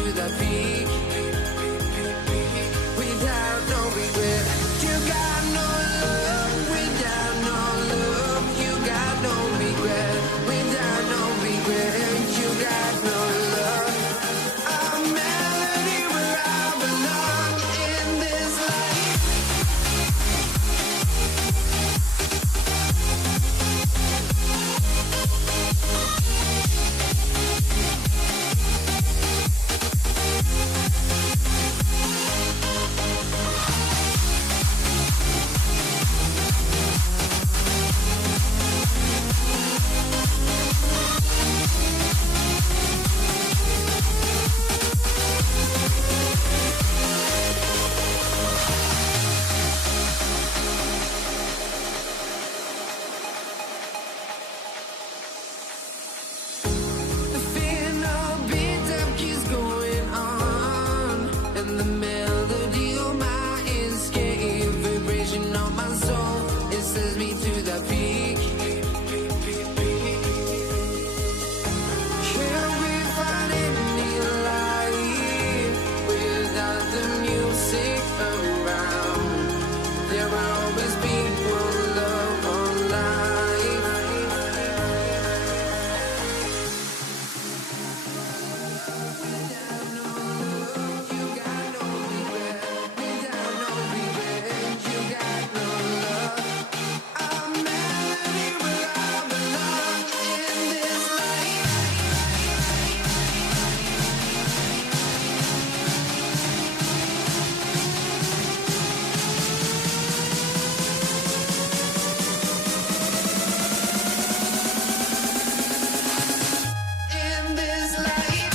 to the peak without no regret. You got no love without no love. You got no regret without no regret. You got no love. A melody where I belong in this life. The final beat up keeps going on, and the melody on my escape, vibration on my soul, it sends me to the peak. Can't we find any light without the music around? There will always be one love on life. Without no love, you got no regret. Without no regret, you got no love. A melody where I belong in this life. In this life.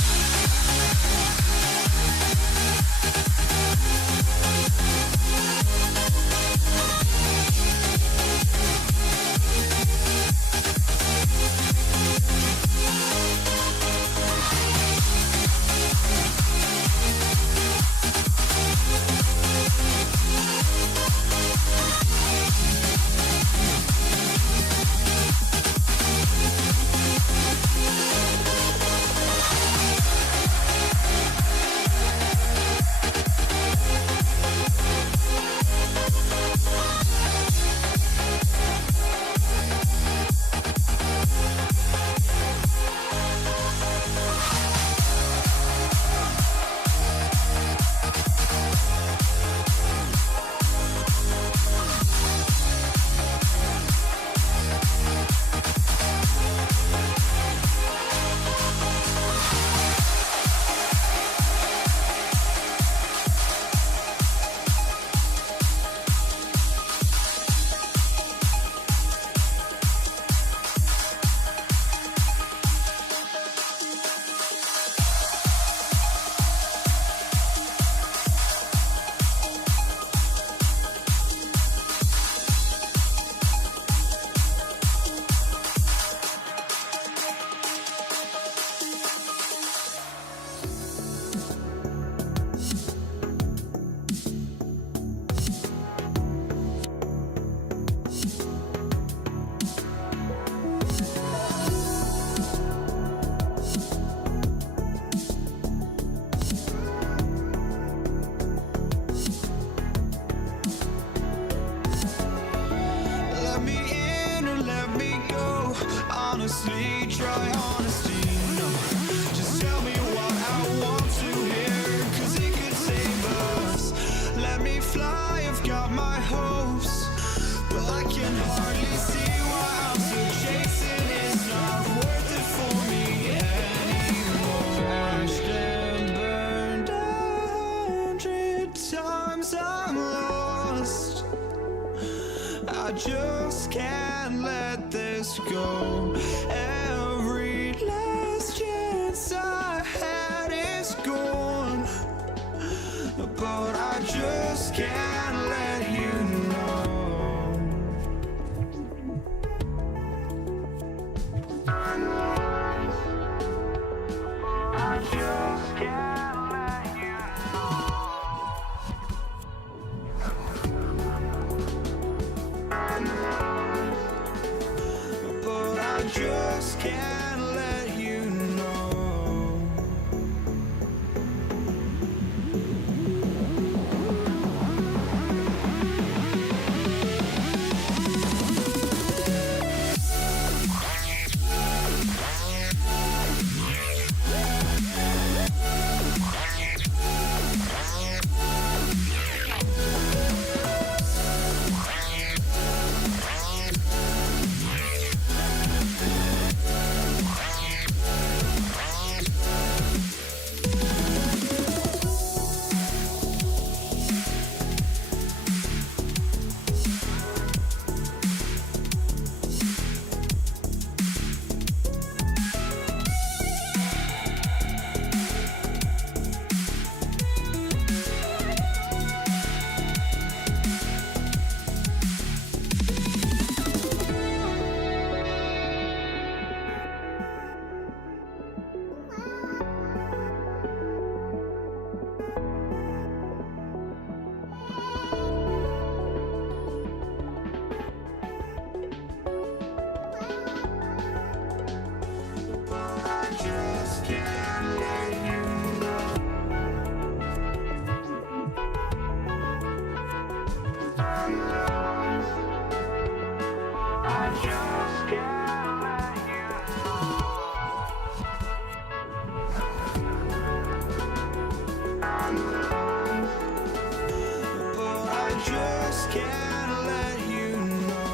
Let me in or let me go. Honestly, try honesty. No, just tell me what I want to hear, 'cause it could save us. Let me fly, I've got my hopes, but I can hardly see why I'm still chasing. It's not worth it for me anymore. Crashed and burned 100 times, I'm lost. I just can't let this go. Every last chance I had is gone, but I just can't let you know. I just can't let you know. But I just can't let you know. I just can't let you know. Oh, I just can't let you know.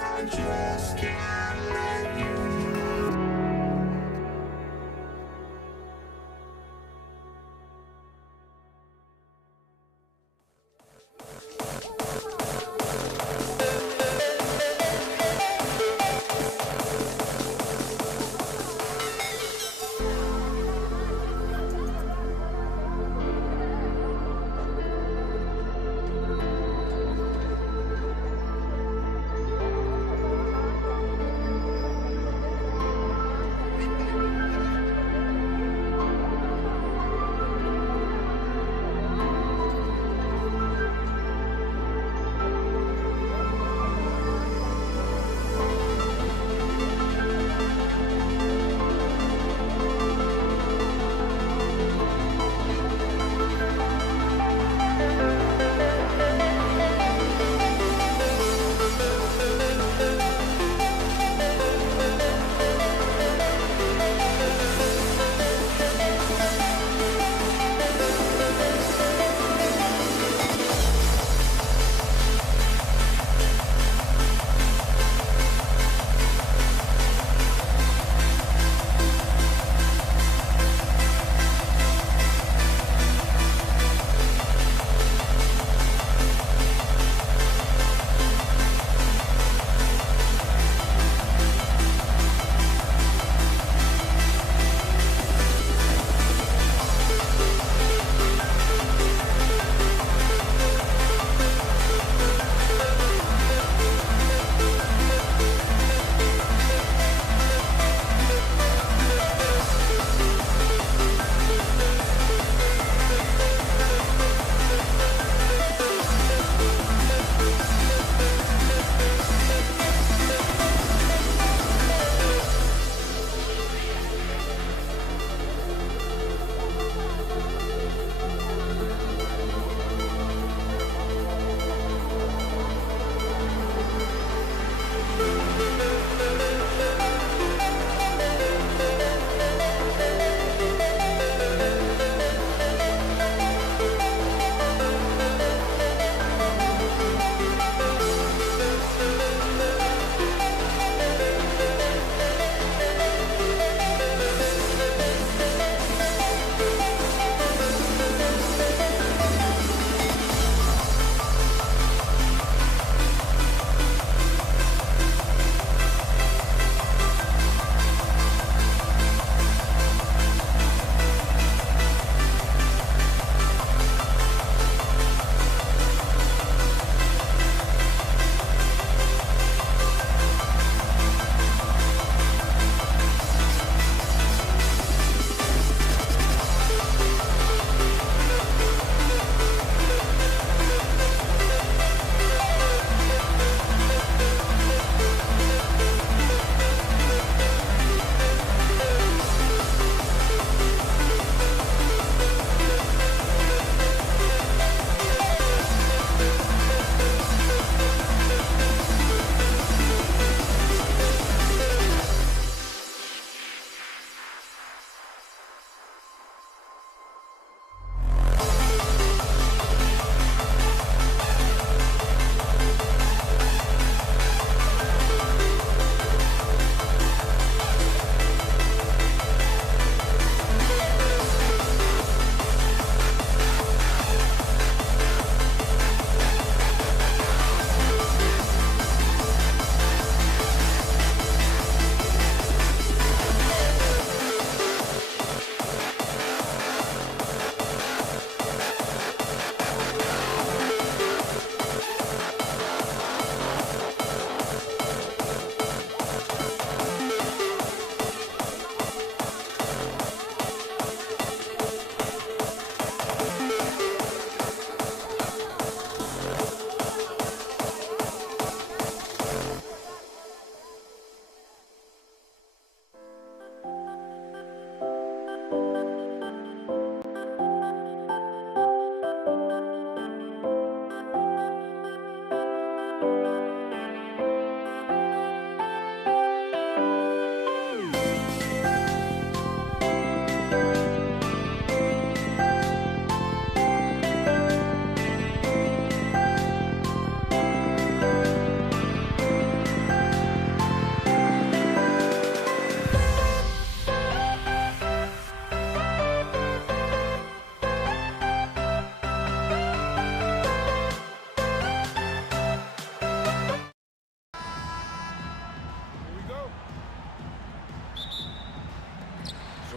I just can't let you know.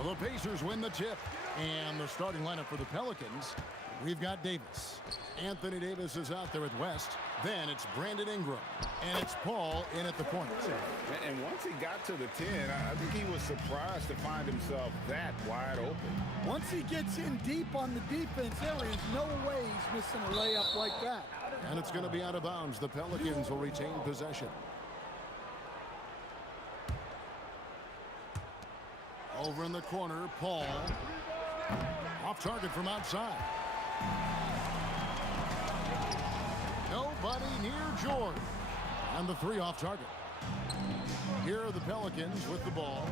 So the Pacers win the tip. And the starting lineup for the Pelicans, we've got Davis. Anthony Davis is out there at West. Then it's Brandon Ingram. And it's Paul in at the point. And once he got to the 10, I think he was surprised to find himself that wide open. Once he gets in deep on the defense, there is no way he's missing a layup like that. And it's going to be out of bounds. The Pelicans will retain possession. Over in the corner, Paul. Off target from outside. Nobody near George. And the 3 off target. Here are the Pelicans with the ball.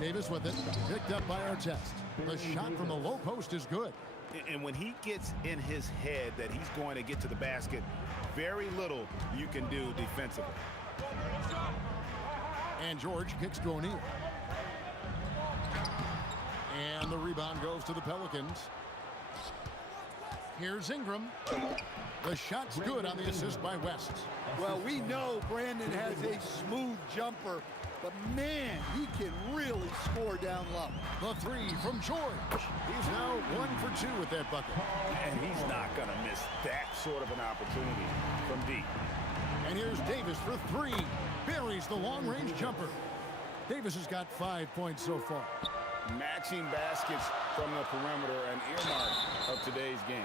Davis with it. Picked up by Artest. The shot from the low post is good. And when he gets in his head that he's going to get to the basket, very little you can do defensively. And George kicks to O'Neal. And the rebound goes to the Pelicans. Here's Ingram. The shot's good on the assist by West. Well, we know Brandon has a smooth jumper, but man, he can really score down low. The 3 from George. He's now 1 for 2 with that bucket. And he's not going to miss that sort of an opportunity from deep. And here's Davis for 3. Buries the long-range jumper. Davis has got 5 points so far. Matching baskets from the perimeter, an earmark of today's game.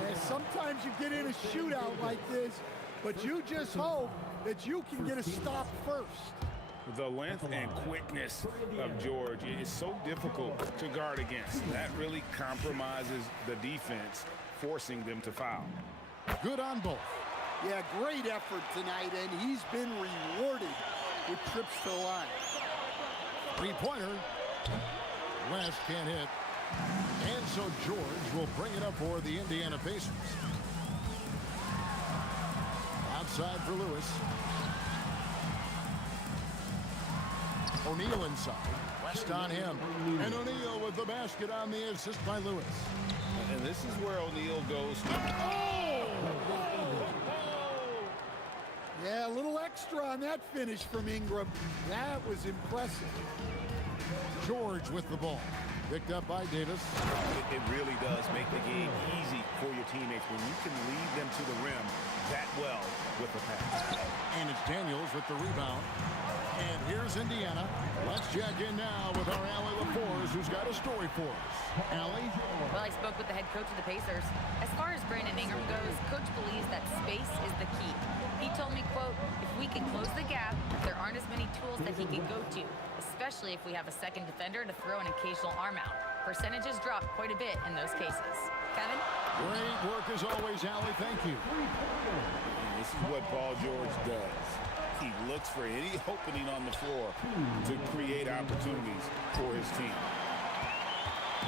Yeah, sometimes you get in a shootout like this, but you just hope that you can get a stop first. The length and quickness of George is so difficult to guard against. That really compromises the defense, forcing them to foul. Good on both. Yeah, great effort tonight, and he's been rewarded with trips to the line. 3-pointer. West can't hit. And so George will bring it up for the Indiana Pacers. Outside for Lewis. O'Neal inside. West on him. And O'Neal with the basket on the assist by Lewis. And this is where O'Neal goes. Yeah, a little extra on that finish from Ingram. That was impressive. George with the ball. Picked up by Davis. It really does make the game easy for your teammates when you can lead them to the rim that well with the pass. And it's Daniels with the rebound. And here's Indiana. Let's check in now with our Allie LaForce, who's got a story for us. Allie? Well, I spoke with the head coach of the Pacers. As far as Brandon Ingram goes, coach believes that space is the key. He told me, quote, if we can close the gap, there aren't as many tools that he can go to, especially if we have a second defender to throw an occasional arm out. Percentages drop quite a bit in those cases. Kevin? Great work as always, Allie. Thank you. This is what Paul George does. He looks for any opening on the floor to create opportunities for his team.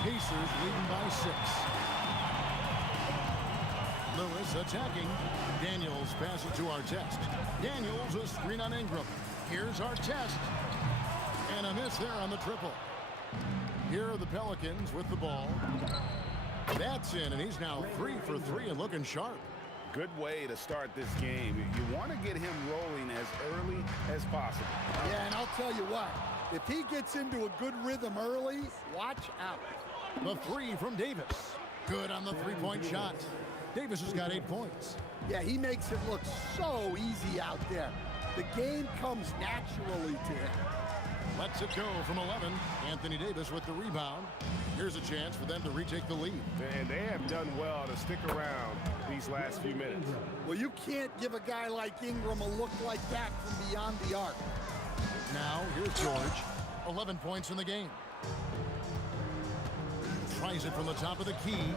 Pacers leading by 6. Lewis attacking. Daniels passes to Artest. Daniels a screen on Ingram. Here's Artest. And a miss there on the triple. Here are the Pelicans with the ball. That's in, and he's now 3 for 3 and looking sharp. Good way to start this game. You want to get him rolling as early as possible. Yeah, and I'll tell you what, if he gets into a good rhythm early, watch out. The 3 from Davis. Good on the 3-point shot. Davis has got 8 points. Yeah, he makes it look so easy out there. The game comes naturally to him. Lets it go from 11. Anthony Davis with the rebound. Here's a chance for them to retake the lead. And they have done well to stick around these last few minutes. Well, you can't give a guy like Ingram a look like that from beyond the arc. Now, here's George. 11 points in the game. Tries it from the top of the key.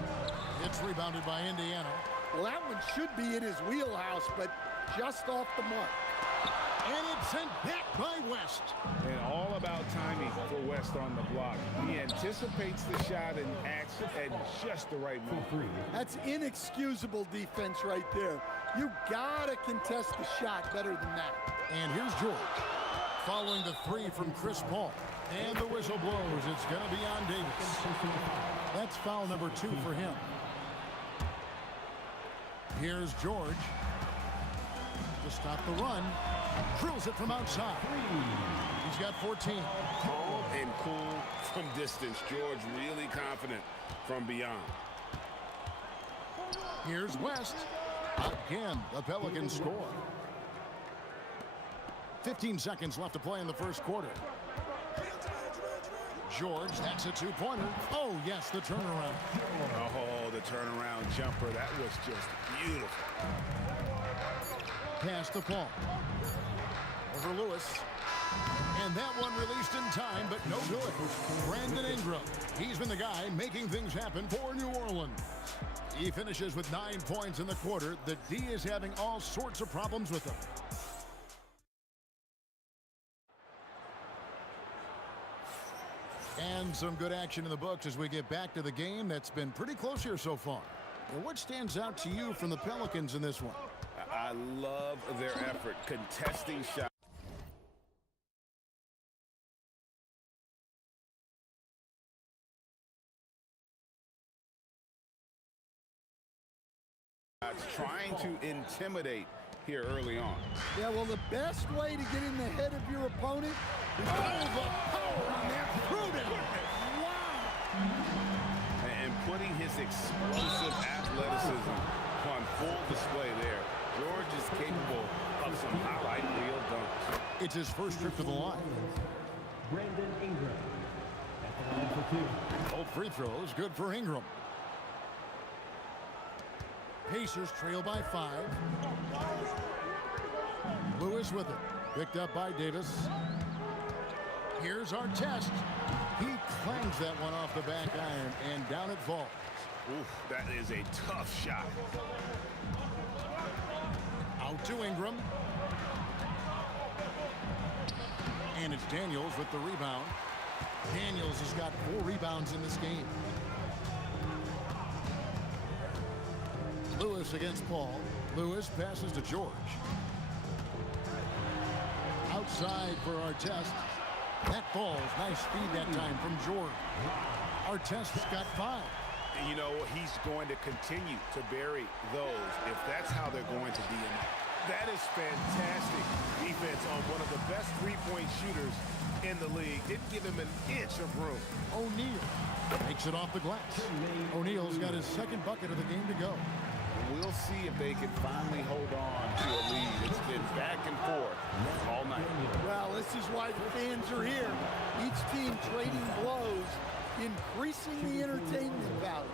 It's rebounded by Indiana. Well, that one should be in his wheelhouse, but just off the mark. And it's sent back by West. And all about timing for West on the block. He anticipates the shot and acts at just the right moment. That's inexcusable defense right there. You gotta contest the shot better than that. And here's George. Following the 3 from Chris Paul. And the whistle blows. It's going to be on Davis. That's foul number 2 for him. Here's George. to stop the run. Drills it from outside. He's got 14. Calm and cool from distance. George really confident from beyond. Here's West. Again, the Pelicans score. 15 seconds left to play in the first quarter. George, that's a two-pointer. Oh, yes, the turnaround. Oh, the turnaround jumper. That was just beautiful. Pass to Paul. Over Lewis. And that one released in time, but no good. Brandon Ingram. He's been the guy making things happen for New Orleans. He finishes with 9 points in the quarter. The D is having all sorts of problems with him. And some good action in the books as we get back to the game that's been pretty close here so far. Well, what stands out to you from the Pelicans in this one? I love their effort contesting shots. Trying to intimidate here early on. Yeah, well, the best way to get in the head of your opponent is to hold the power on that prudent. Wow! And putting his explosive athleticism on full display there. George is capable of some highlight reel dunks. It's his first trip to the line. Brandon Ingram at the line for 2. Both free throws good for Ingram. Pacers trail by 5. Lewis with it. Picked up by Davis. Here's our test. He clangs that one off the back iron, and down it falls. Oof, that is a tough shot. Out to Ingram. And it's Daniels with the rebound. Daniels has got 4 rebounds in this game. Lewis against Paul. Lewis passes to George. Outside for Artest. That falls. Nice speed that time from George. Artest's got 5. And you know, he's going to continue to bury those if that's how they're going to be in. That is fantastic defense on one of the best three-point shooters in the league. Didn't give him an inch of room. O'Neal takes it off the glass. O'Neal's got his second bucket of the game to go. We'll see if they can finally hold on to a lead. It's been back and forth all night. Well, this is why the fans are here. Each team trading blows, increasing the entertainment value.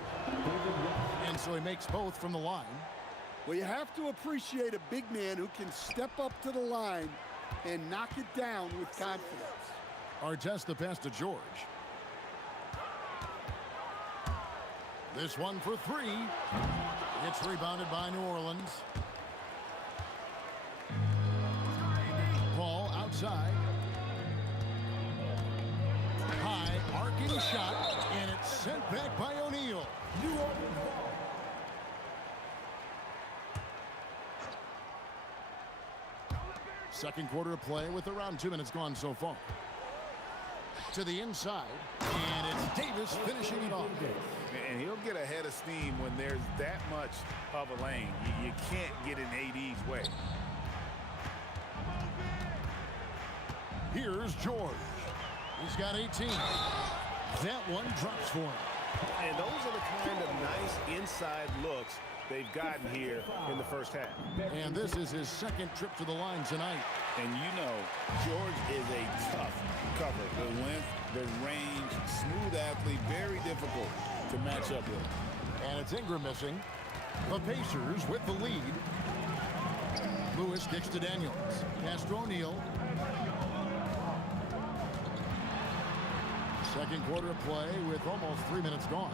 And so he makes both from the line. Well, you have to appreciate a big man who can step up to the line and knock it down with confidence. Artest the pass to George. This one for 3. It's rebounded by New Orleans. Paul outside. High arcing shot, and it's sent back by O'Neal. Second quarter of play with around 2 minutes gone so far. To the inside, and it's Davis finishing it off. And he'll get ahead of steam when there's that much of a lane. You can't get in AD's way. Here's George. He's got 18. That one drops for him. And those are the kind of nice inside looks they've gotten here in the first half. And this is his second trip to the line tonight. And you know, George is a tough cover. The length, the range, smooth athlete, very difficult to match up with. And it's Ingram missing. The Pacers with the lead. Lewis kicks to Daniels. Pass to O'Neal. Second quarter of play with almost 3 minutes gone.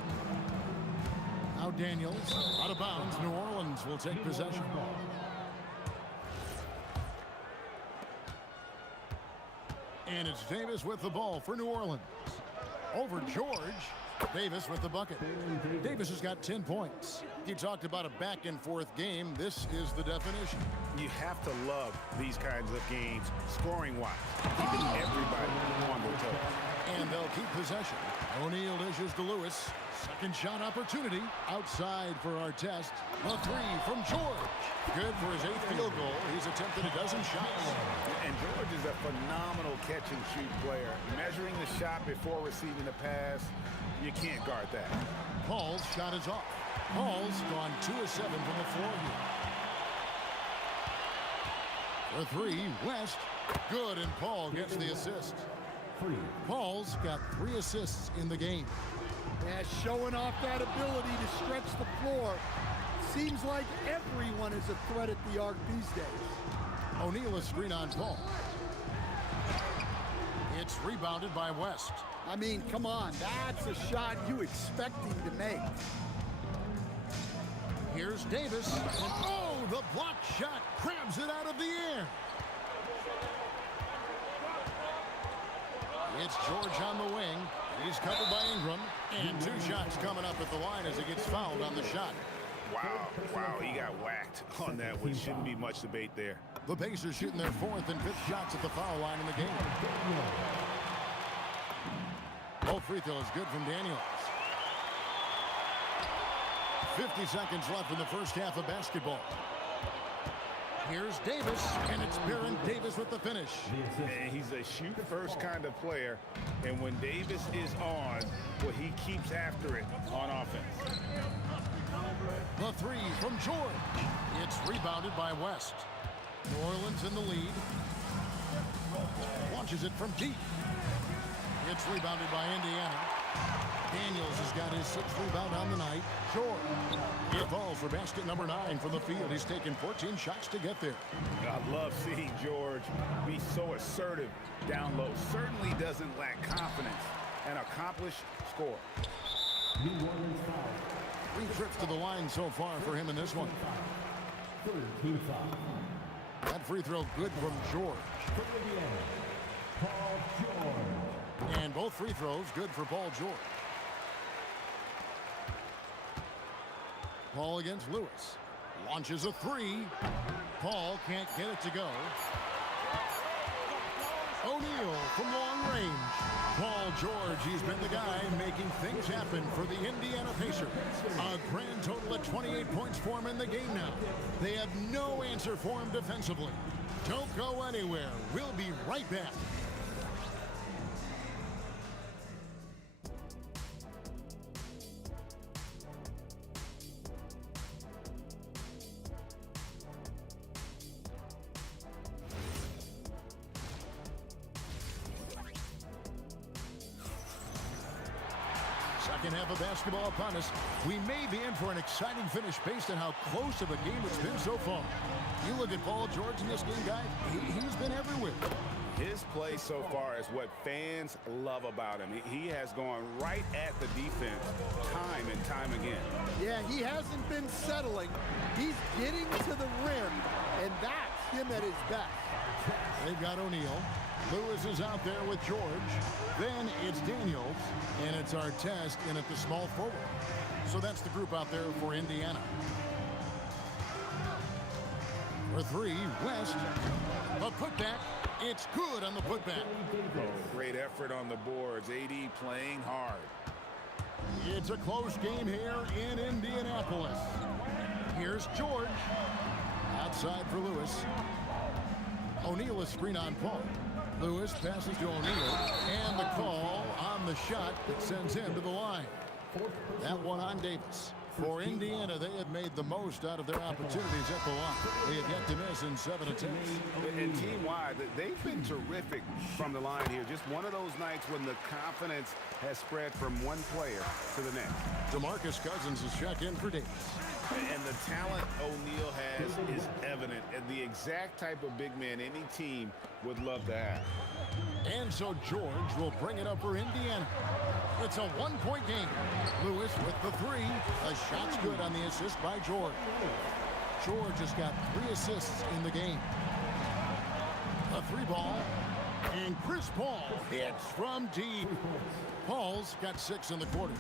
Now Daniels out of bounds. New Orleans will take possession. And it's Davis with the ball for New Orleans. Over George. Davis with the bucket. Davis has got 10 points. You talked about a back and forth game. This is the definition. You have to love these kinds of games, scoring-wise, keeping everybody on their toes. And they'll keep possession. O'Neal dishes to Lewis. Second shot opportunity. Outside for our test. The three from George. Good for his 8th field goal. He's attempted a dozen shots. And George is a phenomenal catch-and-shoot player. Measuring the shot before receiving the pass, you can't guard that. Paul's shot is off. Paul's gone 2 of 7 from the floor here. For three, West. Good, and Paul gets the assist. Paul's got 3 assists in the game. Yeah, showing off that ability to stretch the floor. Seems like everyone is a threat at the arc these days. O'Neal a screen on Paul. It's rebounded by West. I mean, come on, that's a shot you expect him to make. Here's Davis. And oh, the block shot grabs it out of the air. It's George on the wing. He's covered by Ingram. And 2 shots coming up at the line as he gets fouled on the shot. Wow, he got whacked on that, which shouldn't be much debate there. The Pacers shooting their 4th and 5th shots at the foul line in the game. Both free throws good from Daniels. 50 seconds left in the first half of basketball. Here's Davis, and it's Baron Davis with the finish. And he's a shoot-first kind of player, and when Davis is on, well, he keeps after it on offense. The three from George. It's rebounded by West. New Orleans in the lead. Launches it from deep. It's rebounded by Indiana. Daniels has got his 6th rebound on the night. George. It falls for basket number 9 from the field. He's taken 14 shots to get there. I love seeing George be so assertive down low. Certainly doesn't lack confidence. An accomplished scorer. 3 trips to the line so far for him in this one. That free throw good from George. And both free throws good for Paul George. Paul against Lewis. Launches a 3. Paul can't get it to go. O'Neal from long range. Paul George, he's been the guy making things happen for the Indiana Pacers. A grand total of 28 points for him in the game now. They have no answer for him defensively. Don't go anywhere. We'll be right back. Second half of basketball upon us. We may be in for an exciting finish based on how close of a game it's been so far. You look at Paul George in this game, guys, he's been everywhere. His play so far is what fans love about him. He has gone right at the defense time and time again. Yeah, he hasn't been settling. He's getting to the rim, and that's him at his best. They've got O'Neal. Lewis is out there with George. Then it's Daniels, and it's our test in at the small forward. So that's the group out there for Indiana. For 3, West. A putback. It's good on the putback. Oh, great effort on the boards. AD playing hard. It's a close game here in Indianapolis. Here's George. Outside for Lewis. O'Neal is screen on Paul. Lewis passes to O'Neal, and the call on the shot that sends him to the line. That one on Davis. For Indiana, they have made the most out of their opportunities at the line. They have yet to miss in 7 attempts. And team-wide, they've been terrific from the line here. Just one of those nights when the confidence has spread from one player to the next. DeMarcus Cousins is checked in for Davis. And the talent O'Neal has is evident, and the exact type of big man any team would love to have. And so George will bring it up for Indiana. It's a 1-point game. Lewis with the 3. A shot's good on the assist by George. George has got 3 assists in the game. A 3 ball. And Chris Paul hits from deep. Paul's got 6 in the quarter.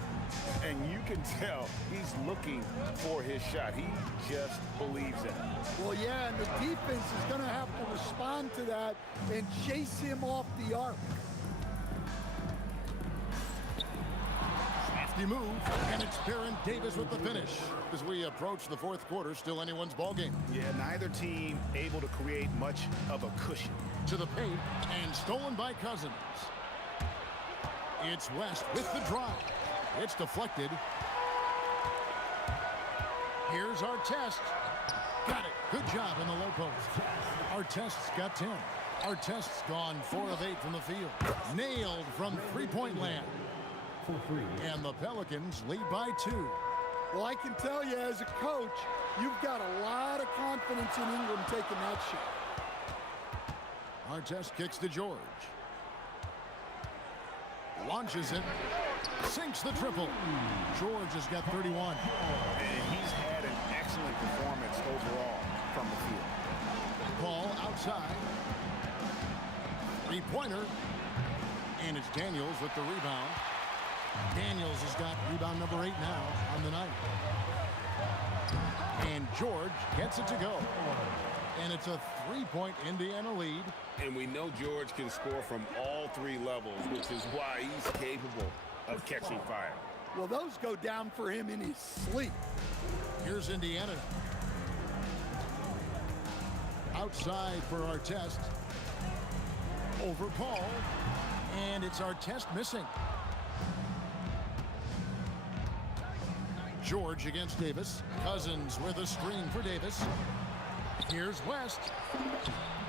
And you can tell he's looking for his shot. He just believes it. Well, yeah, and the defense is going to have to respond to that and chase him off the arc. Nifty move, and it's Baron Davis with the finish. As we approach the fourth quarter, still anyone's ballgame. Yeah, neither team able to create much of a cushion. To the paint, and stolen by Cousins. It's West with the drive. It's deflected. Here's Artest. Got it. Good job in the low post. Artest's got 10. Artest's gone 4 of 8 from the field. Nailed from three-point land. And the Pelicans lead by 2. Well, I can tell you as a coach, you've got a lot of confidence in Ingram taking that shot. Artest kicks to George. Launches it. Sinks the triple. George has got 31. And he's had an excellent performance overall from the field. Ball outside. Three-pointer. And it's Daniels with the rebound. Daniels has got rebound number 8 now on the night. And George gets it to go. And it's a 3-point Indiana lead. And we know George can score from all 3 levels, which is why he's capable of catching fire. Well, those go down for him in his sleep. Here's Indiana. Outside for Artest. Over Paul. And it's Artest missing. George against Davis. Cousins with a screen for Davis. Here's West.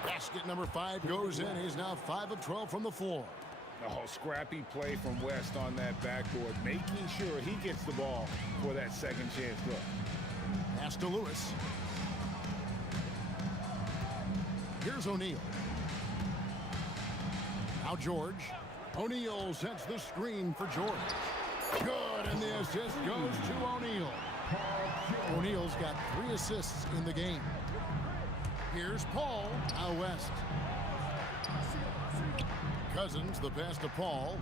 Basket number 5 goes in. He's now 5 of 12 from the floor. Oh, scrappy play from West on that backboard, making sure he gets the ball for that second chance look. Pass to Lewis. Here's O'Neal. Now George. O'Neal sets the screen for George. Good, and the assist goes to O'Neal. O'Neal's got 3 assists in the game. Here's Paul. Now West. Cousins, the pass to Paul.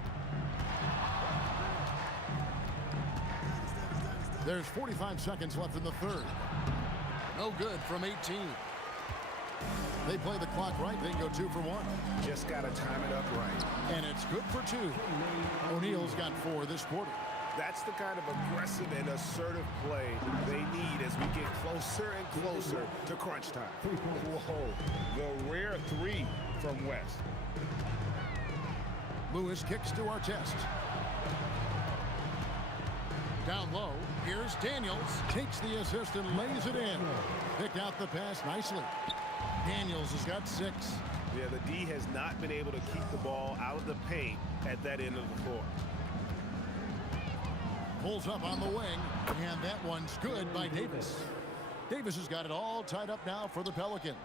There's 45 seconds left in the third. No good from 18. They play the clock right, they can go 2 for 1. Just got to time it up right. And it's good for 2. O'Neal's got 4 this quarter. That's the kind of aggressive and assertive play they need as we get closer and closer to crunch time. Whoa, the rare 3 from West. Lewis kicks to Artest. Down low, here's Daniels. Takes the assist and lays it in. Picked out the pass nicely. Daniels has got 6. Yeah, the D has not been able to keep the ball out of the paint at that end of the floor. Pulls up on the wing, and that one's good by Davis. Davis has got it all tied up now for the Pelicans.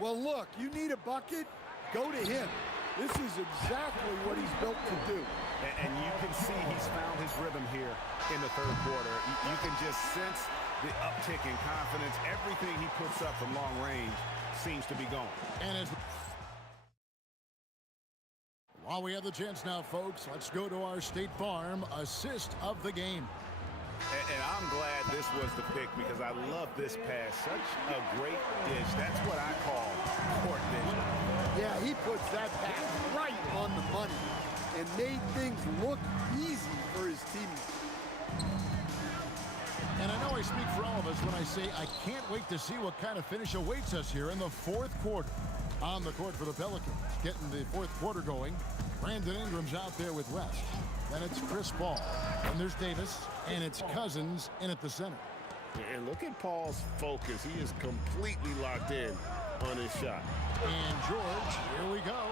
Well, look, you need a bucket, go to him. This is exactly what he's built to do. And you can see he's found his rhythm here in the third quarter. You can just sense the uptick in confidence. Everything he puts up from long range seems to be going. And as while we have the chance now, folks, let's go to our State Farm assist of the game. And I'm glad this was the pick because I love this pass. Such a great dish. That's what I call court vision. Yeah, he puts that pass right on the money and made things look easy for his teammates. And I know I speak for all of us when I say I can't wait to see what kind of finish awaits us here in the fourth quarter. On the court for the Pelicans, getting the fourth quarter going. Brandon Ingram's out there with West. Then it's Chris Paul. And there's Davis. And it's Cousins in at the center. And look at Paul's focus. He is completely locked in on his shot. And George, here we go.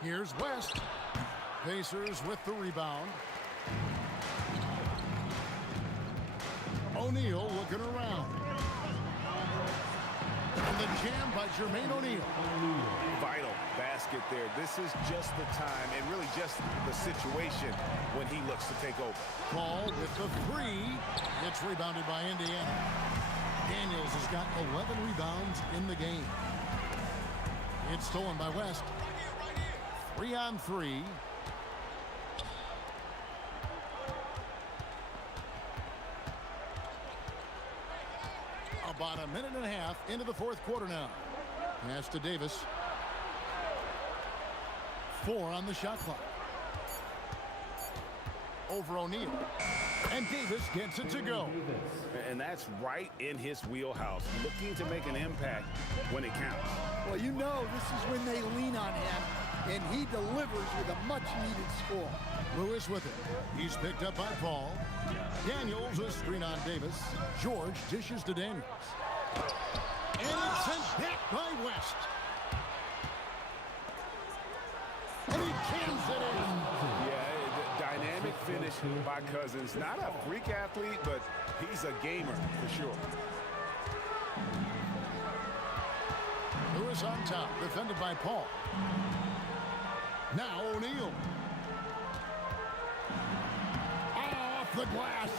Here's West. Pacers with the rebound. O'Neal looking around. And the jam by Jermaine O'Neal. Vital basket there. This is just the time and really just the situation when he looks to take over. Paul with the 3. It's rebounded by Indiana. Daniels has got 11 rebounds in the game. It's stolen by West. 3 on 3. About a minute and a half into the fourth quarter now. Pass to Davis. 4 on the shot clock. over O'Neal. And Davis gets it to go. And that's right in his wheelhouse, looking to make an impact when it counts. Well, you know this is when they lean on him, and he delivers with a much-needed score. Lewis with it. He's picked up by Paul. Daniels a screen on Davis. George dishes to Daniels. And it's sent back by West. And he cans it in. Yeah, dynamic finish by Cousins. Not a freak athlete, but he's a gamer for sure. Lewis on top, defended by Paul. Now O'Neal. Off the glass.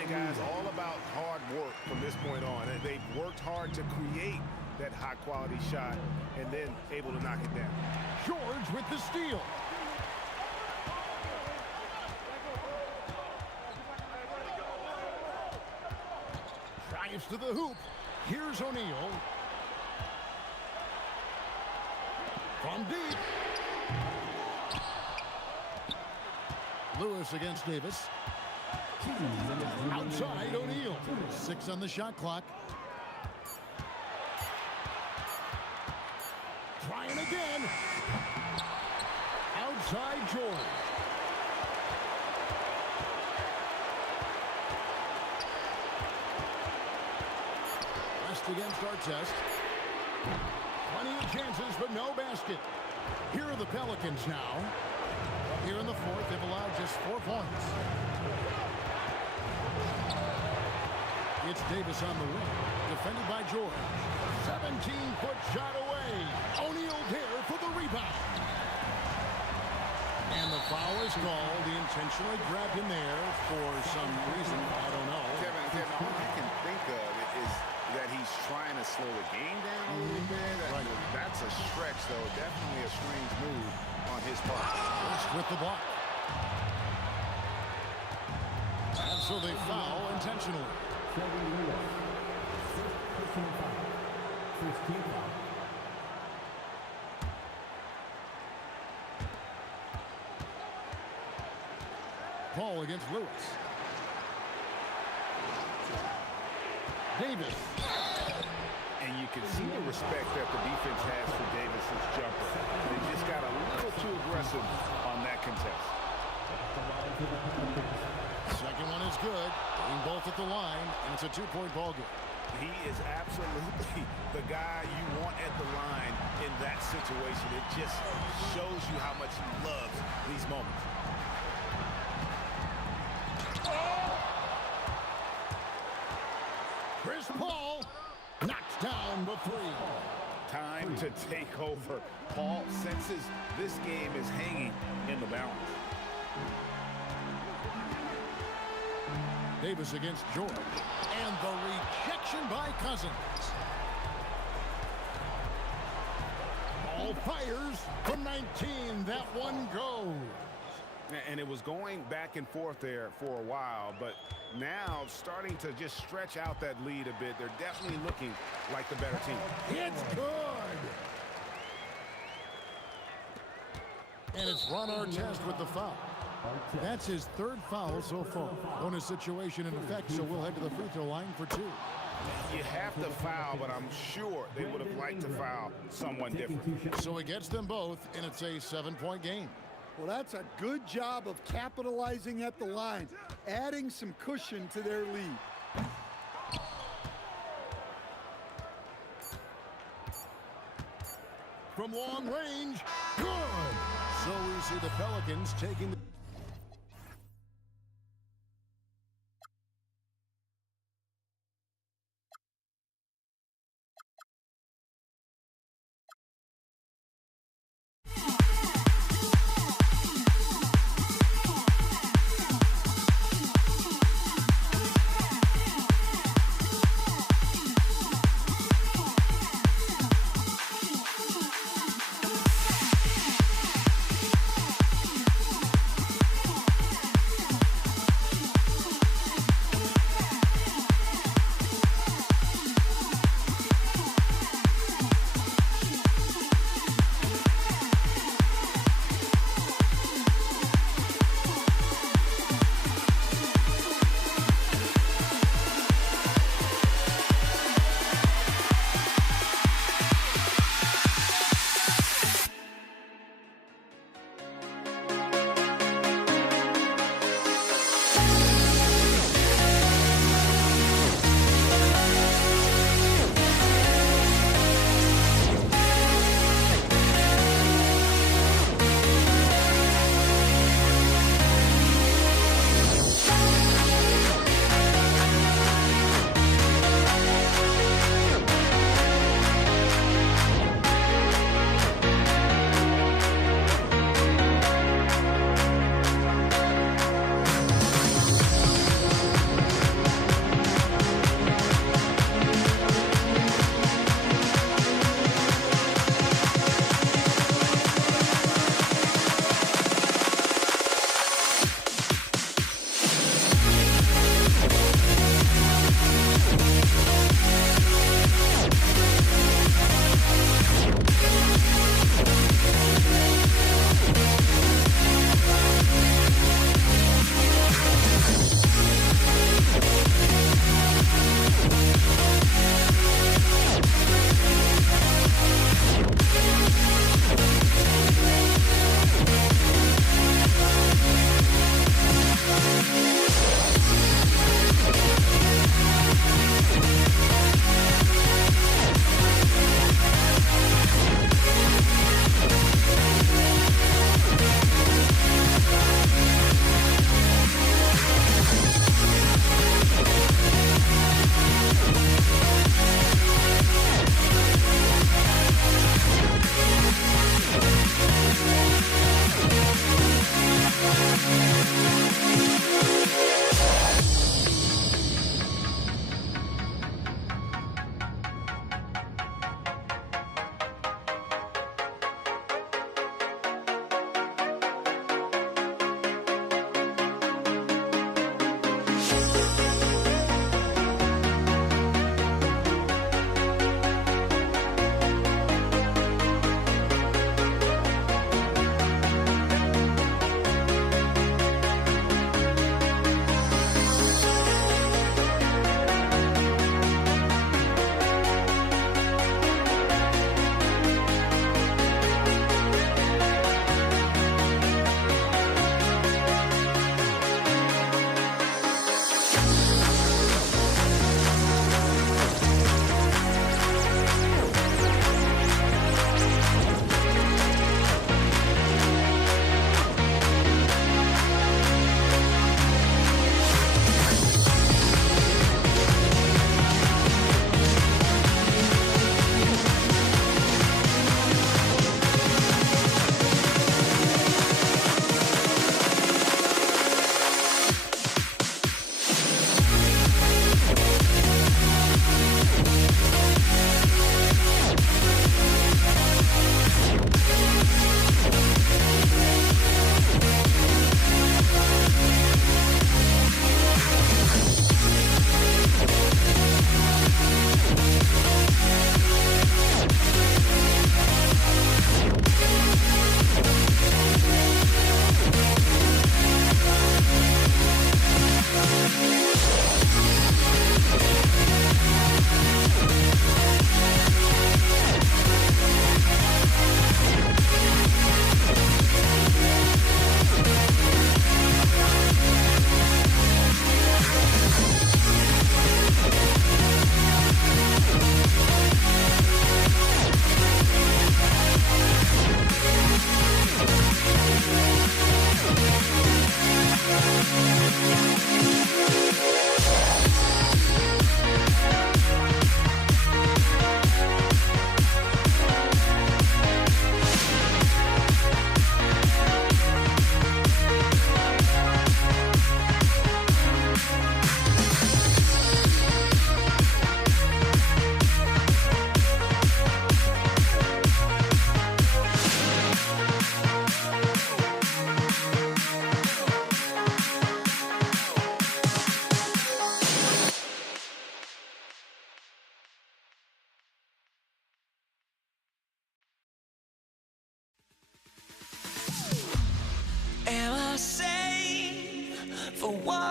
And guys, all about hard work from this point on. They've worked hard to create that high-quality shot and then able to knock it down. George with the steal. Drives to the hoop. Here's O'Neal. From deep. Lewis against Davis. Outside O'Neal. 6 on the shot clock. Trying again. Outside George. West against Artest. Plenty of chances, but no basket. Here are the Pelicans now. Here in the fourth, they've allowed just 4 points. It's Davis on the wing, defended by George. 17-foot shot away. O'Neal there for the rebound. And the foul is called. He intentionally grabbed him there for some reason. I don't know. Kevin, all I can think of is that he's trying to slow the game down a little bit. Right. That's a stretch, though. Definitely a strange move on his part. West with the block. And so they foul intentionally. Paul against Lewis. Davis. And you can see the respect that the defense has for Davis's jumper. They just got a little too aggressive on that contest. Second one is good. Getting both at the line, and it's a 2-point ball game. He is absolutely the guy you want at the line in that situation. It just shows you how much he loves these moments. Chris Paul knocks down the 3. Time to take over. Paul senses this game is hanging in the balance. Davis against George. And the rejection by Cousins. Ball fires from 19. That one goes. And it was going back and forth there for a while, but now starting to just stretch out that lead a bit. They're definitely looking like the better team. It's good. And it's Ron Artest with the foul. That's his 3rd foul so far. Bonus situation in effect, so we'll head to the free throw line for 2. You have to foul, but I'm sure they would have liked to foul someone different. So he gets them both, and it's a 7-point game. Well, that's a good job of capitalizing at the line, adding some cushion to their lead. From long range, good. So we see the Pelicans taking the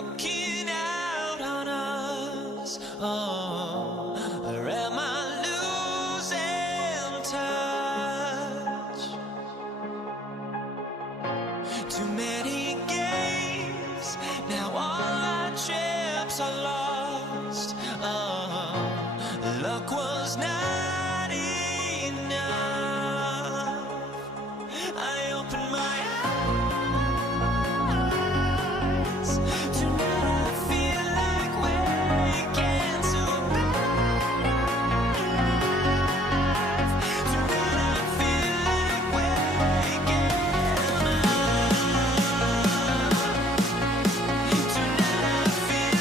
walking out on us? Oh, or am I losing touch? Too many games, now all our chips are lost. Oh, luck was not enough. I opened my eyes. Tonight I feel like waking to life. Tonight I feel like waking up. Tonight I feel like waking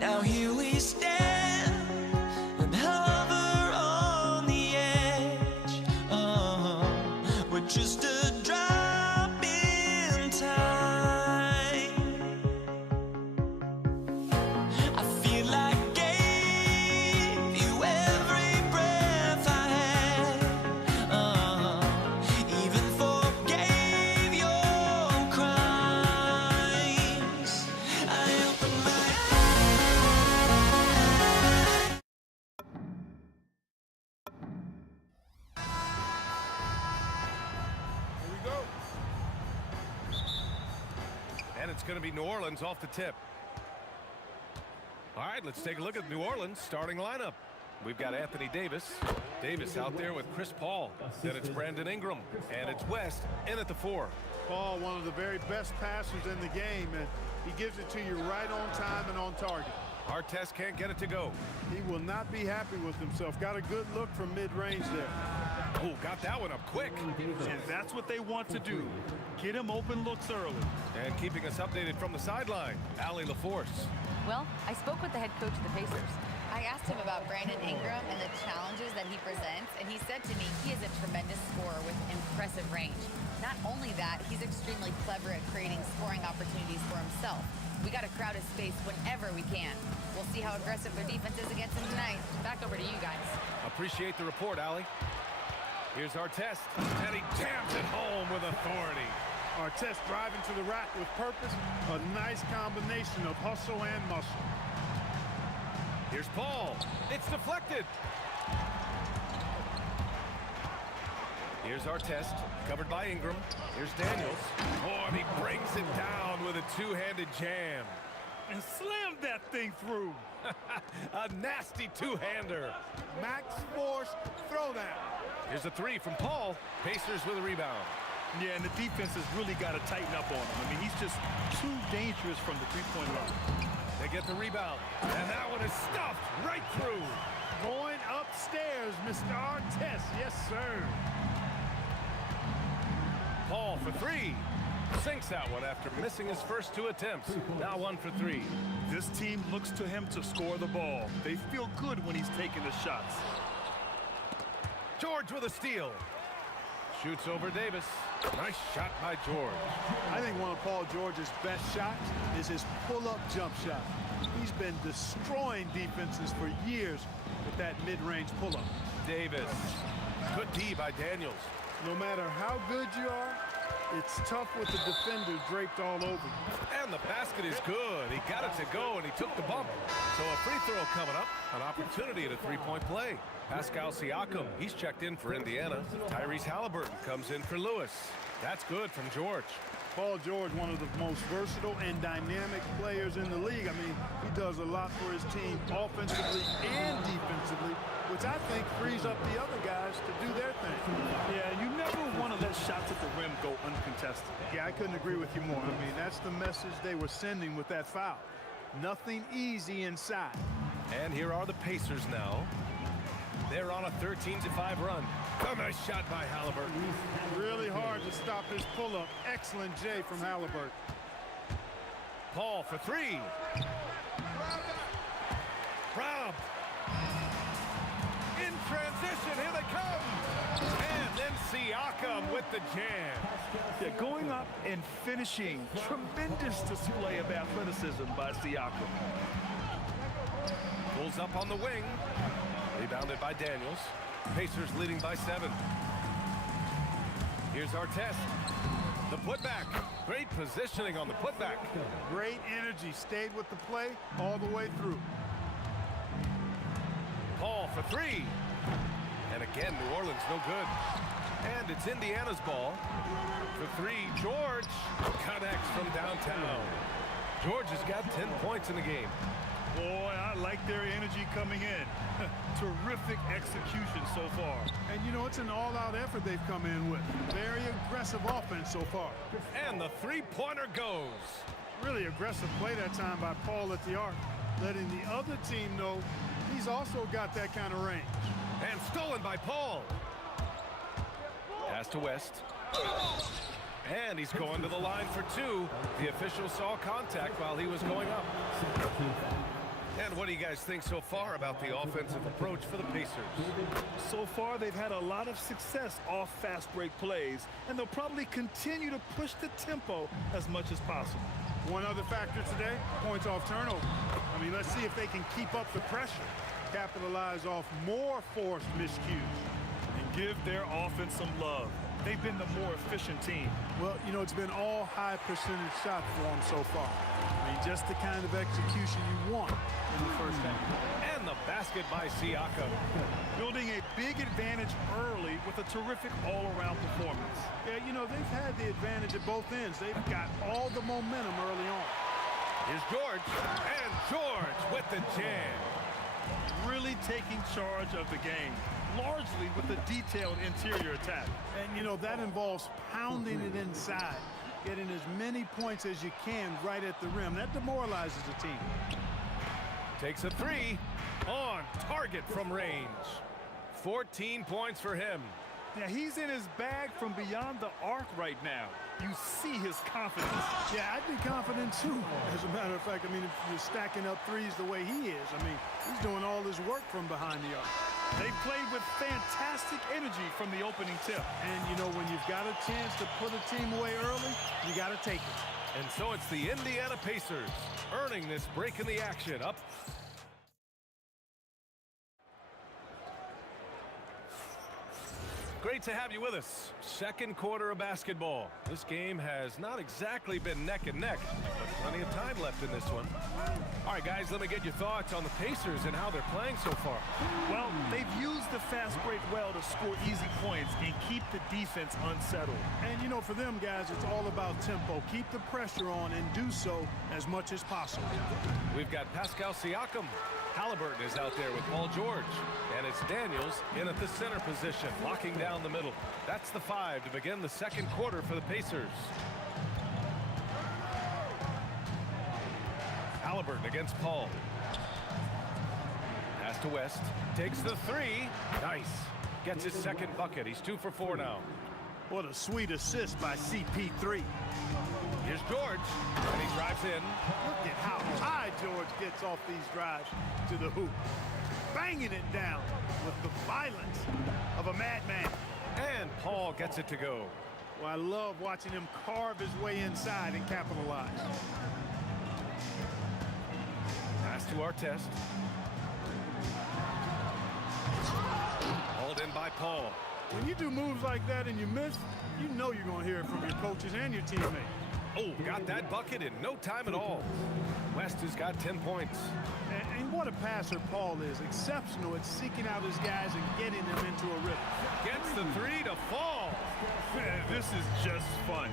Now here we stand and hover on the edge. Oh, we're just a drop in time. I feel like I gave you every breath I had. Even forgave your crimes. I opened my Here we go. And it's going to be New Orleans off the tip. All right, let's take a look at New Orleans starting lineup. We've got Anthony Davis. Davis out there with Chris Paul. Then it's Brandon Ingram. And it's West in at the 4. Paul, one of the very best passers in the game, and he gives it to you right on time and on target. Artest can't get it to go. He will not be happy with himself. Got a good look from mid-range there. Oh, got that one up quick. And that's what they want to do. Get him open looks early. And keeping us updated from the sideline, Allie LaForce. Well, I spoke with the head coach of the Pacers. I asked him about Brandon Ingram and the challenges that he presents, and he said to me he is a tremendous scorer with impressive range. Not only that, he's extremely clever at creating scoring opportunities for himself. We got to crowd his space whenever we can. We'll see how aggressive their defense is against him tonight. Back over to you guys. Appreciate the report, Allie. Here's Artest, and he jams it home with authority. Artest driving to the rack with purpose. A nice combination of hustle and muscle. Here's Paul. It's deflected. Here's Artest, covered by Ingram. Here's Daniels. Oh, and he brings it down with a two-handed jam. And slam that thing through. A nasty two-hander. Max Force throwdown. Here's a 3 from Paul. Pacers with a rebound. Yeah, and the defense has really got to tighten up on him. I mean, he's just too dangerous from the three-point line. They get the rebound, and that one is stuffed right through. Going upstairs, Mr. Artest. Yes, sir. Paul for 3. Sinks that one after missing his first 2 attempts. Now 1 for 3. This team looks to him to score the ball. They feel good when he's taking the shots. George with a steal. Shoots over Davis. Nice shot by George. I think one of Paul George's best shots is his pull-up jump shot. He's been destroying defenses for years with that mid-range pull-up. Davis. Good D by Daniels. No matter how good you are, it's tough with the defender draped all over you. And the basket is good. He got it to go, and he took the bump. So a free throw coming up. An opportunity at a three-point play. Pascal Siakam, he's checked in for Indiana. Tyrese Halliburton comes in for Lewis. That's good from George. Paul George, one of the most versatile and dynamic players in the league. I mean, he does a lot for his team offensively and defensively, which I think frees up the other guys to do their thing. Yeah, you never want to let shots at the rim go uncontested. Yeah, I couldn't agree with you more. I mean, that's the message they were sending with that foul. Nothing easy inside. And here are the Pacers now. They're on a 13-5 run. A nice shot by Halliburton. Really hard to stop his pull-up. Excellent J from Halliburton. Paul for three. Rob. In transition, here they come. And then Siakam with the jam. Yeah, going up and finishing. Tremendous display of athleticism by Siakam. Pulls up on the wing. Rebounded by Daniels. Pacers leading by 7. Here's our test. The putback. Great positioning on the putback. Great energy. Stayed with the play all the way through. Paul for three. And again, New Orleans no good. And it's Indiana's ball. For three, George connects from downtown. George has got 10 points in the game. Boy, I like their energy coming in. Terrific execution so far. And, you know, it's an all-out effort they've come in with. Very aggressive offense so far. And the three-pointer goes. Really aggressive play that time by Paul at the arc, letting the other team know he's also got that kind of range. And stolen by Paul. Pass to West. And he's going to the line for two. The official saw contact while he was going up. And what do you guys think so far about the offensive approach for the Pacers? So far, they've had a lot of success off fast break plays, and they'll probably continue to push the tempo as much as possible. One other factor today, points off turnover. I mean, let's see if they can keep up the pressure, capitalize off more forced miscues. And give their offense some love. They've been the more efficient team. Well, you know, it's been all high percentage shots for them so far. I mean, just the kind of execution you want in the first half. And the basket by Siakam. Building a big advantage early with a terrific all-around performance. Yeah, you know, they've had the advantage at both ends. They've got all the momentum early on. Here's George. And George with the jam. Really taking charge of the game, largely with a detailed interior attack. And, you know, that involves pounding it inside, getting as many points as you can right at the rim. That demoralizes the team. Takes a three. On target from range. 14 points for him. Yeah, he's in his bag from beyond the arc right now. You see his confidence. Yeah, I'd be confident too. As a matter of fact, I mean, if you're stacking up threes the way he is, I mean, he's doing all his work from behind the arc. They played with fantastic energy from the opening tip. And, you know, when you've got a chance to put a team away early, you got to take it. And so it's the Indiana Pacers earning this break in the action. Up. Great to have you with us. Second quarter of basketball. This game has not exactly been neck and neck, but plenty of time left in this one. All right, guys, let me get your thoughts on the Pacers and how they're playing so far. Well, they've used the fast break well to score easy points and keep the defense unsettled. And, you know, for them guys, it's all about tempo. Keep the pressure on and do so as much as possible. We've got Pascal Siakam. Halliburton is out there with Paul George. And it's Daniels in at the center position, locking down the middle. That's the 5 to begin the second quarter for the Pacers. Halliburton against Paul. Pass to West. Takes the 3. Nice. Gets his second bucket. He's 2 for 4 now. What a sweet assist by CP3. Here's George, and he drives in. Look at how high George gets off these drives to the hoop. Banging it down with the violence of a madman. And Paul gets it to go. Well, I love watching him carve his way inside and capitalize. Pass to our test. Hauled in by Paul. When you do moves like that and you miss, you know you're going to hear it from your coaches and your teammates. Oh, got that bucket in no time at all. West has got 10 points. And what a passer Paul is. Exceptional at seeking out his guys and getting them into a rhythm. Gets the 3 to fall. Man, this is just fun.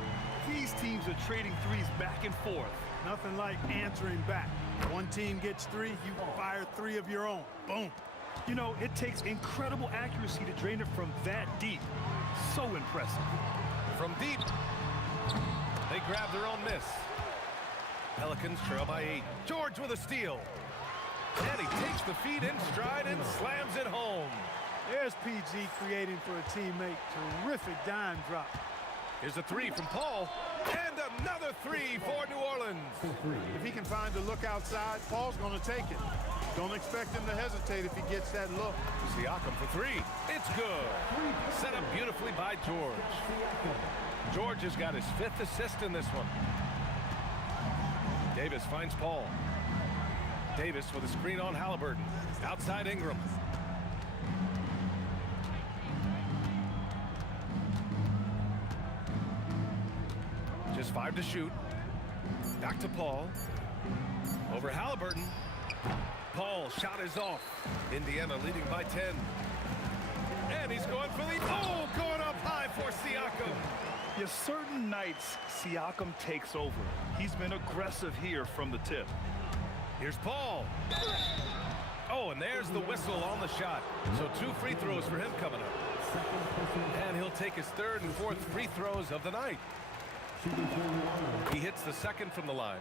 These teams are trading threes back and forth. Nothing like answering back. One team gets 3, you fire 3 of your own. Boom. You know, it takes incredible accuracy to drain it from that deep. So impressive. From deep, they grab their own miss. Pelicans trail by 8. George with a steal. And he takes the feed in stride and slams it home. There's PG creating for a teammate. Terrific dime drop. Here's a three from Paul. And another three for New Orleans. If he can find a look outside, Paul's going to take it. Don't expect him to hesitate if he gets that look. Siakam for three. It's good. Set up beautifully by George. George has got his 5th assist in this one. Davis finds Paul. Davis with a screen on Halliburton. Outside Ingram. Just 5 to shoot. Back to Paul. Over Halliburton. Paul shot is off. Indiana leading by 10. And he's going for the... Oh, going up high for Siakam. Yeah, certain nights, Siakam takes over. He's been aggressive here from the tip. Here's Paul. Oh, and there's the whistle on the shot. So 2 free throws for him coming up. And he'll take his 3rd and 4th free throws of the night. He hits the 2nd from the line.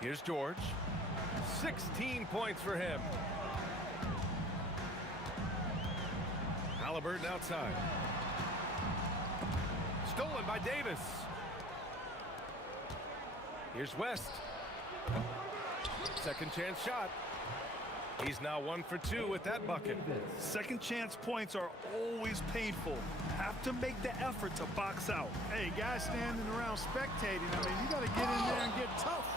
Here's George. 16 points for him. Halliburton outside. Stolen by Davis. Here's West. Second chance shot. He's now 1 for 2 with that bucket. Second chance points are always painful. Have to make the effort to box out. Hey, guys standing around spectating, I mean, you got to get in there and get tough.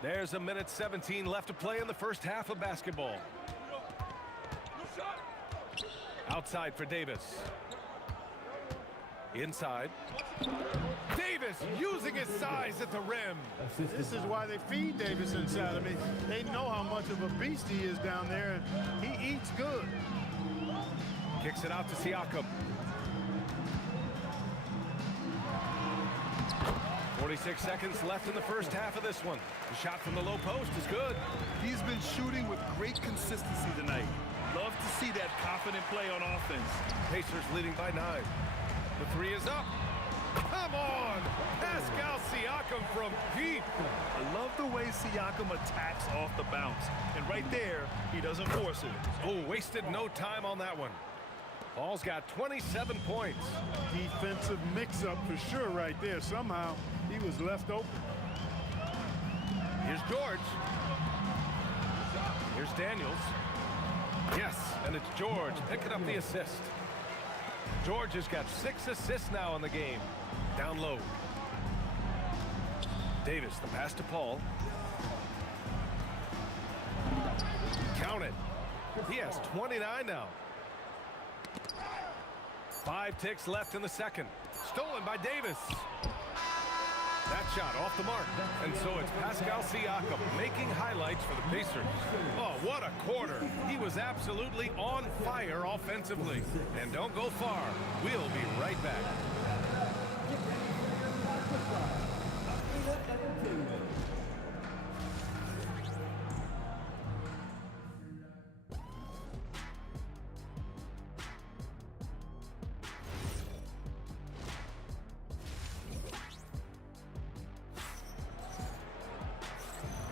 There's a minute 17 left to play in the first half of basketball. Outside for Davis. Inside. Davis using his size at the rim. This is why they feed Davis inside. I mean, they know how much of a beast he is down there, and he eats good. Kicks it out to Siakam. 46 seconds left in the first half of this one. The shot from the low post is good. He's been shooting with great consistency tonight. Love to see that confident play on offense. Pacers leading by 9. The 3 is up. Come on! Pascal Siakam from deep. I love the way Siakam attacks off the bounce. And right there, he doesn't force it. Oh, wasted no time on that one. Paul's got 27 points. Defensive mix-up for sure right there. Somehow, he was left open. Here's George. Here's Daniels. Yes, and it's George picking up the assist. George has got 6 assists now in the game. Down low. Davis, the pass to Paul. Count it. He has 29 now. 5 ticks left in the second. Stolen by Davis. That shot off the mark. And so it's Pascal Siakam making highlights for the Pacers. Oh, what a quarter. He was absolutely on fire offensively. And don't go far. We'll be right back.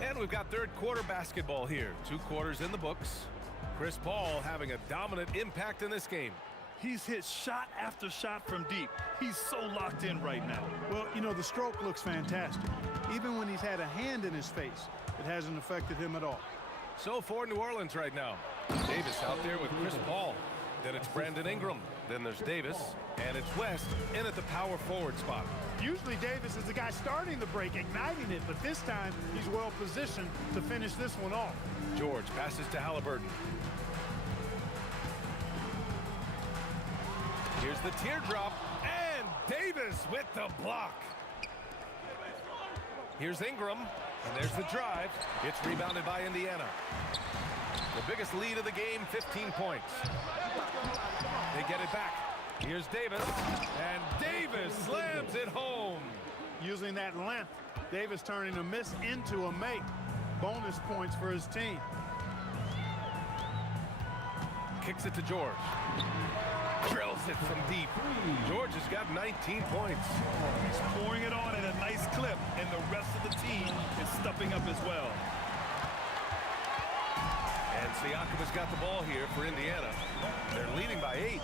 And we've got third quarter basketball here. 2 quarters in the books. Chris Paul having a dominant impact in this game. He's hit shot after shot from deep. He's so locked in right now. Well, you know, the stroke looks fantastic. Even when he's had a hand in his face, it hasn't affected him at all. So for New Orleans right now. Davis out there with Chris Paul. Then it's Brandon Ingram. Then there's Davis. And it's West in at the power forward spot. Usually Davis is the guy starting the break, igniting it, but this time he's well positioned to finish this one off. George passes to Halliburton. Here's the teardrop, and Davis with the block. Here's Ingram, and there's the drive. It's rebounded by Indiana. The biggest lead of the game, 15 points. They get it back. Here's Davis, and Davis slams it home. Using that length, Davis turning a miss into a make. Bonus points for his team. Kicks it to George. Drills it from deep. George has got 19 points. He's pouring it on at a nice clip, and the rest of the team is stepping up as well. And Siakam has got the ball here for Indiana. They're leading by 8.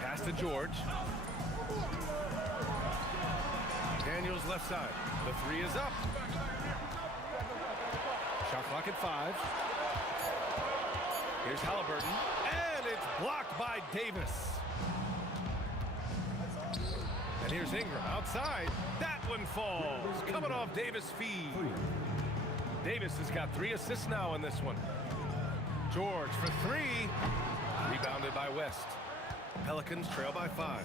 Pass to George. Daniels left side. The 3 is up. Shot clock at 5. Here's Halliburton. And it's blocked by Davis. And here's Ingram outside. That one falls. Coming off Davis' feed. Davis has got 3 assists now in this one. George for 3. Rebounded by West. Pelicans trail by 5.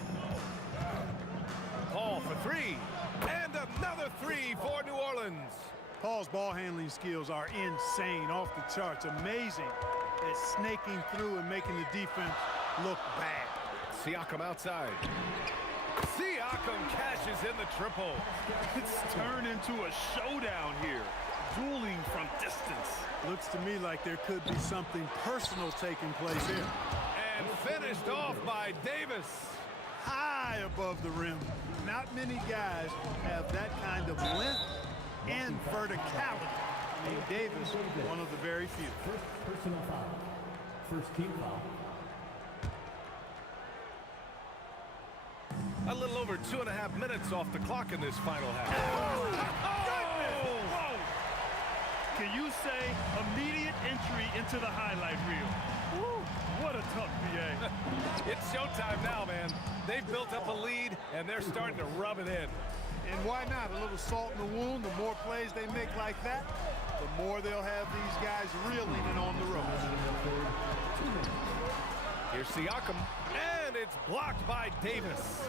Paul for 3. And another 3 for New Orleans. Paul's ball handling skills are insane, off the charts, amazing at snaking through and making the defense look bad. Siakam outside. Siakam cashes in the triple. It's turned into a showdown here. Dueling from distance. Looks to me like there could be something personal taking place here. And finished off by Davis. High above the rim. Not many guys have that kind of length and verticality. I mean, Davis, one of the very few. First personal foul. First team foul. A little over 2.5 minutes off the clock in this final half. Whoa! Can you say immediate entry into the highlight reel? Woo, what a tough PA. It's showtime now, man. They've built up a lead, and they're starting to rub it in. And why not? A little salt in the wound. The more plays they make like that, the more they'll have these guys reeling and on the ropes. Here's Siakam, and it's blocked by Davis.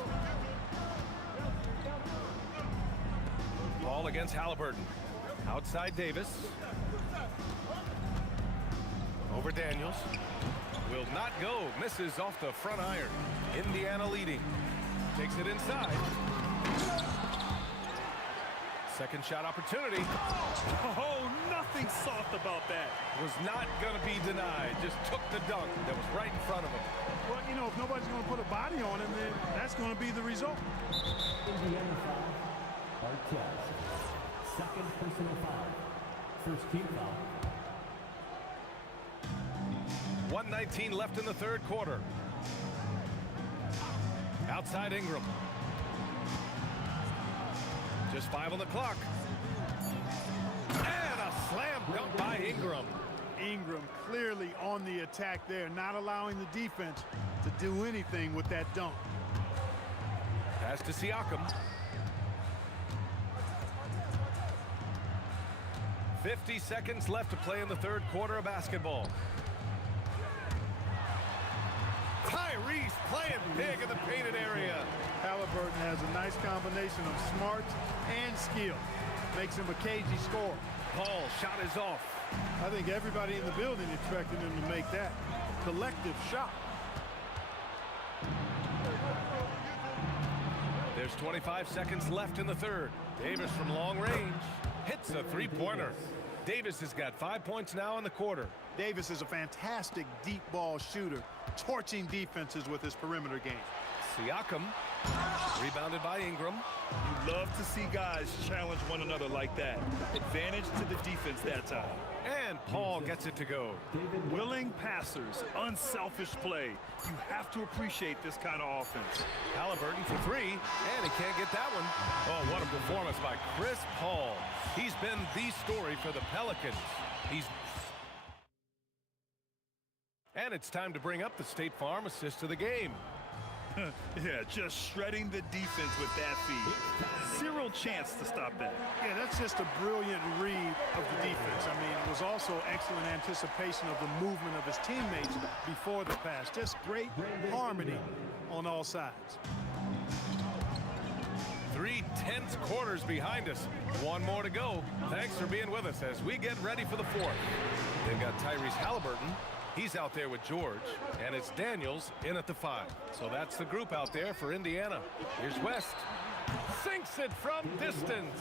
Ball against Halliburton. Outside Davis. Over Daniels. Will not go. Misses off the front iron. Indiana leading. Takes it inside. Second shot opportunity. Oh, nothing soft about that. Was not going to be denied. Just took the dunk that was right in front of him. Well, you know, if nobody's going to put a body on him, then that's going to be the result. Indiana foul. Artest. Second personal foul. First team foul. 1:19 left in the third quarter. Outside Ingram. Just 5 on the clock. And a slam dunk by Ingram. Ingram clearly on the attack there, not allowing the defense to do anything with that dunk. Pass to Siakam. 50 seconds left to play in the third quarter of basketball. Tyrese playing big in the painted area. Halliburton has a nice combination of smarts and skill. Makes him a cagey scorer. Paul shot is off. I think everybody in the building expected him to make that collective shot. There's 25 seconds left in the third. Davis from long range hits a three-pointer. Davis has got 5 points now in the quarter. Davis is a fantastic deep ball shooter, torching defenses with his perimeter game. Siakam, rebounded by Ingram. You love to see guys challenge one another like that. Advantage to the defense that time. And Paul gets it to go. Willing passers, unselfish play. You have to appreciate this kind of offense. Halliburton for 3, and he can't get that one. Oh, what a performance by Chris Paul. He's been the story for the Pelicans. And it's time to bring up the State Farm assist of the game. Yeah, just shredding the defense with that feed. Zero chance to stop that. Yeah, that's just a brilliant read of the defense. I mean, it was also excellent anticipation of the movement of his teammates before the pass. Just great harmony on all sides. 3 tense quarters behind us. One more to go. Thanks for being with us as we get ready for the fourth. They've got Tyrese Halliburton. He's out there with George, and it's Daniels in at the 5. So that's the group out there for Indiana. Here's West. Sinks it from distance.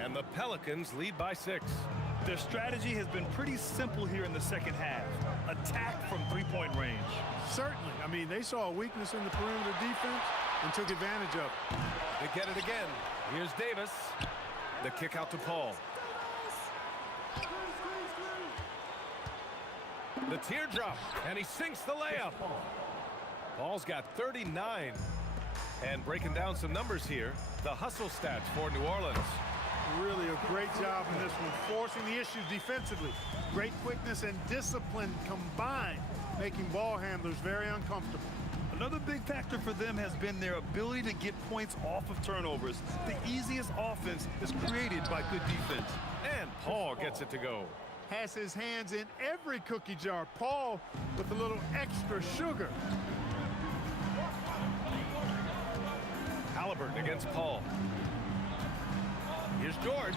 And the Pelicans lead by 6. Their strategy has been pretty simple here in the second half. Attack from three-point range. Certainly. I mean, they saw a weakness in the perimeter defense and took advantage of it. They get it again. Here's Davis. The kick out to Paul. The teardrop, and he sinks the layup. Paul's got 39. And breaking down some numbers here, the hustle stats for New Orleans. Really a great job in this one, forcing the issues defensively. Great quickness and discipline combined, making ball handlers very uncomfortable. Another big factor for them has been their ability to get points off of turnovers. The easiest offense is created by good defense. And Paul gets it to go. Has his hands in every cookie jar. Paul with a little extra sugar. Halliburton against Paul. Here's George.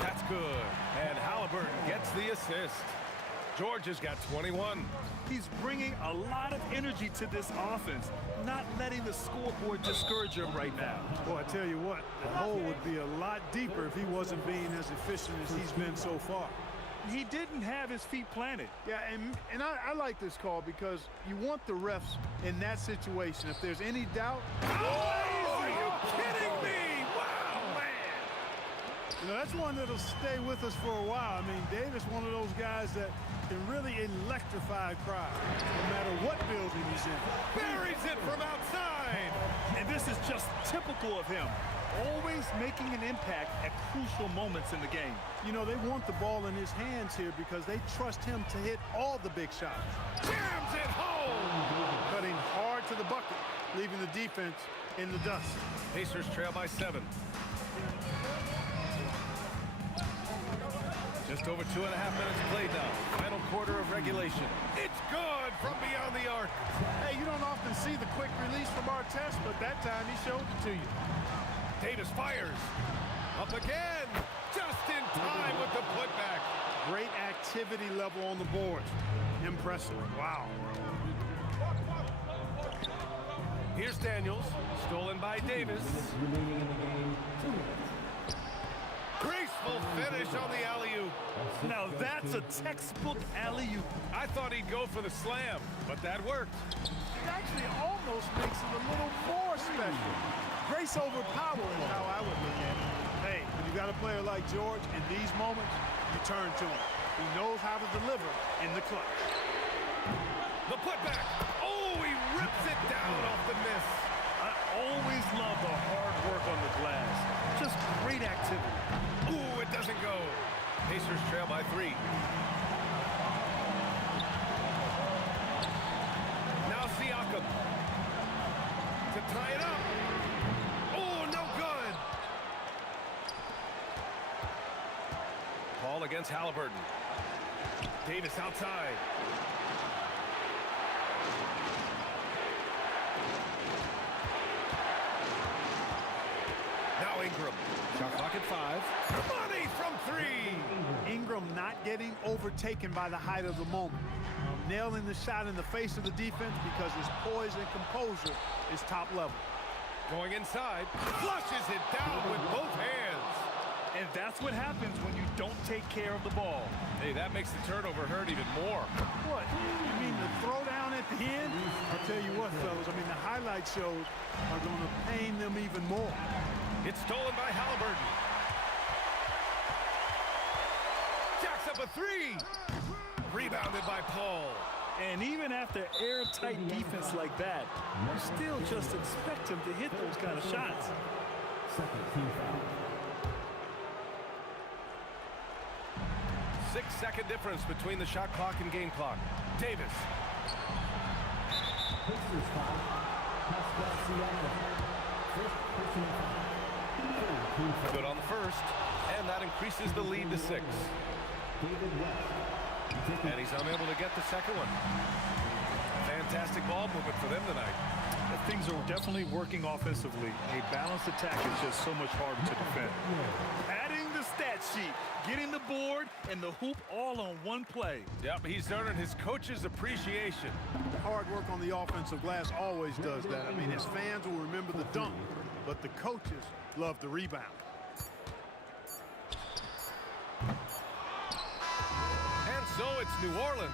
That's good. And Halliburton gets the assist. George has got 21. He's bringing a lot of energy to this offense, not letting the scoreboard discourage him right now. Well, I tell you what, the hole would be a lot deeper if he wasn't being as efficient as he's been so far. He didn't have his feet planted. Yeah, and I like this call because you want the refs in that situation. If there's any doubt... Oh, are you kidding me? Wow, man. You know, that's one that'll stay with us for a while. I mean, Davis, one of those guys that can really electrify a crowd, no matter what building he's in. Buries it from outside. And this is just typical of him. Always making an impact at crucial moments in the game. You know, they want the ball in his hands here because they trust him to hit all the big shots. Jams it home. Cutting hard to the bucket, leaving the defense in the dust. Pacers trail by 7. Just over 2.5 minutes played now. Final quarter of regulation. It's good from beyond the arc. Hey, you don't often see the quick release from Artest, but that time he showed it to you. Davis fires. Up again. Just in time with the putback. Great activity level on the boards. Impressive. Wow. Here's Daniels. Stolen by Davis. Graceful finish on the alley-oop. Now that's a textbook alley-oop. I thought he'd go for the slam, but that worked. It actually almost makes it a little more special. Grace over power is how I would look at it. Hey, when you got a player like George, in these moments, you turn to him. He knows how to deliver in the clutch. The putback. Oh, he rips it down off the miss. I always love the hard work on the glass. Just great activity. Ooh, it doesn't go. Pacers trail by 3. Now Siakam to tie it up. Oh, no good. Paul against Halliburton. Davis outside. Now Ingram. Shot clock at 5. Money from 3. Ingram not getting overtaken by the height of the moment. Nailing the shot in the face of the defense because his poise and composure is top level. Going inside. Flushes it down with both hands. And that's what happens when you don't take care of the ball. Hey, that makes the turnover hurt even more. What? You mean the throwdown at the end? I'll tell you what, fellas. I mean, the highlight shows are going to pain them even more. It's stolen by Halliburton. Jacks up a 3. Rebounded by Paul. And even after airtight defense like that, you still just expect him to hit those kind of shots. Second team foul. 6-second difference between the shot clock and game clock. Davis. Pacers foul. Pascal Siakam. First personal foul. Third team foul. Good on the first, and that increases the lead to 6. David West. And he's unable to get the second one. Fantastic ball movement for them tonight. Things are definitely working offensively. A balanced attack is just so much harder to defend. Adding the stat sheet, getting the board, and the hoop all on one play. Yep, he's earning his coach's appreciation. Hard work on the offensive glass always does that. I mean, his fans will remember the dunk, but the coaches love the rebound. so it's New Orleans.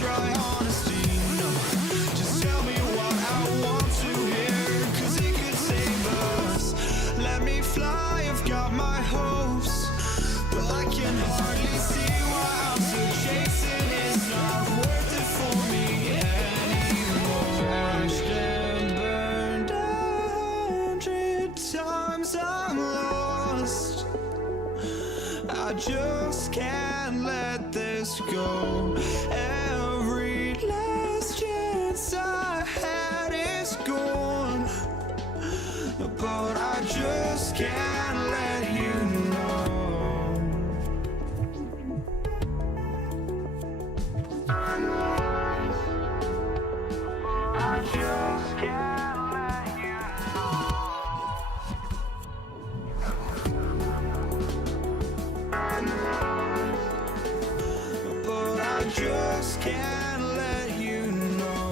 try honesty, no. Just tell me what I want to hear, 'cause it could save us. Let me fly, I've got my hopes, but I can hardly see why I'm still chasing. It's not worth it for me anymore. Crashed and burned 100 times, I'm lost. I just can't let this go. Every last chance I had is gone, but I just can't let you know. I just can't let you know. But I just can't let you know.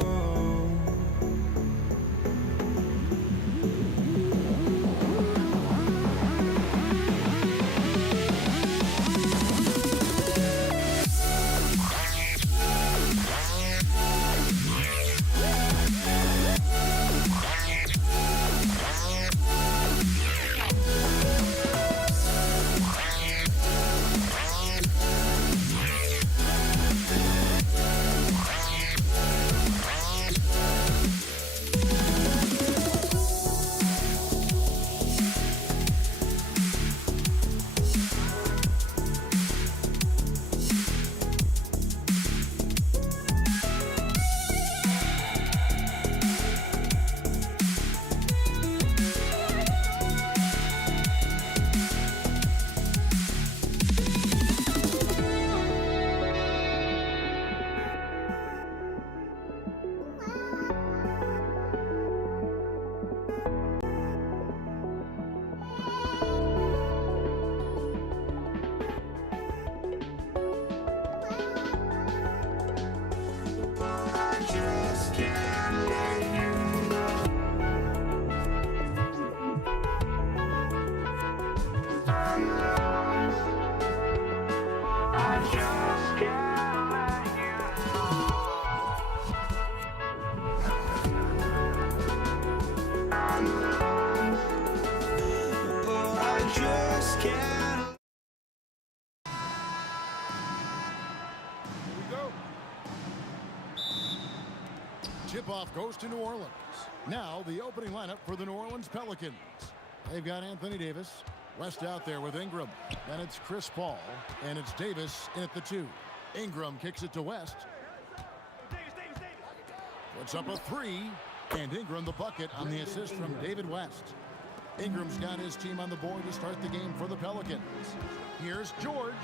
Tip-off goes to New Orleans. Now the opening lineup for the New Orleans Pelicans. They've got Anthony Davis. West out there with Ingram. Then it's Chris Paul. And it's Davis in at the 2. Ingram kicks it to West. Puts up a 3. And Ingram the bucket on the assist from David West. Ingram's got his team on the board to start the game for the Pelicans. Here's George.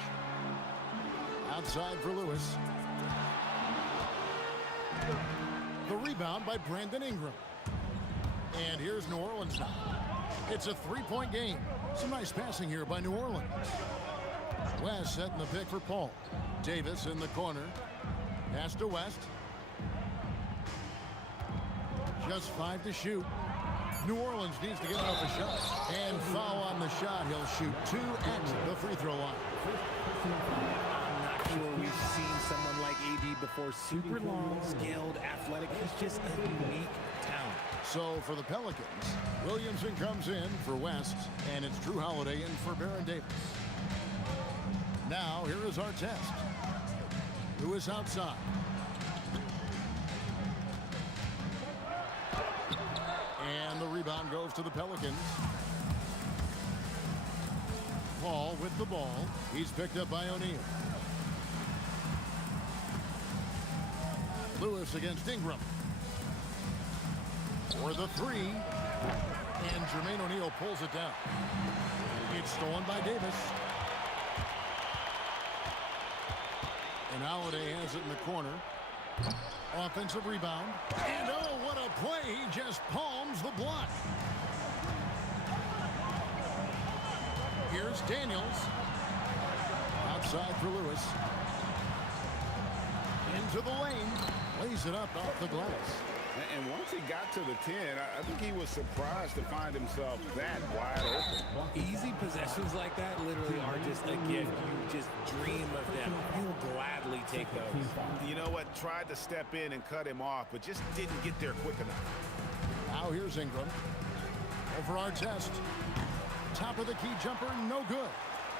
Outside for Lewis. The rebound by Brandon Ingram. And here's New Orleans now. It's a 3-point game. Some nice passing here by New Orleans. West setting the pick for Paul. Davis in the corner. Pass to West. Just 5 to shoot. New Orleans needs to get off a shot. And foul on the shot. He'll shoot 2 at the free throw line. I'm not sure we've seen someone like AD before. Super long, skilled, athletic. He's just a unique talent. So for the Pelicans, Williamson comes in for West, and it's Drew Holiday in for Baron Davis. Now here is our test. Lewis outside. And the rebound goes to the Pelicans. Paul with the ball. He's picked up by O'Neal. Lewis against Ingram. For the 3. And Jermaine O'Neal pulls it down. It's stolen by Davis. And Holiday has it in the corner. Offensive rebound. And oh, what a play. He just palms the block. Here's Daniels. Outside for Lewis. Into the lane. Lays it up off the glass. And once he got to the 10, I think he was surprised to find himself that wide open. Easy possessions like that literally are just a gift. You just dream of them. You'll gladly take those. You know what? Tried to step in and cut him off, but just didn't get there quick enough. Now here's Ingram. Over our test. Top of the key jumper, no good.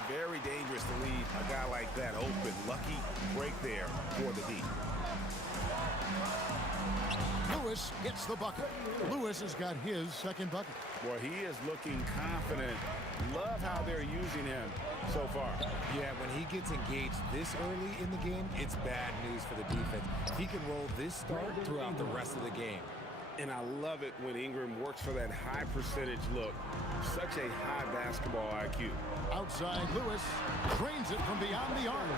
Very dangerous to leave a guy like that open. Lucky break there for the D. Lewis gets the bucket. Lewis has got his second bucket. Boy, he is looking confident. Love how they're using him so far. Yeah, when he gets engaged this early in the game, it's bad news for the defense. He can roll this start throughout the rest of the game. And I love it when Ingram works for that high percentage look. Such a high basketball IQ. Outside, Lewis drains it from beyond the arc.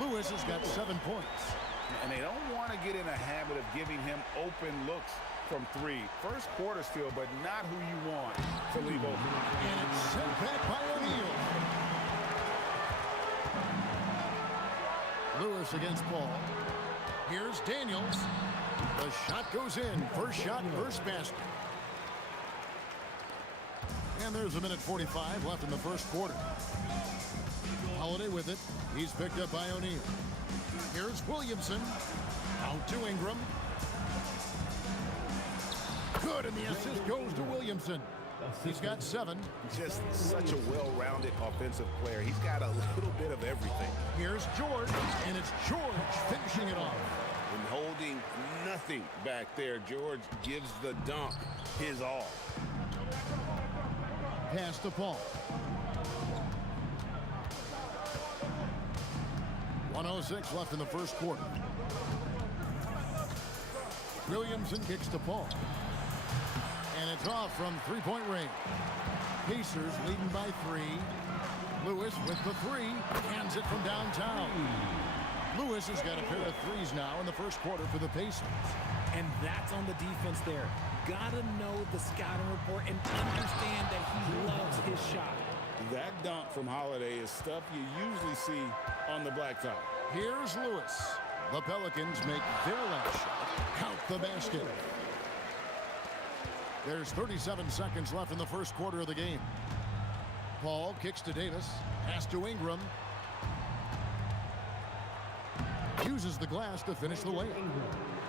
Lewis has got 7 points. And they don't want to get in a habit of giving him open looks from 3. First quarter still, but not who you want to leave open. And it's sent back by O'Neal. Lewis against Paul. Here's Daniels. The shot goes in. First shot, first basket. And there's a minute 45 left in the first quarter. Holiday with it. He's picked up by O'Neal. Here's Williamson. Out to Ingram. Good, and the assist goes to Williamson. He's got 7. Just such a well-rounded offensive player. He's got a little bit of everything. Here's George, and it's George finishing it off. And holding nothing back there, George gives the dunk his all. Pass to Paul. 1:06 left in the first quarter. Williamson kicks to Paul. And it's off from three-point range. Pacers leading by 3. Lewis with the 3. Hands it from downtown. Lewis has got a pair of 3s now in the first quarter for the Pacers. And that's on the defense there. Gotta know the scouting report and understand that he loves his shot. That dunk from Holiday is stuff you usually see on the blacktop. Here's Lewis. The Pelicans make their last shot. Count the basket. There's 37 seconds left in the first quarter of the game. Paul kicks to Davis. Pass to Ingram. Uses the glass to finish the layup.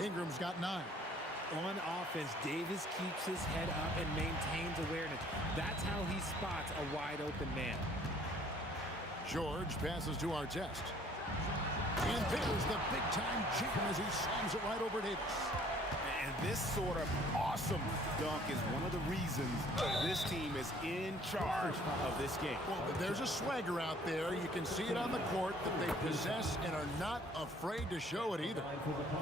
Ingram's got 9. On offense, Davis keeps his head up and maintains awareness. That's how he spots a wide open man. George passes to Artest. And there's the big-time jam as he slams it right over Davis. And this sort of awesome dunk is one of the reasons this team is in charge of this game. Well, there's a swagger out there. You can see it on the court that they possess and are not afraid to show it either.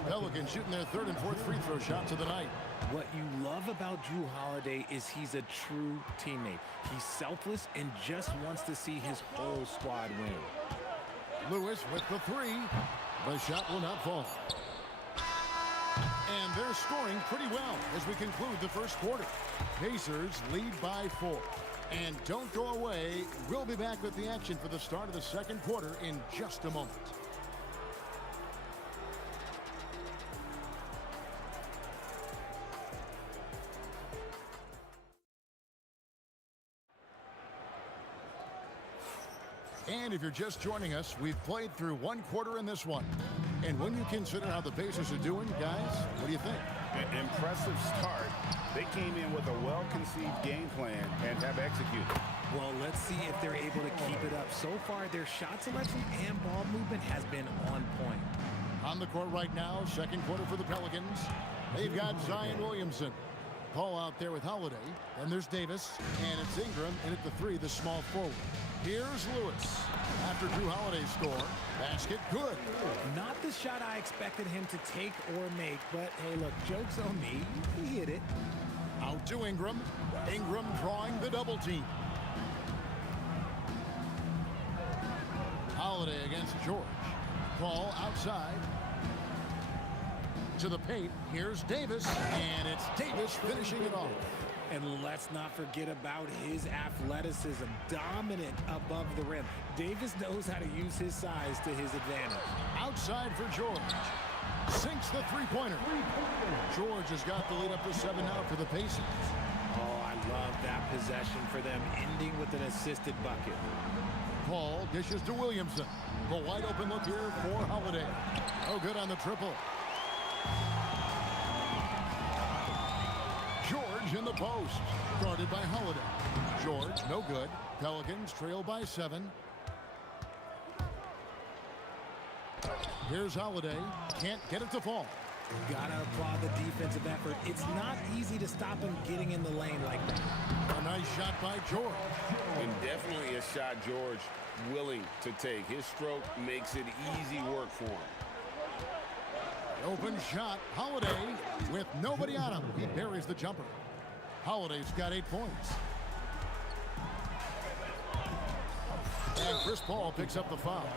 Pelicans shooting their 3rd and 4th free throw shots of the night. What you love about Drew Holiday is he's a true teammate. He's selfless and just wants to see his whole squad win. Lewis with the 3. The shot will not fall. And they're scoring pretty well as we conclude the first quarter. Pacers lead by 4. And don't go away. We'll be back with the action for the start of the second quarter in just a moment. And if you're just joining us, we've played through one quarter in this one. And when you consider how the Pacers are doing, guys, what do you think? An impressive start. They came in with a well-conceived game plan and have executed. Well, let's see if they're able to keep it up. So far, their shot selection and ball movement has been on point. On the court right now, second quarter for the Pelicans. They've got Zion Williamson. Paul out there with Holiday. Then there's Davis. And it's Ingram in at the 3, the small forward. Here's Lewis. After Drew Holiday's score, basket good. Not the shot I expected him to take or make, but hey, look, joke's on me. He hit it. Out to Ingram. Ingram drawing the double team. Holiday against George. Paul outside. To the paint. Here's Davis. And it's Davis finishing it off. And let's not forget about his athleticism. Dominant above the rim. Davis knows how to use his size to his advantage. Outside for George. Sinks the three-pointer. George has got the lead up to 7 now for the Pacers. Oh, I love that possession for them, ending with an assisted bucket. Paul dishes to Williamson. The wide open look here for Holiday. Oh, good on the triple. George in the post. Guarded by Holiday. George, no good. Pelicans trail by 7. Here's Holiday. Can't get it to fall. Gotta applaud the defensive effort. It's not easy to stop him getting in the lane like that. A nice shot by George. And definitely a shot George willing to take. His stroke makes it easy work for him. Open shot. Holiday with nobody on him. He buries the jumper. Holiday's got 8 points. And Chris Paul picks up the foul.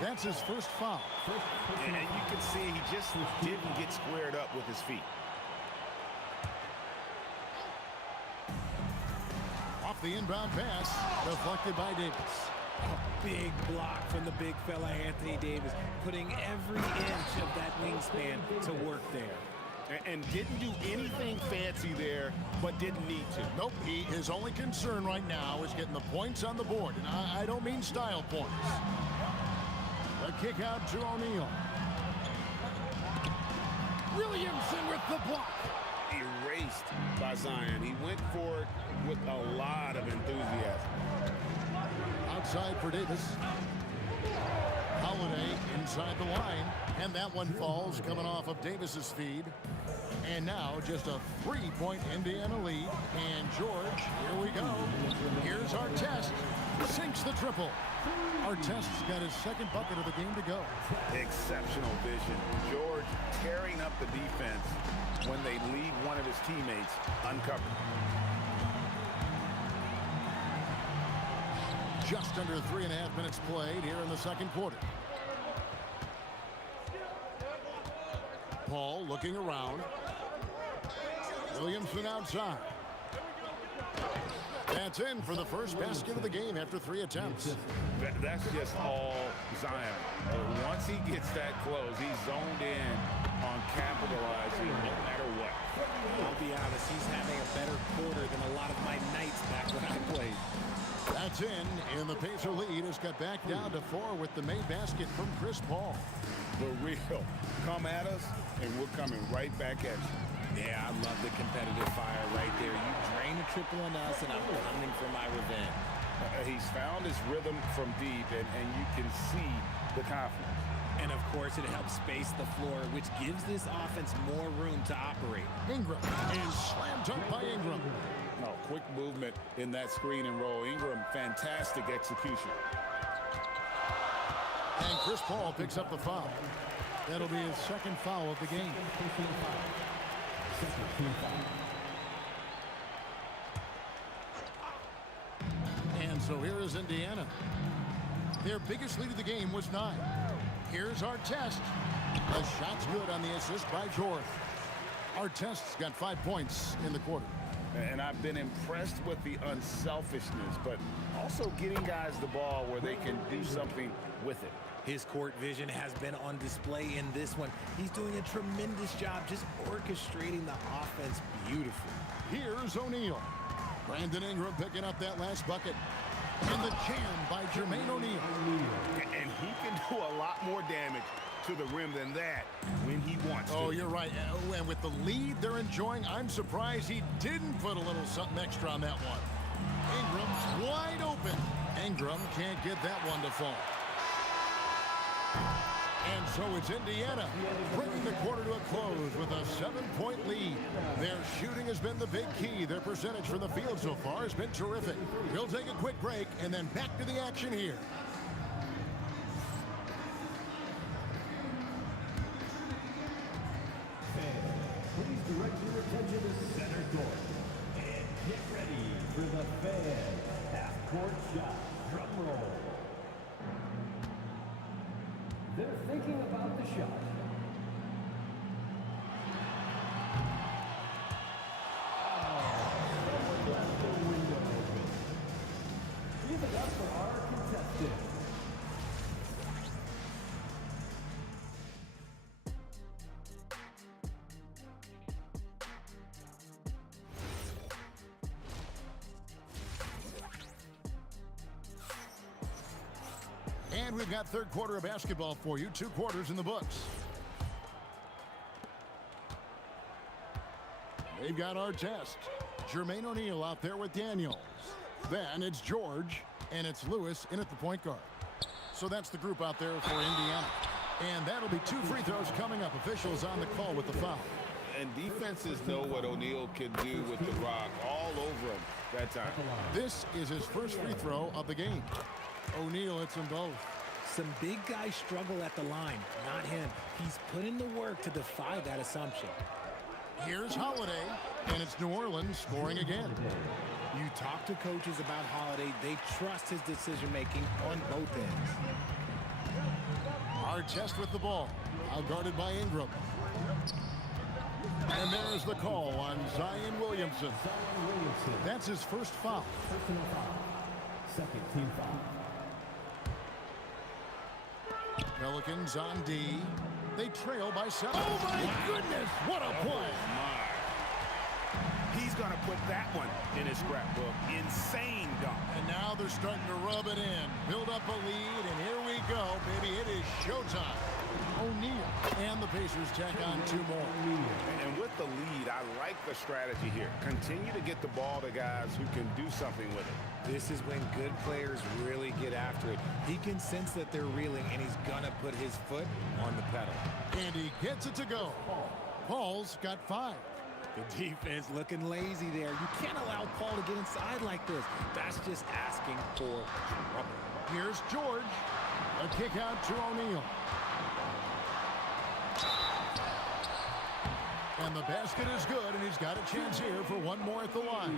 That's his first foul. And you can see he just didn't get squared up with his feet. Off the inbound pass, deflected by Davis. A big block from the big fella Anthony Davis, putting every inch of that wingspan to work there. And didn't do anything fancy there, but didn't need to. Nope, his only concern right now is getting the points on the board. And I don't mean style points. A kick out to O'Neal. Williamson with the block. Erased by Zion. He went for it with a lot of enthusiasm. Outside for Davis. Holiday inside the line. And that one falls coming off of Davis's feed. And now just a 3-point Indiana lead. And George, here we go. Here's our test. Sinks the triple. Artest's got his second bucket of the game to go. Exceptional vision. George tearing up the defense when they leave one of his teammates uncovered. Just under 3.5 minutes played here in the second quarter. Paul looking around. Williamson outside. That's in for the first basket of the game after 3 attempts. That's just all Zion. Once he gets that close, he's zoned in on capitalizing no matter what. I'll be honest, he's having a better quarter than a lot of my nights back when I played. That's in, and the Pacer lead is cut back down to 4 with the made basket from Chris Paul. The real come at us, and we're coming right back at you. Yeah, I love the competitive fire right there. You drain a triple on us, and I'm coming for my revenge. He's found his rhythm from deep, and you can see the confidence. And, of course, it helps space the floor, which gives this offense more room to operate. Ingram is slam dunk by Ingram. No, quick movement in that screen and roll. Ingram, fantastic execution. And Chris Paul picks up the foul. That'll be his second foul of the game. And so here is Indiana. Their biggest lead of the game was 9. Here's our test. The shot's good on the assist by George. Our test's got 5 points in the quarter. And I've been impressed with the unselfishness, but also getting guys the ball where they can do something with it. His court vision has been on display in this one. He's doing a tremendous job just orchestrating the offense beautifully. Here's O'Neal. Brandon Ingram picking up that last bucket. And the jam by Jermaine O'Neal. And he can do a lot more damage to the rim than that when he wants to. Oh, you're right. And with the lead they're enjoying, I'm surprised he didn't put a little something extra on that one. Ingram's wide open. Ingram can't get that one to fall. And so it's Indiana bringing the quarter to a close with a 7-point lead. Their shooting has been the big key. Their percentage from the field so far has been terrific. We'll take a quick break and then back to the action here. Please direct your attention to center court. And get ready for the fan half-court shot. Drum roll. They're thinking about the shot. Someone left the window open. Give it up for our contestant. And we've got third quarter of basketball for you. 2 quarters in the books. They've got our test. Jermaine O'Neal out there with Daniels. Then it's George, and it's Lewis in at the point guard. So that's the group out there for Indiana. And that'll be 2 free throws coming up. Officials on the call with the foul. And defenses know what O'Neal can do with the rock all over him that time. This is his first free throw of the game. O'Neal hits them both. Some big guys struggle at the line, not him. He's put in the work to defy that assumption. Here's Holiday, and it's New Orleans scoring again. You talk to coaches about Holiday, they trust his decision-making on both ends. Our test with the ball, now guarded by Ingram. And there's the call on Zion Williamson. That's his first foul. Personal foul. Second team foul. Pelicans on D. They trail by 7. Oh, my goodness, what a play. He's going to put that one in his scrapbook. Insane dunk. And now they're starting to rub it in. Build up a lead, and here we go, baby. It is showtime. O'Neal and the Pacers tack on 2 more. And with the lead, I like the strategy here. Continue to get the ball to guys who can do something with it. This is when good players really get after it. He can sense that they're reeling, and he's going to put his foot on the pedal. And he gets it to go. Paul's got 5. The defense looking lazy there. You can't allow Paul to get inside like this. That's just asking for trouble. Here's George. A kick out to O'Neal. And the basket is good, and he's got a chance here for 1 more at the line.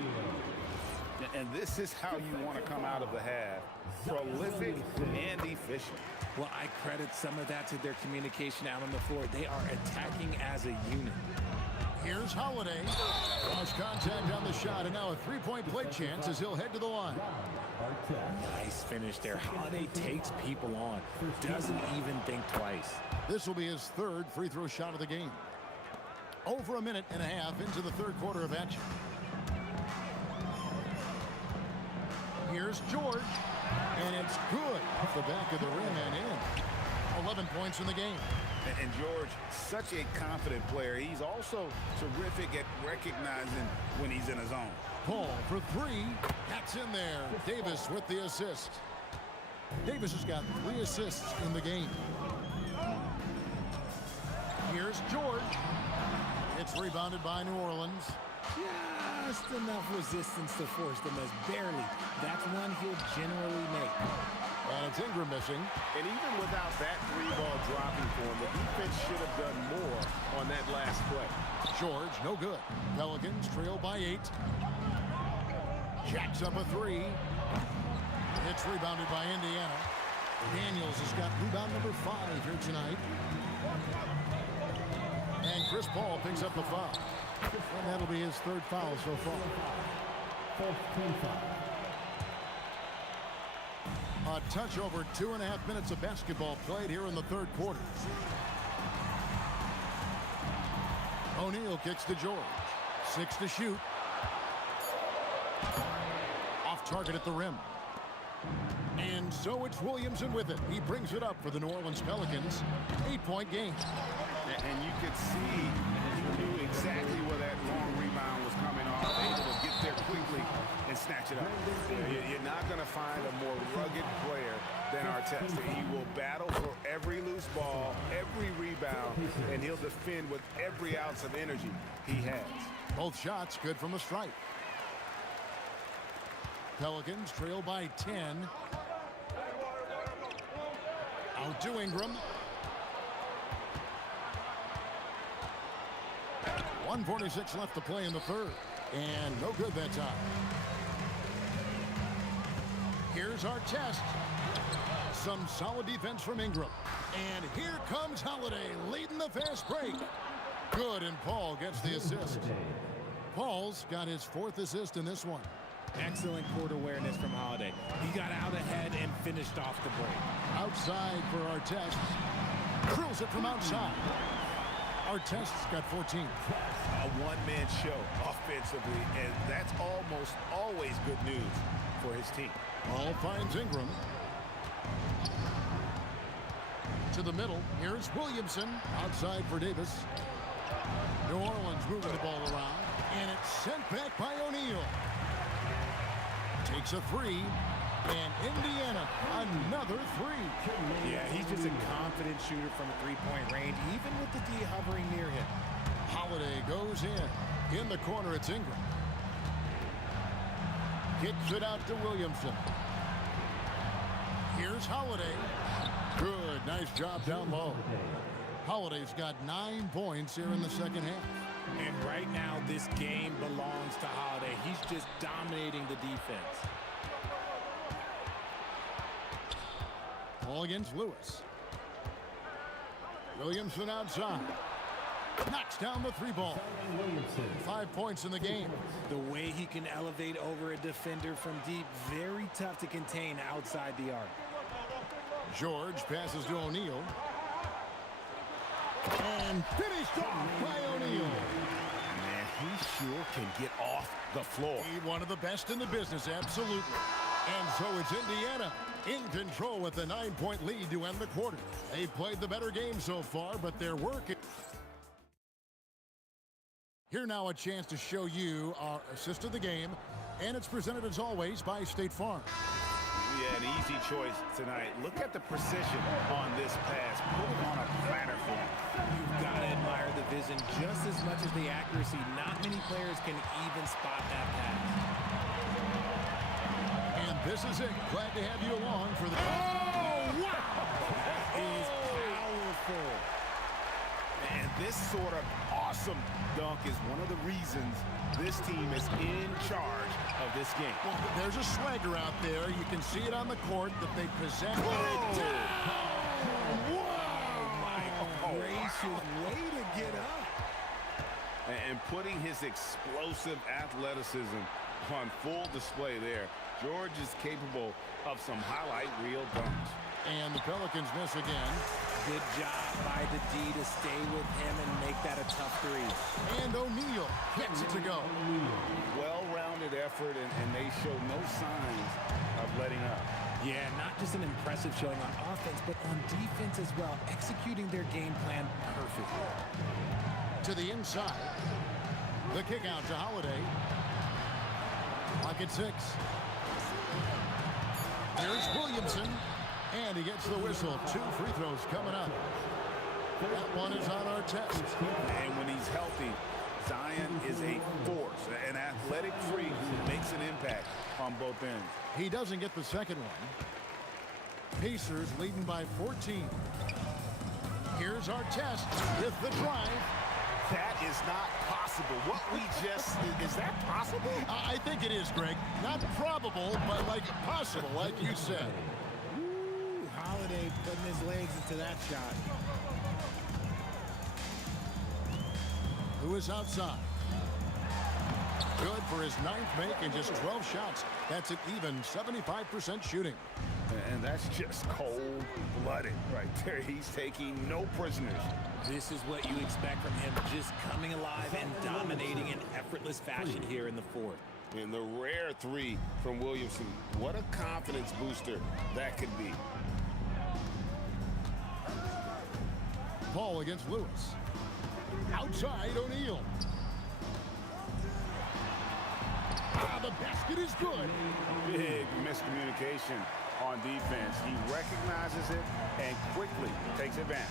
And this is how you want to come out of the half. Prolific and efficient. Well, I credit some of that to their communication out on the floor. They are attacking as a unit. Here's Holiday. Lost contact on the shot, and now a 3-point play chance as he'll head to the line. Nice finish there. Holiday takes people on. Doesn't even think twice. This will be his 3rd free throw shot of the game. Over a minute and a half into the 3rd quarter of action. Here's George, and it's good off the back of the rim and in. 11 points in the game. And George, such a confident player. He's also terrific at recognizing when he's in a zone. Paul for 3. That's in there. Davis with the assist. Davis has got 3 assists in the game. Here's George. It's rebounded by New Orleans. Just enough resistance to force them as barely. That's one he'll generally make. And it's Ingram missing. And even without that 3-ball dropping for him, the defense should have done more on that last play. George, no good. Pelicans trail by 8. Jacks up a 3. It's rebounded by Indiana. Daniels has got rebound number 5 here tonight. And Chris Paul picks up the foul. And that'll be his 3rd foul so far. A touch over 2.5 minutes of basketball played here in the 3rd quarter. O'Neal kicks to George. 6 to shoot. Off target at the rim. And so it's Williamson with it. He brings it up for the New Orleans Pelicans. 8-point game. And you could see he knew exactly where that long rebound was coming off, able to get there quickly and snatch it up. You're not going to find a more rugged player than Artest. He will battle for every loose ball, every rebound, and he'll defend with every ounce of energy he has. Both shots good from the stripe. Pelicans trail by 10. Out to Ingram. 1:46 left to play in the 3rd. And no good that time. Here's our test. Some solid defense from Ingram. And here comes Holiday leading the fast break. Good, and Paul gets the assist. Paul's got his 4th assist in this one. Excellent court awareness from Holiday. He got out ahead and finished off the break. Outside for Artest. Drills it from outside. Artest's got 14. A one-man show offensively, and that's almost always good news for his team. Ball finds Ingram. to the middle. Here's Williamson outside for Davis. New Orleans moving the ball around, and it's sent back by O'Neal. Takes a three, and Indiana another three. Yeah, he's just a confident shooter from a three-point range, even with the D hovering near him. Holiday goes in. In the corner, it's Ingram. Kicks it out to Williamson. Here's Holiday. Good, nice job down low. Holiday's got 9 points here in the second half. And right now, this game belongs to Holiday. He's just dominating the defense. Ball against Lewis. Williamson outside. Knocks down the three ball. 5 points in the game. The way he can elevate over a defender from deep, very tough to contain outside the arc. George passes to O'Neal. And finished off by O'Neal. Man, he sure can get off the floor. He's one of the best in the business, absolutely. And so it's Indiana in control with a 9-point lead to end the quarter. They've played the better game so far, but their work is... Here now a chance to show you our assist of the game, and it's presented as always by State Farm. Yeah, an easy choice tonight. Look at the precision on this pass. Put it on a platter for you. You've got to admire the vision just as much as the accuracy. Not many players can even spot that pass. And this is it. Glad to have you along for the... Oh, wow! That is powerful. And this sort of awesome dunk is one of the reasons this team is in charge of this game. Well, there's a swagger out there. You can see it on the court that they possess. Oh, my gracious, way to get up. And putting his explosive athleticism on full display there. George is capable of some highlight reel dunks. And the Pelicans miss again. Good job by the D to stay with him and make that a tough three. And O'Neal gets it to go. Well-rounded effort, and they show no signs of letting up. Yeah, not just an impressive showing on offense, but on defense as well, executing their game plan perfectly. To the inside. The kick out to Holiday. Clock at 6. Here's Williamson. And he gets the whistle. 2 free throws coming up. That one is on our test. And when he's healthy, Zion is a force, an athletic freak who makes an impact on both ends. He doesn't get the second one. Pacers leading by 14. Here's our test with the drive. That is not possible. What we just, is that possible? I think it is, Greg. Not probable, but like possible, like you said. Holiday putting his legs into that shot. Who is outside? Good for his 9th make and just 12 shots. That's an even 75% shooting. And that's just cold-blooded right there. He's taking no prisoners. This is what you expect from him, just coming alive and dominating in effortless fashion here in the fourth. And the rare 3 from Williamson. What a confidence booster that could be. Ball against Lewis. Outside, O'Neal. The basket is good. Big miscommunication on defense. He recognizes it and quickly takes advantage.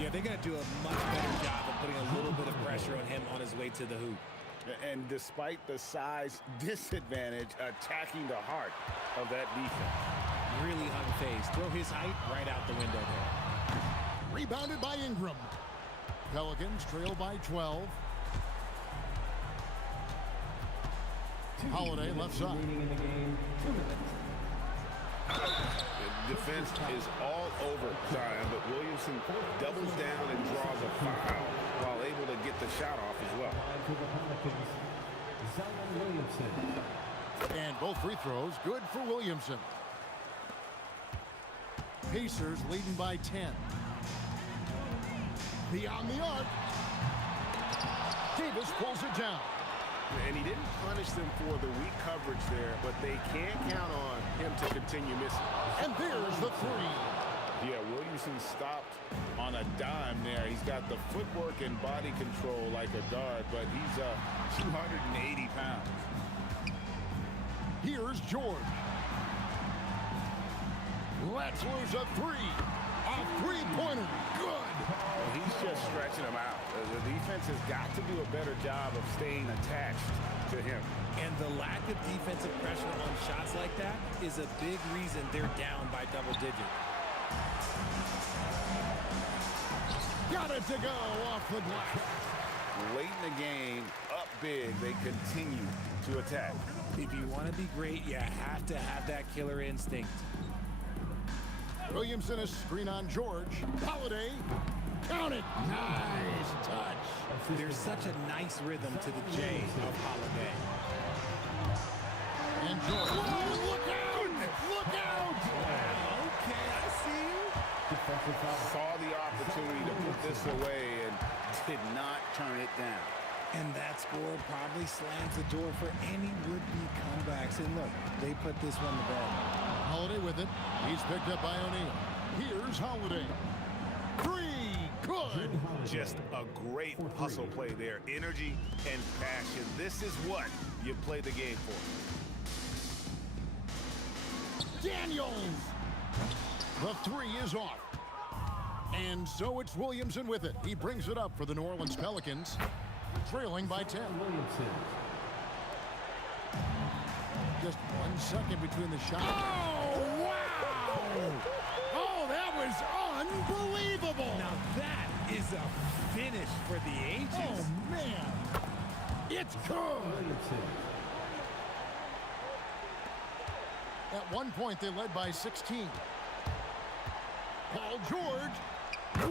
Yeah, they're going to do a much better job of putting a little bit of pressure on him on his way to the hoop. And despite the size disadvantage, attacking the heart of that defense. Really unfazed. Throw his height right out the window there. Rebounded by Ingram. Pelicans trail by 12. Holiday left side. The defense is all over Zion, but Williamson doubles down and draws a foul while able to get the shot off as well. And both free throws good for Williamson. Pacers leading by 10. Beyond the arc. Davis pulls it down. And he didn't punish them for the weak coverage there, but they can't count on him to continue missing. And there's the 3. Yeah, Williamson Williamson stopped on a dime there. He's got the footwork and body control like a guard, but he's 280 pounds. Here's George. Let's lose a three. A three-pointer. Good. Well, he's just stretching him out. The defense has got to do a better job of staying attached to him. And the lack of defensive pressure on shots like that is a big reason they're down by double digits. Got it to go off the glass. Late in the game, up big, they continue to attack. If you want to be great, you have to have that killer instinct. Williamson, a screen on George. Holiday. Count it. Nice touch. There's such a nice rhythm to the J of Holiday. And George. Whoa, look out! Look out! Okay, I see you. Saw the opportunity to put this away and did not turn it down. And that score probably slams the door for any would-be comebacks. And look, they put this one to bed. Holiday with it. He's picked up by O'Neal. Here's Holiday. Three. Good. Just a great hustle play there. Energy and passion. This is what you play the game for. Daniels. The three is off. And so it's Williamson with it. He brings it up for the New Orleans Pelicans, trailing by 10. Just 1 second between the shots. Oh, wow! Oh, that was unbelievable! Now that is a finish for the ages. Oh, man! It's good! At one point, they led by 16. Paul George,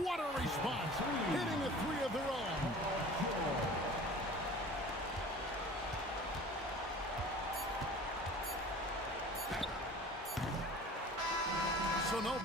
what a response! Hitting a three of their own. So no.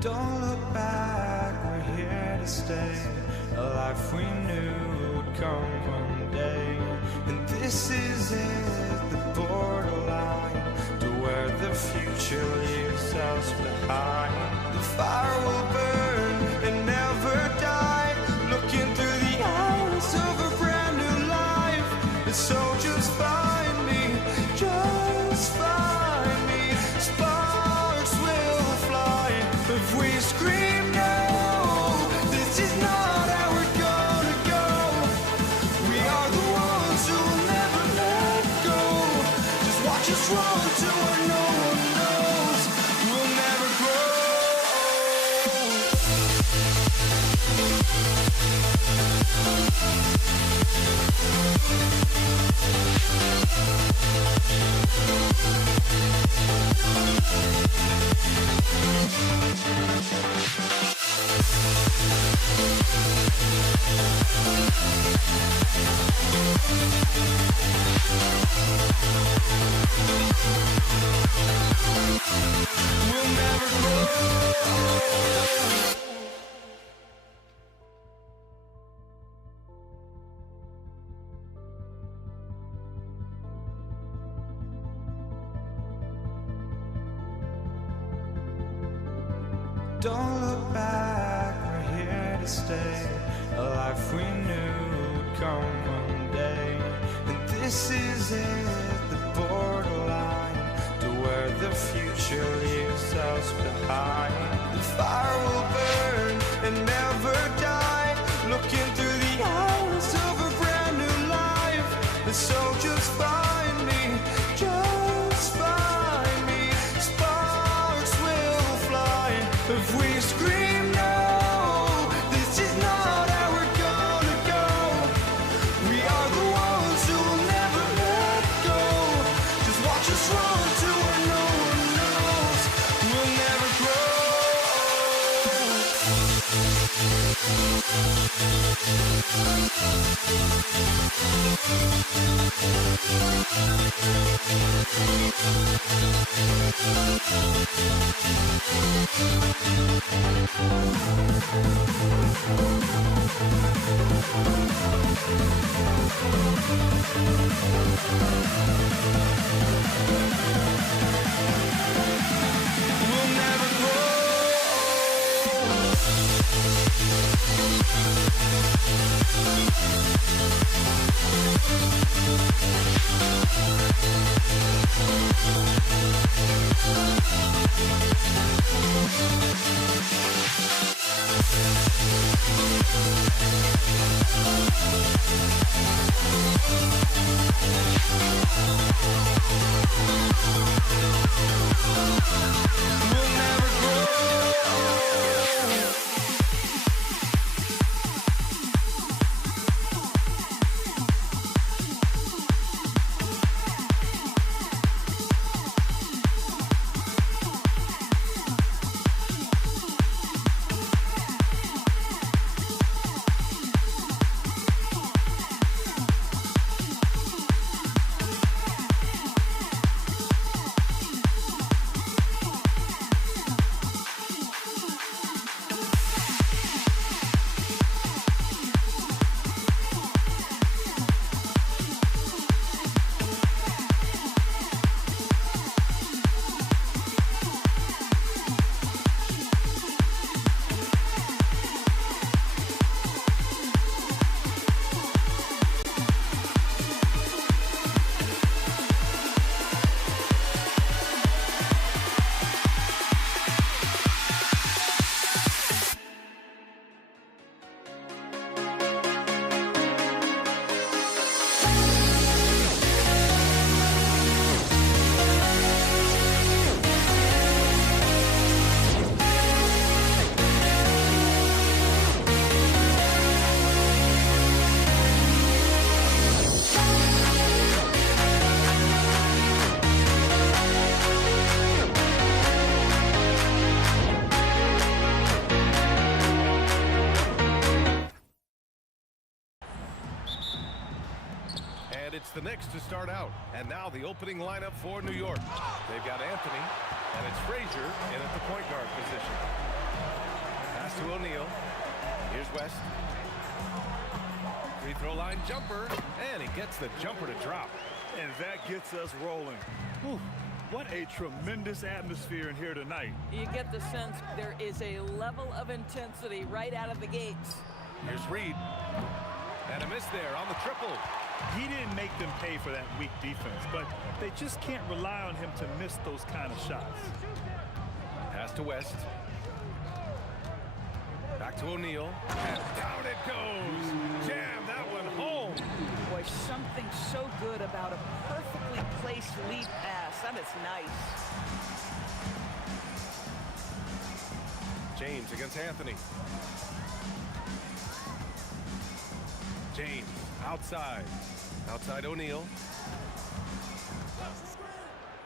Don't look back, we're here to stay. A life we knew would come one day. And this is it, the borderline to where the future leaves us behind. The fire will burn and never die, looking through the eyes of a brand new life. And so just find me, just find me. Sparks will fly if we scream no. This is not how we're gonna go. We are the ones who will never let go. Just watch us run to where no one knows. We'll never grow. We'll never grow. Don't look back, we're here to stay. A life we knew would come one day. And this is it, the borderline to where the future leaves us behind. The fire will burn and never die, looking through the eyes of a brand new life. And so just find me, just find me. Sparks will fly if we scream no. This is not how we're gonna go. We are the ones who will never let go. Just watch us run to where no one knows. We'll never grow. We'll never grow. We'll never grow. It's the Knicks to start out. And now the opening lineup for New York. They've got Anthony, and it's Frazier in at the point guard position. Pass to O'Neal. Here's West. Free throw line jumper, and he gets the jumper to drop. And that gets us rolling. Whew, what a tremendous atmosphere in here tonight. You get the sense there is a level of intensity right out of the gates. Here's Reed. And a miss there on the triple. He didn't make them pay for that weak defense, but they just can't rely on him to miss those kind of shots. Pass to West. Back to O'Neal. And down it goes. Jam that one home. Boy, something so good about a perfectly placed lead pass. That is nice. James against Anthony. James outside. Outside O'Neal.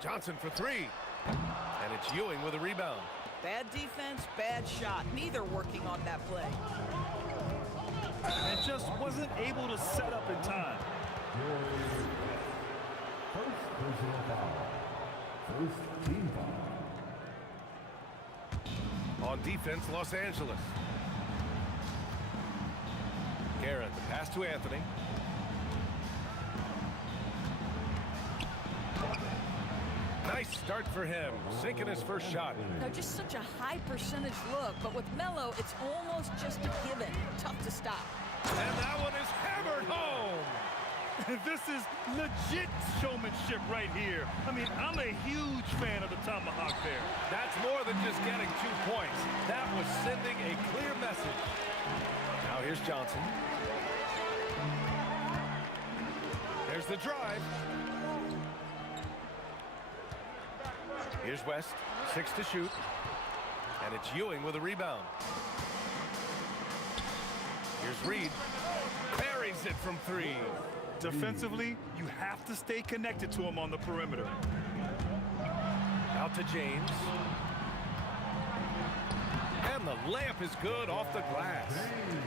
Johnson for three. And it's Ewing with a rebound. Bad defense, bad shot. Neither working on that play. And just wasn't able to set up in time. First personal foul. First team foul. On defense, Los Angeles. Garrett, the pass to Anthony. Nice start for him, sinking his first shot. Now, just such a high percentage look, but with Melo, it's almost just a given. Tough to stop. And that one is hammered home. This is legit showmanship right here. I mean, I'm a huge fan of the tomahawk there. That's more than just getting 2 points. That was sending a clear message. Now here's Johnson. There's the drive. Here's West, 6 to shoot. And it's Ewing with a rebound. Here's Reed. Buries it from 3. Defensively, you have to stay connected to him on the perimeter. Out to James. And the layup is good off the glass.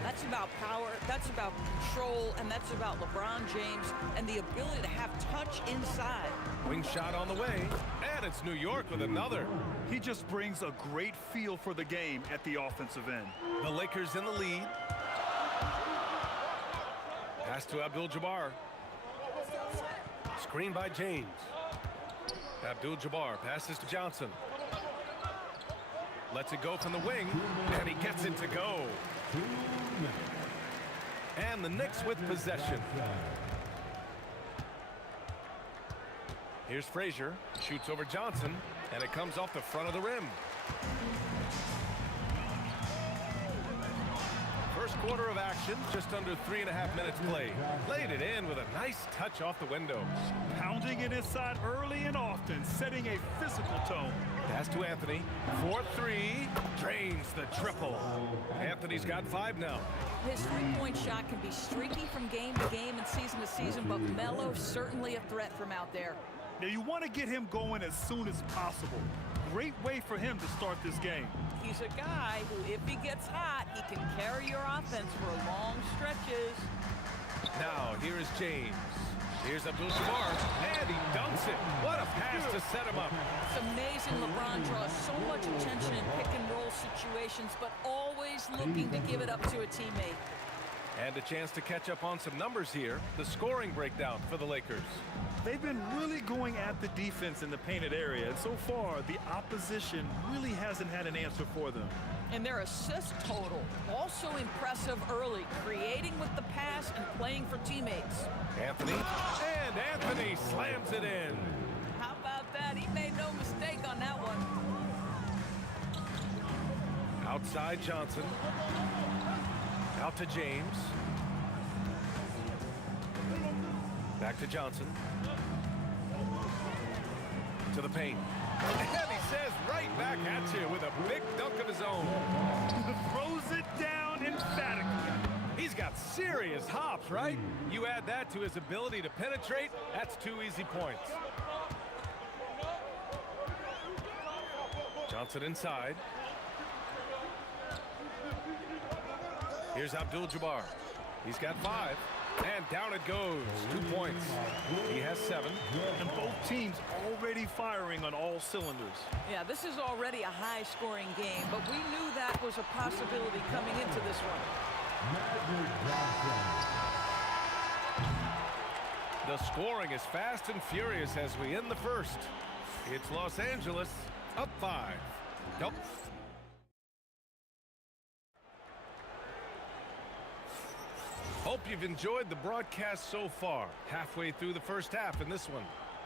That's about power, that's about control, and that's about LeBron James and the ability to have touch inside. Wing shot on the way. And it's New York with another. He just brings a great feel for the game at the offensive end. The Lakers in the lead. Pass to Abdul-Jabbar. Screen by James. Abdul-Jabbar passes to Johnson. Lets it go from the wing, and he gets it to go. And the Knicks with possession. Here's Frazier, shoots over Johnson, and it comes off the front of the rim. First quarter of action, just under 3.5 minutes played. Laid it in with a nice touch off the window. Pounding it inside early and often, setting a physical tone. Pass to Anthony, 4-3, drains the triple. Anthony's got 5 now. His three-point shot can be streaky from game to game and season to season, but Melo certainly a threat from out there. Now you want to get him going as soon as possible. Great way for him to start this game. He's a guy who, if he gets hot, he can carry your offense for long stretches. Now, here is James. Here's Abdul-Jabbar, and he dunks it. What a pass to set him up. It's amazing LeBron draws so much attention in pick-and-roll situations, but always looking to give it up to a teammate. And a chance to catch up on some numbers here. The scoring breakdown for the Lakers. They've been really going at the defense in the painted area, and so far, the opposition really hasn't had an answer for them. And their assist total, also impressive early, creating with the pass and playing for teammates. Anthony, and Anthony slams it in. How about that? He made no mistake on that one. Outside Johnson. Out to James. Back to Johnson. To the paint. And he says right back at you with a big dunk of his own. Throws it down emphatically. He's got serious hops, right? You add that to his ability to penetrate, that's 2 easy points. Johnson inside. Here's Abdul-Jabbar. He's got 5. And down it goes. 2 points. He has 7. And both teams already firing on all cylinders. Yeah, this is already a high-scoring game, but we knew that was a possibility coming into this one. The scoring is fast and furious as we end the first. It's Los Angeles up 5. Nope. Hope you've enjoyed the broadcast so far. Halfway through the first half in this one.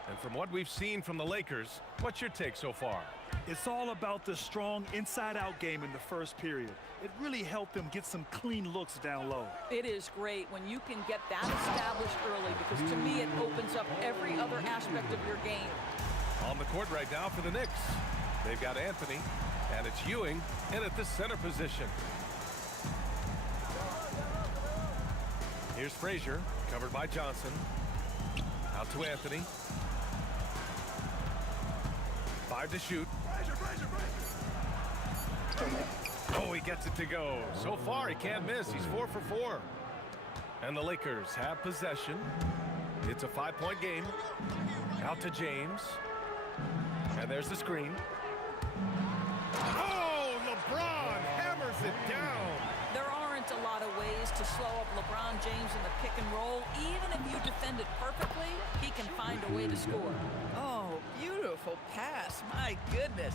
And from what we've seen from the Lakers, what's your take so far? It's all about the strong inside-out game in the first period. It really helped them get some clean looks down low. It is great when you can get that established early because to me it opens up every other aspect of your game. On the court right now for the Knicks. They've got Anthony, and it's Ewing in at the center position. Here's Frazier, covered by Johnson. Out to Anthony. 5 to shoot. Oh, he gets it to go. So far, he can't miss. He's 4 for 4. And the Lakers have possession. It's a 5-point game. Out to James. And there's the screen. Oh, LeBron hammers it down. There aren't a lot of ways to slow up LeBron James in the pick and roll. Even if you defend it perfectly, he can find a way to score. Oh, beautiful pass. My goodness.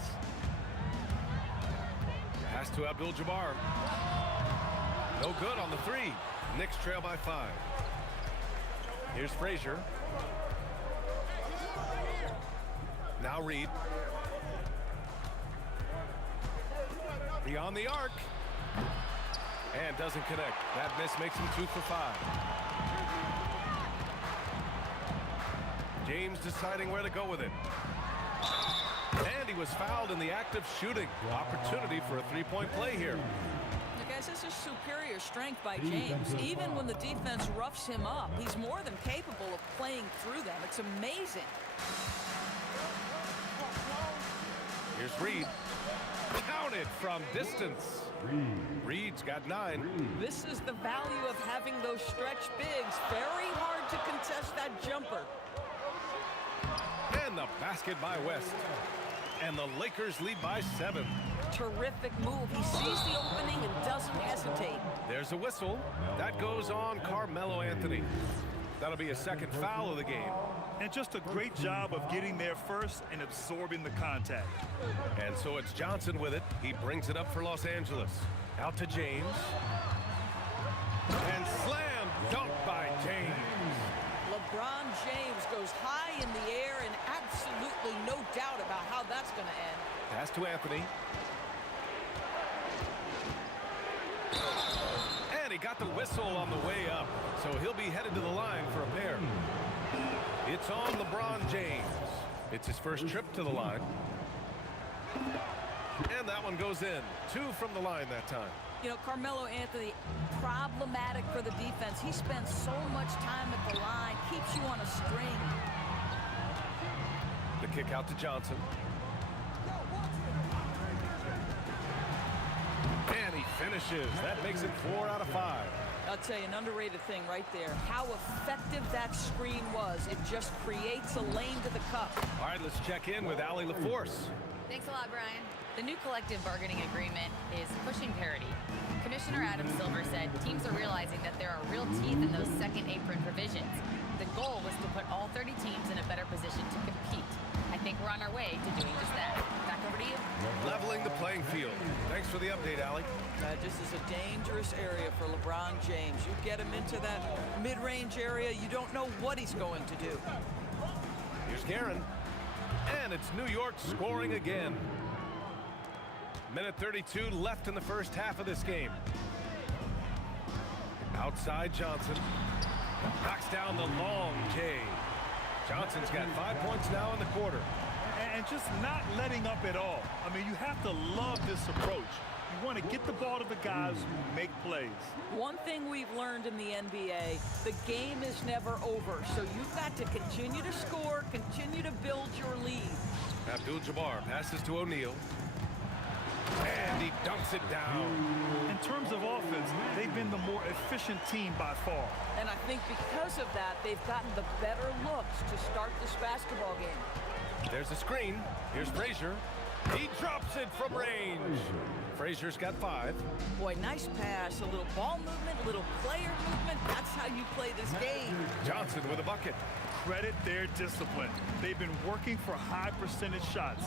Pass to Abdul-Jabbar. No good on the 3. Knicks trail by 5. Here's Frazier. Now Reed. Beyond the arc. And doesn't connect. That miss makes him 2 for 5. James deciding where to go with it. And he was fouled in the act of shooting. Opportunity for a 3-point play here. Guys, this is superior strength by James. Even when the defense roughs him up, he's more than capable of playing through them. It's amazing. Here's Reed. Counted from distance. Reed's got 9. This is the value of having those stretch bigs. Very hard to contest that jumper. And the basket by West. And the Lakers lead by 7. Terrific move. He sees the opening and doesn't hesitate. There's a whistle. That goes on Carmelo Anthony. That'll be a second foul of the game. And just a great job of getting there first and absorbing the contact. And so it's Johnson with it. He brings it up for Los Angeles. Out to James. And slam dunk by James. LeBron James goes high in the air and absolutely no doubt about how that's going to end. Pass to Anthony. And he got the whistle on the way up. So he'll be headed to the line for a pair. It's on LeBron James. It's his first trip to the line. And that one goes in. 2 from the line that time. You know, Carmelo Anthony, problematic for the defense. He spends so much time at the line, keeps you on a string. The kick out to Johnson. And he finishes. That makes it 4 out of 5. I'll tell you, an underrated thing right there. How effective that screen was. It just creates a lane to the cup. All right, let's check in with Allie LaForce. Thanks a lot, Brian. The new collective bargaining agreement is pushing parity. Commissioner Adam Silver said teams are realizing that there are real teeth in those second apron provisions. The goal was to put all 30 teams in a better position to compete. I think we're on our way to doing just that. Back over to you. Leveling the playing field. Thanks for the update, Allie. This is a dangerous area for LeBron James. You get him into that mid-range area, you don't know what he's going to do. Here's Guerin. And it's New York scoring again. Minute 32 left in the first half of this game. Outside Johnson. Knocks down the long J. Johnson's got 5 points now in the quarter. And just not letting up at all. I mean, you have to love this approach. You want to get the ball to the guys who make plays. One thing we've learned in the NBA, the game is never over. So you've got to continue to score, continue to build your lead. Abdul-Jabbar passes to O'Neal. And And he dunks it down. In terms of offense, they've been the more efficient team by far. And I think because of that, they've gotten the better looks to start this basketball game. There's a screen. Here's Frazier. He drops it from range. Frazier's got 5. Boy, nice pass, a little ball movement, a little player movement. That's how you play this game. Johnson with a bucket. Credit their discipline. They've been working for high percentage shots.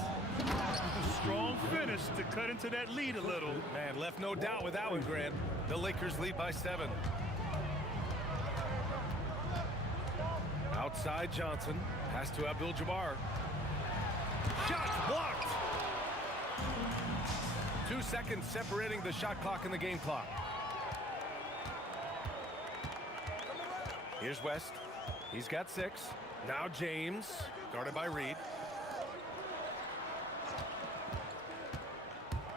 Strong finish to cut into that lead a little. Man, left no doubt with that one, Grant. The Lakers lead by 7. Outside Johnson. Pass to Abdul-Jabbar. Shot blocked. 2 seconds separating the shot clock and the game clock. Here's West. He's got 6. Now James, guarded by Reed.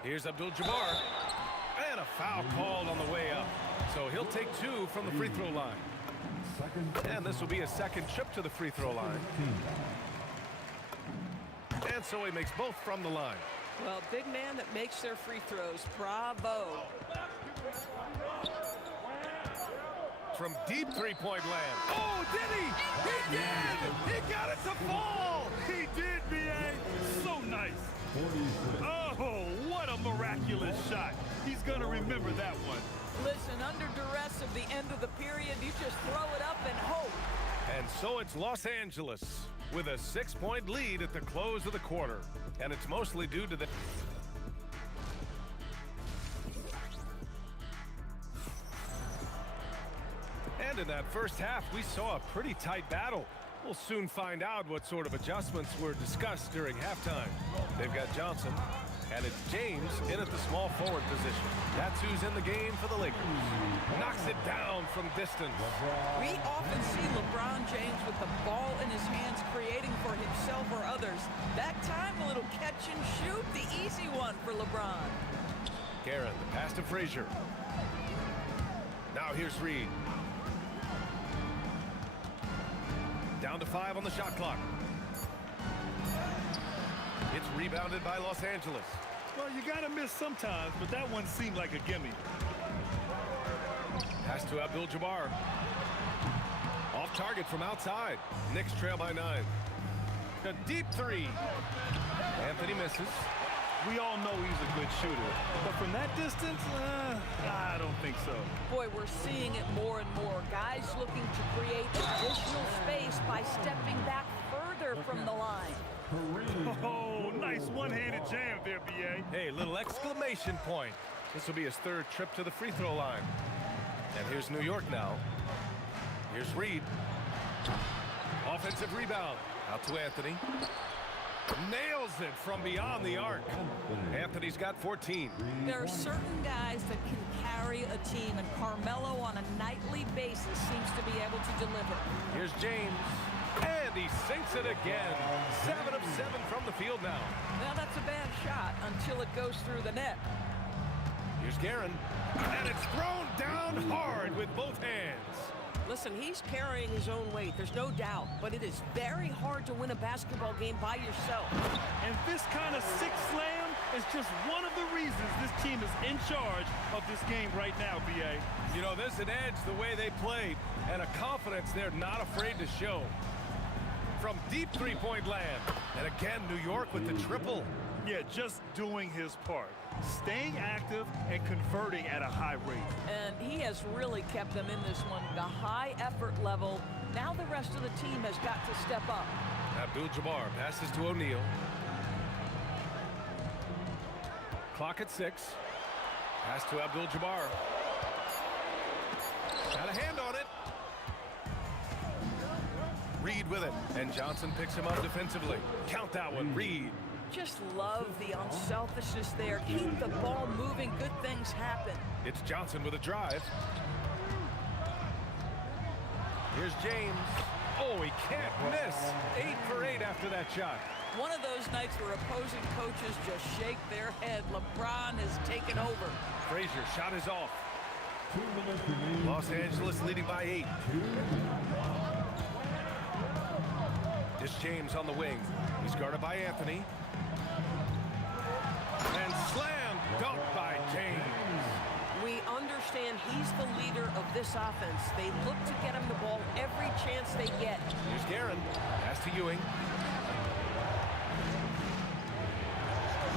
Here's Abdul-Jabbar. And a foul called on the way up. So he'll take 2 from the free throw line. And this will be a second trip to the free throw line. And so he makes both from the line. Well, big man that makes their free throws. Bravo. From deep three-point land. Oh, did he? He did! He got it to fall! He did, B.A. So nice. Oh, what a miraculous shot. He's going to remember that one. Listen, under duress of the end of the period, you just throw it up and hope. And so it's Los Angeles with a 6-point lead at the close of the quarter. And it's mostly due to the... And in that first half, we saw a pretty tight battle. We'll soon find out what sort of adjustments were discussed during halftime. They've got Johnson, and it's James in at the small forward position. That's who's in the game for the Lakers. Knocks it down from distance. We often see LeBron James with the ball in his hands, creating for himself or others. That time, a little catch and shoot, the easy one for LeBron. Garrett, the pass to Frazier. Now here's Reed. Down to 5 on the shot clock. It's rebounded by Los Angeles. Well, you got to miss sometimes, but that one seemed like a gimme. Pass to Abdul-Jabbar. Off target from outside. Knicks trail by 9. A deep 3. Anthony misses. We all know he's a good shooter, but from that distance, I don't think so. Boy, we're seeing it more and more. Guys looking to create additional space by stepping back further from the line. Oh, nice one-handed jam there, B.A. Hey, little exclamation point. This will be his 3rd trip to the free throw line. And here's New York now. Here's Reed. Offensive rebound. Out to Anthony. Nails it from beyond the arc. Anthony's got 14. There are certain guys that can carry a team, and Carmelo on a nightly basis seems to be able to deliver. Here's James. And he sinks it again. 7 of 7 from the field now. Now that's a bad shot until it goes through the net. Here's Guerin. And it's thrown down hard with both hands. Listen, he's carrying his own weight, there's no doubt, but it is very hard to win a basketball game by yourself. And this kind of sick slam is just one of the reasons this team is in charge of this game right now, B.A. You know, there's an edge the way they played and a confidence they're not afraid to show. From deep three-point land. And again, New York with the triple. Yeah, just doing his part. Staying active and converting at a high rate. And he has really kept them in this one. The high effort level. Now the rest of the team has got to step up. Abdul-Jabbar passes to O'Neal. Clock at 6. Pass to Abdul-Jabbar. Got a hand on it. Reed with it. And Johnson picks him up defensively. Count that one, Reed. Just love the unselfishness there. Keep the ball moving. Good things happen. It's Johnson with a drive. Here's James. Oh, he can't miss. 8 for 8 after that shot. One of those nights where opposing coaches just shake their head. LeBron has taken over. Frazier shot is off. Los Angeles leading by 8. It's James on the wing. He's guarded by Anthony. And slam dunk of this offense. They look to get him the ball every chance they get. Here's Guerin. Pass to Ewing.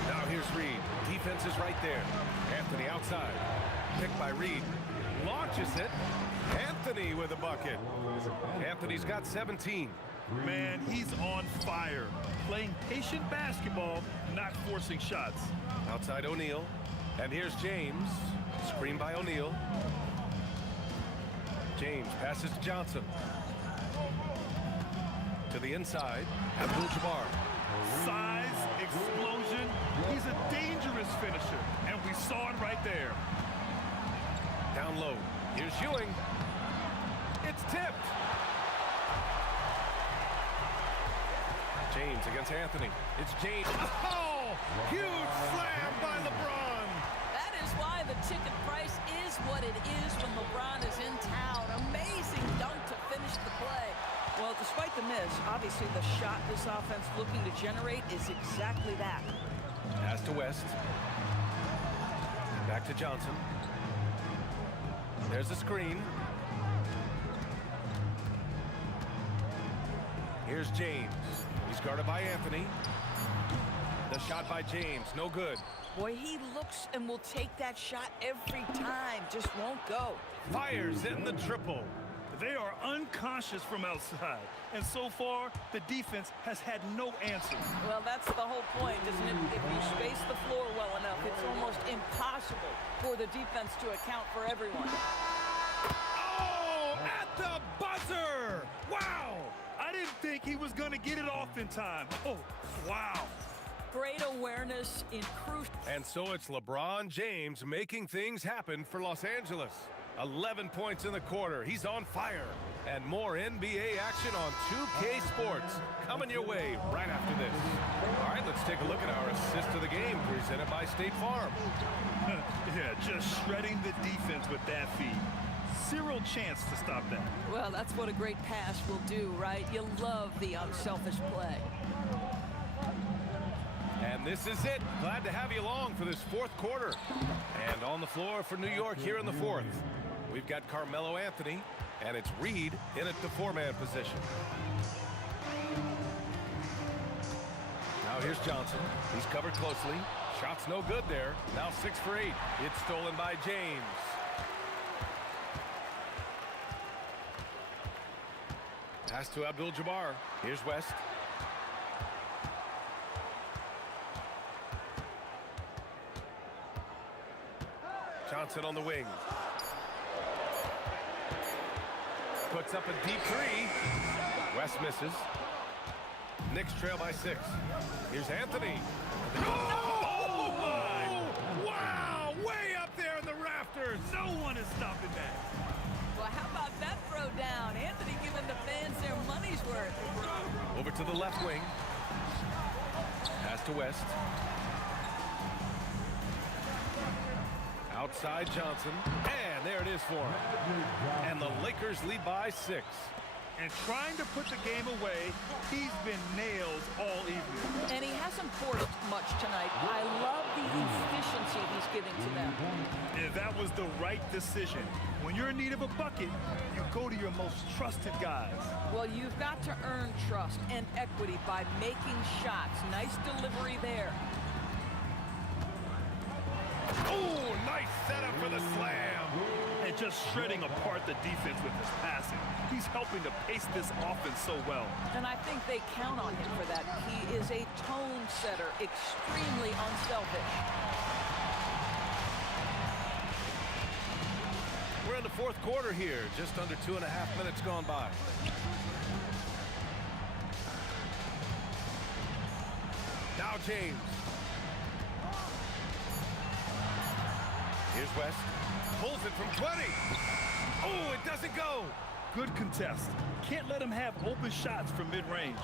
Now here's Reed. Defense is right there. Anthony outside. Picked by Reed. Launches it. Anthony with a bucket. Anthony's got 17. Man, he's on fire. Playing patient basketball, not forcing shots. Outside O'Neal. And here's James. Screen by O'Neal. James passes to Johnson. To the inside. Abdul-Jabbar. Size, explosion. He's a dangerous finisher, and we saw it right there. Down low. Here's Ewing. It's tipped. James against Anthony. It's James. Oh! Huge slam by LeBron. That is why the ticket price is what it is when LeBron is in town. Amazing dunk to finish the play. Well, despite the miss, obviously the shot this offense looking to generate is exactly that. Pass to West. Back to Johnson. There's the screen. Here's James. He's guarded by Anthony. The shot by James, no good. Boy, he looks and will take that shot every time. Just won't go. Fires in the triple. They are unconscious from outside, and so far, the defense has had no answer. Well, that's the whole point, isn't it? If you space the floor well enough, it's almost impossible for the defense to account for everyone. Oh, at the buzzer! Wow! I didn't think he was going to get it off in time. Oh, wow. Great awareness in crucial. And so it's LeBron James making things happen for Los Angeles. 11 points in the quarter. He's on fire. And more NBA action on 2K Sports coming your way right after this. All right, let's take a look at our assist of the game presented by State Farm. Yeah, just shredding the defense with that feed. Zero chance to stop that. Well, that's what a great pass will do, right? You love the unselfish play. And this is it. Glad to have you along for this fourth quarter. And on the floor for New York here in the fourth, we've got Carmelo Anthony, and it's Reed in at the four-man position. Now here's Johnson. He's covered closely. Shot's no good there. Now 6 for 8. It's stolen by James. Pass to Abdul-Jabbar. Here's West. Johnson on the wing. Puts up a deep three. West misses. Knicks trail by 6. Here's Anthony. Oh, my! Wow! Way up there in the rafters. No one is stopping that. Well, how about that throw down? Anthony giving the fans their money's worth. Over to the left wing. Pass to West. Outside Johnson. And there it is for him. And the Lakers lead by 6. And trying to put the game away, he's been nailed all evening. And he hasn't forced much tonight. I love the efficiency he's giving to them. And that was the right decision. When you're in need of a bucket, you go to your most trusted guys. Well, you've got to earn trust and equity by making shots. Nice delivery there. Oh, nice setup for the slam. And just shredding apart the defense with his passing. He's helping to pace this offense so well. And I think they count on him for that. He is a tone setter, extremely unselfish. We're in the fourth quarter here. Just under 2.5 minutes gone by. Now James. Here's West. Pulls it from 20. Oh, it doesn't go. Good contest. Can't let him have open shots from mid-range.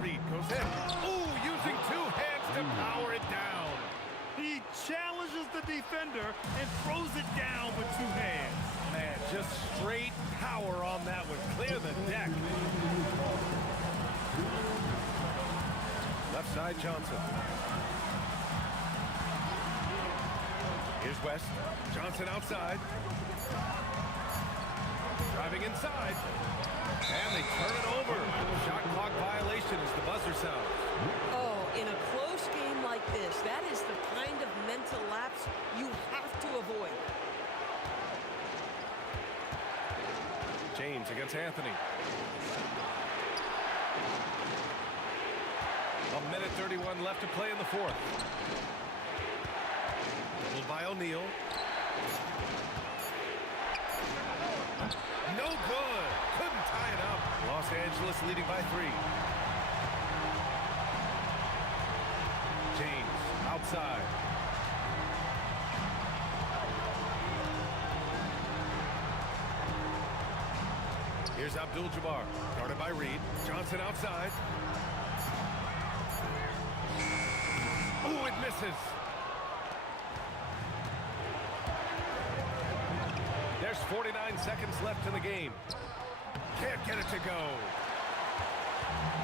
Reed goes in. Oh, using 2 hands to power it down. He challenges the defender and throws it down with 2 hands. Man, just straight power on that one. Clear the deck. Left side Johnson. Here's West. Johnson outside. Driving inside. And they turn it over. Shot clock violation as the buzzer sounds. Oh, in a close game like this, that is the kind of mental lapse you have to avoid. James against Anthony. A minute 31 left to play in the fourth. Dribbled by O'Neal. No good. Couldn't tie it up. Los Angeles leading by 3. James outside. Here's Abdul-Jabbar, guarded by Reed. Johnson outside. Ooh, it misses. There's 49 seconds left in the game. Can't get it to go.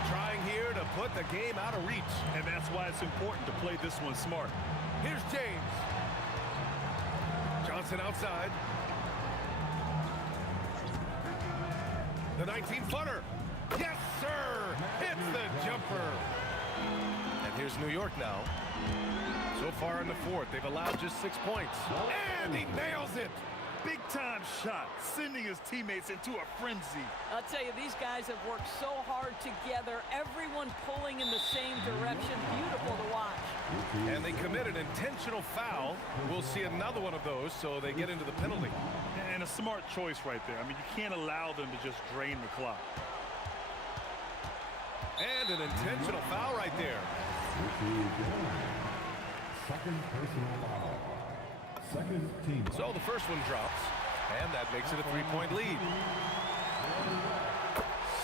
Trying here to put the game out of reach. And that's why it's important to play this one smart. Here's James. Johnson outside. The 19-footer. Yes, sir. Hits the jumper. And here's New York now. So far in the fourth, they've allowed just 6 points. And he nails it. Big-time shot, sending his teammates into a frenzy. I'll tell you, these guys have worked so hard together, everyone pulling in the same direction. Beautiful to watch. And they commit an intentional foul. We'll see another one of those, so they get into the penalty. And a smart choice right there. I mean, you can't allow them to just drain the clock. And an intentional foul right there. Second personal foul. Second team. So the first one drops, and that makes it a 3-point lead.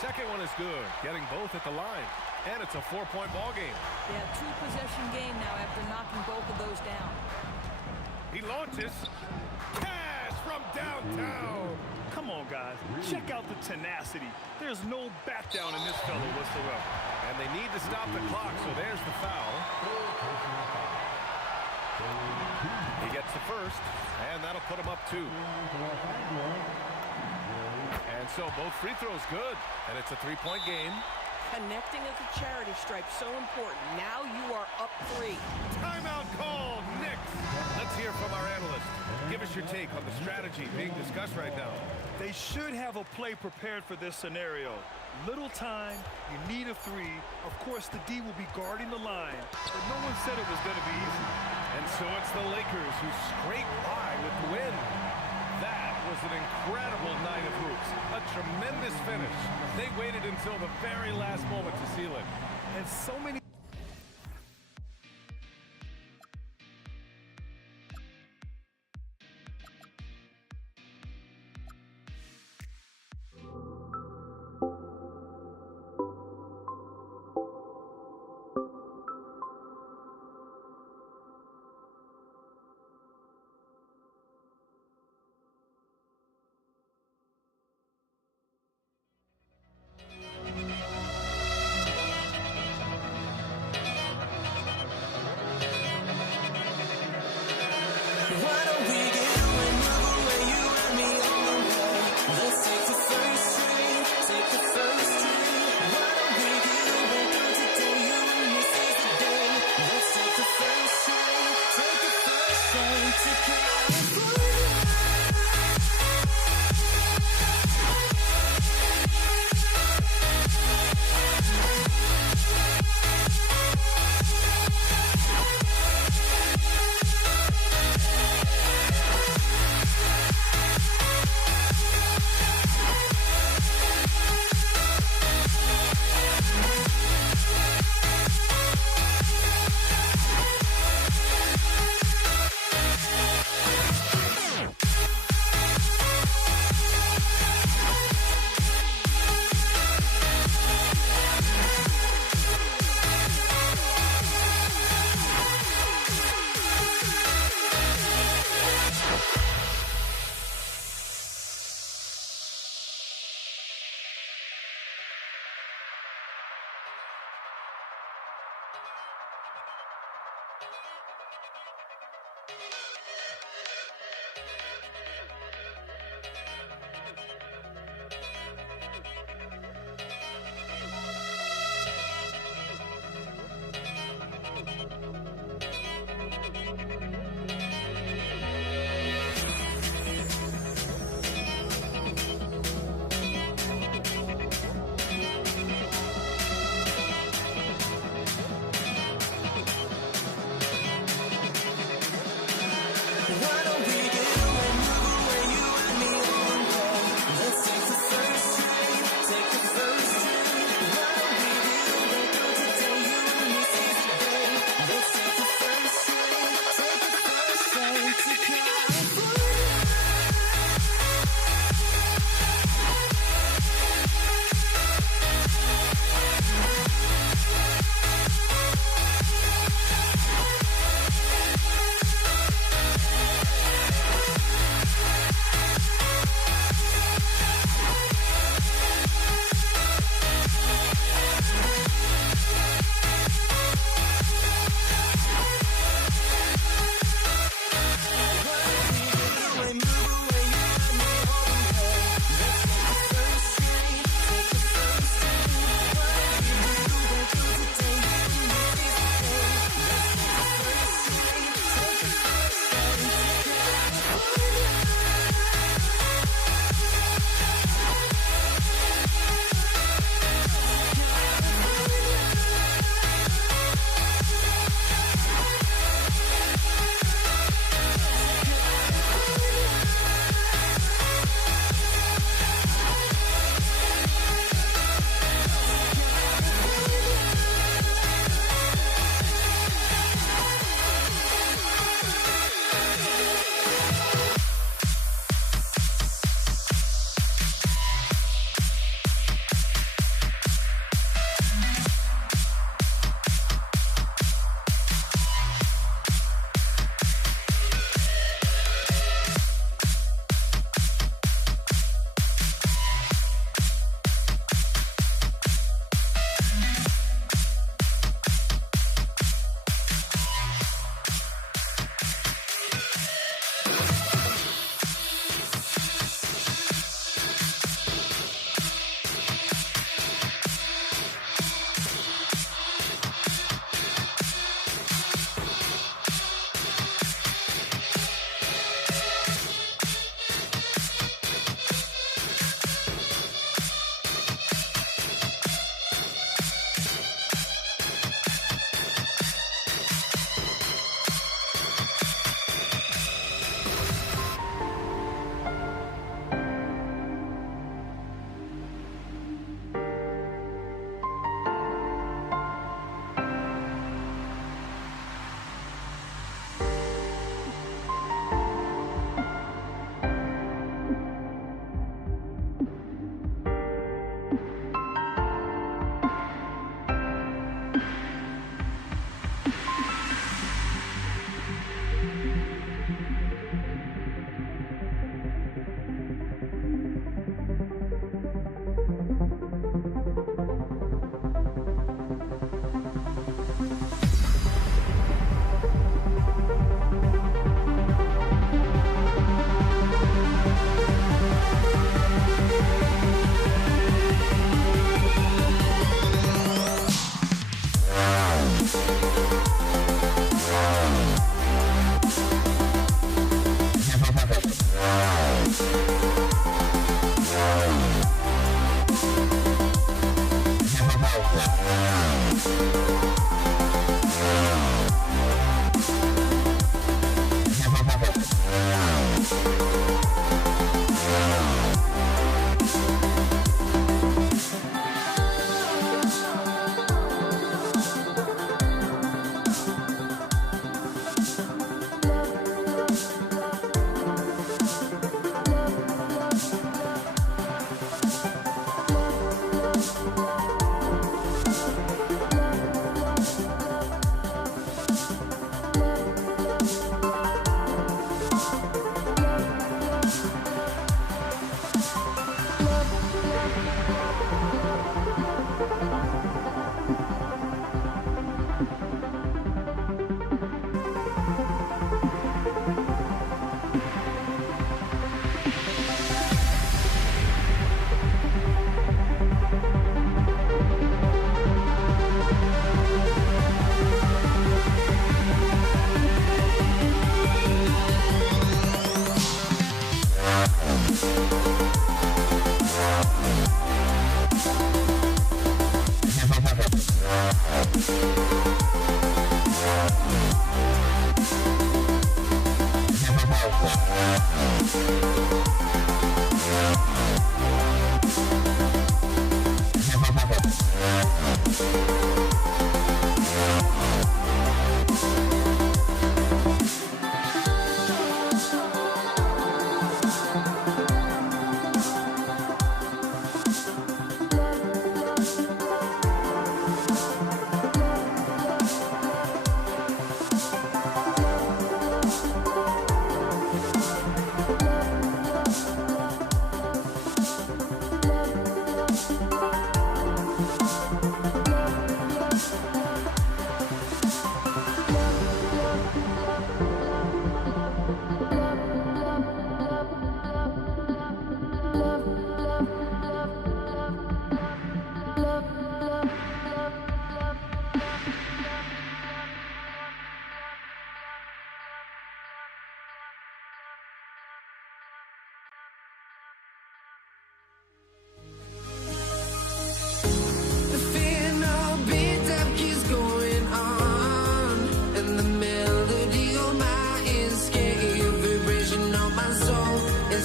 Second one is good, getting both at the line. And it's a 4-point ball game. They have 2-possession game now after knocking both of those down. He launches. Cash from downtown. Come on, guys. Check out the tenacity. There's no back down in this fellow whatsoever. And they need to stop the clock, so there's the foul. He gets the first, and that'll put him up 2. And so both free throws good, and it's a 3-point game. Connecting at the charity stripe, so important. Now you are up 3. Timeout called, Knicks. Let's hear from our analyst. Give us your take on the strategy being discussed right now. They should have a play prepared for this scenario. Little time, you need a 3. Of course, the D will be guarding the line, but no one said it was going to be easy. And so it's the Lakers who scrape by with the win. That was an incredible night of hoops. A tremendous finish. They waited until the very last moment to seal it. And so many Why don't we get away, move away, you and me on call? Let's take the first train, take the first train. Why don't we get go today, you and me seize the day? Let's take the first train, take the first train to California.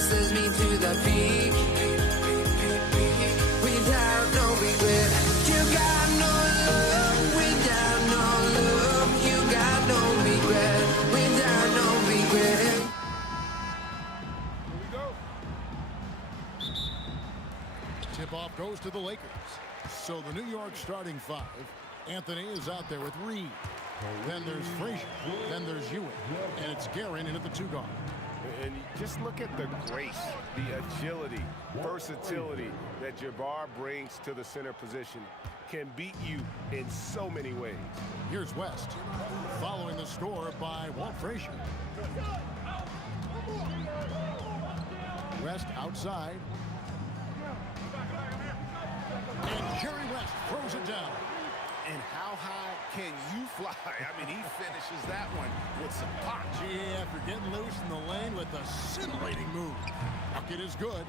sends me to the peak. Without no regret, you got no love. Without no love, you got no regret. Without no regret. Tip-off goes to the Lakers. So the New York starting five. Anthony is out there with Reed. Then there's Frazier. Then there's Ewing. And it's Guerin in at the 2 guard. And just look at the grace, the agility, versatility that Jabbar brings to the center position. Can beat you in so many ways. Here's West, following the score by Walt Frazier. West outside. And Jerry West throws it down. And how high can you fly? I mean, he finishes that one with some pop. Yeah, after getting loose in the lane with a scintillating move. Bucket is good.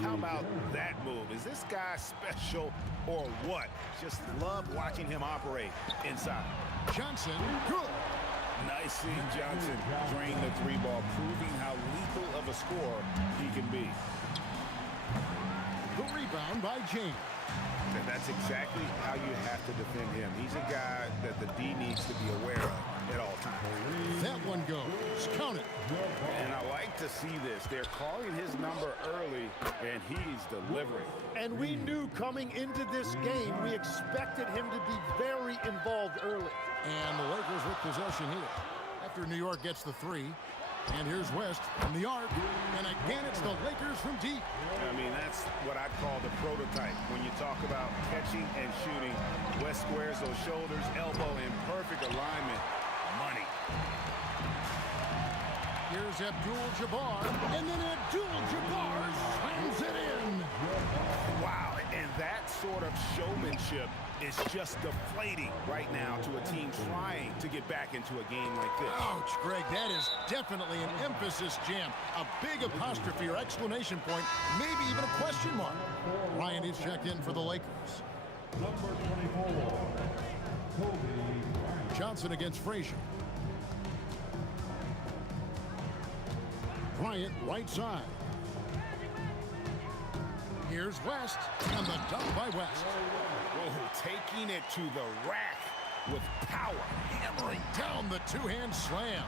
How about that move? Is this guy special or what? Just love watching him operate inside. Johnson, good. Nice seeing Johnson drain the 3-ball, proving how lethal of a scorer he can be. The rebound by James. And that's exactly how you have to defend him. He's a guy that the D needs to be aware of at all times. That one goes. Count it. And I like to see this. They're calling his number early, and he's delivering. And we knew coming into this game, we expected him to be very involved early. And the Lakers with possession here. After New York gets the 3. And here's West from the arc. And again, it's the Lakers from deep. I mean, that's what I call the prototype. When you talk about catching and shooting, West squares those shoulders, elbow in perfect alignment. Money. Here's Abdul-Jabbar. And then Abdul-Jabbar slams it in. Wow, and that sort of showmanship is just deflating right now to a team trying to get back into a game like this. Ouch, Greg, that is definitely an emphasis jam. A big apostrophe or exclamation point, maybe even a question mark. Ryan is checked in for the Lakers. Number 24, Kobe Bryant. Johnson against Frazier. Bryant right side. Here's West, and the dunk by West. Whoa, taking it to the rack with power. Hammering down the 2-hand slam.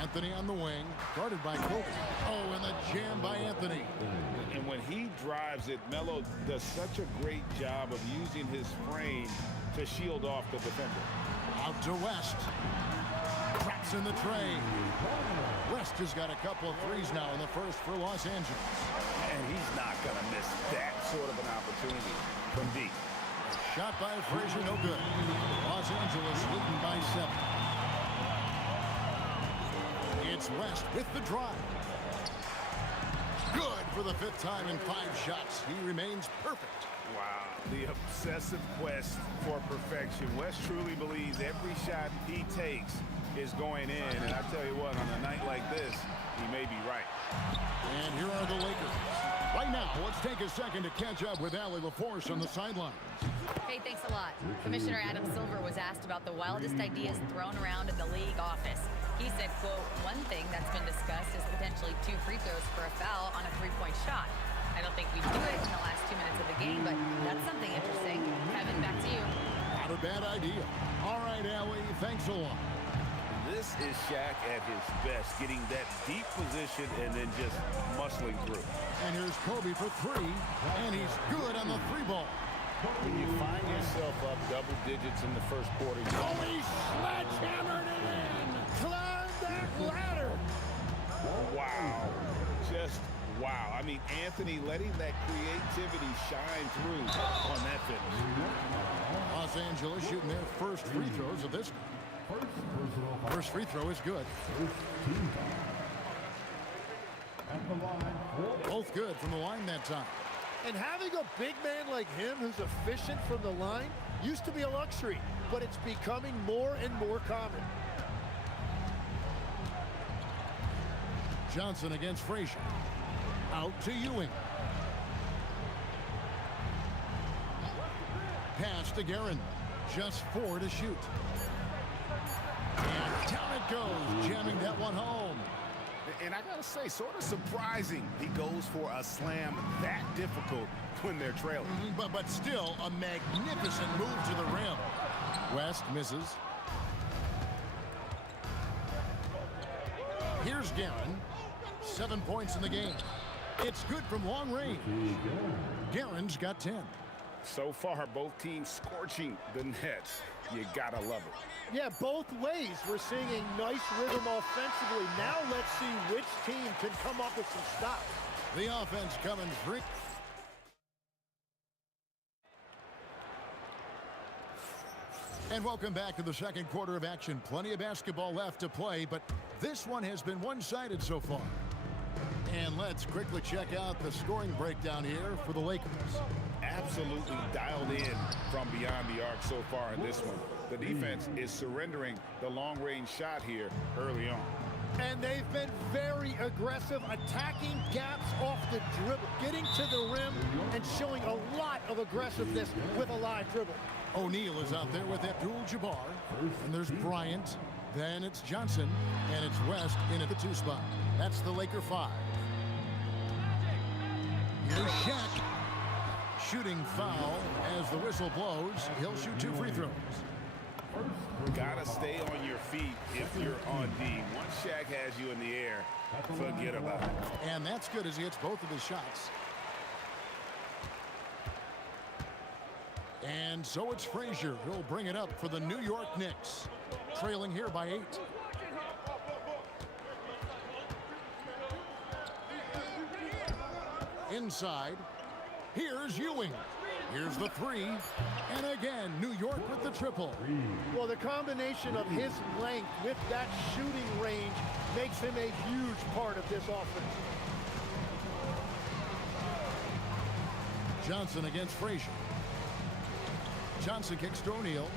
Anthony on the wing, guarded by Kobe. Oh, and the jam by Anthony. And when he drives it, Melo does such a great job of using his frame to shield off the defender. Out to West. Traps in the tray. West has got a couple of threes now in the first for Los Angeles. And he's not going to miss that sort of an opportunity from deep. Shot by Frazier, no good. Los Angeles leading by 7. It's West with the drive. Good for the 5th time in 5 shots. He remains perfect. Wow, the obsessive quest for perfection. West truly believes every shot he takes is going in. And I tell you what, on a night like this, he may be right. And here are the Lakers. Right now, let's take a second to catch up with Allie LaForce on the sidelines. Hey, thanks a lot. Commissioner Adam Silver was asked about the wildest ideas thrown around in the league office. He said, quote, one thing that's been discussed is potentially 2 free throws for a foul on a 3-point shot. I don't think we'd do it in the last 2 minutes of the game, but that's something interesting. Kevin, back to you. Not a bad idea. All right, Allie, thanks a lot. This is Shaq at his best, getting that deep position and then just muscling through. And here's Kobe for 3, and he's good on the 3-ball. When you find yourself up double digits in the first quarter, Kobe sledgehammered it in. Climb that ladder. Wow. Just wow. I mean, Anthony letting that creativity shine through on that finish. Los Angeles shooting their first free throws of this. First free throw is good. Both good from the line that time. And having a big man like him who's efficient from the line used to be a luxury, but it's becoming more and more common. Johnson against Frazier. Out to Ewing. Pass to Guerin. Just 4 to shoot. And down it goes, jamming that one home. And I gotta say, sort of surprising he goes for a slam that difficult when they're trailing. But still a magnificent move to the rim. West misses. Here's Guerin. 7 points in the game. It's good from long range. Guerin's got 10. So far, both teams scorching the nets. You gotta love it. Yeah, both ways. We're seeing a nice rhythm offensively. Now let's see which team can come up with some stops. The offense coming free. And welcome back to the second quarter of action. Plenty of basketball left to play, but this one has been one-sided so far. And let's quickly check out the scoring breakdown here for the Lakers. Absolutely dialed in from beyond the arc so far in this one. The defense is surrendering the long-range shot here early on. And they've been very aggressive, attacking gaps off the dribble, getting to the rim, and showing a lot of aggressiveness with a live dribble. O'Neal is out there with Abdul-Jabbar, and there's Bryant, then it's Johnson, and it's West in at the 2 spot. That's the Laker 5. Here's Shaq. Shooting foul as the whistle blows. He'll shoot 2 free throws. Gotta stay on your feet if you're on D. Once Shaq has you in the air, forget about it. And that's good as he hits both of his shots. And so it's Frazier who'll bring it up for the New York Knicks. Trailing here by 8. Inside. Here's Ewing. Here's the 3. And again, New York with the triple. Well, the combination of his length with that shooting range makes him a huge part of this offense. Johnson against Frazier. Johnson kicks to O'Neal.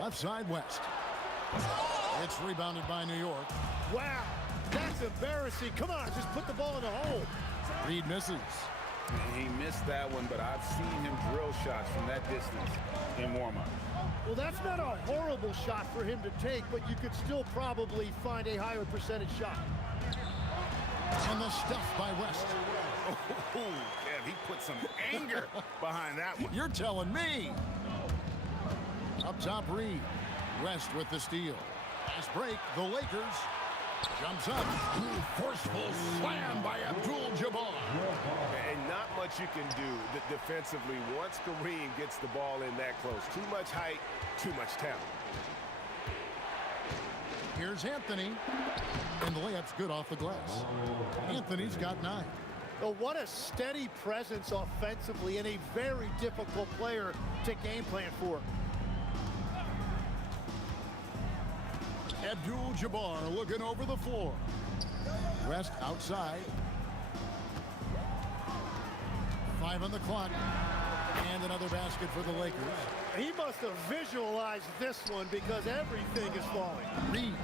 Left side, West. It's rebounded by New York. Wow, that's embarrassing. Come on, just put the ball in the hole. Reed misses. He missed that one, but I've seen him drill shots from that distance in warm-up. Well, that's not a horrible shot for him to take, but you could still probably find a higher percentage shot. And the stuff by West. Oh, yeah, he put some anger behind that one. You're telling me. Up top, Reed. West with the steal. Fast break, the Lakers. Jumps up. Forceful slam by Abdul-Jabbar. And not much you can do defensively once Kareem gets the ball in that close. Too much height, too much talent. Here's Anthony. And the layup's good off the glass. Anthony's got 9. Oh, what a steady presence offensively and a very difficult player to game plan for. Abdul-Jabbar looking over the floor. West outside. 5 on the clock. And another basket for the Lakers. He must have visualized this one because everything is falling. Reed.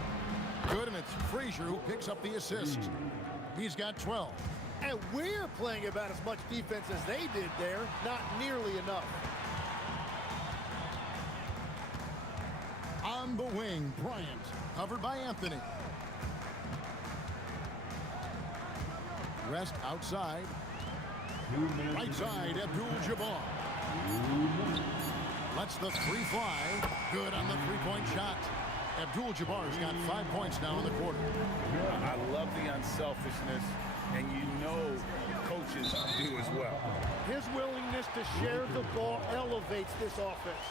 Good, and it's Frazier who picks up the assist. He's got 12. And we're playing about as much defense as they did there. Not nearly enough. On the wing, Bryant. Covered by Anthony. West outside. Right side, Abdul-Jabbar. Lets the 3 fly. Good on the 3-point shot. Abdul-Jabbar's got 5 points now in the quarter. I love the unselfishness, and you know coaches do as well. His willingness to share the ball elevates this offense.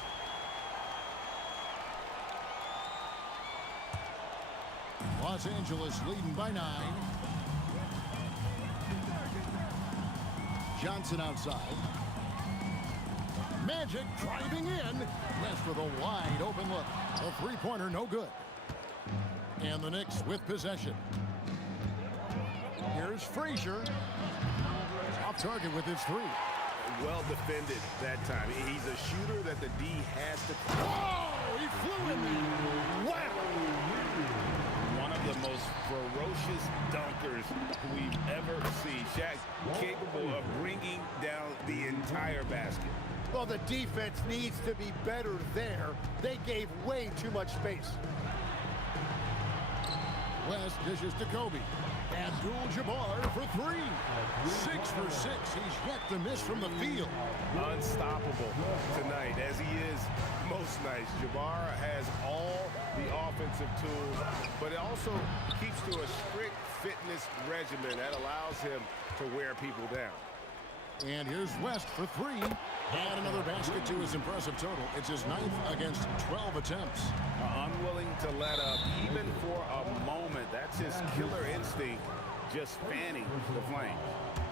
Los Angeles leading by 9. Johnson outside. Magic driving in. West with a wide open look. A 3-pointer, no good. And the Knicks with possession. Here's Frazier. Off target with his 3. Well defended that time. He's a shooter that the D has to... Oh, he flew in there. Wow. One of the most ferocious dunkers we've ever seen. Shaq capable of bringing down the entire basket. Well, the defense needs to be better there. They gave way too much space. West dishes to Kobe. Abdul-Jabbar for three. 6 for 6. He's yet to miss from the field. Unstoppable tonight, as he is most nights. Jabbar has all the offensive tools, but it also keeps to a strict fitness regimen that allows him to wear people down. And here's West for three. And another basket to his impressive total. It's his 9th against 12 attempts. Unwilling to let up, even for a moment. That's his killer instinct, just fanning the flame.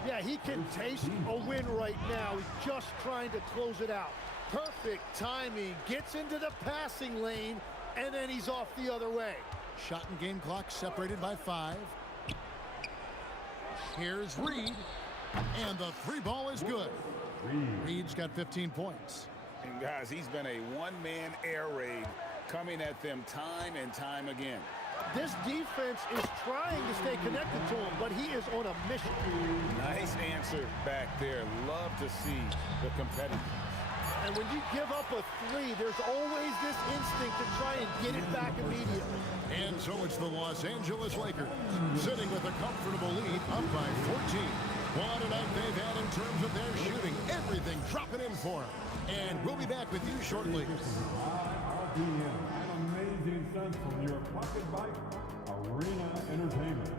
Yeah, he can taste a win right now. He's just trying to close it out. Perfect timing. Gets into the passing lane, and then he's off the other way. Shot and game clock separated by 5. Here's Reed. And the three ball is good. Reed's got 15 points. And guys, he's been a one-man air raid coming at them time and time again. This defense is trying to stay connected to him, but he is on a mission. Nice answer back there. Love to see the competitiveness. And when you give up a three, there's always this instinct to try and get it back immediately. And so it's the Los Angeles Lakers sitting with a comfortable lead up by 14. What a night they've had in terms of their shooting. Everything dropping in for them. And we'll be back with you shortly. RDM, an amazing sense from your pocket bike, Arena Entertainment.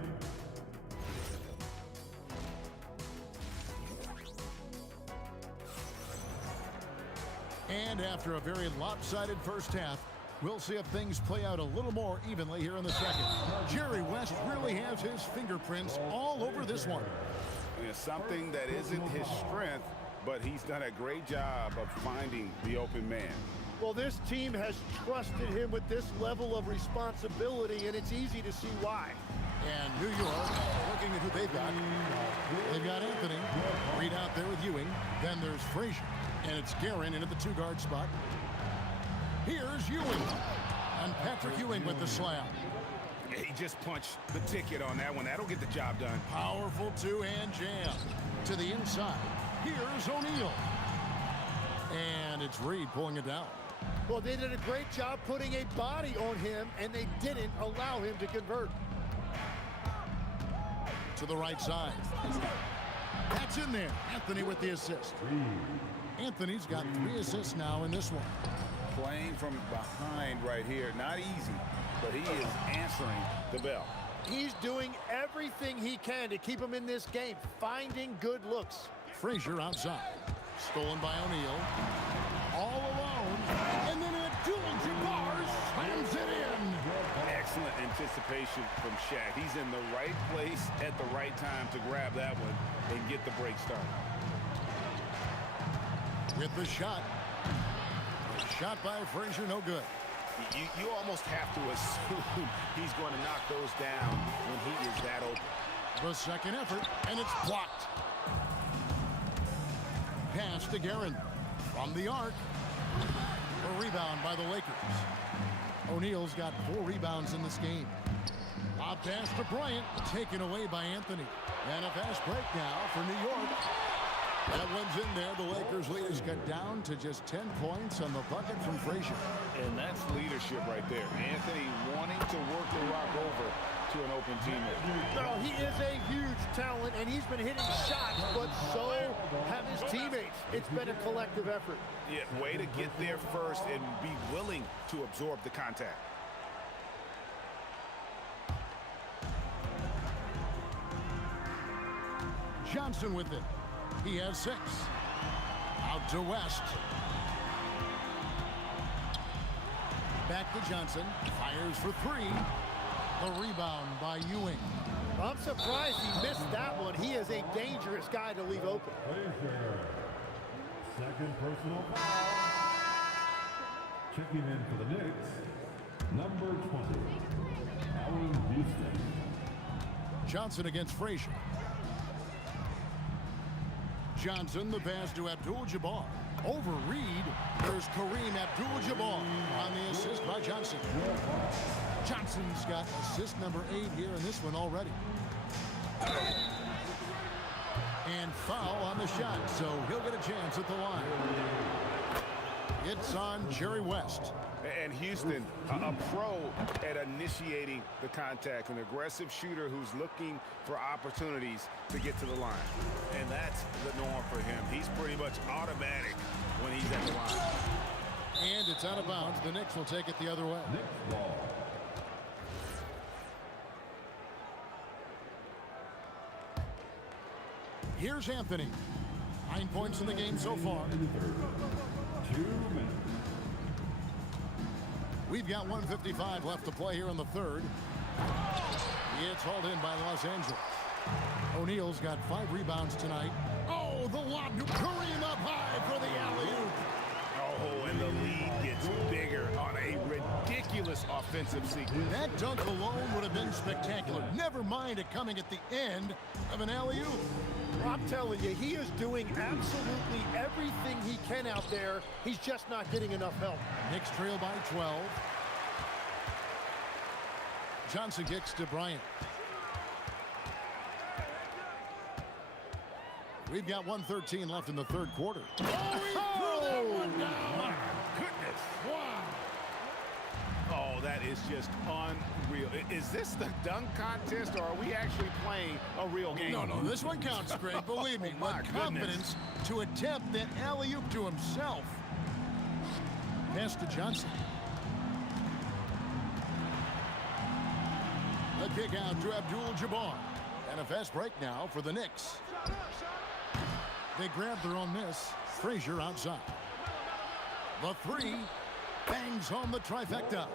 And after a very lopsided first half, we'll see if things play out a little more evenly here in the second. Jerry West really has his fingerprints all over this one. It's something that isn't his strength, but he's done a great job of finding the open man. Well, this team has trusted him with this level of responsibility, and it's easy to see why. And New York, looking at who they've got. They've got Anthony, Reed out there with Ewing. Then there's Frazier, and it's Guerin in at the 2-guard spot. Here's Ewing, and Patrick Ewing with the slam. He just punched the ticket on that one. That'll get the job done. Powerful two-hand jam to the inside. Here's O'Neal. And it's Reed pulling it down. Well, they did a great job putting a body on him, and they didn't allow him to convert. To the right side. That's in there. Anthony with the assist. Anthony's got 3 assists now in this one. Playing from behind right here. Not easy, but he is answering the bell. He's doing everything he can to keep him in this game, finding good looks. Frazier outside. Stolen by O'Neal. All alone. And then Abdul-Jabbar slams it in. Excellent anticipation from Shaq. He's in the right place at the right time to grab that one and get the break started. With the shot. Shot by Frazier, no good. You almost have to assume he's going to knock those down when he is that open. The second effort, and it's blocked. Pass to Guerin from the arc. A rebound by the Lakers. O'Neal's got 4 rebounds in this game. A pass to Bryant, taken away by Anthony. And a fast break now for New York. That one's in there. The Lakers leaders cut down to just 10 points on the bucket from Frazier. And that's leadership right there. Anthony wanting to work the rock over to an open teammate. No, he is a huge talent, and he's been hitting shots, but so have his teammates. It's been a collective effort. Yeah, way to get there first and be willing to absorb the contact. Johnson with it. He has 6. Out to West. Back to Johnson. Fires for 3. The rebound by Ewing. I'm surprised he missed that one. He is a dangerous guy to leave open. Second personal foul. Checking in for the Knicks, number 20, Allen Houston. Johnson against Frazier. Johnson, the pass to Abdul-Jabbar. Over Reed, there's Kareem Abdul-Jabbar on the assist by Johnson. Johnson's got assist number 8 here in this one already. And foul on the shot, so he'll get a chance at the line. It's on Jerry West. And Houston, a pro at initiating the contact, an aggressive shooter who's looking for opportunities to get to the line. And that's the norm for him. He's pretty much automatic when he's at the line. And it's out of bounds. The Knicks will take it the other way. Here's Anthony. 9 points in the game so far. 2 minutes. We've got 1:55 left to play here in the third. It's hauled in by Los Angeles. O'Neal's got 5 rebounds tonight. Oh, the lob to Kareem up high for the alley-oop. Oh, and the lead gets bigger on a ridiculous offensive sequence. That dunk alone would have been spectacular. Never mind it coming at the end of an alley-oop. I'm telling you, he is doing absolutely everything he can out there. He's just not getting enough help. Knicks trail by 12. Johnson kicks to Bryant. We've got 1:13 left in the third quarter. Oh, he threw that one down. My goodness. Wow. Oh, that is just unreal. Is this the dunk contest, or are we actually playing a real game? No, this one counts, Greg. Believe me. My With confidence to attempt that alley-oop to himself. Pass to Johnson. The kick out to Abdul-Jabbar. And a fast break now for the Knicks. They grab their own miss. Frazier outside. The three bangs home the trifecta.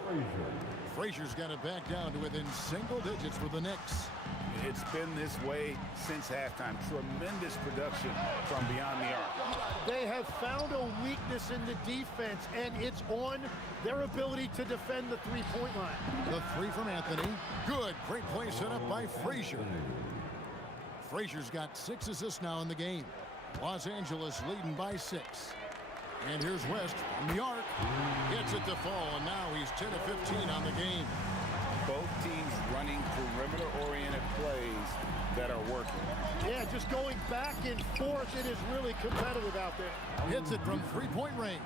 Frazier's got it back down to within single digits for the Knicks. It's been this way since halftime. Tremendous production from beyond the arc. They have found a weakness in the defense, and it's on their ability to defend the three-point line. The three from Anthony. Good. Great play set up by Frazier. Frazier's got 6 assists now in the game. Los Angeles leading by 6. And here's West from the arc. Gets it to fall, and now he's 10 of 15 on the game. Both teams running perimeter-oriented plays that are working. Yeah, just going back and forth. It is really competitive out there. Hits it from three-point range.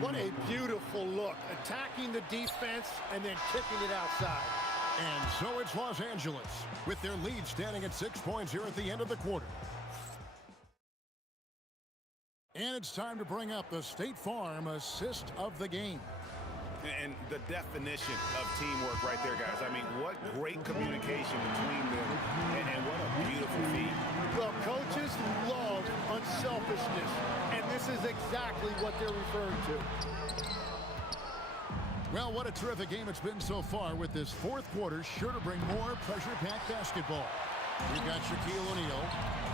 What a beautiful look. Attacking the defense and then kicking it outside. And so it's Los Angeles with their lead standing at 6 points here at the end of the quarter. And it's time to bring up the State Farm assist of the game. And the definition of teamwork right there, guys. I mean, what great communication between them, and what a beautiful feat. Well, coaches love unselfishness, and this is exactly what they're referring to. Well, what a terrific game it's been so far, with this fourth quarter sure to bring more pressure-packed basketball. We've got Shaquille O'Neal.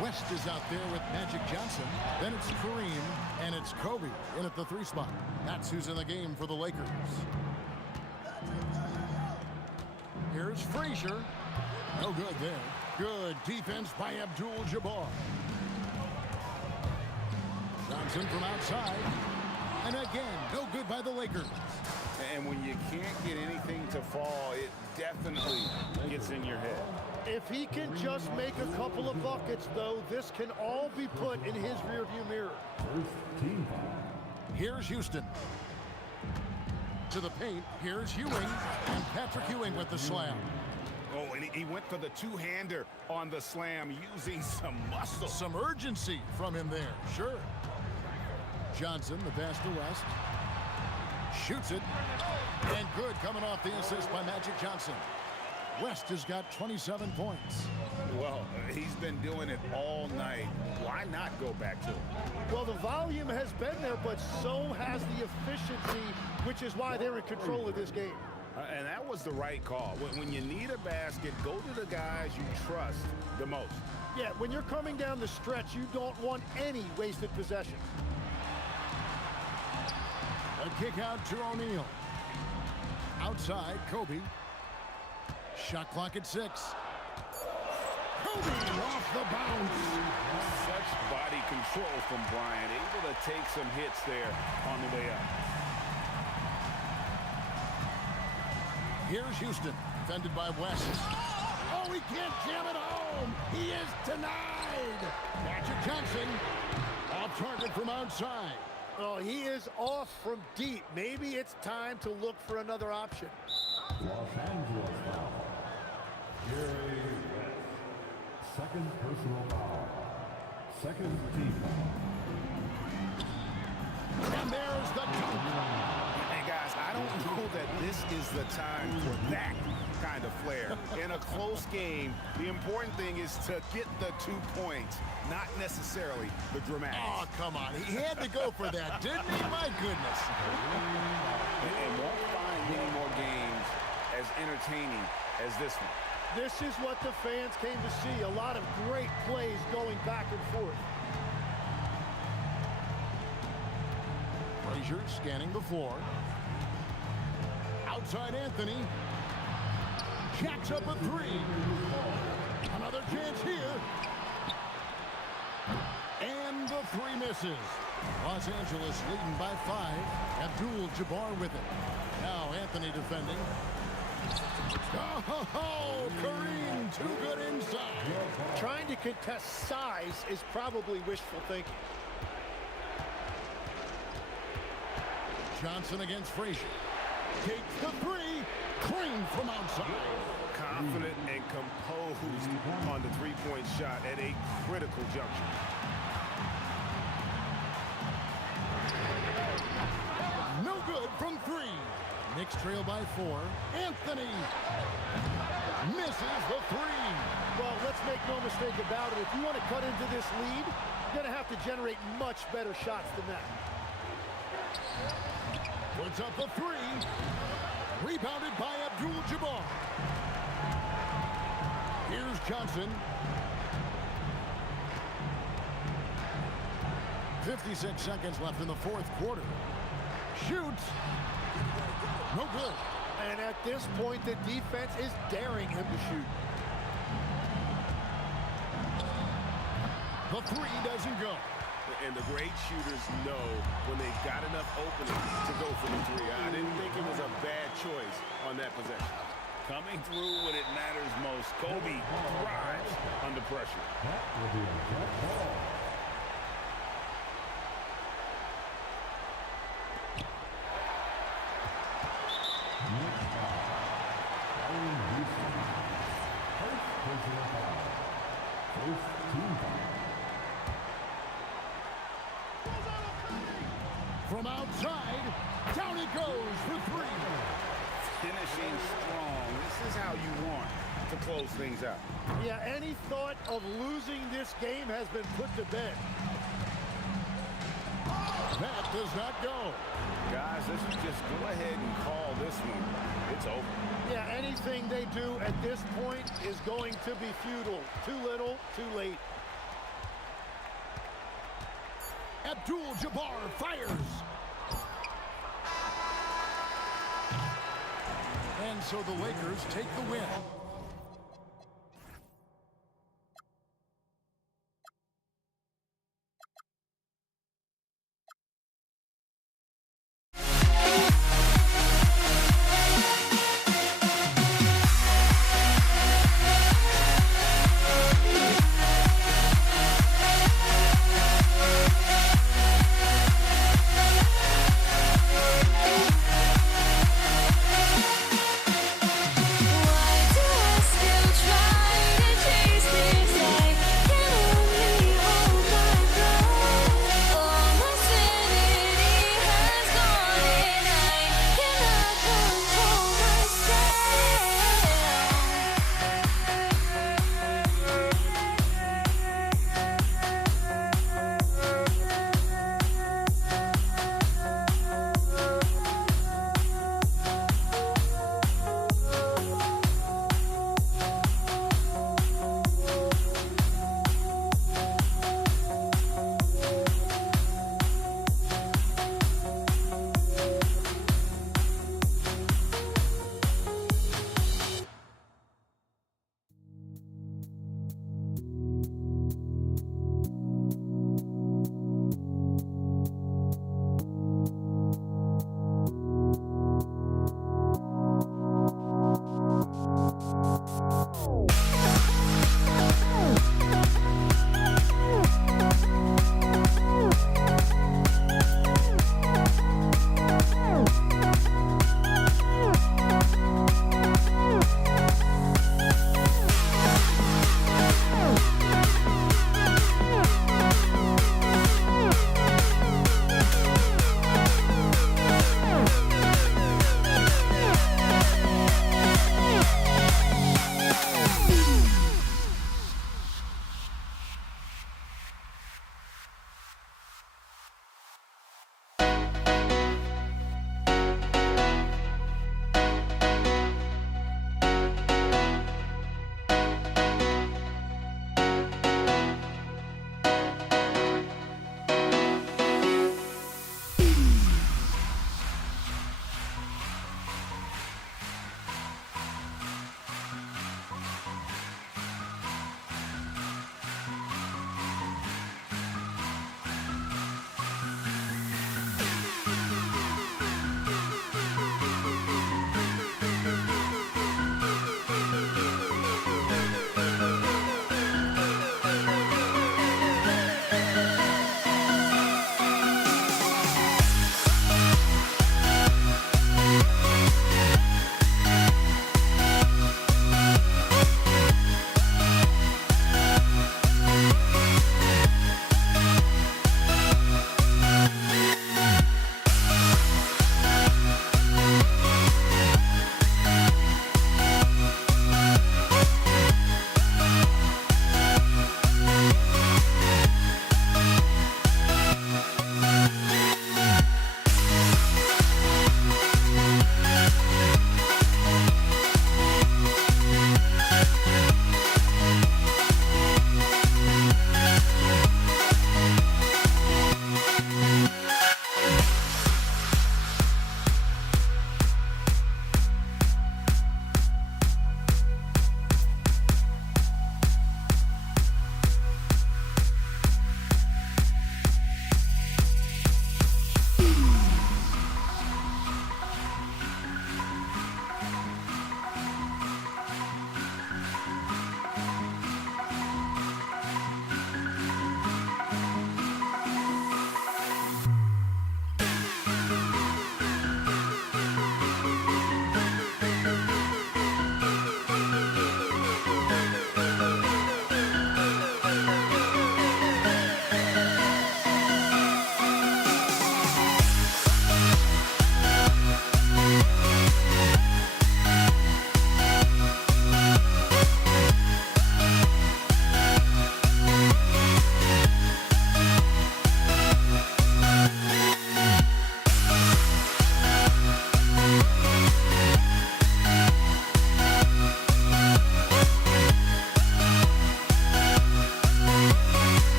West is out there with Magic Johnson. Then it's Kareem, and it's Kobe in at the 3 spot. That's who's in the game for the Lakers. Here's Frazier. No good there. Good defense by Abdul-Jabbar. Johnson from outside. And again, no good by the Lakers. And when you can't get anything to fall, it definitely gets in your head. If he can just make a couple of buckets, though, this can all be put in his rearview mirror. Here's Houston. To the paint, here's Ewing. And Patrick Ewing with the slam. Oh, and he went for the two-hander on the slam, using some muscle. Some urgency from him there, sure. Johnson, the pass to West. Shoots it. And good, coming off the assist by Magic Johnson. West has got 27 points. Well, he's been doing it all night. Why not go back to it? Well, the volume has been there, but so has the efficiency, which is why they're in control of this game. And that was the right call. When you need a basket, go to the guys you trust the most. Yeah, when you're coming down the stretch, you don't want any wasted possession. A kick out to O'Neal. Outside, Kobe. Shot clock at 6. Kobe off the bounce. Such body control from Bryant, able to take some hits there on the way up. Here's Houston, defended by West. Oh, he can't jam it home. He is denied. Magic Johnson off target from outside. Oh, he is off from deep. Maybe it's time to look for another option. Los Angeles foul. Gary West. Second personal foul. Second team foul. And there's the dunk. And guys, I don't know that this is the time for that kind of flair. In a close game, the important thing is to get the 2 points, not necessarily the dramatics. Oh, come on. He had to go for that, didn't he? My goodness. And won't find many more games as entertaining as this one. This is what the fans came to see. A lot of great plays going back and forth. Frazier scanning the floor. Outside Anthony. Jacks up a three. Another chance here. And the three misses. Los Angeles leading by 5. Abdul-Jabbar with it. Now Anthony defending. Oh, Kareem, too good inside. Trying to contest size is probably wishful thinking. Johnson against Frazier. Takes the three. Clean from outside. Confident and composed on the three-point shot at a critical juncture. No good from 3. Knicks trail by 4. Anthony misses the 3. Well, let's make no mistake about it. If you want to cut into this lead, you're going to have to generate much better shots than that. Puts up the 3. Rebounded by Abdul-Jabbar. Here's Johnson. 56 seconds left in the fourth quarter. Shoots. No good. And at this point, the defense is daring him to shoot. The 3 doesn't go. And the great shooters know when they've got enough opening to go for the 3. I didn't think it was a bad choice on that possession. Coming through when it matters most. Kobe thrives under pressure. That will be a jump ball. Next foul. Allen Houston. First personal foul. First team foul. From outside, down it goes for 3. Finishing strong. This is how you want to close things out. Yeah, any thought of losing this game has been put to bed. That does not go. Guys, let's just go ahead and call this one. It's over. Yeah, anything they do at this point is going to be futile. Too little, too late. Abdul-Jabbar fires. And so the Lakers take the win. Why do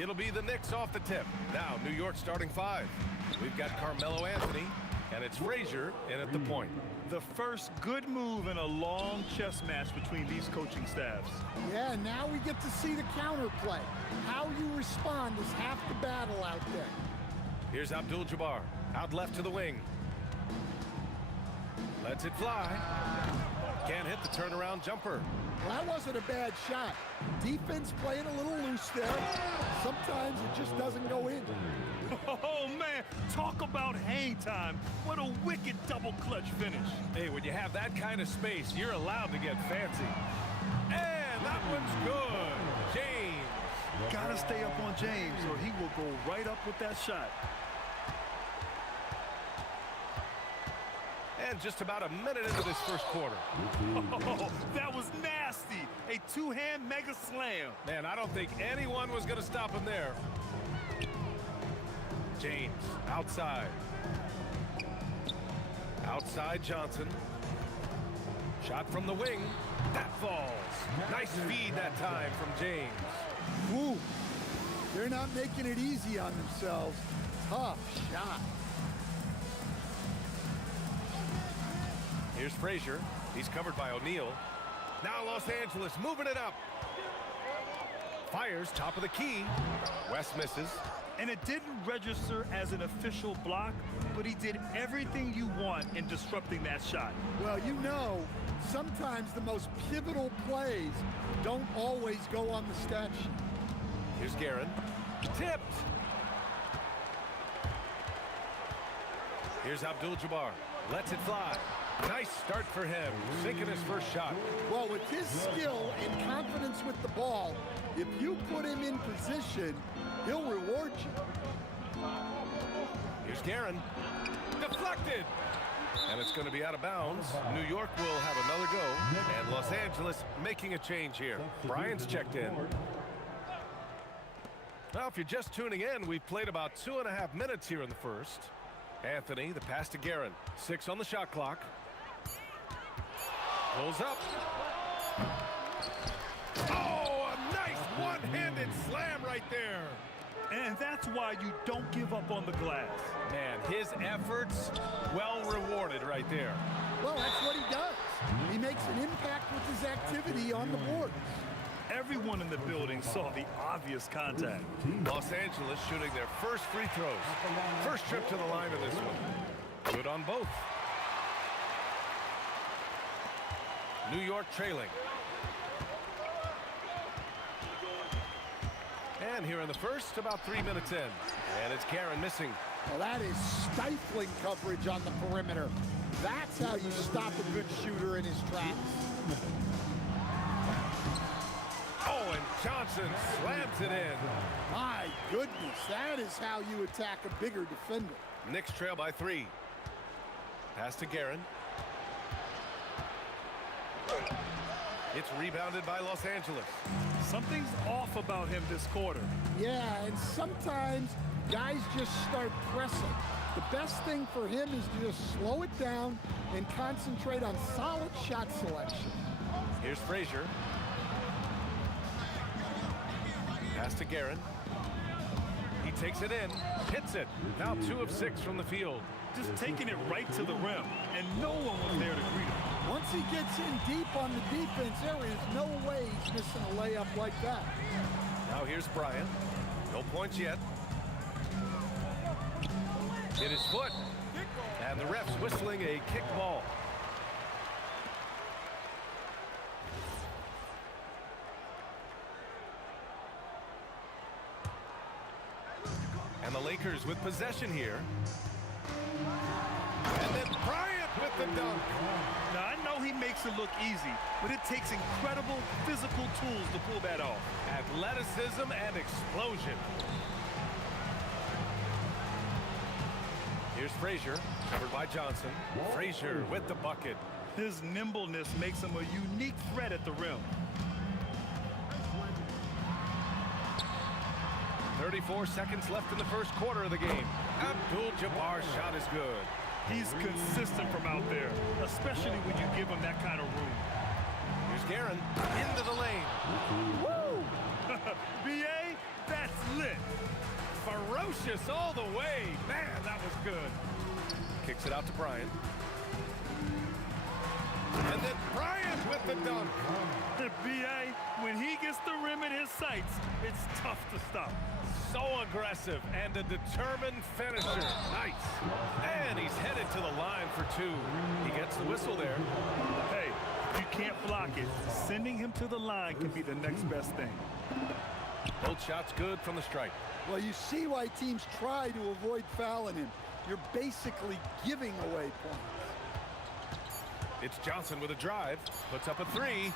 It'll be the Knicks off the tip. Now, New York starting 5. We've got Carmelo Anthony, and it's Frazier in at the point. The first good move in a long chess match between these coaching staffs. Yeah, now we get to see the counterplay. How you respond is half the battle out there. Here's Abdul-Jabbar, out left to the wing. Lets it fly. Can't hit the turnaround jumper. Well, that wasn't a bad shot. Defense playing a little loose there. Sometimes it just doesn't go in. Oh, man, talk about hang time. What a wicked double clutch finish. Hey, when you have that kind of space, you're allowed to get fancy. And that one's good. James. Gotta stay up on James or he will go right up with that shot. And just about a minute into this first quarter. Oh, that was nasty. A two-hand mega slam. Man, I don't think anyone was going to stop him there. James, outside. Outside Johnson. Shot from the wing. That falls. Nice feed that time from James. Woo! They're not making it easy on themselves. Tough shot. Here's Frazier. He's covered by O'Neal. Now Los Angeles moving it up. Fires top of the key. West misses. And it didn't register as an official block, but he did everything you want in disrupting that shot. Well, you know, sometimes the most pivotal plays don't always go on the stat sheet. Here's Guerin. Tipped. Here's Abdul-Jabbar. Lets it fly. Nice start for him. Sinking his first shot. Well, with his skill and confidence with the ball, if you put him in position, he'll reward you. Here's Guerin. Deflected. And it's going to be out of bounds. New York will have another go. And Los Angeles making a change here. Bryant's checked in. Now, if you're just tuning in, we've played about 2.5 minutes here in the first. Anthony, the pass to Guerin. 6 on the shot clock. Pulls up. Oh, a nice one-handed slam right there. And that's why you don't give up on the glass. Man, his efforts well rewarded right there. Well, that's what he does. He makes an impact with his activity on the board. Everyone in the building saw the obvious contact. Los Angeles shooting their first free throws. First trip to the line in this one. Good on both. New York trailing. And here in the first, about 3 minutes in. And it's Guerin missing. Well, that is stifling coverage on the perimeter. That's how you stop a good shooter in his tracks. Oh, and Johnson slams it in. My goodness, that is how you attack a bigger defender. Knicks trail by 3. Pass to Guerin. It's rebounded by Los Angeles. Something's off about him this quarter. Yeah, and sometimes guys just start pressing. The best thing for him is to just slow it down and concentrate on solid shot selection. Here's Frazier. Pass to Guerin. He takes it in, hits it. Now 2 of 6 from the field. Just taking it right to the rim, and no one was there to greet him. Once he gets in deep on the defense, there is no way he's missing a layup like that. Now here's Bryant. No points yet. Hit his foot. And the ref's whistling a kick ball. And the Lakers with possession here. And then Bryant with the dunk. Now, I know he makes it look easy, but it takes incredible physical tools to pull that off. Athleticism and explosion. Here's Frazier, covered by Johnson. Frazier with the bucket. His nimbleness makes him a unique threat at the rim. 34 seconds left in the first quarter of the game. Abdul-Jabbar's shot is good. He's consistent from out there, especially when you give him that kind of room. Here's Guerin into the lane. Woo! BA, That's lit. Ferocious all the way. Man, that was good. Kicks it out to Bryant. And then Bryant with the dunk. The B.A., when he gets the rim in his sights, it's tough to stop. So aggressive and a determined finisher. Nice. And he's headed to the line for two. He gets the whistle there. Hey, you can't block it. Sending him to the line can be the next best thing. Both shots good from the stripe. Well, you see why teams try to avoid fouling him. You're basically giving away points. It's Johnson with a drive. Puts up a three.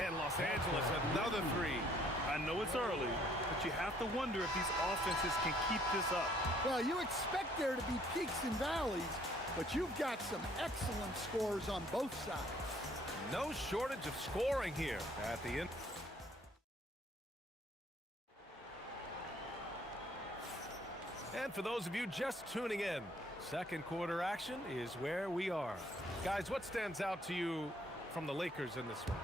And Los Angeles another three. I know it's early, but you have to wonder if these offenses can keep this up. Well, you expect there to be peaks and valleys, but you've got some excellent scores on both sides. No shortage of scoring here at the end. And for those of you just tuning in, second quarter action is where we are. Guys, what stands out to you from the Lakers in this one?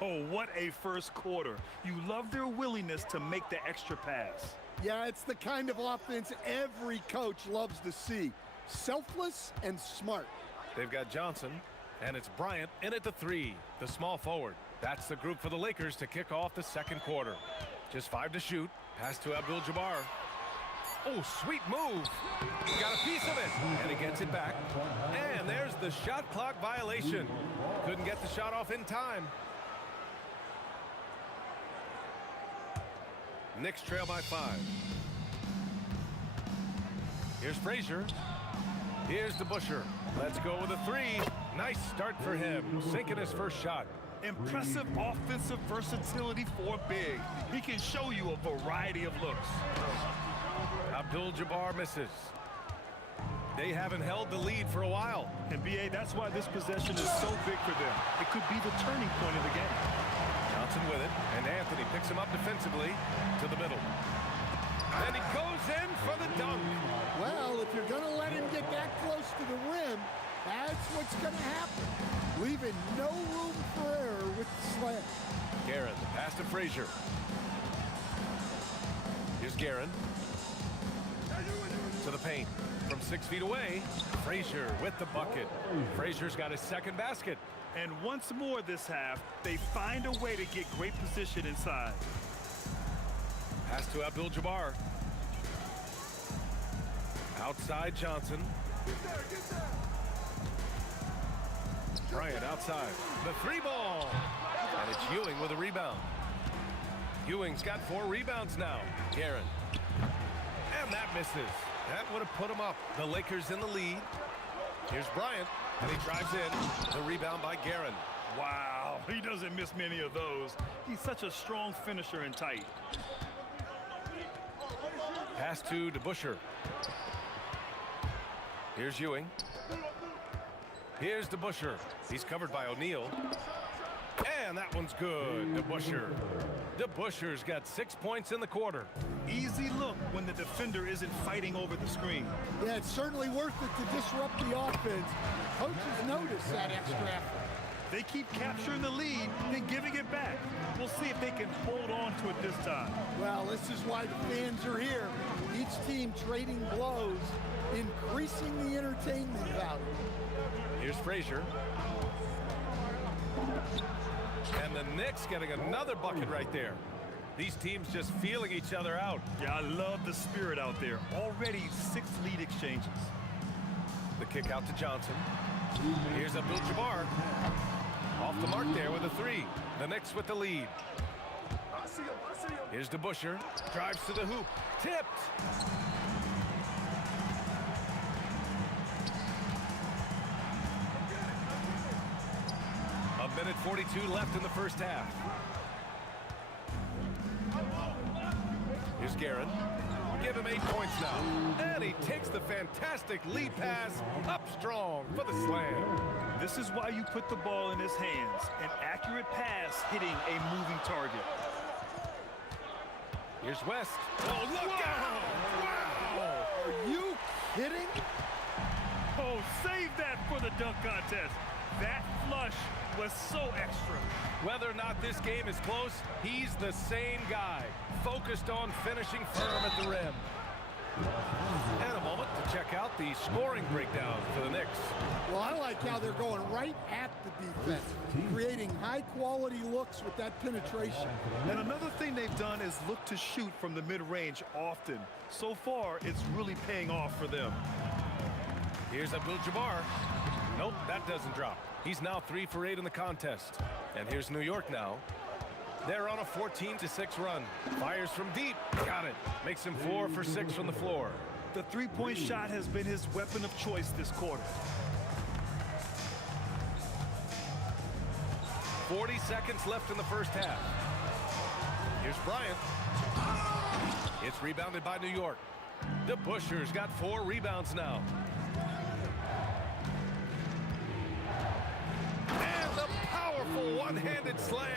Oh, what a first quarter. You love their willingness to make the extra pass. Yeah, it's the kind of offense every coach loves to see. Selfless and smart. They've got Johnson, and it's Bryant in at the three, the small forward. That's the group for the Lakers to kick off the second quarter. Just 5 to shoot. Pass to Abdul-Jabbar. Oh, sweet move. He got a piece of it, and he gets it back. And there's the shot clock violation. Couldn't get the shot off in time. Knicks trail by 5. Here's Frazier. Here's DeBusschere. Let's go with a three. Nice start for him. Sinking his first shot. Impressive offensive versatility for big. He can show you a variety of looks. Abdul-Jabbar misses. They haven't held the lead for a while. And B.A., that's why this possession is so big for them. It could be the turning point of the game. Johnson with it, and Anthony picks him up defensively to the middle. And he goes in for the dunk. Well, if you're going to let him get that close to the rim, that's what's going to happen. Leaving no room for error with the slam. Guerin, the pass to Frazier. Here's Guerin. To the paint. From 6 feet away, Frazier with the bucket. Frazier's got his second basket. And once more this half, they find a way to get great position inside. Pass to Abdul-Jabbar. Outside Johnson. Bryant outside. The three ball. And it's Ewing with a rebound. Ewing's got 4 rebounds now. Guerin. And that misses. That would have put him up. The Lakers in the lead. Here's Bryant. And he drives in. The rebound by Guerin. Wow, he doesn't miss many of those. He's such a strong finisher and tight. Pass to DeBusschere. Here's Ewing. Here's DeBusschere. He's covered by O'Neal. And that one's good. DeBusschere. DeBusschere's got 6 points in the quarter. Easy look when the defender isn't fighting over the screen. Yeah, it's certainly worth it to disrupt the offense. Coaches notice that extra effort. They keep capturing the lead, then giving it back. We'll see if they can hold on to it this time. Well, this is why the fans are here. Each team trading blows, increasing the entertainment value. Here's Frazier. And the Knicks getting another bucket right there. These teams just feeling each other out. Yeah, I love the spirit out there. Already 6 lead exchanges. The kick out to Johnson. Here's Abdul-Jabbar. Off the mark there with a three. The Knicks with the lead. Here's DeBusschere. Drives to the hoop. Tipped. A minute 42 left in the first half. Here's Guerin. Give him 8 points now. And he takes the fantastic lead pass up strong for the slam. This is why you put the ball in his hands. An accurate pass hitting a moving target. Here's West. Oh, look out! Wow! Are you kidding? Oh, save that for the dunk contest. That flush was so extra. Whether or not this game is close, he's the same guy, focused on finishing firm at the rim. And a moment to check out the scoring breakdown for the Knicks. Well, I like how they're going right at the defense, creating high-quality looks with that penetration. And another thing they've done is look to shoot from the mid-range often. So far, it's really paying off for them. Here's Abdul-Jabbar. Nope, that doesn't drop. He's now 3 for 8 in the contest. And here's New York now. They're on a 14-6 run. Fires from deep. Got it. Makes him 4 for 6 from the floor. The three-point shot has been his weapon of choice this quarter. 40 seconds left in the first half. Here's Bryant. It's rebounded by New York. DeBuscher's got 4 rebounds now. And the powerful one-handed slam.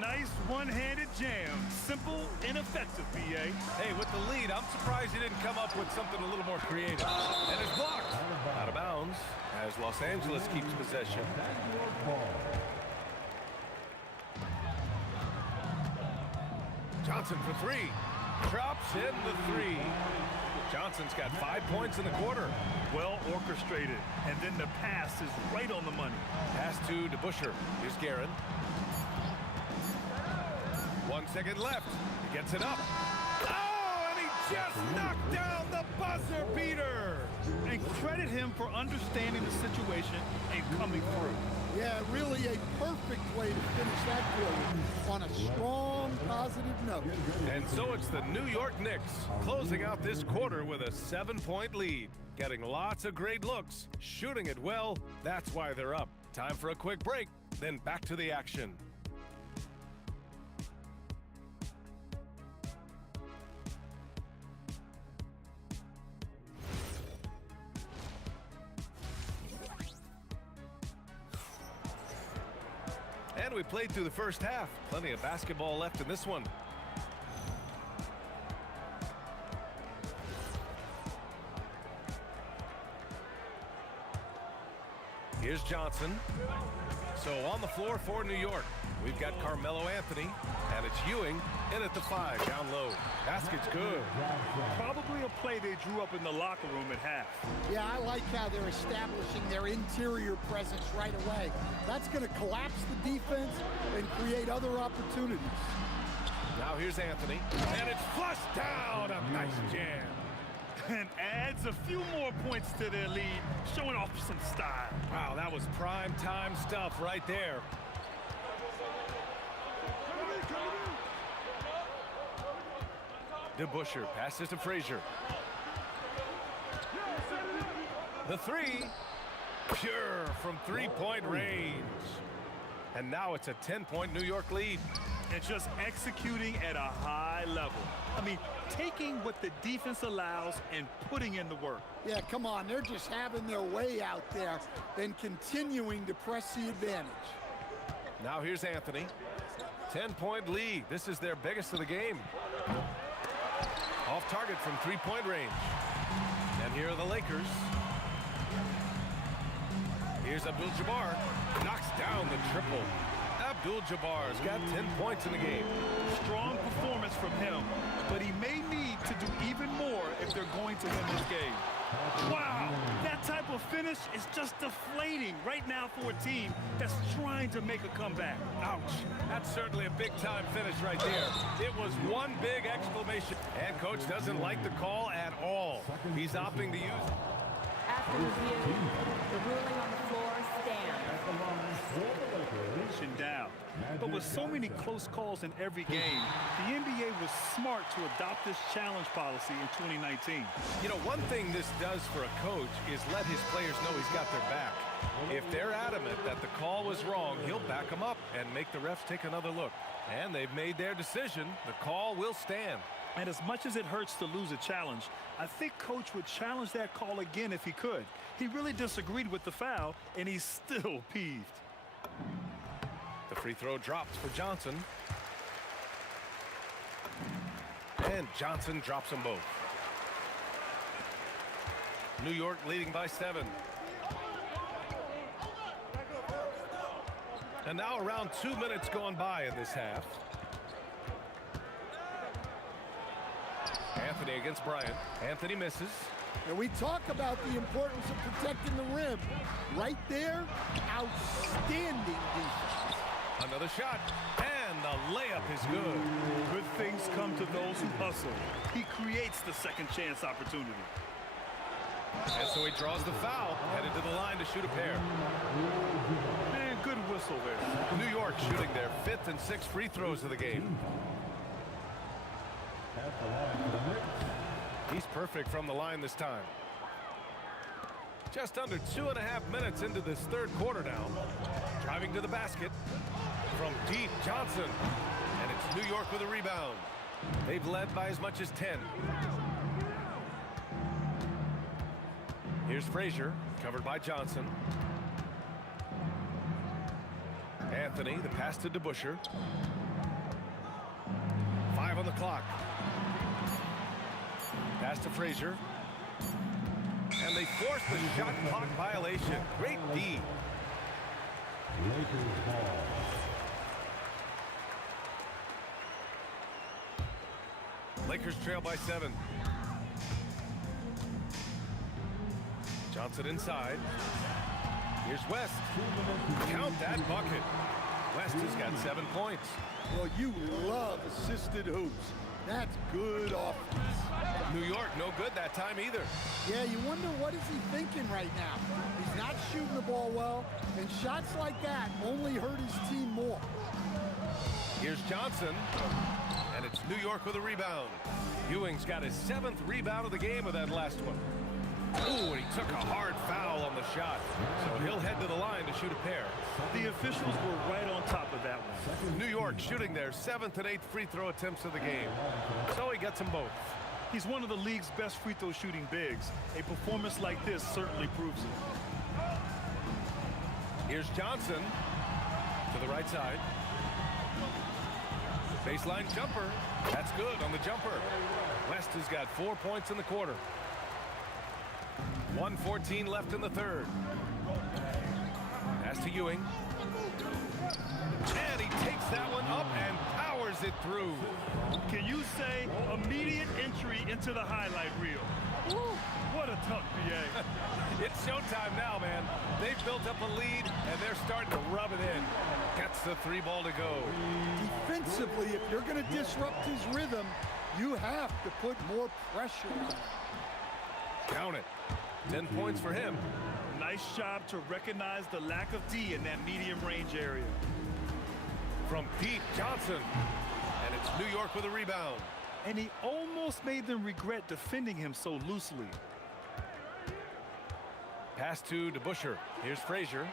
Nice one-handed jam. Simple and effective, B.A. Hey, with the lead, I'm surprised he didn't come up with something a little more creative. And it's blocked. Out of bounds as Los Angeles keeps possession. Johnson for 3. Drops in the 3. Johnson's got 5 points in the quarter. Well orchestrated. And then the pass is right on the money. Pass to DeBuscher. Here's Guerin. 1 second left. He gets it up. Oh, and he just knocked down the buzzer beater. And credit him for understanding the situation and coming through. Yeah, really a perfect way to finish that quarter on a strong, positive note. And so it's the New York Knicks closing out this quarter with a 7-point lead. Getting lots of great looks, shooting it well. That's why they're up. Time for a quick break, then back to the action. And we played through the first half. Plenty of basketball left in this one. Here's Johnson. So on the floor for New York, we've got Carmelo Anthony, and it's Ewing in at the 5, down low. Basket's good. Probably a play they drew up in the locker room at half. Yeah, I like how they're establishing their interior presence right away. That's going to collapse the defense and create other opportunities. Now here's Anthony, and it's flushed down. A nice jam. And adds a few more points to their lead, showing off some style. Wow, that was prime time stuff right there. DeBuscher passes to Frazier. The 3, pure from 3-point range. And now it's a 10-point New York lead. And just executing at a high level. I mean, taking what the defense allows and putting in the work. Yeah, come on, they're just having their way out there and continuing to press the advantage. Now here's Anthony. 10-point lead. This is their biggest of the game. Off target from 3-point range. And here are the Lakers. Here's Abdul-Jabbar. Knocks down the triple. Abdul-Jabbar's got 10 points in the game. Strong performance from him, but he may need to do even more if they're going to win this game. Wow, that type of finish is just deflating right now for a team that's trying to make a comeback. Ouch. That's certainly a big-time finish right there. It was one big exclamation. And coach doesn't like the call at all. He's opting to use it. After review, the ruling on the floor stands. Down. But with so many close calls in every game, the NBA was smart to adopt this challenge policy in 2019. You know, one thing this does for a coach is let his players know he's got their back. If they're adamant that the call was wrong, he'll back them up and make the refs take another look. And they've made their decision. The call will stand. And as much as it hurts to lose a challenge, I think coach would challenge that call again if he could. He really disagreed with the foul, and he's still peeved. The free throw drops for Johnson. And Johnson drops them both. New York leading by 7. And now around 2 minutes gone by in this half. Anthony against Bryant. Anthony misses. And we talk about the importance of protecting the rim. Right there, outstanding defense. Another shot, and the layup is good. Good things come to those who hustle. He creates the second chance opportunity. And so he draws the foul, headed to the line to shoot a pair. Man, good whistle there. New York shooting their 5th and 6th free throws of the game. He's perfect from the line this time. Just under 2.5 minutes into this third quarter now. Driving to the basket from deep, Johnson. And it's New York with a rebound. They've led by as much as 10. Here's Frazier, covered by Johnson. Anthony, the pass to DeBusschere. 5 on the clock. Pass to Frazier. And they force the shot clock violation. Great D. Lakers ball. Lakers trail by 7. Johnson inside. Here's West. Count that bucket. West has got 7 points. Well, you love assisted hoops. That's good offense. New York, no good that time either. Yeah, you wonder what is he thinking right now. He's not shooting the ball well, and shots like that only hurt his team more. Here's Johnson, and it's New York with a rebound. Ewing's got his 7th rebound of the game with that last one. Ooh, and he took a hard foul on the shot. So he'll head to the line to shoot a pair. The officials were right on top of that one. New York shooting their 7th and 8th free throw attempts of the game. So he gets them both. He's one of the league's best free throw shooting bigs. A performance like this certainly proves it. Here's Johnson to the right side. Baseline jumper. That's good on the jumper. West has got 4 points in the quarter. 1:14 left in the third. Pass to Ewing. And he takes that one up and powers it through. Can you say immediate entry into the highlight reel? Woo, what a tough PA. It's showtime now, man. They've built up a lead, and they're starting to rub it in. Gets the 3 ball to go. Defensively, if you're going to disrupt his rhythm, you have to put more pressure on him. Count it. 10 points for him. Nice job to recognize the lack of D in that medium range area. From deep, Johnson. And it's New York with a rebound. And he almost made them regret defending him so loosely. Pass to DeBusschere. Here's Frazier.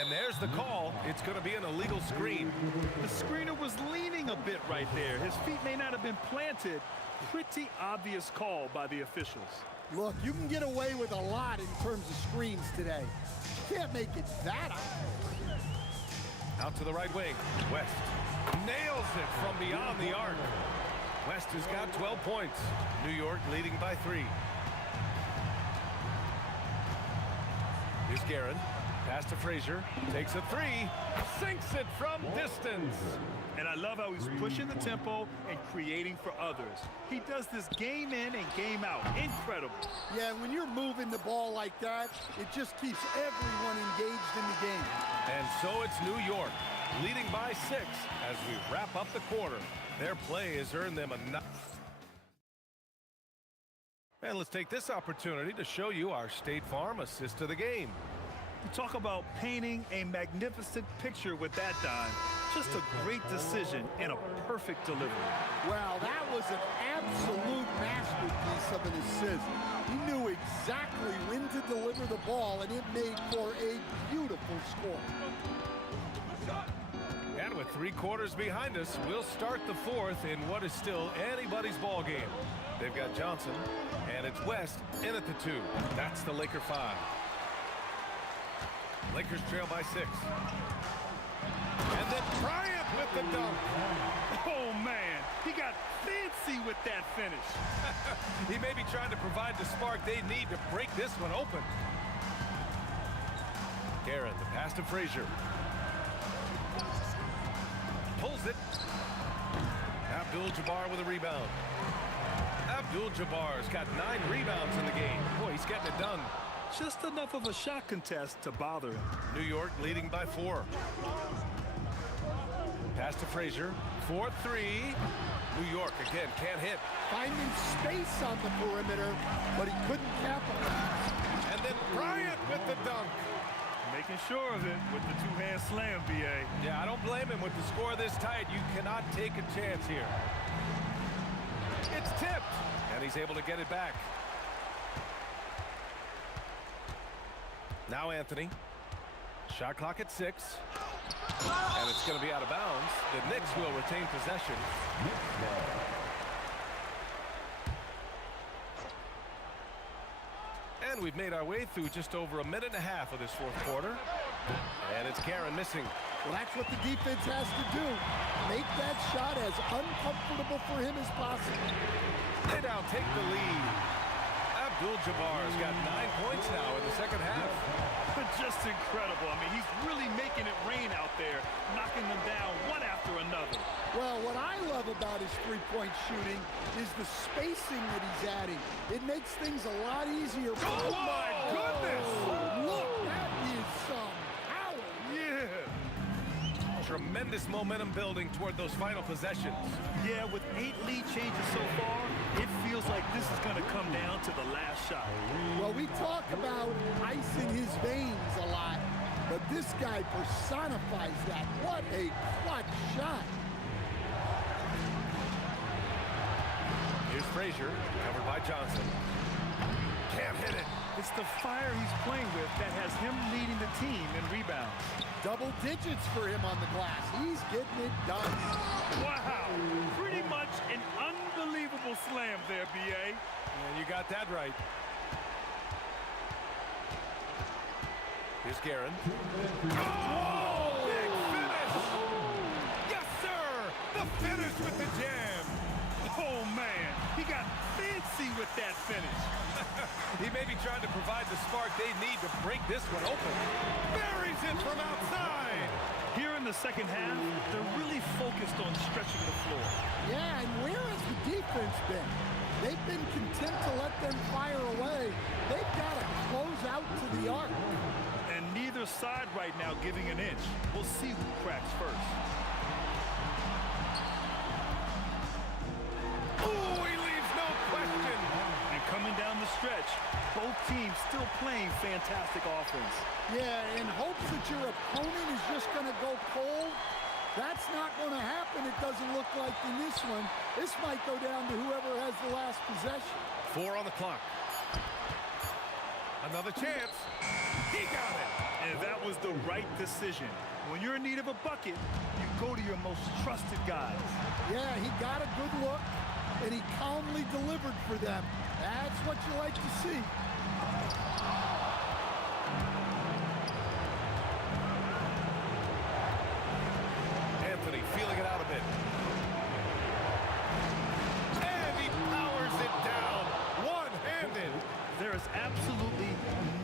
And there's the call. It's going to be an illegal screen. The screener was leaning a bit right there. His feet may not have been planted. Pretty obvious call by the officials. Look, you can get away with a lot in terms of screens today. You can't make it that obvious. Out to the right wing. West nails it from beyond the arc. West has got 12 points. New York leading by 3. Here's Guerin. Pass to Frazier. Takes a 3. Sinks it from distance. And I love how he's pushing the tempo and creating for others. He does this game in and game out. Incredible. Yeah, when you're moving the ball like that, it just keeps everyone engaged in the game. And so it's New York, leading by 6 as we wrap up the quarter. Their play has earned them a... And let's take this opportunity to show you our State Farm assist of the game. You talk about painting a magnificent picture with that dime. Just a great decision and a perfect delivery. Well, that was an absolute masterpiece of an assist. He knew exactly when to deliver the ball, and it made for a beautiful score. And with 3 quarters behind us, we'll start the 4th in what is still anybody's ball game. They've got Johnson, and it's West in at the 2. That's the Laker 5. Lakers trail by 6. And then Bryant with the dunk. Oh, man. He got fancy with that finish. He may be trying to provide the spark they need to break this one open. Guerin, the pass to Frazier. it. Abdul-Jabbar with a rebound. Abdul-Jabbar's got 9 rebounds in the game. Boy, he's getting it done. Just enough of a shot contest to bother him. New York leading by 4. Pass to Frazier. 4-3. New York again can't hit. Finding space on the perimeter, but he couldn't capitalize. And then Bryant with the dunk. Making sure of it with the two-hand slam, B.A. Yeah, I don't blame him. With the score this tight, you cannot take a chance here. It's tipped, and he's able to get it back. Now Anthony. Shot clock at 6. And it's going to be out of bounds. The Knicks will retain possession. And we've made our way through just over a minute and a half of this fourth quarter. And it's Karen missing. Well, that's what the defense has to do. Make that shot as uncomfortable for him as possible. They now take the lead. Abdul-Jabbar's got 9 points now in the second half. Just incredible. I mean, he's really making it rain out there, knocking them down one after another. Well, what I love about his three-point shooting is the spacing that he's adding. It makes things a lot easier. Oh, my goodness! Look, that is some power. Yeah. Tremendous momentum building toward those final possessions. Yeah, with 8 lead changes so far, it feels like this is going to come down to the last shot. Well, we talk about icing his veins a lot, but this guy personifies that. What a clutch shot. Here's Frazier, covered by Johnson. Can't hit it. It's the fire he's playing with that has him leading the team in rebounds. Double digits for him on the glass. He's getting it done. Wow. Pretty much an unbelievable slam there, B.A. And you got that right. Here's Guerin. Oh, big finish! Yes, sir! The finish with the jam! Oh, man. He got fancy with that finish. He may be trying to provide the spark they need to break this one open. Buries it from outside! Here in the second half, they're really focused on stretching the floor. Yeah, and where has the defense been? They've been content to let them fire away. They've got to close out to the arc. And neither side right now giving an inch. We'll see who cracks first. Oh, he leaves no question. And coming down the stretch, both teams still playing fantastic offense. Yeah, in hopes that your opponent is just going to go cold, that's not going to happen, it doesn't look like in this one. This might go down to whoever has the last possession. 4 on the clock. Another chance. He got it. And that was the right decision. When you're in need of a bucket, you go to your most trusted guys. Yeah, he got a good look, and he calmly delivered for them. That's what you like to see. Anthony feeling it out a bit. And he powers it down. One-handed. There is absolutely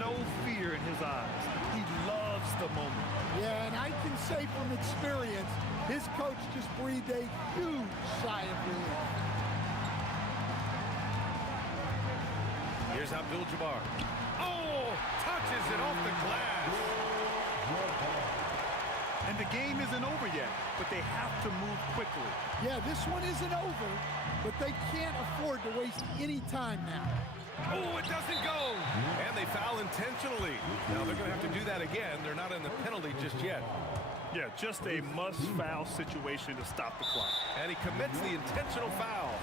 no fear in his eyes. He loves the moment. Yeah, and I can say from experience, his coach just breathed a huge sigh of relief. Here's Abdul-Jabbar. Oh, touches it off the glass. And the game isn't over yet, but they have to move quickly. Yeah, this one isn't over, but they can't afford to waste any time now. Oh, it doesn't go. And they foul intentionally. Now they're going to have to do that again. They're not in the penalty just yet. Yeah, just a must-foul situation to stop the clock. And he commits the intentional foul.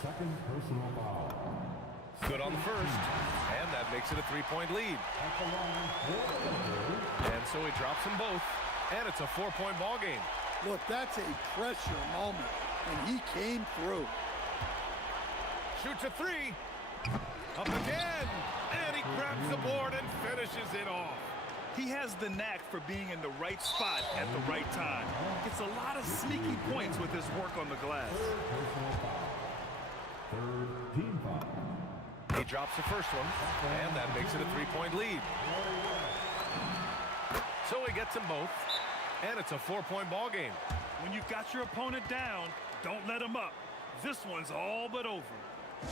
Second personal foul. Good on the first. And that makes it a 3-point lead. And so he drops them both. And it's a 4-point ball game. Look, that's a pressure moment, and he came through. Shoots a 3. Up again. And he grabs the board and finishes it off. He has the knack for being in the right spot at the right time. Gets a lot of sneaky points with his work on the glass. Third team foul. He drops the first one, and that makes it a 3-point lead. So he gets them both, And it's a 4-point ball game. When you've got your opponent down, don't let him up. This one's all but over.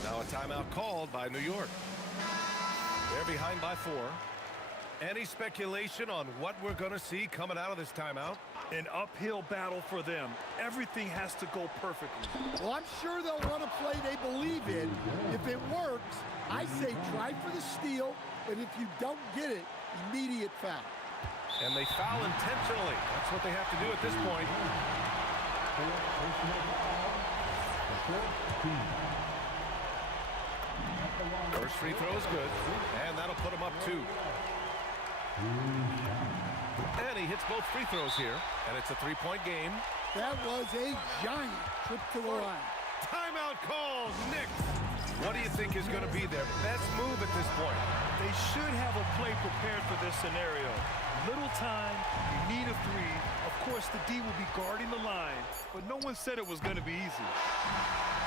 Now a timeout called by New York. They're behind by 4. Any speculation on what we're going to see coming out of this timeout? An uphill battle for them. Everything has to go perfectly. Well, I'm sure they'll run a play they believe in. If it works, I say try for the steal, but if you don't get it, immediate foul. And they foul intentionally. That's what they have to do at this point. First free throw is good, and that'll put him up 2. And he hits both free throws here, and it's a 3-point game. That was a giant trip to the line. Timeout called, Knicks. What do you think is going to be their best move at this point? They should have a play prepared for this scenario. Little time, you need a 3. Of course, the D will be guarding the line, but no one said it was going to be easy.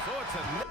So it's a...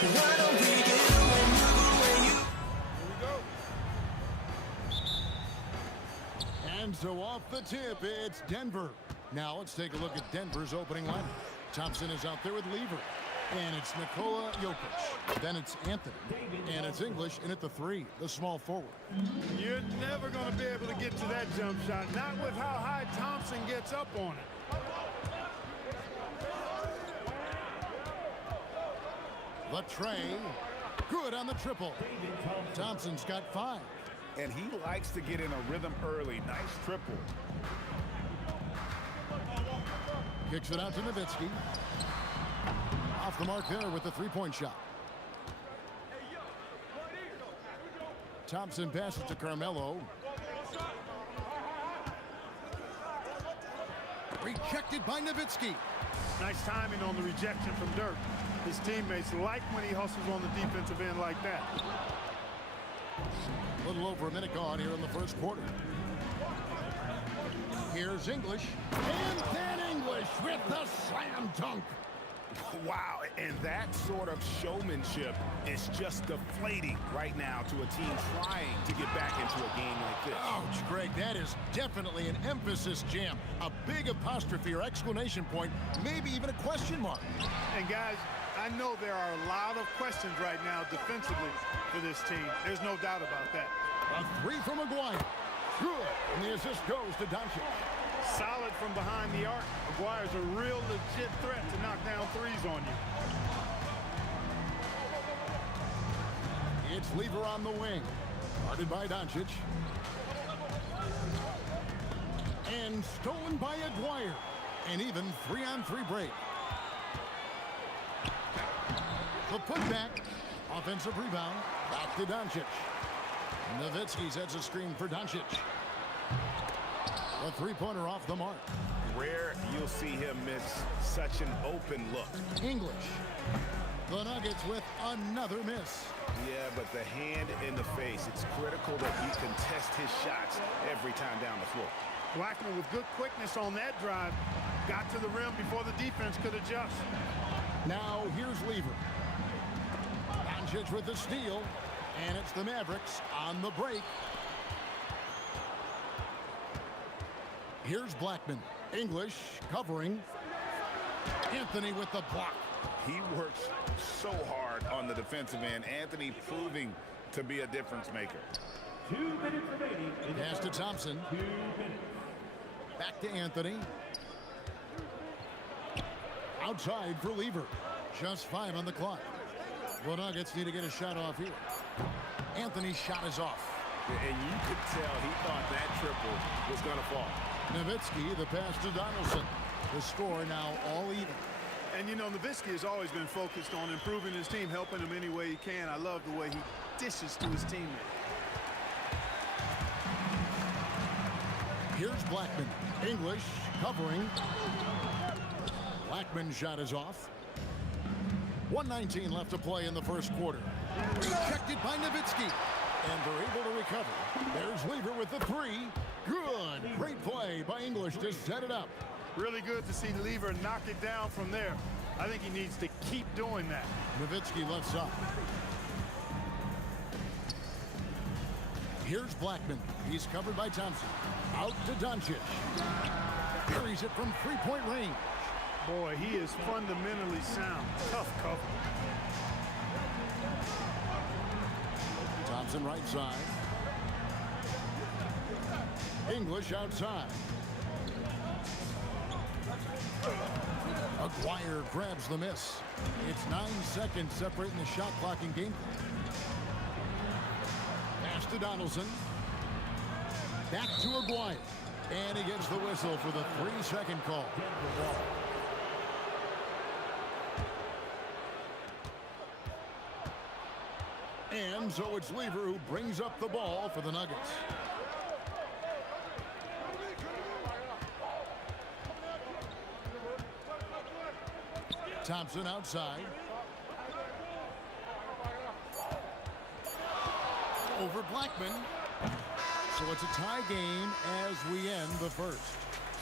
Why don't we get away, move away, you? And so off the tip, it's Denver. Now let's take a look at Denver's opening lineup. Thompson is out there with Lever. And it's Nikola Jokic. Then it's Anthony. And it's English in at the 3, the small forward. You're never going to be able to get to that jump shot, not with how high Thompson gets up on it. The tray, good on the triple. Thompson's got 5. And he likes to get in a rhythm early. Nice triple. Kicks it out to Nowitzki. Off the mark there with the 3-point shot. Thompson passes to Carmelo. Rejected by Nowitzki. Nice timing on the rejection from Dirk. His teammates like when he hustles on the defensive end like that. A little over a minute gone here in the first quarter. Here's English. And then English with the slam dunk. Wow, and that sort of showmanship is just deflating right now to a team trying to get back into a game like this. Ouch, Greg, that is definitely an emphasis jam. A big apostrophe or exclamation point, maybe even a question mark. And guys, I know there are a lot of questions right now defensively for this team. There's no doubt about that. A 3 from Maguire. Good, and the assist goes to Doncic. Solid from behind the arc. Maguire's a real legit threat to knock down threes on you. It's Lever on the wing. Guarded by Doncic. And stolen by Aguirre. An even 3-on-3 break. The putback. Offensive rebound. Back to Doncic. Nowitzki sets a screen for Doncic. A 3-pointer off the mark. Rare you'll see him miss such an open look. English. The Nuggets with another miss. Yeah, but the hand in the face, it's critical that he contest his shots every time down the floor. Blackman with good quickness on that drive. Got to the rim before the defense could adjust. Now here's Lever. Doncic with the steal. And it's the Mavericks on the break. Here's Blackman. English covering. Anthony with the block. He works so hard on the defensive end. Anthony proving to be a difference maker. 2 minutes remaining. Pass to Thompson. 2 minutes. Back to Anthony. Outside for Lever. Just 5 on the clock. The Nuggets need to get a shot off here. Anthony's shot is off. And you could tell he thought that triple was going to fall. Nowitzki, the pass to Donaldson. The score now all even. And you know, Nowitzki has always been focused on improving his team, helping him any way he can. I love the way he dishes to his teammates. Here's Blackman. English covering. Blackman's shot is off. 1:19 left to play in the first quarter. Rejected by Nowitzki. And they're able to recover. There's Lever with the 3. Good. Great play by English to set it up. Really good to see Lever knock it down from there. I think he needs to keep doing that. Nowitzki left side. Here's Blackman. He's covered by Thompson. Out to Doncic. Carries it from 3-point range. Boy, he is fundamentally sound. Tough cover. Thompson right side. English outside. Aguirre grabs the miss. It's 9 seconds separating the shot clock and game. Pass to Donaldson. Back to Aguirre. And he gets the whistle for the 3-second call. And so it's Lever who brings up the ball for the Nuggets. Thompson outside. Over Blackman. So it's a tie game as we end the first.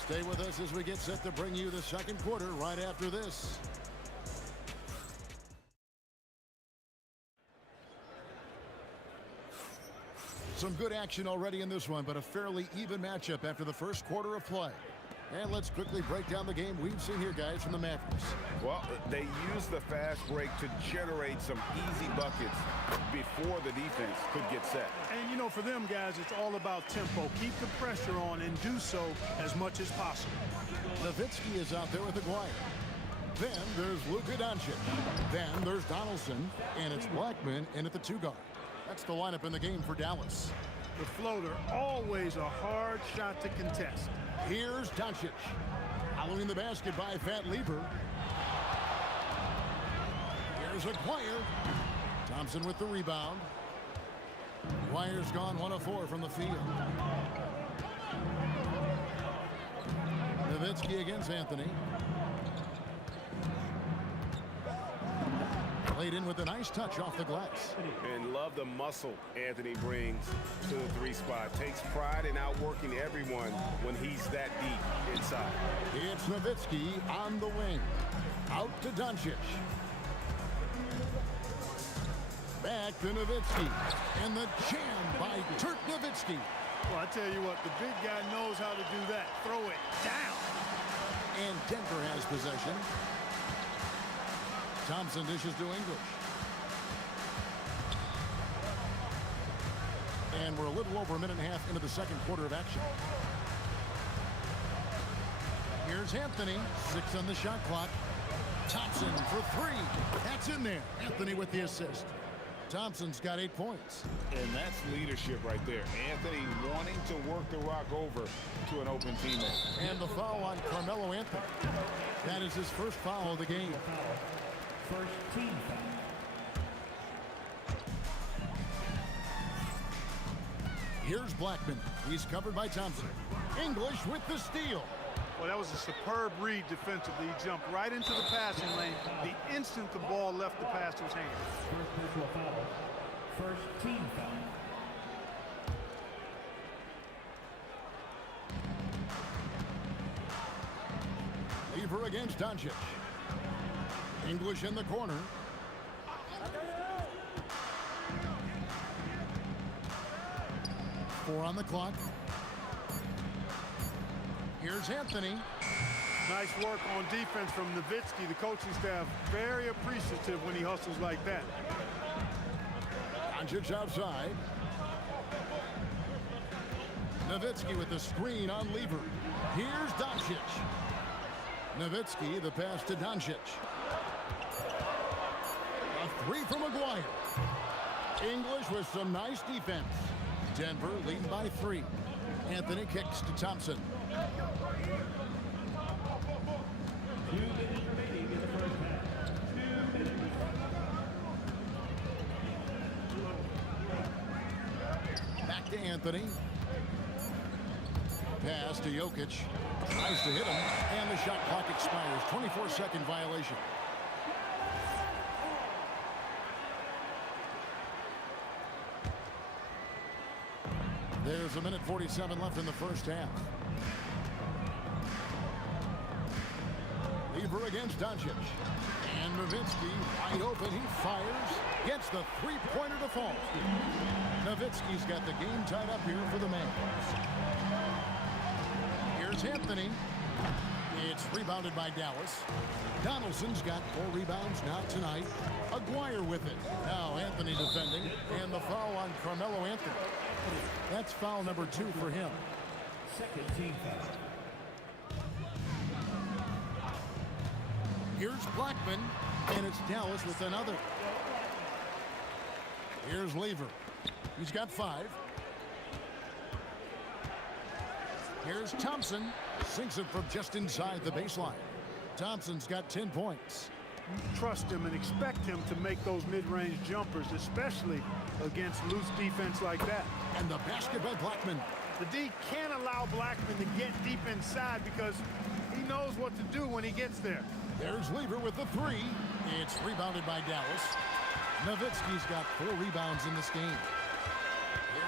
Stay with us as we get set to bring you the second quarter right after this. Some good action already in this one, but a fairly even matchup after the first quarter of play. And let's quickly break down the game we've seen here, guys, from the Mavericks. Well, they use the fast break to generate some easy buckets before the defense could get set. And, you know, for them, guys, it's all about tempo. Keep the pressure on and do so as much as possible. Nowitzki is out there with Aguirre. Then there's Luka Doncic. Then there's Donaldson. And it's Blackman in at the 2 guard. That's the lineup in the game for Dallas. The floater, always a hard shot to contest. Here's Doncic. Following the basket by Fat Lever. Here's Aguirre. Thompson with the rebound. Aguirre's gone 1 of 4 from the field. Nowitzki against Anthony. Played in with a nice touch off the glass. And love the muscle Anthony brings to the 3 spot. Takes pride in outworking everyone when he's that deep inside. It's Nowitzki on the wing. Out to Doncic. Back to Nowitzki. And the jam by Dirk Nowitzki. Well, I tell you what, the big guy knows how to do that. Throw it down. And Denver has possession. Thompson dishes to English. And we're a little over a minute and a half into the second quarter of action. Here's Anthony. 6 on the shot clock. Thompson for 3. That's in there. Anthony with the assist. Thompson's got 8 points. And that's leadership right there. Anthony wanting to work the rock over to an open teammate. And the foul on Carmelo Anthony. That is his first foul of the game. First team foul. Here's Blackman. He's covered by Thompson. English with the steal. Well, that was a superb read defensively. He jumped right into the passing lane the instant the ball left the passer's hands. First personal foul. First team foul. Lever against Doncic. English in the corner. Four on the clock. Here's Anthony. Nice work on defense from Nowitzki. The coaching staff very appreciative when he hustles like that. Doncic outside. Nowitzki with the screen on Lever. Here's Doncic. Nowitzki, the pass to Doncic. A 3 from Aguirre. English with some nice defense. Denver leading by 3. Anthony kicks to Thompson. 2 minutes remaining in the first half. 2 minutes. Back to Anthony. Pass to Jokic. Tries to hit him, and the shot clock expires. 24-second violation. There's a minute 47 left in the first half. Lever against Doncic. And Nowitzki wide open. He fires. Gets the three-pointer to fall. Nowitzki's got the game tied up here for the Mavs. Here's Anthony. It's rebounded by Dallas. Donaldson's got 4 rebounds now tonight. Aguirre with it. Now Anthony defending. And the foul on Carmelo Anthony. That's foul number 2 for him. Second team foul. Here's Blackman. And it's Dallas with another. Here's Lever. He's got 5. Here's Thompson. Sinks it from just inside the baseline. Thompson's got 10 points. you trust him and expect him to make those mid-range jumpers, especially against loose defense like that. And the basket by Blackman. The D can't allow Blackman to get deep inside because he knows what to do when he gets there. There's Lever with the three. It's rebounded by Dallas. Nowitzki's got 4 rebounds in this game.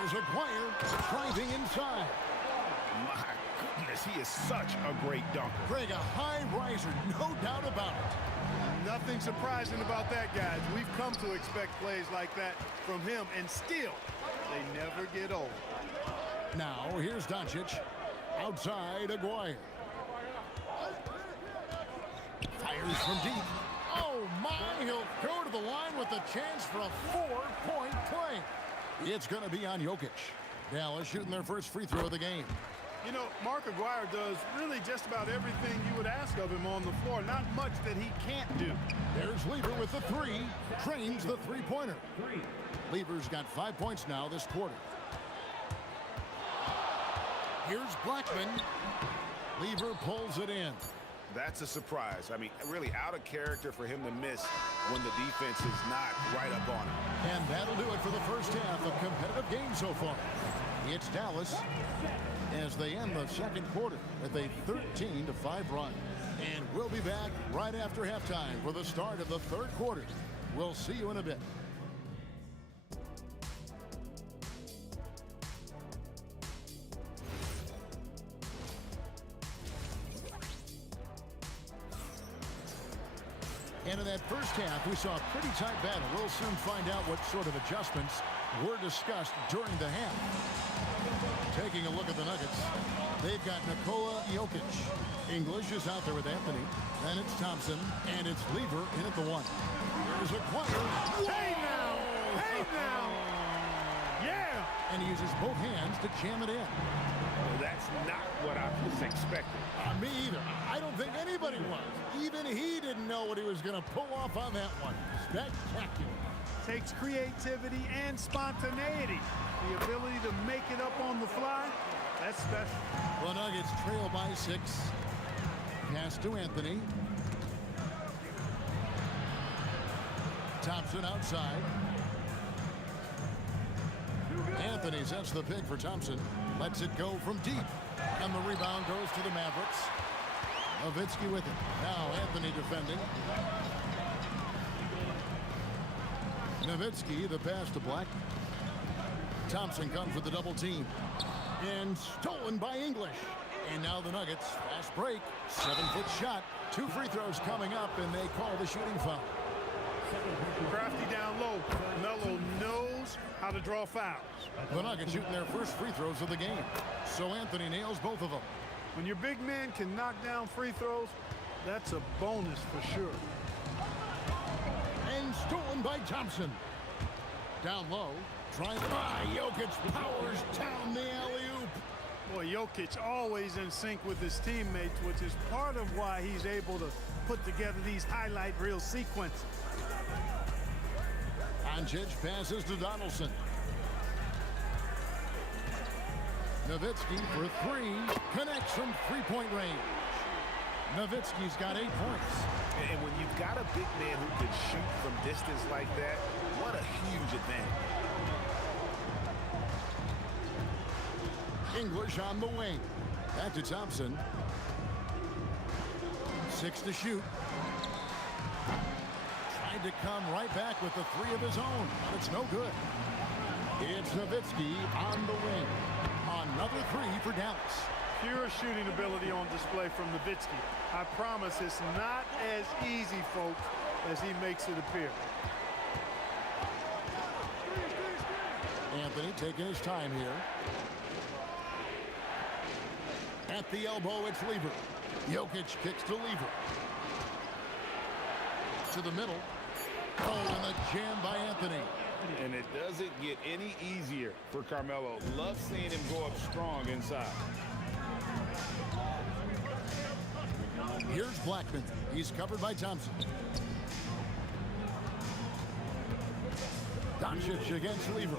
Here's Aguirre driving inside. My goodness, he is such a great dunker. Greg, a high riser, no doubt about it. Nothing surprising about that, guys. We've come to expect plays like that from him, and still, they never get old. Now, here's Doncic. Outside, Aguirre. Fires from deep. Oh, my, he'll go to the line with a chance for a 4-point play. It's going to be on Jokic. Dallas shooting their first free throw of the game. You know, Mark Aguirre does really just about everything you would ask of him on the floor. Not much that he can't do. There's Lever with the three. Trains the three-pointer. Lever's got 5 points now this quarter. Here's Blackman. Lever pulls it in. That's a surprise. I mean, really out of character for him to miss when the defense is not right up on him. And that'll do it for the first half of competitive game so far. It's Dallas as they end the second quarter with a 13-5 run. And we'll be back right after halftime for the start of the third quarter. We'll see you in a bit. And in that first half, we saw a pretty tight battle. We'll soon find out what sort of adjustments were discussed during the half. Taking a look at the Nuggets, they've got Nikola Jokic. English is out there with Anthony. Then it's Thompson, and it's Lever in at the 1. There's Aguirre. Hey now! Hey now! Yeah! And he uses both hands to jam it in. Well, that's not what I was expecting. Me either. I don't think anybody was. Even he didn't know what he was going to pull off on that one. Spectacular. Takes creativity and spontaneity. The ability to make it up on the fly, that's special. The Nuggets trail by 6. Pass to Anthony. Thompson outside. Anthony sets the pick for Thompson. Lets it go from deep. And the rebound goes to the Mavericks. Nowitzki with it. Now Anthony defending. Nowitzki, the pass to Black. Thompson comes with the double team. And stolen by English. And now the Nuggets, fast break. 7-foot shot. 2 free throws coming up, and they call the shooting foul. Crafty down low. Melo knows how to draw fouls. The Nuggets shooting their first free throws of the game. So Anthony nails both of them. When your big man can knock down free throws, that's a bonus for sure. And stolen by Thompson. Down low. Trying by Jokic. Powers down the alley-oop. Boy, Jokic always in sync with his teammates, which is part of why he's able to put together these highlight reel sequences. Doncic passes to Donaldson. Nowitzki for 3. Connects from three-point range. Nowitzki's got 8 points. And when you've got a big man who can shoot from distance like that, what a huge advantage. English on the wing. Back to Thompson. 6 to shoot. Tried to come right back with the 3 of his own, but it's no good. It's Nowitzki on the wing. Another 3 for Dallas. Pure shooting ability on display from Nowitzki. I promise it's not as easy, folks, as he makes it appear. Anthony taking his time here. At the elbow, it's Lever. Jokic kicks to Lever. To the middle. Oh, and a jam by Anthony. And it doesn't get any easier for Carmelo. Love seeing him go up strong inside. Here's Blackman. He's covered by Thompson. Doncic against Lever.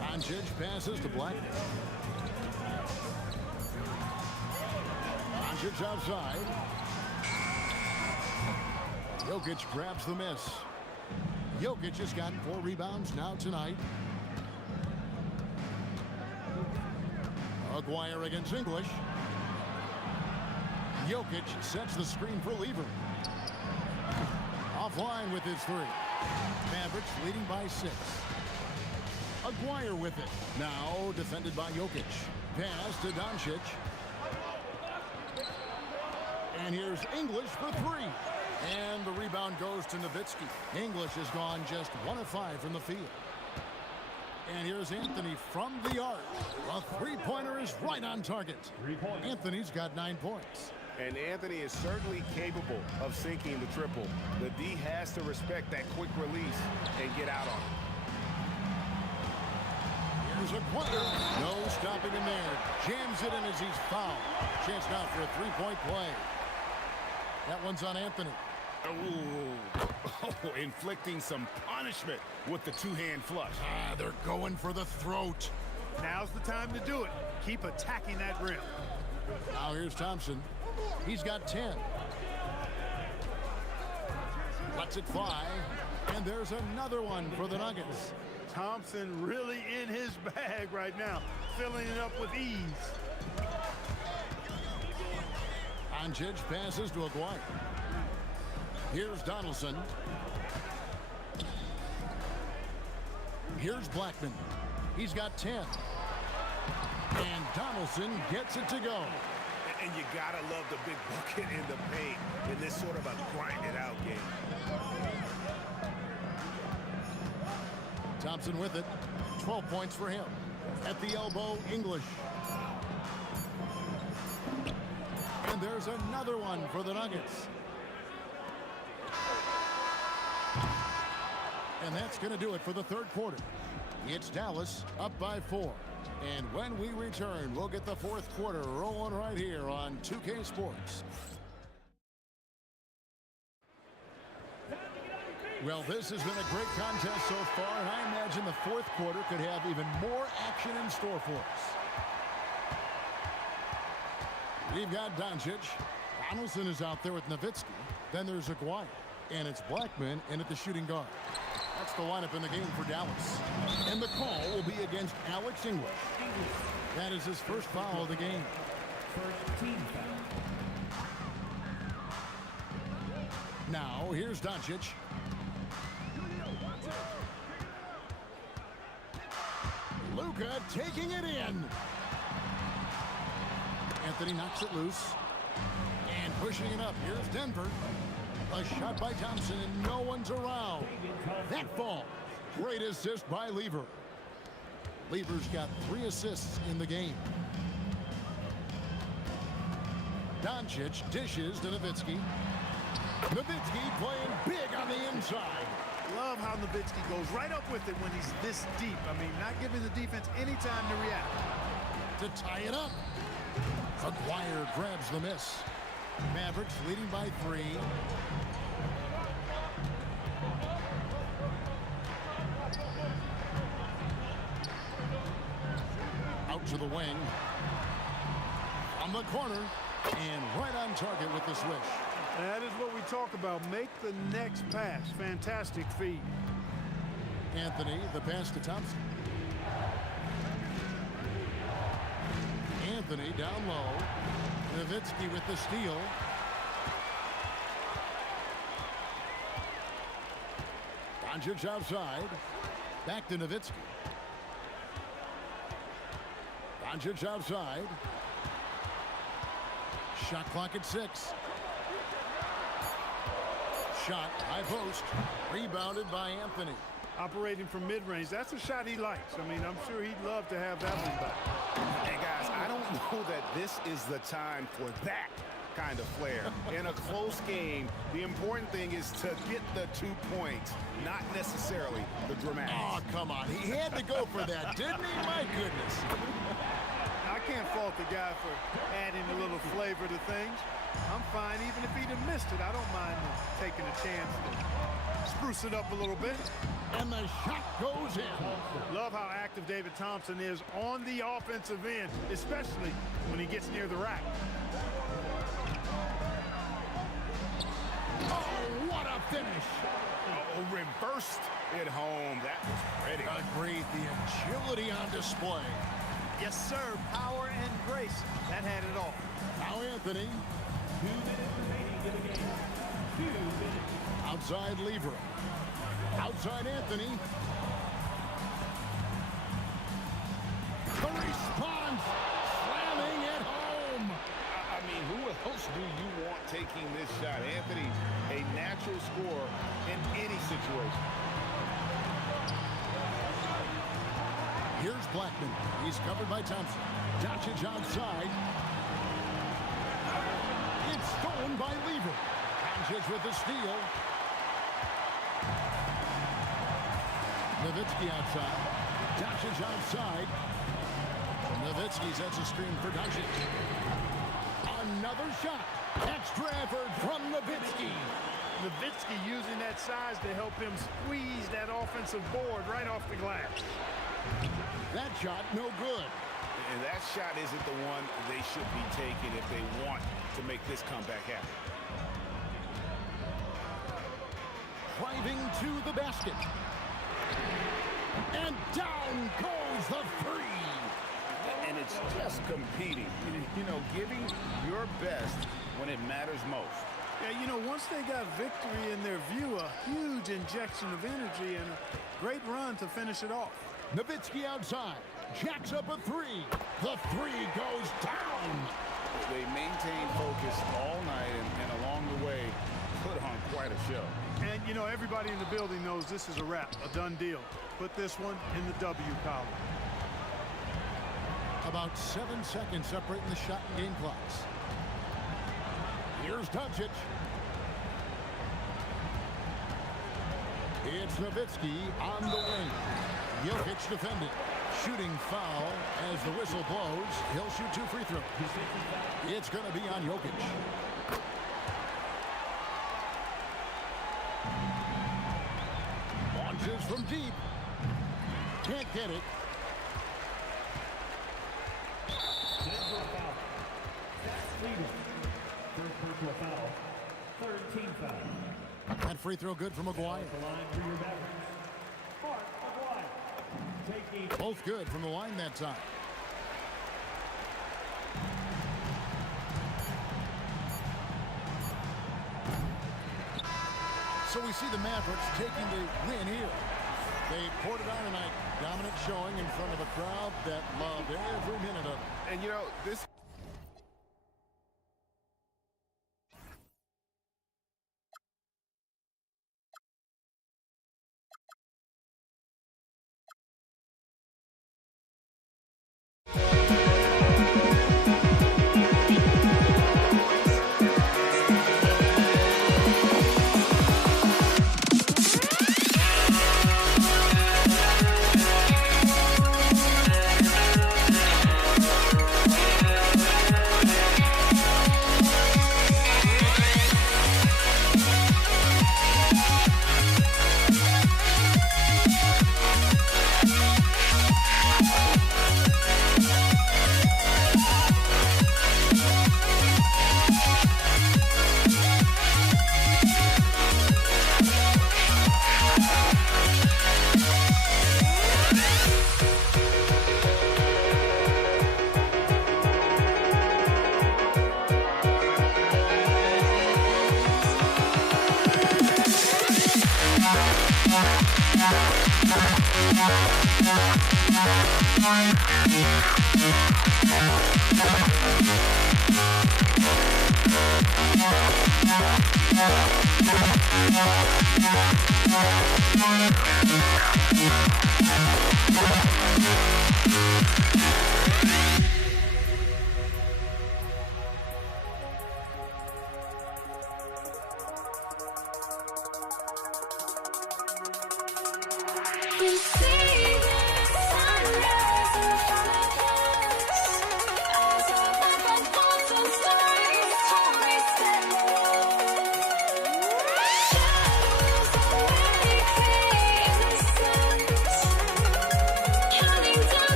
Doncic passes to Black. Doncic outside. Jokic grabs the miss. Jokic has got 4 rebounds now tonight. Aguirre against English. Jokic sets the screen for Lever. Offline with his 3. Mavericks leading by 6. Aguirre with it. Now defended by Jokic. Pass to Doncic. And here's English for 3. And the rebound goes to Nowitzki. English has gone just 1 of 5 from the field. And here's Anthony from the arc. A 3-pointer is right on target. Anthony's got 9 points. And Anthony is certainly capable of sinking the triple. The D has to respect that quick release and get out on it. Here's Aguirre. No stopping him there. Jams it in as he's fouled. Chance now for a 3-point play. That one's on Anthony. Oh, inflicting some punishment with the 2-hand flush. They're going for the throat. Now's the time to do it. Keep attacking that rim. Now here's Thompson. He's got 10. Lets it fly. And there's another one for the Nuggets. Thompson really in his bag right now, filling it up with ease. Doncic passes to Aguirre. Here's Donaldson. Here's Blackman. He's got 10. And Donaldson gets it to go. And you gotta love the big bucket in the paint in this sort of a grind-it-out game. Thompson with it. 12 points for him. At the elbow, English. And there's another one for the Nuggets. And that's going to do it for the 3rd quarter. It's Dallas up by 4. And when we return, we'll get the 4th quarter rolling right here on 2K Sports. Well, this has been a great contest so far, and I imagine the 4th quarter could have even more action in store for us. We've got Doncic. Donaldson is out there with Nowitzki. Then there's Aguirre. And it's Blackman in at the shooting guard. That's the lineup in the game for Dallas. And the call will be against Alex English. That is his first foul of the game. First team foul. Now, here's Doncic. Luka taking it in. Anthony knocks it loose. And pushing it up. Here's Denver. A shot by Thompson, and no one's around. That falls. Great assist by Lever. Lever's got 3 assists in the game. Doncic dishes to Nowitzki. Nowitzki playing big on the inside. Love how Nowitzki goes right up with it when he's this deep. I mean, not giving the defense any time to react. To tie it up. Aguirre grabs the miss. Mavericks leading by 3. Out to the wing. On the corner. And right on target with the swish. That is what we talk about. Make the next pass. Fantastic feed. Anthony, the pass to Thompson. Anthony down low. Nowitzki with the steal. Doncic outside. Back to Nowitzki. Doncic outside. Shot clock at 6. Shot, high post. Rebounded by Anthony. Operating from mid-range. That's a shot he likes. I mean, I'm sure he'd love to have that one back. Hey, guys, I don't know that this is the time for that kind of flair. In a close game, the important thing is to get the 2 points, not necessarily the dramatics. Oh, come on. He had to go for that, didn't he? My goodness. I can't fault the guy for adding a little flavor to things. I'm fine even if he'd have missed it. I don't mind taking a chance to spruce it up a little bit. And the shot goes in. Love how active David Thompson is on the offensive end, especially when he gets near the rack. Oh, what a finish. Oh, reversed it home. That was pretty. Agreed. The agility on display. Yes, sir. Power and grace. That had it all. Now Anthony. 2 minutes remaining in the game. 2 minutes. Outside Lever. Outside Anthony. The response. Slamming it home. I mean, who else do you want taking this shot? Anthony, a natural scorer in any situation. Here's Blackman. He's covered by Thompson. Doncic outside. It's stolen by Lever. Doncic with the steal. Nowitzki outside. Doncic outside. Nowitzki sets a screen for Doncic. Another shot. Extra effort from Nowitzki. Nowitzki using that size to help him squeeze that offensive board right off the glass. That shot, no good. And that shot isn't the one they should be taking if they want to make this comeback happen. Driving to the basket. And down goes the three. And it's just competing, you know, giving your best when it matters most. Yeah, you know, once they got victory in their view, a huge injection of energy and a great run to finish it off. Nowitzki outside. Jacks up a three. The three goes down. They maintained focus all night and along the way put on quite a show. And, you know, everybody in the building knows this is a wrap, a done deal. Put this one in the W column. About 7 seconds separating the shot and game clocks. Here's Doncic. It's Nowitzki on the wing. Jokic defended. Shooting foul as the whistle blows. He'll shoot 2 free throws. It's going to be on Jokic. Launches from deep. Can't get it. First personal foul. Third team foul. That free throw good for McGuire. The line for your veterans. Mark McGuire. Taking. Both good from the line that time. So we see the Mavericks taking the win here. They poured it on tonight. Dominant showing in front of a crowd that loved every minute of it. And, you know, this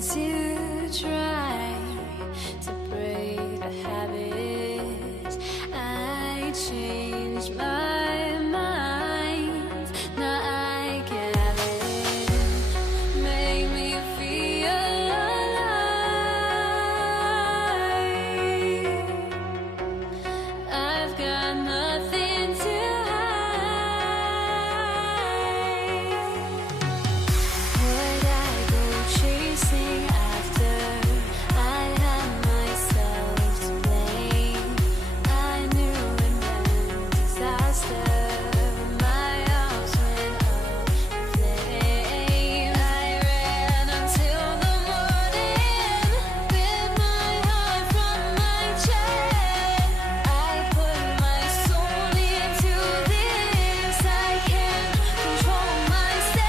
to try to break the habit. I changed my mind. Now I can have it. Make me feel alive. I've got nothing to would I go chasing after? I had myself to blame. I knew it meant disaster. My arms went up in flames. I ran until the morning, bit my heart from my chest. I put my soul into this. I can't control myself.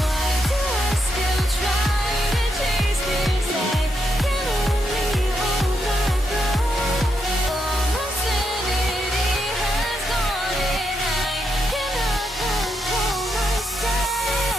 Why do I still try to chase this? I can only hold my breath. All my sanity has gone and I cannot control myself.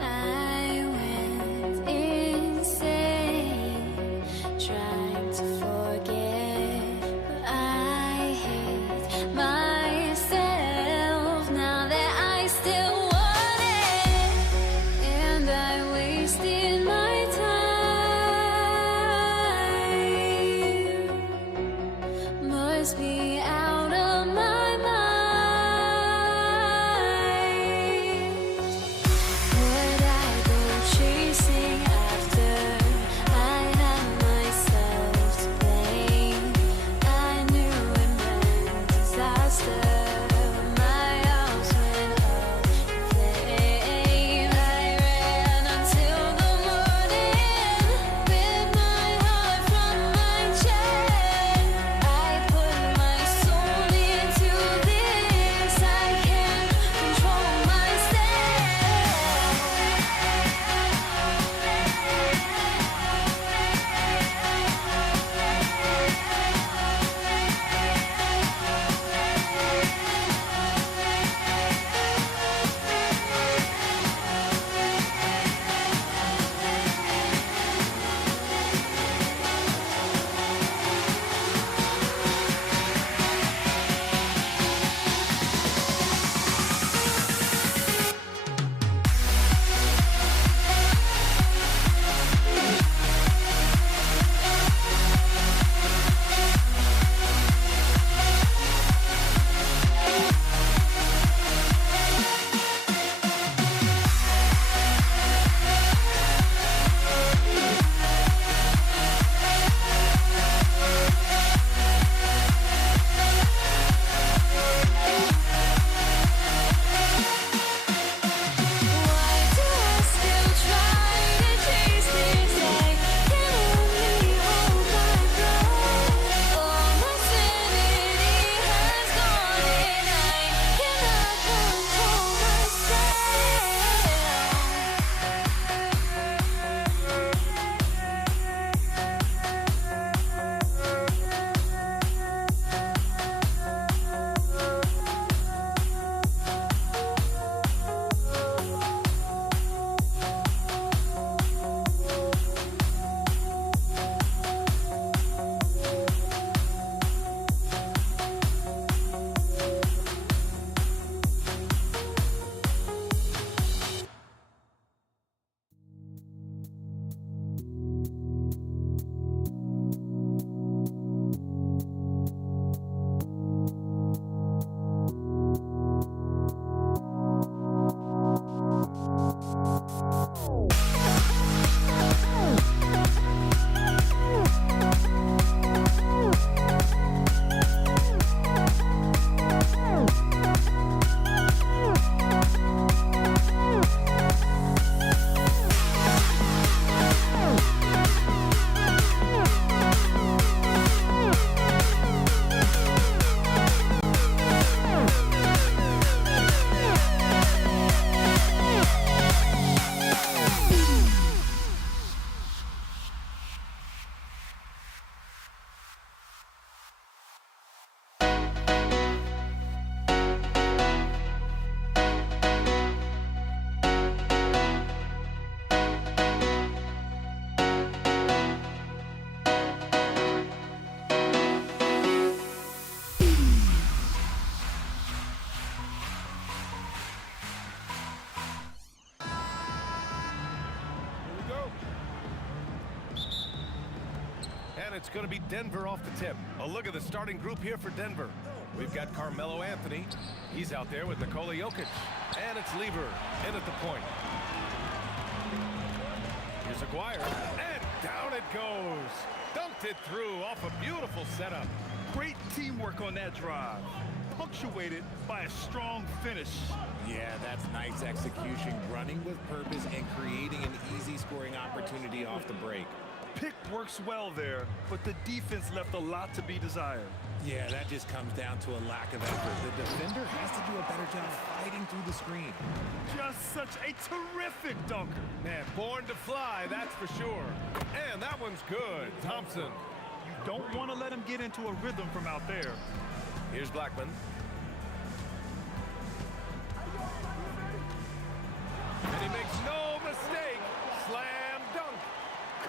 I went insane trying to forget, but I hate myself now that I still want it, and I wasted my time. Must be out of my mind. And it's going to be Denver off the tip. A look at the starting group here for Denver. We've got Carmelo Anthony. He's out there with Nikola Jokic. And it's Lever in at the point. Here's Aguirre. And down it goes. Dunked it through off a beautiful setup. Great teamwork on that drive, punctuated by a strong finish. Yeah, that's nice execution, running with purpose and creating an easy scoring opportunity off the break. Pick works well there, but the defense left a lot to be desired. Yeah, that just comes down to a lack of effort. The defender has to do a better job fighting through the screen. Just such a terrific dunker. Man, born to fly, that's for sure. And that one's good. Thompson. You don't want to let him get into a rhythm from out there. Here's Blackman. And he makes no mistake. Slam dunk.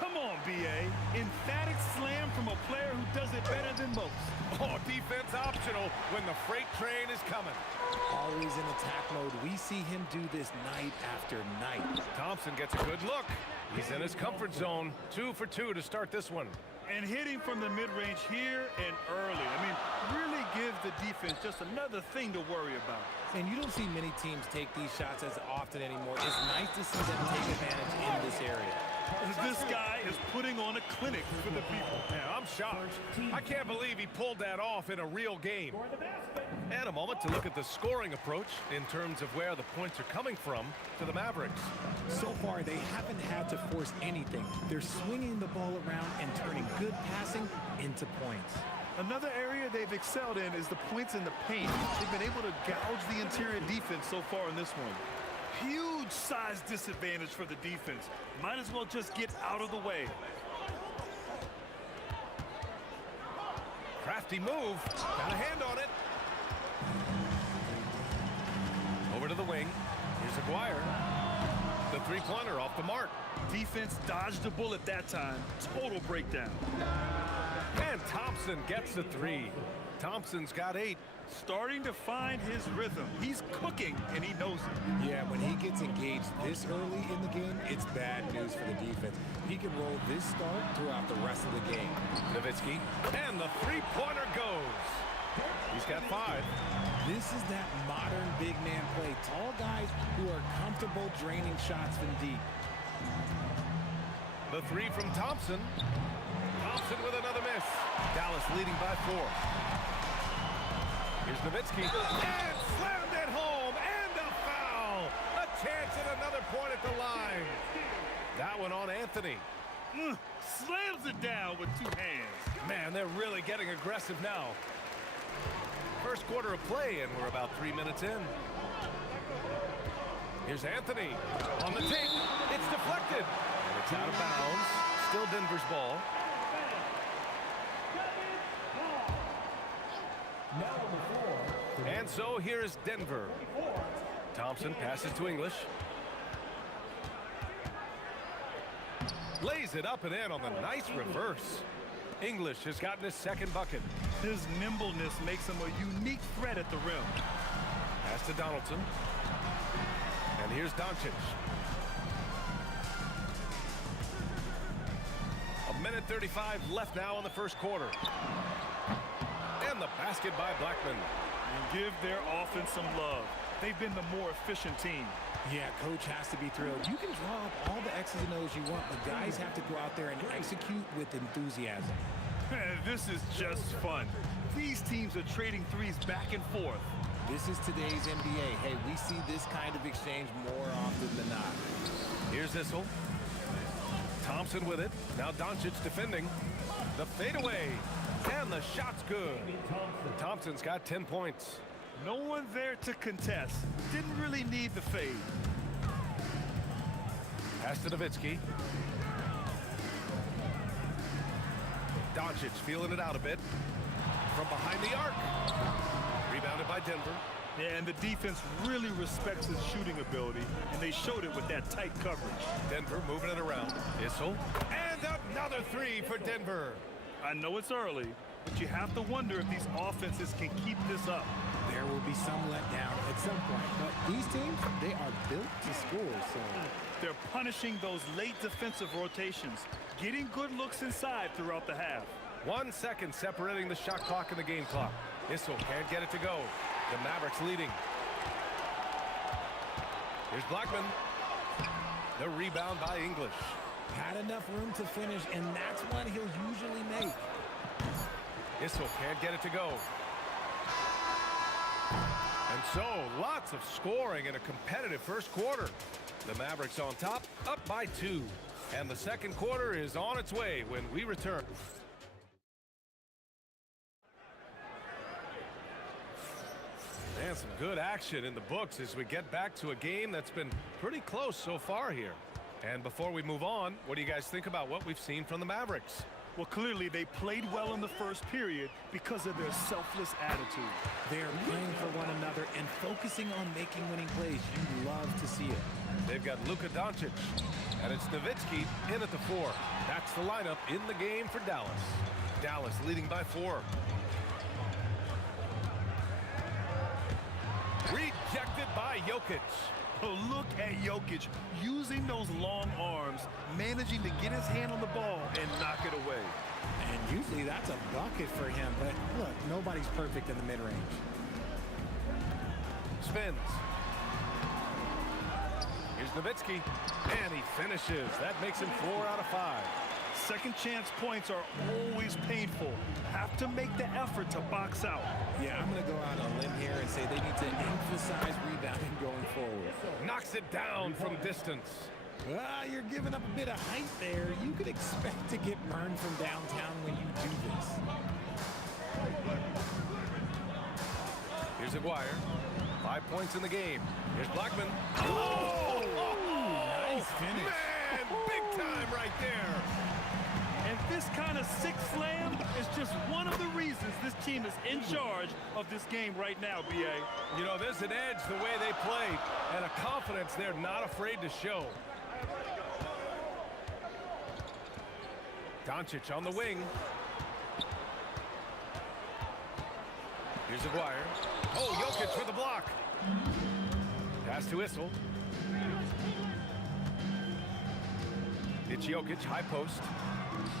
Come on, B.A. Emphatic slam from a player who does it better than most. Oh, defense optional when the freight train is coming. Always in attack mode. We see him do this night after night. Thompson gets a good look. He's in his comfort zone. 2 for 2 to start this one. And hitting from the mid-range here and early. I mean, really gives the defense just another thing to worry about. And you don't see many teams take these shots as often anymore. It's nice to see them take advantage in this area. This guy is putting on a clinic for the people. Yeah, I'm shocked. I can't believe he pulled that off in a real game. And a moment to look at the scoring approach in terms of where the points are coming from to the Mavericks. So far, they haven't had to force anything. They're swinging the ball around and turning good passing into points. Another area they've excelled in is the points in the paint. They've been able to gouge the interior defense so far in this one. Huge size disadvantage for the defense. Might as well just get out of the way. Crafty move. Got a hand on it. Over to the wing. Here's Aguirre. The three-pointer off the mark. Defense dodged a bullet that time. Total breakdown. And Thompson gets the 3. Thompson's got 8. Starting to find his rhythm. He's cooking, and he knows it. Yeah, when he gets engaged this early in the game, it's bad news for the defense. He can roll this start throughout the rest of the game. Nowitzki. And the three-pointer goes. He's got 5. This is that modern big man play. Tall guys who are comfortable draining shots from deep. The 3 from Thompson. Thompson with another miss. Dallas leading by 4. Here's Nowitzki. And slammed it home. And a foul. A chance at another point at the line. That one on Anthony. Slams it down with 2 hands. Man, they're really getting aggressive now. First quarter of play, and we're about 3 minutes in. Here's Anthony on the tape. It's deflected. And it's out of bounds. Still Denver's ball. And so here's Denver. Thompson passes to English. Lays it up and in on the nice reverse. English has gotten his second bucket. His nimbleness makes him a unique threat at the rim. Pass to Donaldson. And here's Doncic. 1:35 left now in the first quarter. And the basket by Blackman. And give their offense some love. They've been the more efficient team. Yeah, coach has to be thrilled. You can draw up all the X's and O's you want, but guys have to go out there and execute with enthusiasm. This is just fun. These teams are trading threes back and forth. This is today's NBA. Hey, we see this kind of exchange more often than not. Here's Issel. Thompson with it. Now Doncic defending. The fadeaway. And the shot's good. Thompson's got 10 points. No one there to contest. Didn't really need the fade. Pass to Nowitzki. Doncic feeling it out a bit. From behind the arc. Rebounded by Denver. Yeah, and the defense really respects his shooting ability, and they showed it with that tight coverage. Denver moving it around. Issel. And another 3 for Denver. I know it's early, but you have to wonder if these offenses can keep this up. There will be some letdown at some point, but these teams, they are built to score, so... They're punishing those late defensive rotations, getting good looks inside throughout the half. 1 second separating the shot clock and the game clock. Issel can't get it to go. The Mavericks leading. Here's Blackman. The rebound by English. Had enough room to finish, and that's one he'll usually make. Issel can't get it to go. And so, lots of scoring in a competitive first quarter. The Mavericks on top, up by 2. And the second quarter is on its way when we return. And some good action in the books as we get back to a game that's been pretty close so far here. And before we move on, what do you guys think about what we've seen from the Mavericks? Well, clearly they played well in the first period because of their selfless attitude. They're playing for one another and focusing on making winning plays. You love to see it. They've got Luka Doncic, and it's Nowitzki in at the 4. That's the lineup in the game for Dallas. Dallas leading by 4. Rejected by Jokic. Oh, look at Jokic using those long arms, managing to get his hand on the ball and knock it away. And usually that's a bucket for him, but look, nobody's perfect in the mid-range. Spins. Here's Nowitzki, and he finishes. That makes him 4 out of 5. Second chance points are always painful. Have to make the effort to box out. Yeah, I'm going to go out on a limb here and say they need to emphasize rebounding going forward. Knocks it down from distance. You're giving up a bit of height there. You could expect to get burned from downtown when you do this. Here's Aguirre. 5 points in the game. Here's Blackman. Nice finish. Man, big time right there. And this kind of sick slam is just one of the reasons this team is in charge of this game right now, B.A. You know, there's an edge the way they play and a confidence they're not afraid to show. Doncic on the wing. Here's Aguirre. Oh, Jokic for the block. Pass to Issel. It's Jokic, high post.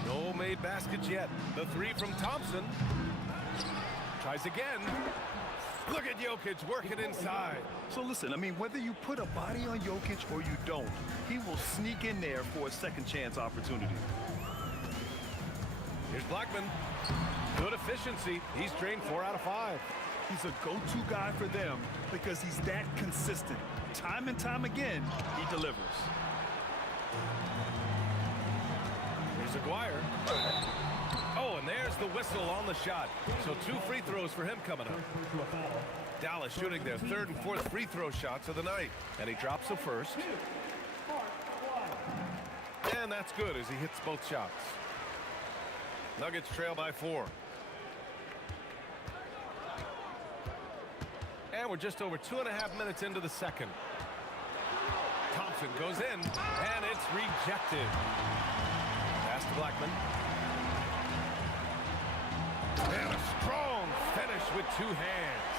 No made baskets yet. The 3 from Thompson. Tries again. Look at Jokic working inside. So listen, I mean, whether you put a body on Jokic or you don't, he will sneak in there for a second chance opportunity. Here's Blackman. Good efficiency. He's drained 4 out of 5. He's a go-to guy for them because he's that consistent. Time and time again, he delivers. Here's Aguirre. Oh, and there's the whistle on the shot. So 2 free throws for him coming up. Dallas shooting their 3rd and 4th free throw shots of the night. And he drops the first. And that's good as he hits both shots. Nuggets trail by 4. And we're just over 2.5 minutes into the second. Thompson goes in, and it's rejected. Pass to Blackman. And a strong finish with 2 hands.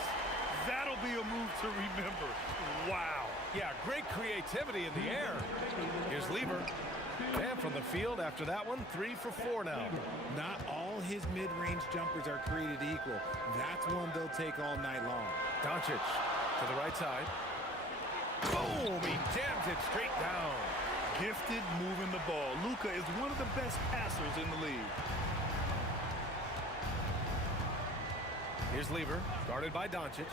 That'll be a move to remember. Wow. Yeah, great creativity in the air. Here's Lieber. And from the field after that one, 3 for 4 now. Not all his mid-range jumpers are created equal. That's one they'll take all night long. Doncic to the right side. Boom! He jams it straight down. Gifted moving the ball. Luka is one of the best passers in the league. Here's Lieber, guarded by Doncic.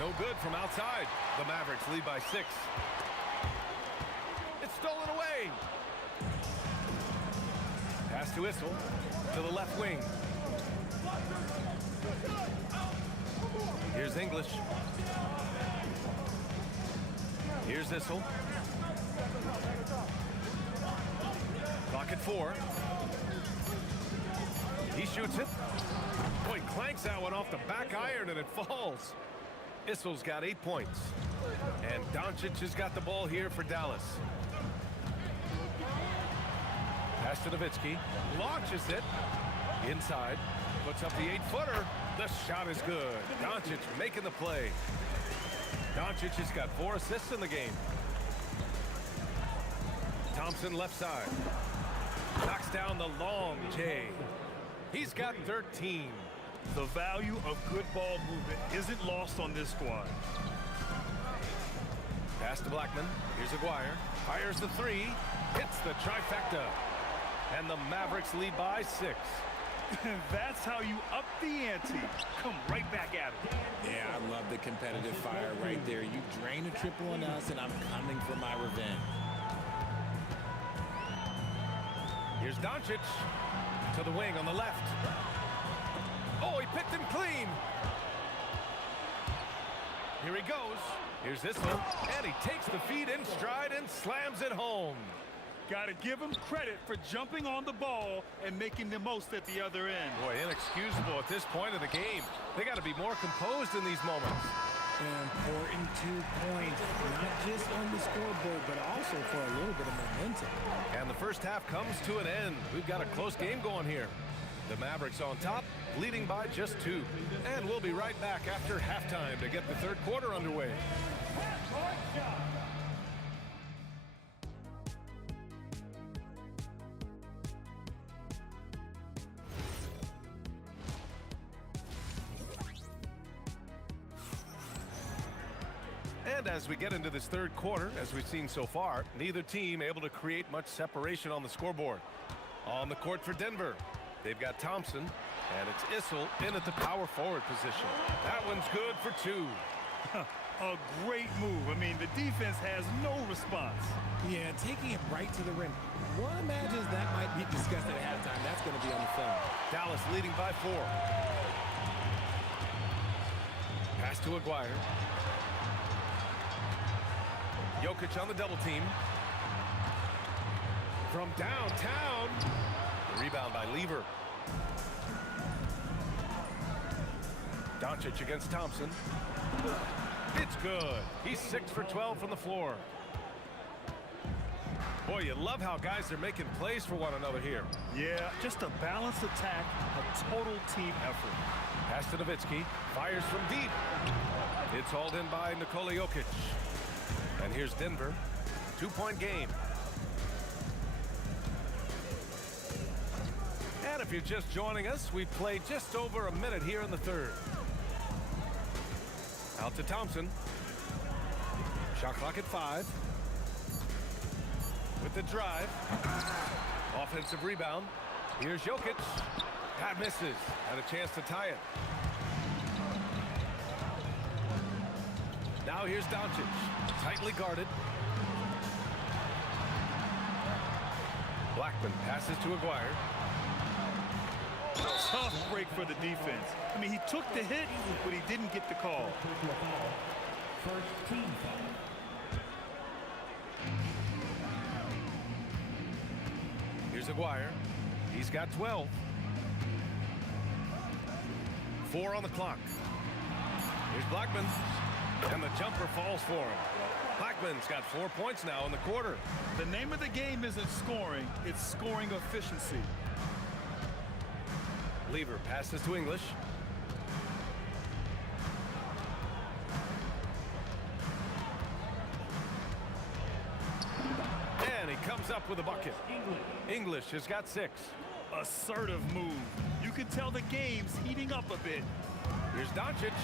No good from outside. The Mavericks lead by 6. It's stolen away. Pass to Issel to the left wing. Here's English. Here's Issel. Clock at 4. He shoots it. Boy, clanks that one off the back iron and it falls. Issel's got 8 points. And Doncic has got the ball here for Dallas. Pass to Nowitzki. Launches it. Inside. Puts up the 8-footer. The shot is good. Doncic making the play. Doncic has got 4 assists in the game. Thompson left side. Knocks down the long J. He's got 13. The value of good ball movement isn't lost on this squad. Pass to Blackman. Here's Aguirre. Fires the 3. Hits the trifecta. And the Mavericks lead by 6. That's how you up the ante. Come right back at it. Yeah, I love the competitive fire right there. You drain a triple on us, and I'm coming for my revenge. Here's Doncic to the wing on the left. Oh, he picked him clean. Here he goes. Here's this one. And he takes the feed in stride and slams it home. Got to give him credit for jumping on the ball and making the most at the other end. Boy, inexcusable at this point of the game. They got to be more composed in these moments. An important 2 points, not just on the scoreboard, but also for a little bit of momentum. And the first half comes to an end. We've got a close game going here. The Mavericks on top, leading by just 2. And we'll be right back after halftime to get the third quarter underway. And as we get into this third quarter, as we've seen so far, neither team able to create much separation on the scoreboard. On the court for Denver, they've got Thompson, and it's Issel in at the power forward position. That one's good for 2. A great move. I mean, the defense has no response. Yeah, taking it right to the rim. One imagines that might be discussed at halftime. That's going to be on the film. Dallas leading by 4. Pass to Aguirre. Jokic on the double team. From downtown. Rebound by Lever. Doncic against Thompson. It's good. He's 6 for 12 from the floor. Boy, you love how guys are making plays for one another here. Yeah, just a balanced attack, a total team effort. Pass to Nowitzki. Fires from deep. It's hauled in by Nikola Jokic. And here's Denver. 2-point game. And if you're just joining us, we've played just over a minute here in the third. Out to Thompson. Shot clock at 5. With the drive. Offensive rebound. Here's Jokic. That misses. Had a chance to tie it. Now here's Doncic. Tightly guarded. Blackman passes to Aguirre. Tough break for the defense. I mean, he took the hit, but he didn't get the call. First team foul. Here's Aguirre. He's got 12. 4 on the clock. Here's Blackman. And the jumper falls for him. Blackman's got 4 points now in the quarter. The name of the game isn't scoring, it's scoring efficiency. Lever passes to English. And he comes up with a bucket. English has got 6. Assertive move. You can tell the game's heating up a bit. Here's Doncic.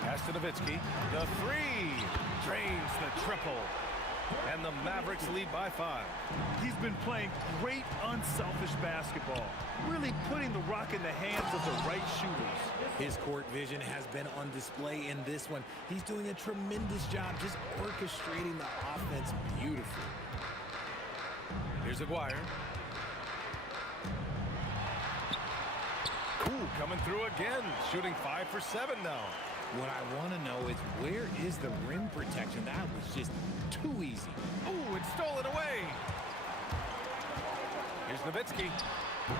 Pass to Nowitzki. The 3 drains the triple. And the Mavericks lead by 5. He's been playing great unselfish basketball, really putting the rock in the hands of the right shooters. His court vision has been on display in this one. He's doing a tremendous job just orchestrating the offense beautifully. Here's Aguirre. Ooh, coming through again, shooting 5 for 7 now. What I want to know is, where is the rim protection? That was just too easy. Ooh, it's stolen away. Here's Nowitzki.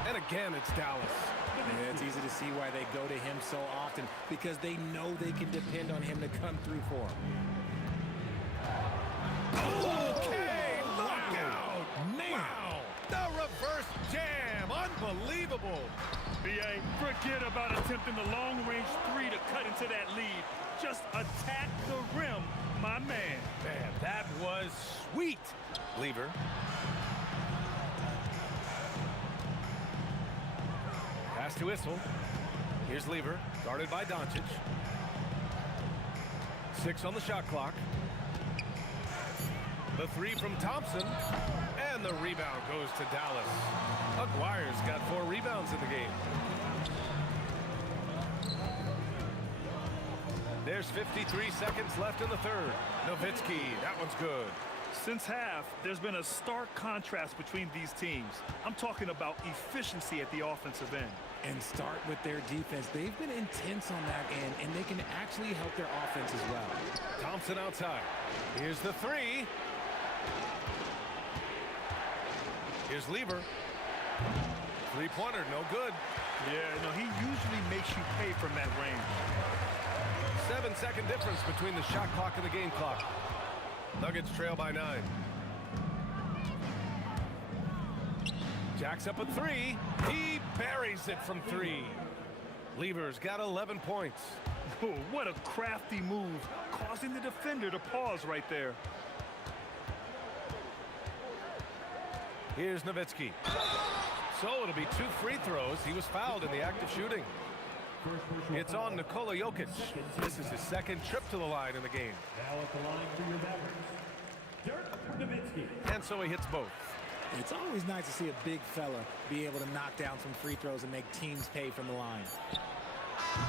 And again, it's Dallas. Yeah, it's easy to see why they go to him so often, because they know they can depend on him to come through for them. Okay, look out. Man. Wow. The reverse jam. Unbelievable. B.A., forget about attempting the long-range three to cut into that lead. Just attack the rim, my man. Man, that was sweet. Lever. Pass to Issel. Here's Lever, guarded by Doncic. 6 on the shot clock. The three from Thompson. And the rebound goes to Dallas. Aguirre's got 4 rebounds in the game. There's 53 seconds left in the third. Nowitzki, that one's good. Since half, there's been a stark contrast between these teams. I'm talking about efficiency at the offensive end. And start with their defense. They've been intense on that end, and they can actually help their offense as well. Thompson outside. Here's the three. Here's Lever. Three-pointer, no good. Yeah, no, he usually makes you pay from that range. 7-second difference between the shot clock and the game clock. Nuggets trail by 9. Jacks up a three. He buries it from 3. Lever's got 11 points. Oh, what a crafty move, causing the defender to pause right there. Here's Nowitzki. So it'll be 2 free throws. He was fouled in the act of shooting. It's on Nikola Jokic. This is his second trip to the line in the game. Now at the line for your Mavericks, Dirk Nowitzki. And so he hits both. It's always nice to see a big fella be able to knock down some free throws and make teams pay from the line.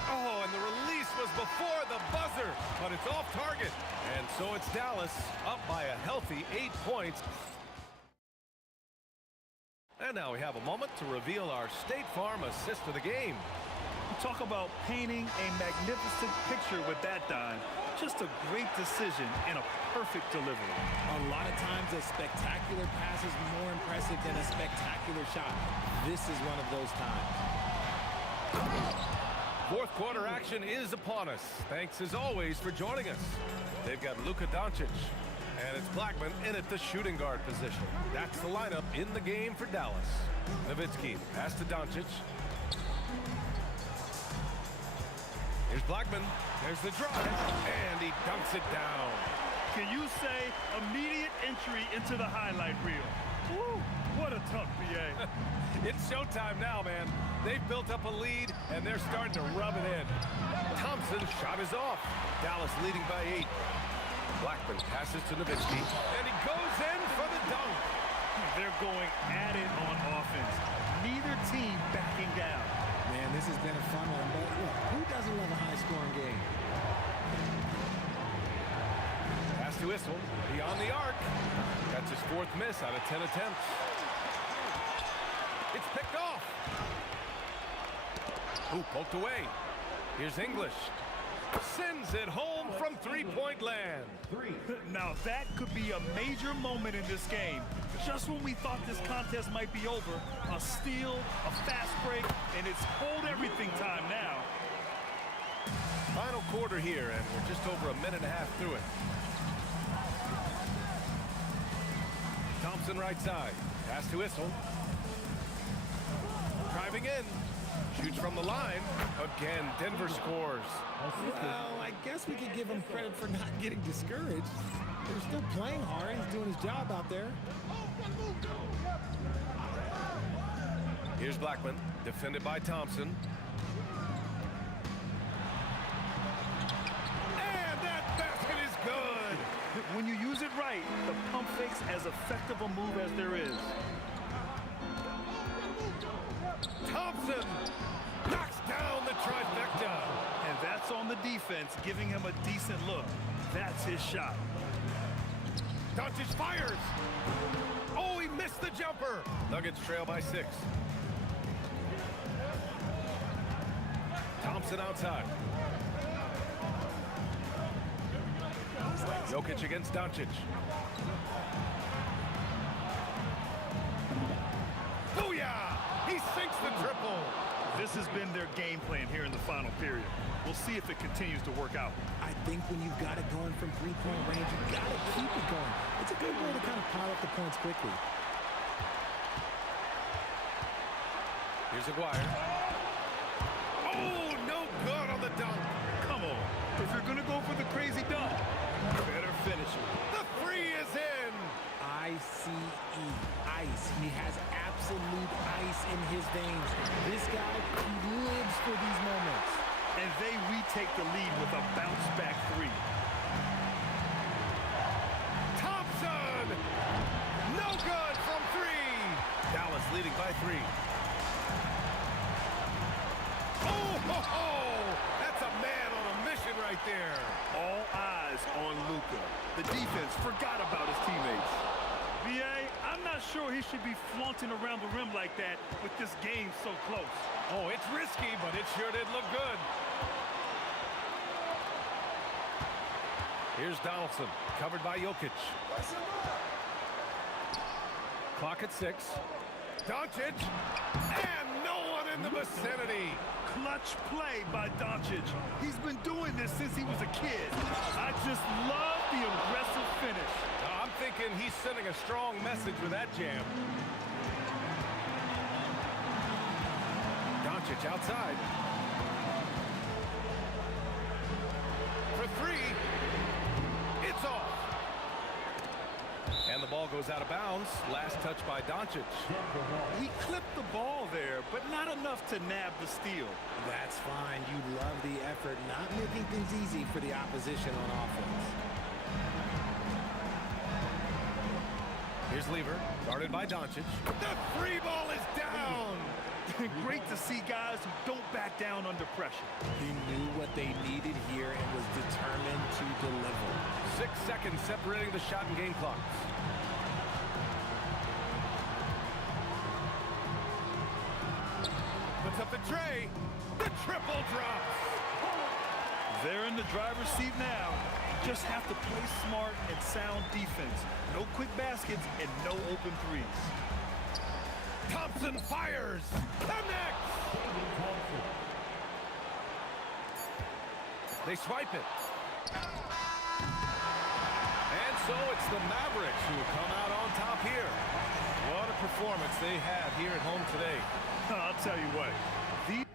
Oh, and the release was before the buzzer, but it's off target. And so it's Dallas up by a healthy 8 points. And now we have a moment to reveal our State Farm assist of the game. Talk about painting a magnificent picture with that dime. Just a great decision and a perfect delivery. A lot of times a spectacular pass is more impressive than a spectacular shot. This is one of those times. Fourth quarter action is upon us. Thanks as always for joining us. They've got Luka Doncic, and it's Blackman in at the shooting guard position. That's the lineup in the game for Dallas. Nowitzki, pass to Doncic. Here's Blackman. There's the drive, and he dunks it down. Can you say immediate entry into the highlight reel? Woo, what a tough BA. It's showtime now, man. They've built up a lead, and they're starting to rub it in. Thompson's shot is off. Dallas leading by 8. Blackman passes to Nowitzki, and he goes in for the dunk. They're going at it on offense. Neither team backing down. Man, this has been a fun one, but look, who doesn't love a high-scoring game? Pass to Issel, beyond the arc. That's his 4th miss out of 10 attempts. It's picked off. Ooh, poked away. Here's English. Sends it home from 3-point land. Now that could be a major moment in this game. Just when we thought this contest might be over, a steal, a fast break, and it's hold everything time now. Final quarter here, and we're just over a minute and a half through it. Thompson right side. Pass to Issel. Driving in. Shoots from the line. Again, Denver scores. Well, I guess we could give him credit for not getting discouraged. They're still playing hard. He's doing his job out there. Here's Blackman, defended by Thompson. And that basket is good. When you use it right, the pump fake's as effective a move as there is. Thompson knocks down the trifecta. And that's on the defense, giving him a decent look. That's his shot. Doncic fires. Oh, he missed the jumper. Nuggets trail by 6. Thompson outside. Jokic against Doncic. Booyah! He sinks the triple. This has been their game plan here in the final period. We'll see if it continues to work out. I think when you've got it going from 3-point range, you've got to keep it going. It's a good way to kind of pile up the points quickly. Here's Aguirre. dunk. Come on. If you're going to go for the crazy dunk, better finish it. The three is in. I-C-E, ice. He has absolute ice in his veins. This guy, he lives for these moments. And they retake the lead with a bounce-back three. Thompson! No good from three. Dallas leading by 3. Oh, ho, ho! That's a man on a mission right there. All eyes on Luka. The defense forgot about his teammates. B.A., I'm not sure he should be flaunting around the rim like that with this game so close. Oh, it's risky, but it sure did look good. Here's Donaldson, covered by Jokic. Clock at 6. Doncic, and no one in the vicinity. Clutch play by Doncic. He's been doing this since he was a kid. I just love the aggressive finish. I'm thinking he's sending a strong message with that jam. Doncic outside. For 3. It's off. And the ball goes out of bounds. Last touch by Doncic. He clipped the ball there, but not enough to nab the steal. That's fine. You love the effort, not making things easy for the opposition on offense. Here's Lever, guarded by Doncic. The 3 ball is down. Great to see guys who don't back down under pressure. He knew what they needed here and was determined to deliver. 6 seconds separating the shot and game clocks. Puts up the tray. The triple drops. They're in the driver's seat now. Just have to play smart and sound defense. No quick baskets and no open threes. Thompson fires. Connects. They swipe it. And so it's the Mavericks who come out on top here. What a performance they had here at home today. I'll tell you what. These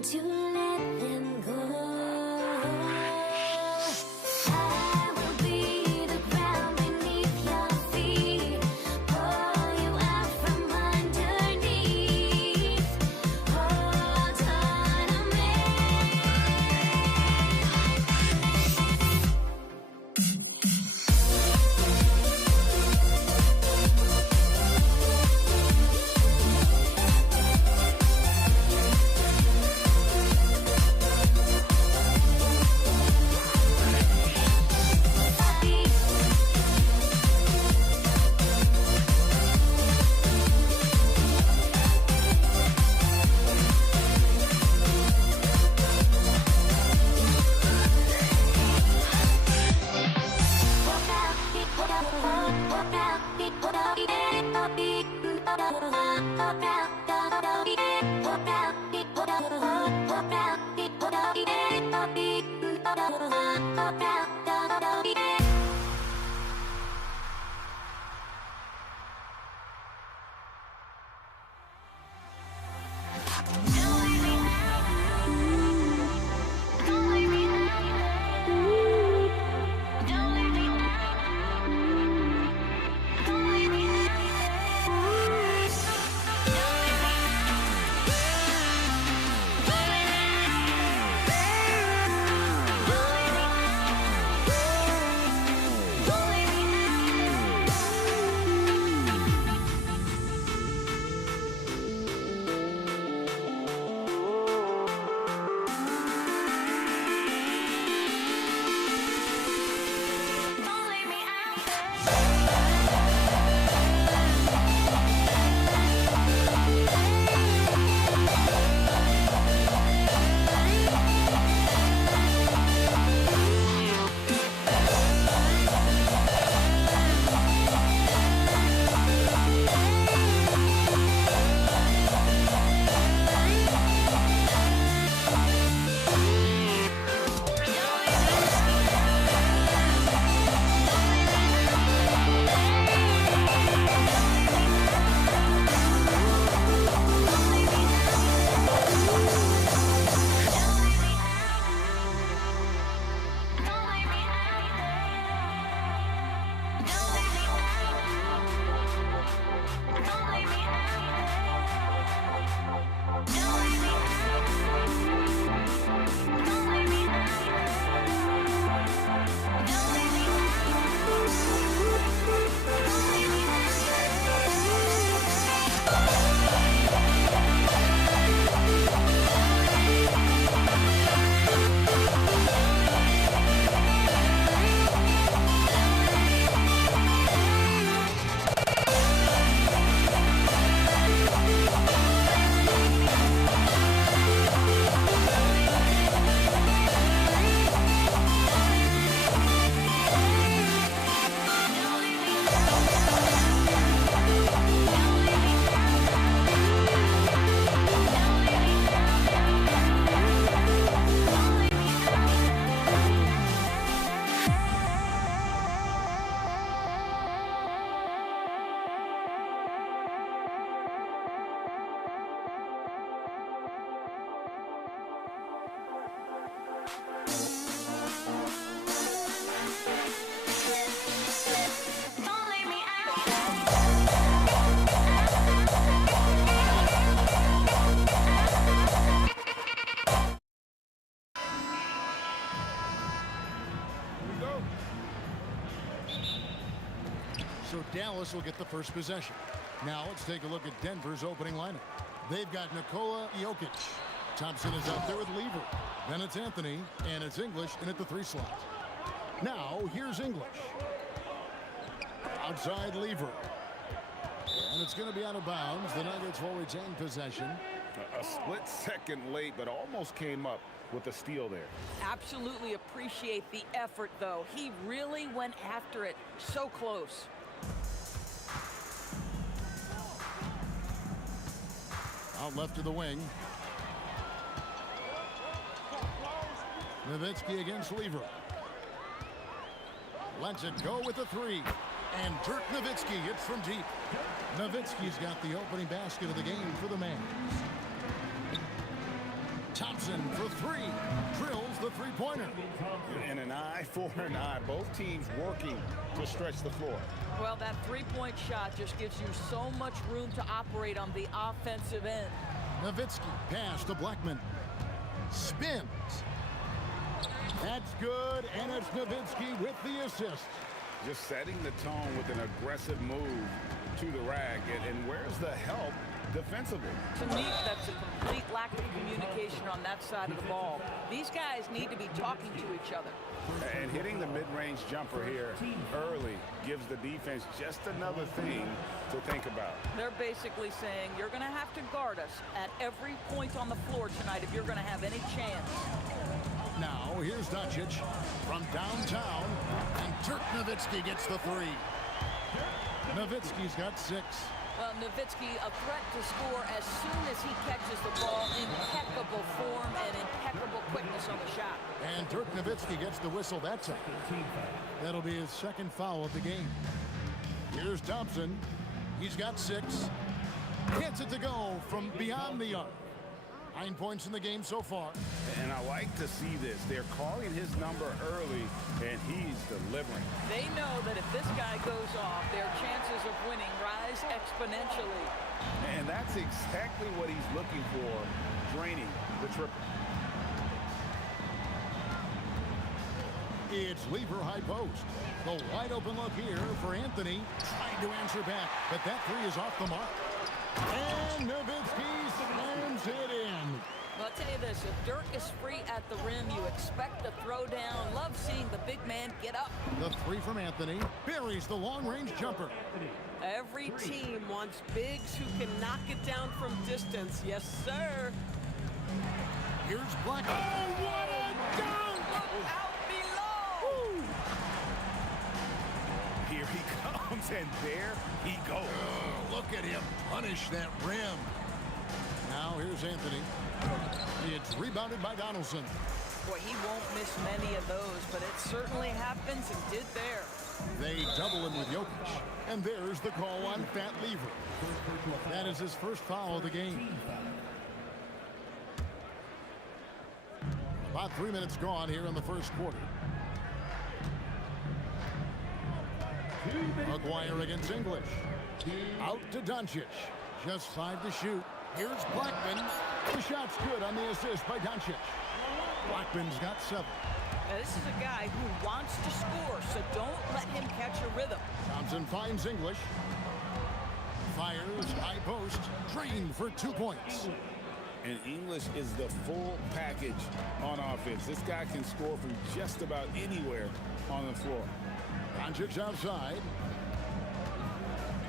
time to let them go. I will be the ground beneath your feet, pull you out from underneath. Hold on to me. So Dallas will get the first possession. Now let's take a look at Denver's opening lineup. They've got Nikola Jokic. Thompson is out there with Lever. Then it's Anthony, and it's English in at the 3 slot. Now here's English. Outside Lever. And it's going to be out of bounds. The Nuggets will retain possession. A split second late, but almost came up with a steal there. Absolutely appreciate the effort, though. He really went after it. So close. Out left to the wing. Nowitzki against Lever. Lets it go with a 3. And Dirk Nowitzki hits from deep. Nowitzki's got the opening basket of the game for the Mavs. Thompson for three. Drills the three-pointer. And an eye for an eye. Both teams working to stretch the floor. Well, that three-point shot just gives you so much room to operate on the offensive end. Nowitzki pass to Blackman. Spins. That's good, and it's Nowitzki with the assist. Just setting the tone with an aggressive move to the rack. And where's the help defensively? To me, that's a complete lack of communication on that side of the ball. These guys need to be talking to each other. And hitting the mid-range jumper here early gives the defense just another thing to think about. They're basically saying you're going to have to guard us at every point on the floor tonight if you're going to have any chance. Now, here's Doncic from downtown, and Dirk Nowitzki gets the three. Nowitzki's got 6. Well, Nowitzki, a threat to score as soon as he catches the ball. Impeccable form and impeccable quickness on the shot. And Dirk Nowitzki gets the whistle that time. That'll be his second foul of the game. Here's Thompson. He's got 6. Gets it to go from beyond the arc. 9 points in the game so far. And I like to see this. They're calling his number early, and he's delivering. They know that if this guy goes off, their chances of winning rise exponentially. And that's exactly what he's looking for, draining the triple. It's Lever high post. The wide open look here for Anthony. Trying to answer back, but that three is off the mark. And Nowitzki slams it in. Well, I'll tell you this, if Dirk is free at the rim, you expect the throwdown. Love seeing the big man get up. The three from Anthony buries the long-range jumper. Every team wants bigs who can knock it down from distance. Yes, sir. Here's Black. Oh, what a dunk! Look out below! Here he comes, and there he goes. Oh, look at him punish that rim. Now here's Anthony. It's rebounded by Donaldson. Boy, he won't miss many of those, but it certainly happens and did there. They double him with Jokic. And there's the call on Fat Lever. That is his first foul of the game. About 3 minutes gone here in the first quarter. McGuire against English. Out to Doncic. Just 5 to shoot. Here's Blackman. The shot's good on the assist by Doncic. Blackman's got 7. Now, this is a guy who wants to score, so don't let him catch a rhythm. Thompson finds English. Fires high post. Drained for 2 points. And English is the full package on offense. This guy can score from just about anywhere on the floor. Doncic outside.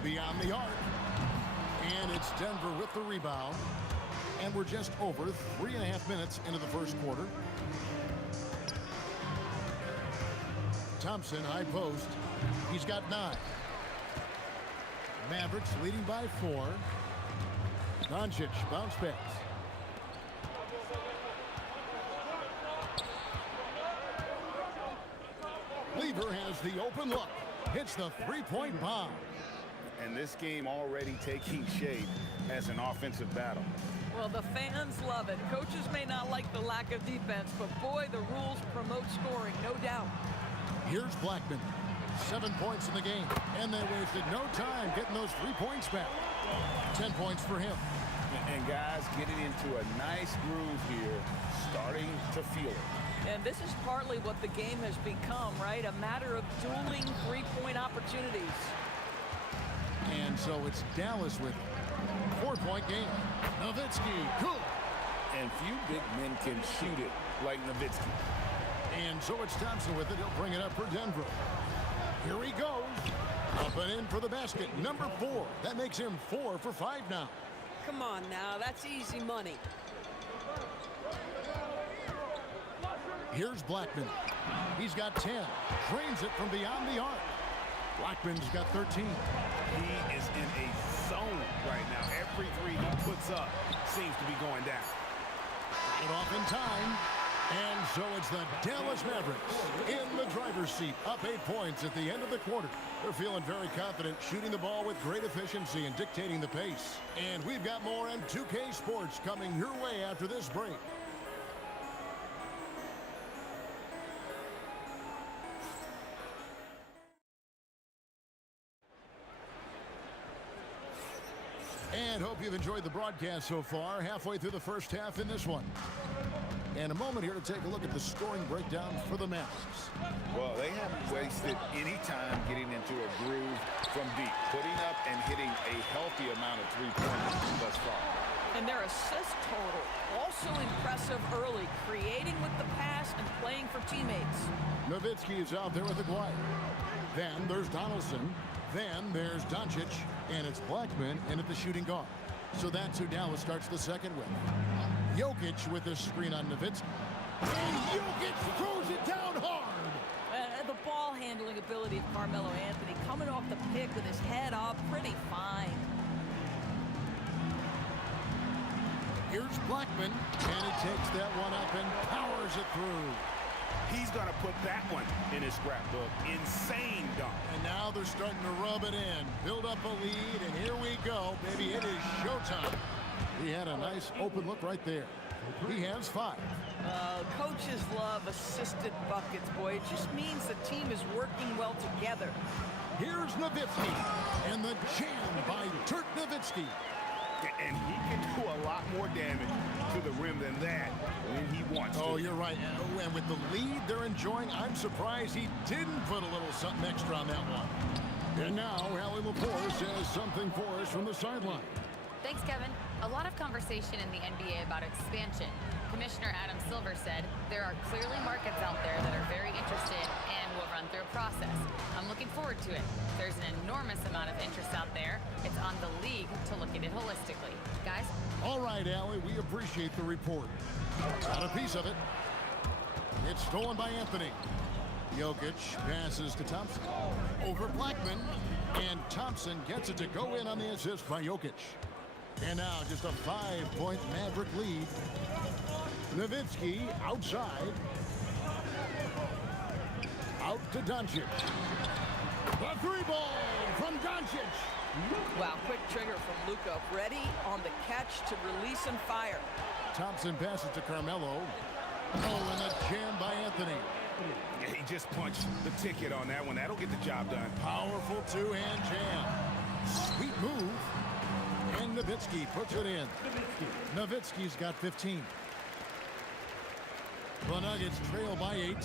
Beyond the arc. And it's Denver with the rebound. And we're just over 3.5 minutes into the first quarter. Thompson, high post. He's got 9. Mavericks leading by 4. Doncic, bounce pass. Lever has the open look. Hits the three-point bomb. And this game already taking shape as an offensive battle. Well, the fans love it. Coaches may not like the lack of defense, but boy, the rules promote scoring, no doubt. Here's Blackman. 7 points in the game. And they wasted no time getting those 3 points back. 10 points for him. And guys getting into a nice groove here, starting to feel it. And this is partly what the game has become, right? A matter of dueling three-point opportunities. And so it's Dallas with it. 4-point game. Nowitzki, cool. And few big men can shoot it like Nowitzki. And so it's Thompson with it. He'll bring it up for Denver. Here he goes. Up and in for the basket. Number 4. That makes him 4 for 5 now. Come on now, that's easy money. Here's Blackman. He's got 10. Drains it from beyond the arc. Blackman's got 13. He is in a zone right now. Every three he puts up seems to be going down. It off in time. And so it's the Dallas Mavericks in the driver's seat, up 8 points at the end of the quarter. They're feeling very confident, shooting the ball with great efficiency and dictating the pace. And we've got more on 2K Sports coming your way after this break. Hope you've enjoyed the broadcast so far, halfway through the first half in this one. And a moment here to take a look at the scoring breakdown for the Masks. Well, they haven't wasted any time getting into a groove from deep, putting up and hitting a healthy amount of three-pointers thus far. And their assist total, also impressive early, creating with the pass and playing for teammates. Nowitzki is out there with Aguirre. Then there's Donaldson. Then there's Doncic. And it's Blackman in at the shooting guard. So that's who Dallas starts the second with. Jokic with a screen on Nowitzki. And Jokic throws it down hard. The ball handling ability of Carmelo Anthony coming off the pick with his head up, pretty fine. Here's Blackman, and he takes that one up and powers it through. He's going to put that one in his scrapbook. Insane dunk. And now they're starting to rub it in, build up a lead, and here we go, baby. It is showtime. He had a nice open look right there. He has 5. Coaches love assisted buckets, boy. It just means the team is working well together. Here's Nowitzki, and the jam by Dirk Nowitzki. And he can do a lot more damage to the rim than that when he wants to. Oh, you're right. And with the lead they're enjoying, I'm surprised he didn't put a little something extra on that one. And now, Allie Laporte says something for us from the sideline. Thanks, Kevin. A lot of conversation in the NBA about expansion. Commissioner Adam Silver said there are clearly markets out there that are very interested and will run through a process. I'm looking forward to it. There's an enormous amount of interest out there. It's on the league to look at it holistically. Guys? All right, Allie, we appreciate the report. Got a piece of it. It's stolen by Anthony. Jokic passes to Thompson. Over Blackman. And Thompson gets it to go in on the assist by Jokic. And now just a 5-point Maverick lead. Nowitzki outside. Out to Doncic. The 3-ball from Doncic. Wow, quick trigger from Luka. Ready on the catch to release and fire. Thompson passes to Carmelo. Oh, and a jam by Anthony. Yeah, he just punched the ticket on that one. That'll get the job done. Powerful two-hand jam. Sweet move. And Nowitzki puts it in. Nowitzki's got 15. The Nuggets trail by 8.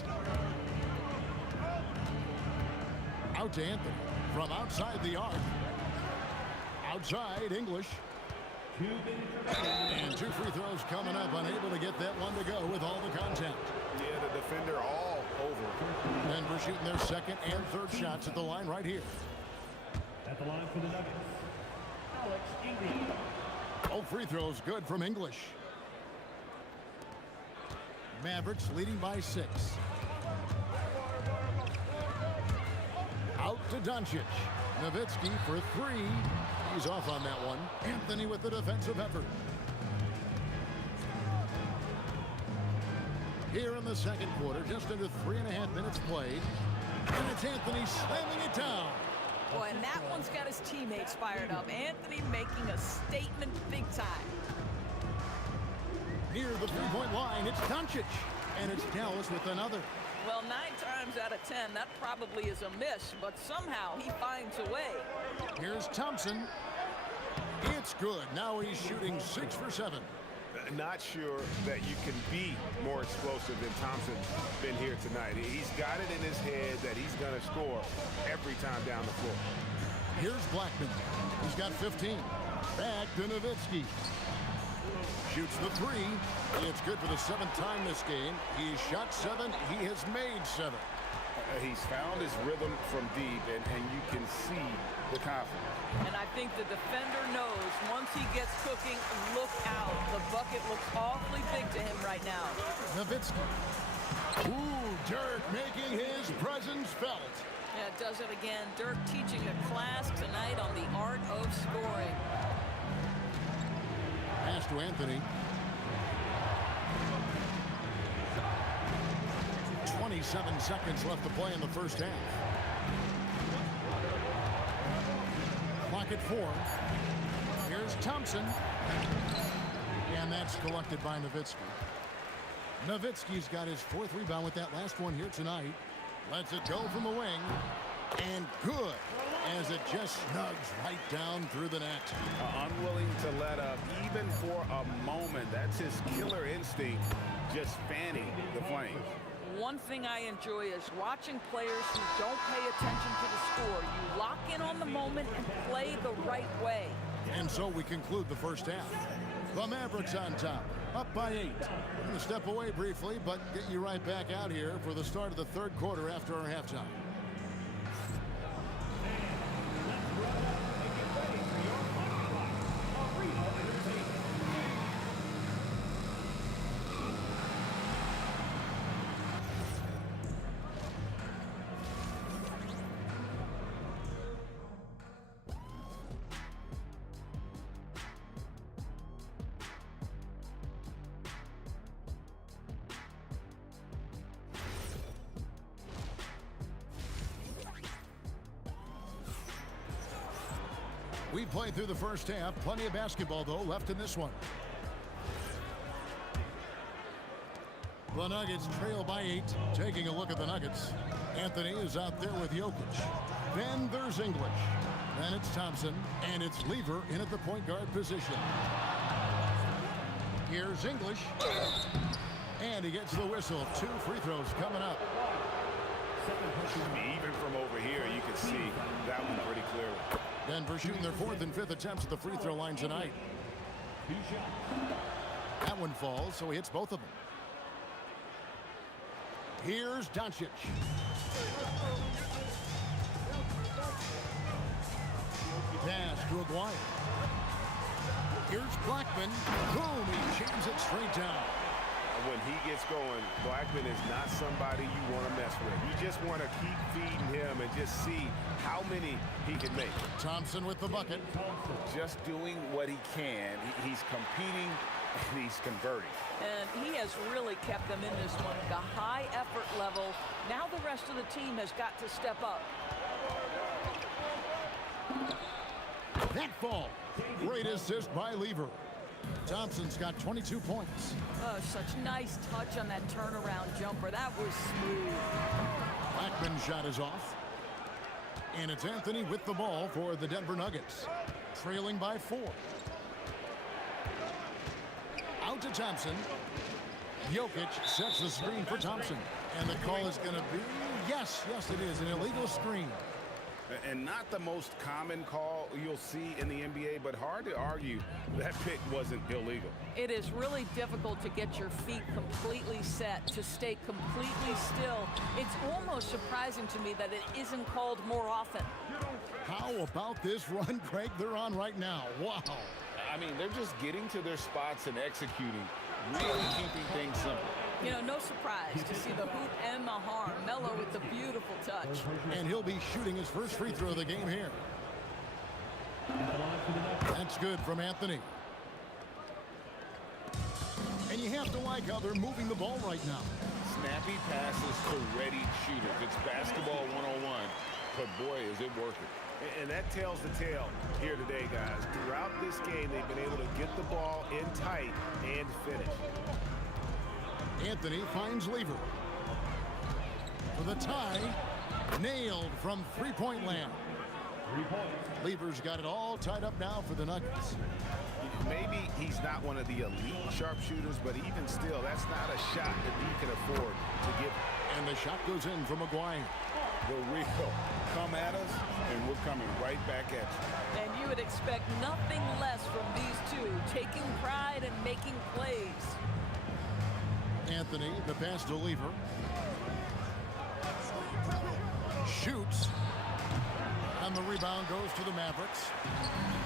Out to Anthony from outside the arc. Outside English. And 2 free throws coming up. Unable to get that one to go with all the contact. Yeah, the defender all over. Denver shooting their second and third shots at the line right here. At the line for the Nuggets, Alex English. All free throws good from English. Mavericks leading by 6. Out to Doncic. Nowitzki for 3. He's off on that one. Anthony with the defensive effort. Here in the second quarter, just under 3.5 minutes played. And it's Anthony slamming it down. Boy, and that one's got his teammates fired up. Anthony making a statement big time. Near the 3-point line, it's Doncic. And it's Dallas with another. Well, 9 times out of 10, that probably is a miss, but somehow he finds a way. Here's Thompson. It's good. Now he's shooting 6 for 7. Not sure that you can be more explosive than Thompson's been here tonight. He's got it in his head that he's going to score every time down the floor. Here's Blackman. He's got 15. Back to Nowitzki. Shoots the 3. It's good for the 7th time this game. He's shot 7. He has made 7. He's found his rhythm from deep, and you can see the confidence. And I think the defender knows once he gets cooking, look out. The bucket looks awfully big to him right now. Nowitzki. Ooh, Dirk making his presence felt. Yeah, it does it again. Dirk teaching a class tonight on the art of scoring. Pass to Anthony. 27 seconds left to play in the first half. Clock at 4. Here's Thompson. And that's collected by Nowitzki. Nowitzki's got his 4th rebound with that last one here tonight. Lets it go from the wing. And good. as it just snugs right down through the net. Unwilling to let up even for a moment. That's his killer instinct, just fanning the flames. One thing I enjoy is watching players who don't pay attention to the score. You lock in on the moment and play the right way. And so we conclude the first half. The Mavericks on top, up by 8. We're going to step away briefly, but get you right back out here for the start of the third quarter after our halftime. We played through the first half. Plenty of basketball, though, left in this one. The Nuggets trail by 8. Taking a look at the Nuggets. Anthony is out there with Jokic. Then there's English. Then it's Thompson. And it's Lever in at the point guard position. Here's English. And he gets the whistle. 2 free throws coming up. Even from over here, you can see that one pretty clearly. Denver shooting their 4th and 5th attempts at the free throw line tonight. That one falls, so he hits both of them. Here's Doncic. Pass to Aguirre. Here's Blackman. Boom, he jams it straight down. When he gets going, Blackman is not somebody you want to mess with. You just want to keep feeding him and just see how many he can make. Thompson with the bucket. Just doing what he can. He's competing and he's converting. And he has really kept them in this one. The high effort level. Now the rest of the team has got to step up. That fall. Great assist by Lever. Thompson's got 22 points. Oh, such nice touch on that turnaround jumper. That was smooth. Blackman's shot is off. And it's Anthony with the ball for the Denver Nuggets. Trailing by 4. Out to Thompson. Jokic sets the screen for Thompson. And the call is going to be, yes, it is, an illegal screen. And not the most common call you'll see in the NBA, but hard to argue that pick wasn't illegal. It is really difficult to get your feet completely set, to stay completely still. It's almost surprising to me that it isn't called more often. How about this run, Craig, they're on right now? Wow. I mean, they're just getting to their spots and executing, really keeping things simple. You know, no surprise to see the hoop and the harm. Melo with the beautiful touch. And he'll be shooting his first free throw of the game here. That's good from Anthony. And you have to like how they're moving the ball right now. Snappy passes to ready shooters. It's basketball 101, but boy, is it working. And that tells the tale here today, guys. Throughout this game, they've been able to get the ball in tight and finish. Anthony finds Lever. For the tie, nailed from three-point land. Lever's got it all tied up now for the Nuggets. Maybe he's not one of the elite sharpshooters, but even still, that's not a shot that he can afford to give. And the shot goes in from Aguirre. The real come at us, and we're coming right back at you. And you would expect nothing less from these two, taking pride and making plays. Anthony, the pass to Lever. Shoots. And the rebound goes to the Mavericks.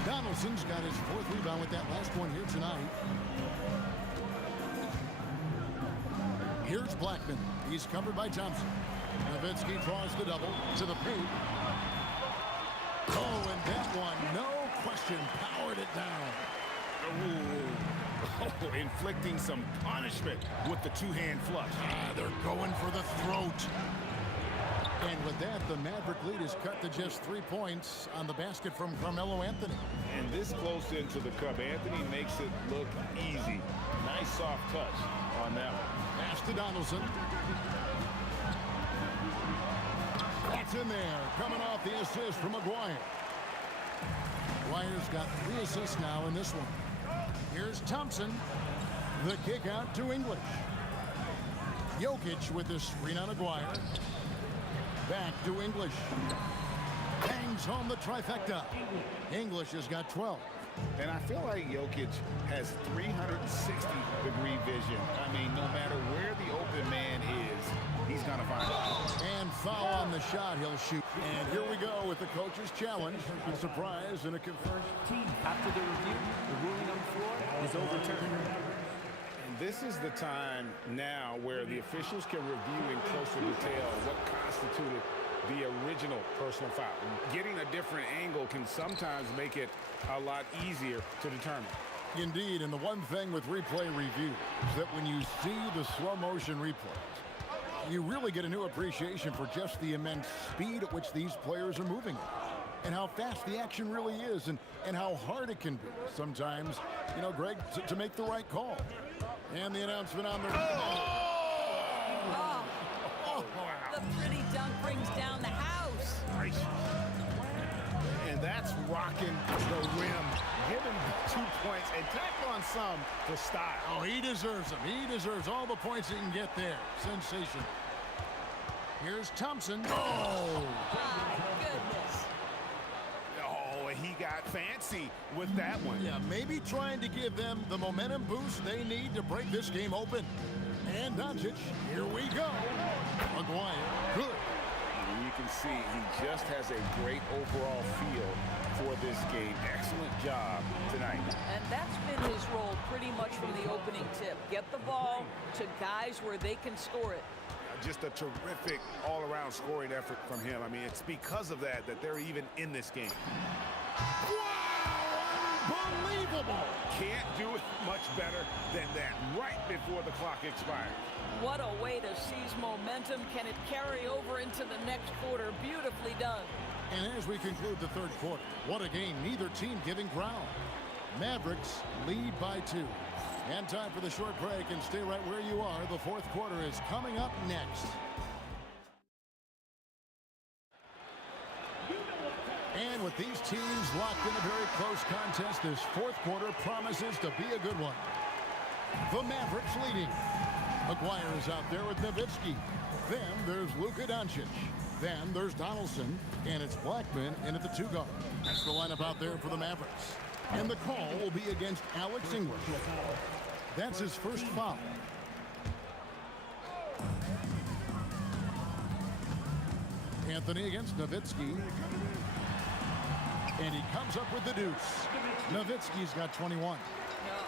Donaldson's got his 4th rebound with that last one here tonight. Here's Blackman. He's covered by Thompson. Nowitzki draws the double to the paint. Oh, and that one, no question, powered it down. Ooh. Inflicting some punishment with the two-hand flush. They're going for the throat. And with that, the Maverick lead is cut to just 3 points on the basket from Carmelo Anthony. And this close into the cup, Anthony makes it look easy. Nice soft touch on that one. Pass to Donaldson. That's in there, coming off the assist from Maguire. Maguire's got 3 assists now in this one. Here's Thompson. The kick out to English. Jokic with the screen on Maguire. Back to English. Bangs home the trifecta. English has got 12. And I feel like Jokic has 360-degree vision. I mean, no matter where the open man is, he's going to find it. And foul on the shot, he'll shoot. And here we go with the coach's challenge. A surprise and a confirmed. After the review, the ruling on the floor is overturned. And this is the time now where the officials can review in closer detail what constituted the original personal foul. Getting a different angle can sometimes make it a lot easier to determine. Indeed, and the one thing with replay review is that when you see the slow motion replays, you really get a new appreciation for just the immense speed at which these players are moving and how fast the action really is and how hard it can be sometimes, you know, Greg, to make the right call. And the announcement on the... The pretty dunk brings down the house. Nice. And that's rocking the rim. Give him 2 points and tack on some for style. Oh, he deserves them. He deserves all the points he can get there. Sensation. Here's Thompson. Oh! My goodness. Oh, and he got fancy with that one. Yeah, maybe trying to give them the momentum boost they need to break this game open. And Doncic, here we go. Maguire, good. And you can see he just has a great overall feel for this game. Excellent job tonight. And that's been his role pretty much from the opening tip. Get the ball to guys where they can score it. Just a terrific all-around scoring effort from him. I mean, it's because of that they're even in this game. Unbelievable! Can't do it much better than that right before the clock expires. What a way to seize momentum. Can it carry over into the next quarter? Beautifully done. And as we conclude the third quarter, what a game. Neither team giving ground. Mavericks lead by 2. And time for the short break, and stay right where you are. The fourth quarter is coming up next. And with these teams locked in a very close contest, this fourth quarter promises to be a good one. The Mavericks leading. Maguire is out there with Nowitzki. Then there's Luka Doncic. Then there's Donaldson, and it's Blackman in at the 2 guard. That's the lineup out there for the Mavericks. And the call will be against Alex English. That's his first foul. Anthony against Nowitzki. And he comes up with the deuce. Nowitzki's got 21.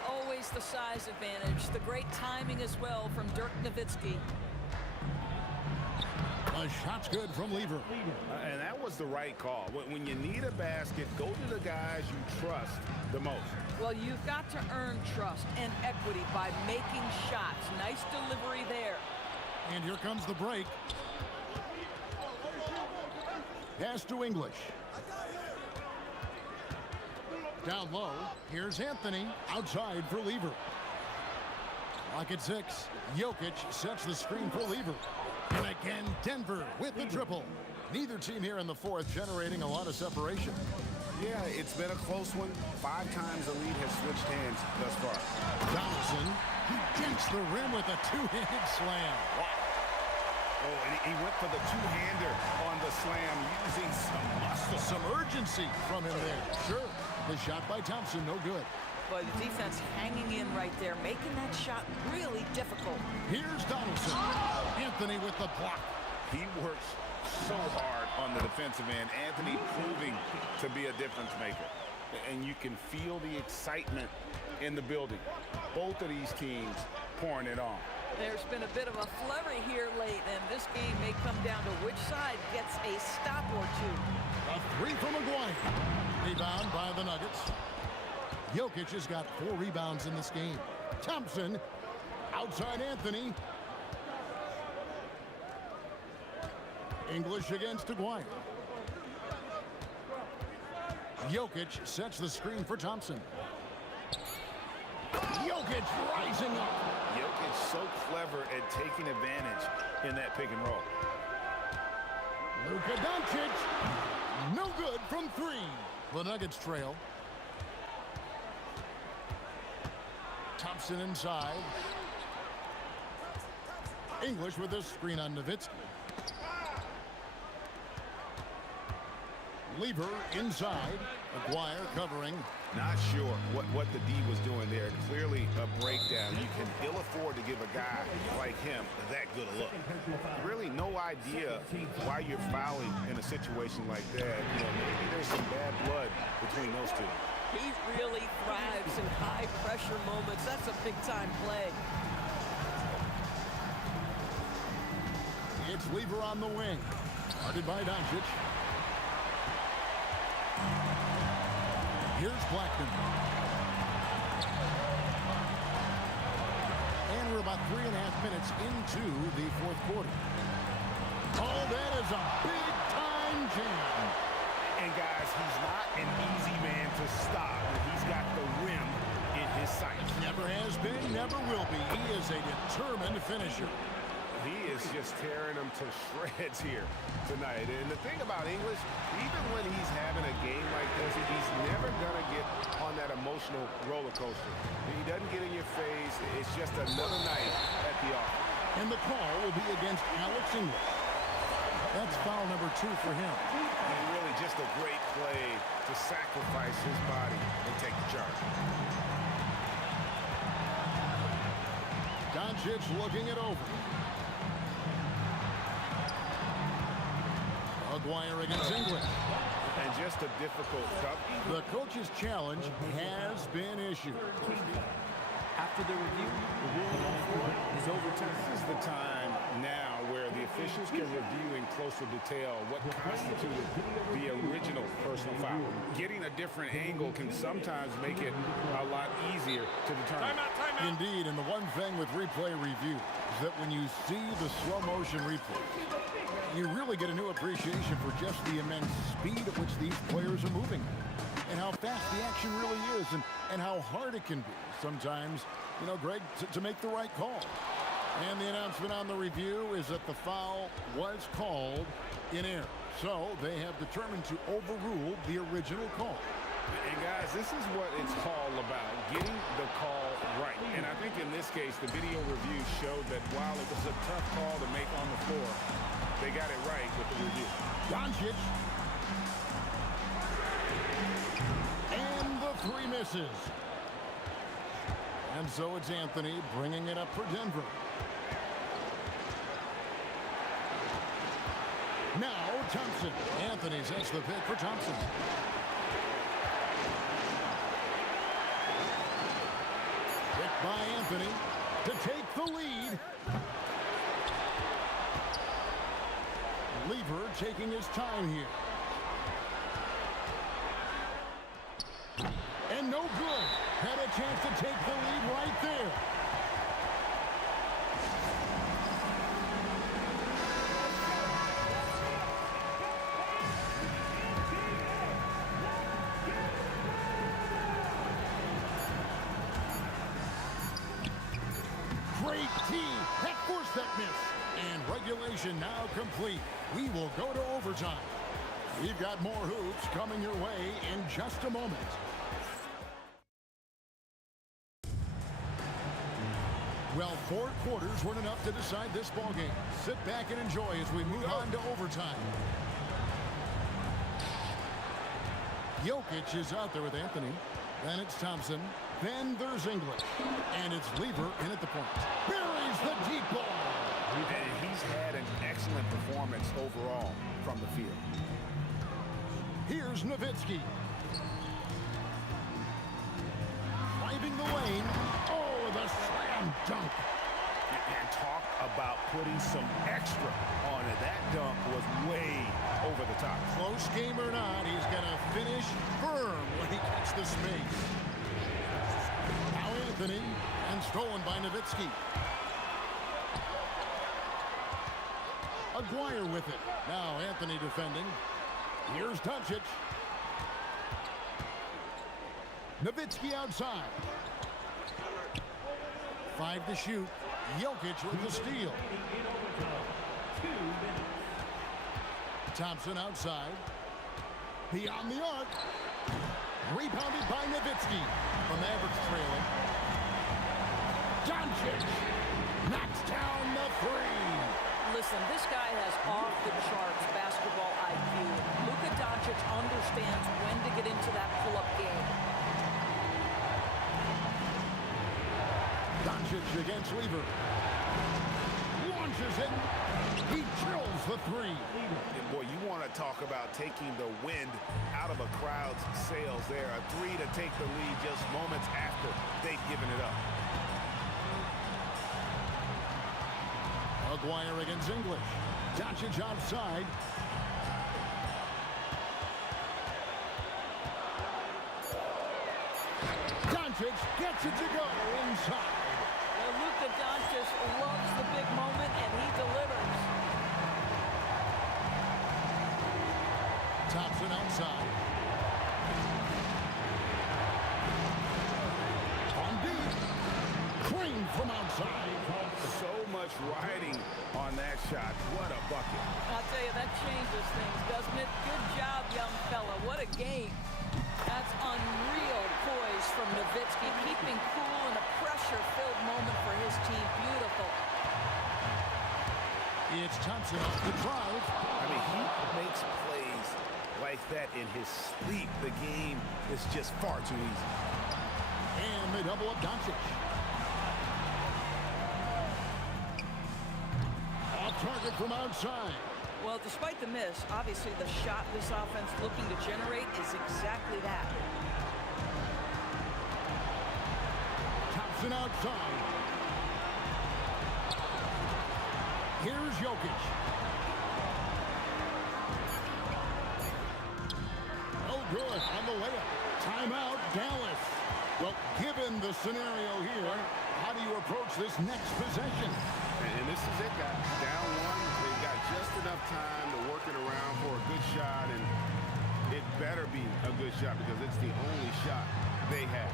Always the size advantage. The great timing as well from Dirk Nowitzki. A shot's good from Lever. And that was the right call. When you need a basket, go to the guys you trust the most. Well, you've got to earn trust and equity by making shots. Nice delivery there. And here comes the break. Pass to English. Down low, here's Anthony, outside for Lever. Lock at 6. Jokic sets the screen for Lever. And again, Denver with the triple. Neither team here in the fourth generating a lot of separation. Yeah, it's been a close one. 5 times the lead has switched hands thus far. Donaldson, he dents the rim with a 2-handed slam. Wow. Oh, and he went for the 2-hander on the slam, using some muscle. Some urgency from him there. Sure. The shot by Thompson, no good. But the defense hanging in right there, making that shot really difficult. Here's Donaldson. Anthony with the block. He works so hard on the defensive end. Anthony proving to be a difference maker. And you can feel the excitement in the building. Both of these teams pouring it on. There's been a bit of a flurry here late, and this game may come down to which side gets a stop or 2. A 3 from Maguire. Rebound by the Nuggets. Jokic has got 4 rebounds in this game. Thompson, outside Anthony. English against Maguire. Jokic sets the screen for Thompson. Jokic rising up. Jokic so clever at taking advantage in that pick and roll. Luka Doncic, no good from three. The Nuggets trail. Thompson inside. English with a screen on Nowitzki. Lever inside. Aguirre covering. Not sure what the D was doing there. Clearly a breakdown. You can ill afford to give a guy like him that good a look. Really no idea why you're fouling in a situation like that. You know, maybe there's some bad blood between those two. He really thrives in high-pressure moments. That's a big-time play. It's Lever on the wing. Guarded by Doncic. Here's Blackman. And we're about 3.5 minutes into the fourth quarter. Oh, that is a big-time jam. And guys, he's not an easy man to stop when he's got the rim in his sights. Never has been, never will be. He is a determined finisher. He is just tearing them to shreds here tonight. And the thing about English, even when he's having a game like this, he's never going to get on that emotional roller coaster. He doesn't get in your face. It's just another night at the office. And the call will be against Alex English. That's foul number 2 for him. And really just a great play to sacrifice his body and take the charge. Doncic looking it over. Aguirre against English. And just a difficult cup. The coach's challenge has been issued. After the review, the ruling on the floor is overturned. This is the time now where the officials can review in closer detail what constituted the original personal foul. Getting a different angle can sometimes make it a lot easier to determine. Timeout. Indeed, and the one thing with replay review is that when you see the slow motion replay, you really get a new appreciation for just the immense speed at which these players are moving and how fast the action really is and how hard it can be sometimes, you know, Greg, to make the right call. And the announcement on the review is that the foul was called in error. So they have determined to overrule the original call. And guys, this is what it's all about, getting the call right. And I think in this case, the video review showed that while it was a tough call to make on the floor, they got it right with the review. Doncic. And the 3 misses. And so it's Anthony bringing it up for Denver. Now Thompson. Anthony sets the pick for Thompson. Picked by Anthony to take the lead. Lever taking his time here. And no good. Had a chance to take the lead right there. Great team. That forced that miss. And regulation now complete. We will go to overtime. We've got more hoops coming your way in just a moment. Well, 4 quarters weren't enough to decide this ballgame. Sit back and enjoy as we move on to overtime. Jokic is out there with Anthony. Then it's Thompson. Then there's English. And it's Lever in at the point. Buries the deep ball. And he's had an excellent performance overall from the field. Here's Nowitzki. Driving the lane. Oh, the slam dunk. And talk about putting some extra on it. That dunk was way over the top. Close game or not, he's going to finish firm when he gets the space. Now Anthony, and stolen by Nowitzki. Aguirre with it. Now Anthony defending. Here's Doncic. Nowitzki outside. 5 to shoot. Jokic with the steal. Thompson outside. Beyond the arc. Rebounded by Nowitzki. The Mavericks trailing. Doncic knocks down the three. Listen, this guy has off-the-charts basketball IQ. Luka Doncic understands when to get into that pull-up game. Doncic against Lever. Launches it. He drills the three. And boy, you want to talk about taking the wind out of a crowd's sails there. A three to take the lead just moments after they've given it up. Maguire against English. Doncic outside. Doncic gets it to go inside. Luka Doncic loves the big moment, and he delivers. Thompson outside. On deep. Crane from outside. So much riding on that shot. What a bucket. I'll tell you, that changes things, doesn't it? Good job, young fella. What a game. That's unreal poise from Nowitzki, keeping cool in a pressure-filled moment for his team. Beautiful. It's Thompson off the drive. I mean, he makes plays like that in his sleep. The game is just far too easy. And they double up Doncic. Off target from outside. Well, despite the miss, obviously the shot this offense looking to generate is exactly that. Thompson outside. Here's Jokic. No good on the layup. Timeout, Dallas. Well, given the scenario here, how do you approach this next possession? And this is it, guys. Down one. They've got just enough time to work it around for a good shot, and it better be a good shot because it's the only shot they have.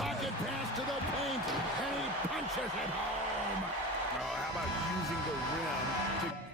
Pocket pass to the paint, and he punches it home. Oh, how about using the rim to...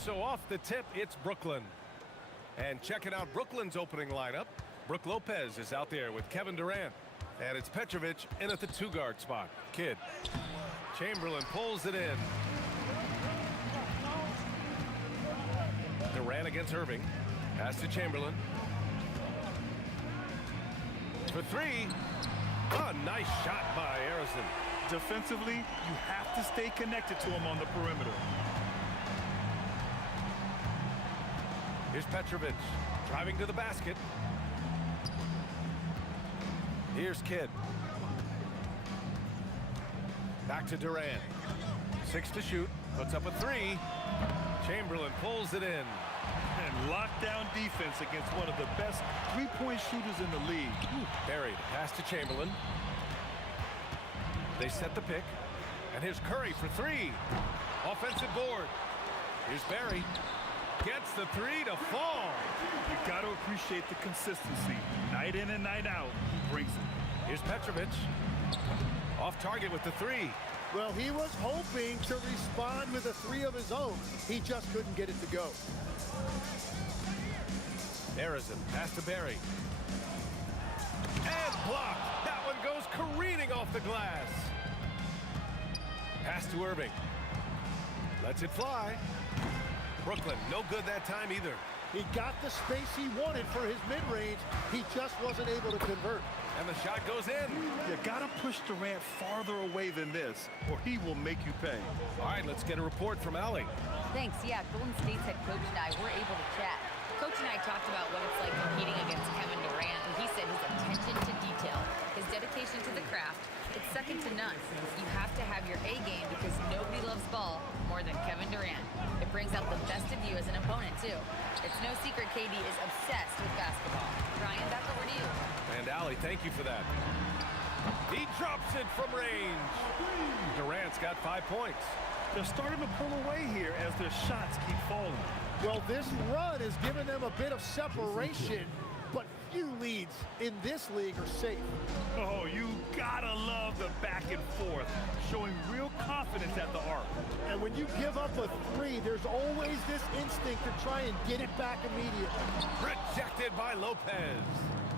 so off the tip, it's Brooklyn. And checking out Brooklyn's opening lineup, Brook Lopez is out there with Kevin Durant. And it's Petrovic in at the 2-guard spot. Kidd. Chamberlain pulls it in. Durant against Irving. Pass to Chamberlain. For three. A nice shot by Harrison. Defensively, you have to stay connected to him on the perimeter. Here's Petrovic driving to the basket. Here's Kidd. Back to Durant. 6 to shoot. Puts up a 3. Chamberlain pulls it in. And lockdown defense against one of the best three-point shooters in the league. Buried. Pass to Chamberlain. They set the pick. And here's Curry for 3. Offensive board. Here's Barry. Gets the 3 to fall. You got to appreciate the consistency. Night in and night out, he brings it. Here's Petrovic. Off target with the 3. Well, he was hoping to respond with a 3 of his own. He just couldn't get it to go. Harrison, pass to Barry. And blocked. That one goes careening off the glass. Pass to Irving. Lets it fly. Brooklyn, no good that time either. He got the space he wanted for his mid-range. He just wasn't able to convert. And the shot goes in. You got to push Durant farther away than this, or he will make you pay. All right, let's get a report from Allie. Thanks. Yeah, Golden State's head coach and I were able to chat. Coach and I talked about what it's like competing against Kevin Durant, and he said his attention to detail, his dedication to the craft, it's second to none. You have to have your A game because nobody loves ball more than Kevin Durant. It brings out the best of you as an opponent, too. It's no secret KD is obsessed with basketball. Ryan, back over to you. And Allie, thank you for that. He drops it from range. Durant's got 5 points. They're starting to pull away here as their shots keep falling. Well, this run has given them a bit of separation, but few leads in this league are safe. Oh, you gotta love the back and forth, showing real confidence at the arc. And when you give up a 3, there's always this instinct to try and get it back immediately. Rejected by Lopez.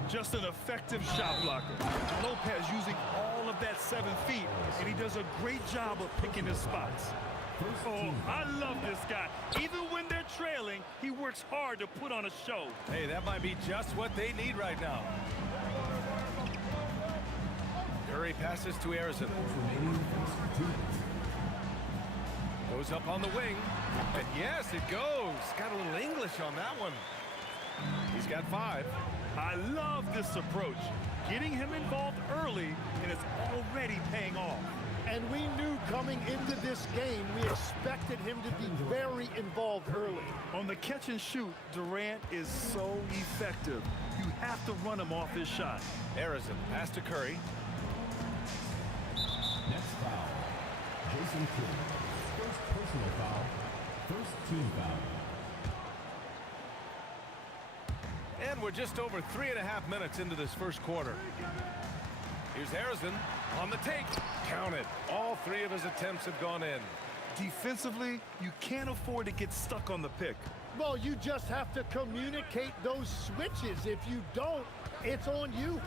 Just an effective shot blocker. Lopez using all of that 7 feet, and he does a great job of picking his spots. Oh, I love this guy. Even when they're trailing, he works hard to put on a show. Hey, that might be just what they need right now. Curry passes to Harrison. Goes up on the wing. And yes, it goes. Got a little English on that one. He's got 5. I love this approach. Getting him involved early, and it's already paying off. And we knew coming into this game, we expected him to be very involved early. On the catch and shoot, Durant is so effective. You have to run him off his shot. Harrison, pass to Curry. Next foul, Jason Kidd. First personal foul, first team foul. And we're just over 3.5 minutes into this first quarter. Here's Harrison on the take. Count it. All 3 of his attempts have gone in. Defensively, you can't afford to get stuck on the pick. Well, you just have to communicate those switches. If you don't, it's on you.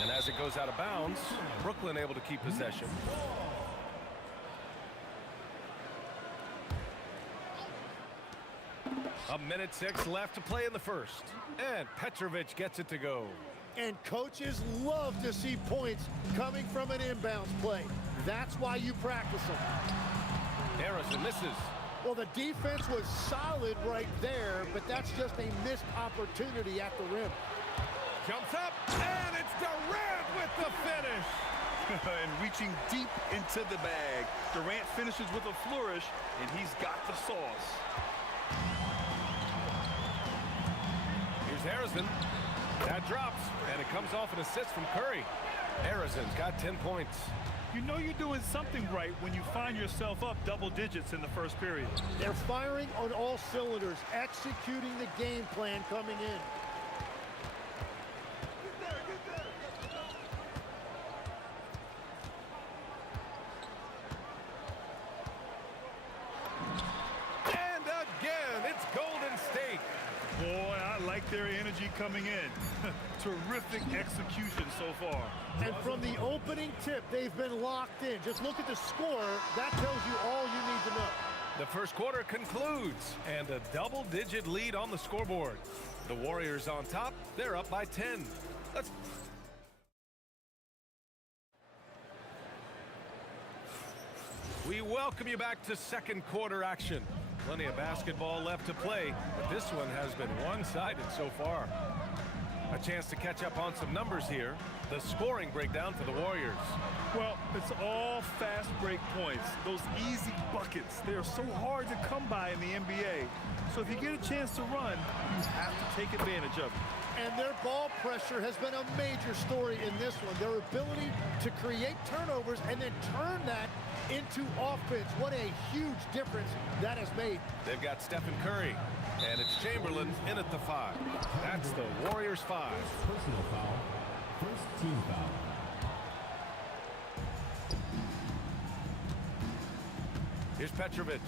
And as it goes out of bounds, Brooklyn able to keep possession. A minute 6 left to play in the first. And Petrovic gets it to go. And coaches love to see points coming from an inbounds play. That's why you practice them. Harrison misses. Well, the defense was solid right there, but that's just a missed opportunity at the rim. Jumps up, and it's Durant with the finish. And reaching deep into the bag. Durant finishes with a flourish, and he's got the sauce. Here's Harrison. That drops, and it comes off an assist from Curry. Harrison's got 10 points. You know you're doing something right when you find yourself up double digits in the first period. They're firing on all cylinders, executing the game plan coming in. their energy coming in. Terrific execution so far. And from the opening tip, they've been locked in. Just look at the score. That tells you all you need to know. The first quarter concludes, and a double-digit lead on the scoreboard. The Warriors on top. They're up by 10. We welcome you back to second quarter action. Plenty of basketball left to play, but this one has been one-sided so far. A chance to catch up on some numbers here. The scoring breakdown for the Warriors. Well, it's all fast break points. Those easy buckets. They are so hard to come by in the NBA. So if you get a chance to run, you have to take advantage of it. And their ball pressure has been a major story in this one. Their ability to create turnovers and then turn that into offense. What a huge difference that has made. They've got Stephen Curry, and it's Chamberlain in at the 5. That's the Warriors 5. Personal foul. First team foul. Here's Petrovic.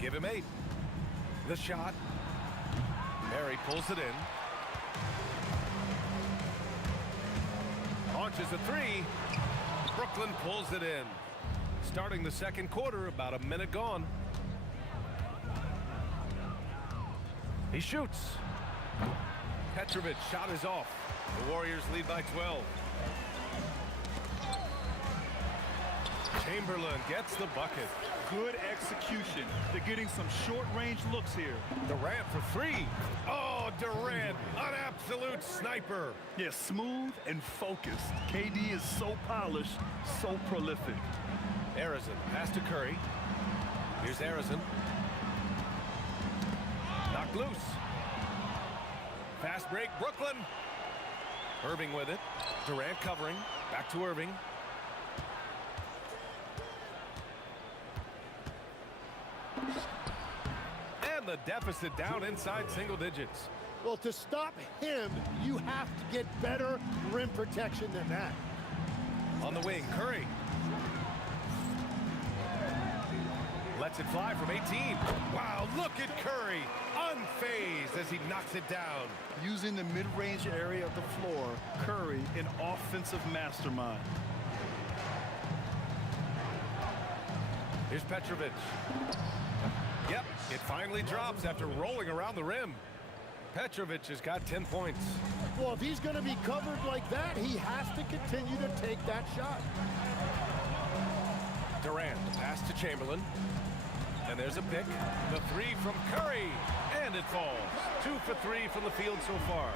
Give him 8. The shot. Mary pulls it in. Launches a 3. Brooklyn pulls it in. Starting the second quarter, about a minute gone. He shoots. Petrovic shot is off. The Warriors lead by 12. Chamberlain gets the bucket. Good execution. They're getting some short-range looks here. Durant for 3. Oh, Durant, an absolute sniper. Yeah, smooth and focused. KD is so polished, so prolific. Arizon, pass to Curry. Here's Arizon. Knocked loose. Fast break, Brooklyn. Irving with it. Durant covering. Back to Irving. And the deficit down inside single digits. Well, to stop him, you have to get better rim protection than that. On the wing, Curry. Lets it fly from 18. Wow, look at Curry. Unfazed as he knocks it down. Using the mid-range area of the floor, Curry, an offensive mastermind. Here's Petrovic. Yep, it finally drops after rolling around the rim. Petrovic has got 10 points. Well, if he's going to be covered like that, he has to continue to take that shot. Durant, pass to Chamberlain. And there's a pick. The 3 from Curry. And it falls. 2 for 3 from the field so far.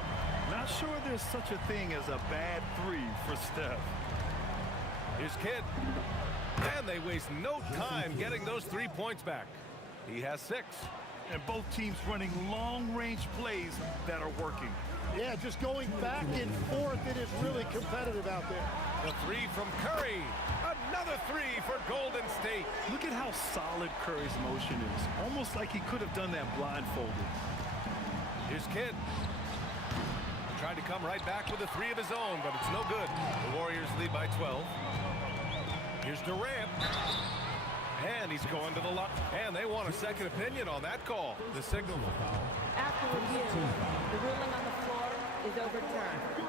Not sure there's such a thing as a bad 3 for Steph. Here's Kidd. And they waste no time getting those 3 points back. He has 6. And both teams running long-range plays that are working. Yeah, just going back and forth, it is really competitive out there. The 3 from Curry. Another 3 for Golden State. Look at how solid Curry's motion is. Almost like he could have done that blindfolded. Here's Kidd. Tried to come right back with a 3 of his own, but it's no good. The Warriors lead by 12. Here's Durant. And he's going to the line. And they want a second opinion on that call. The signal. After review, the ruling on the floor is overturned.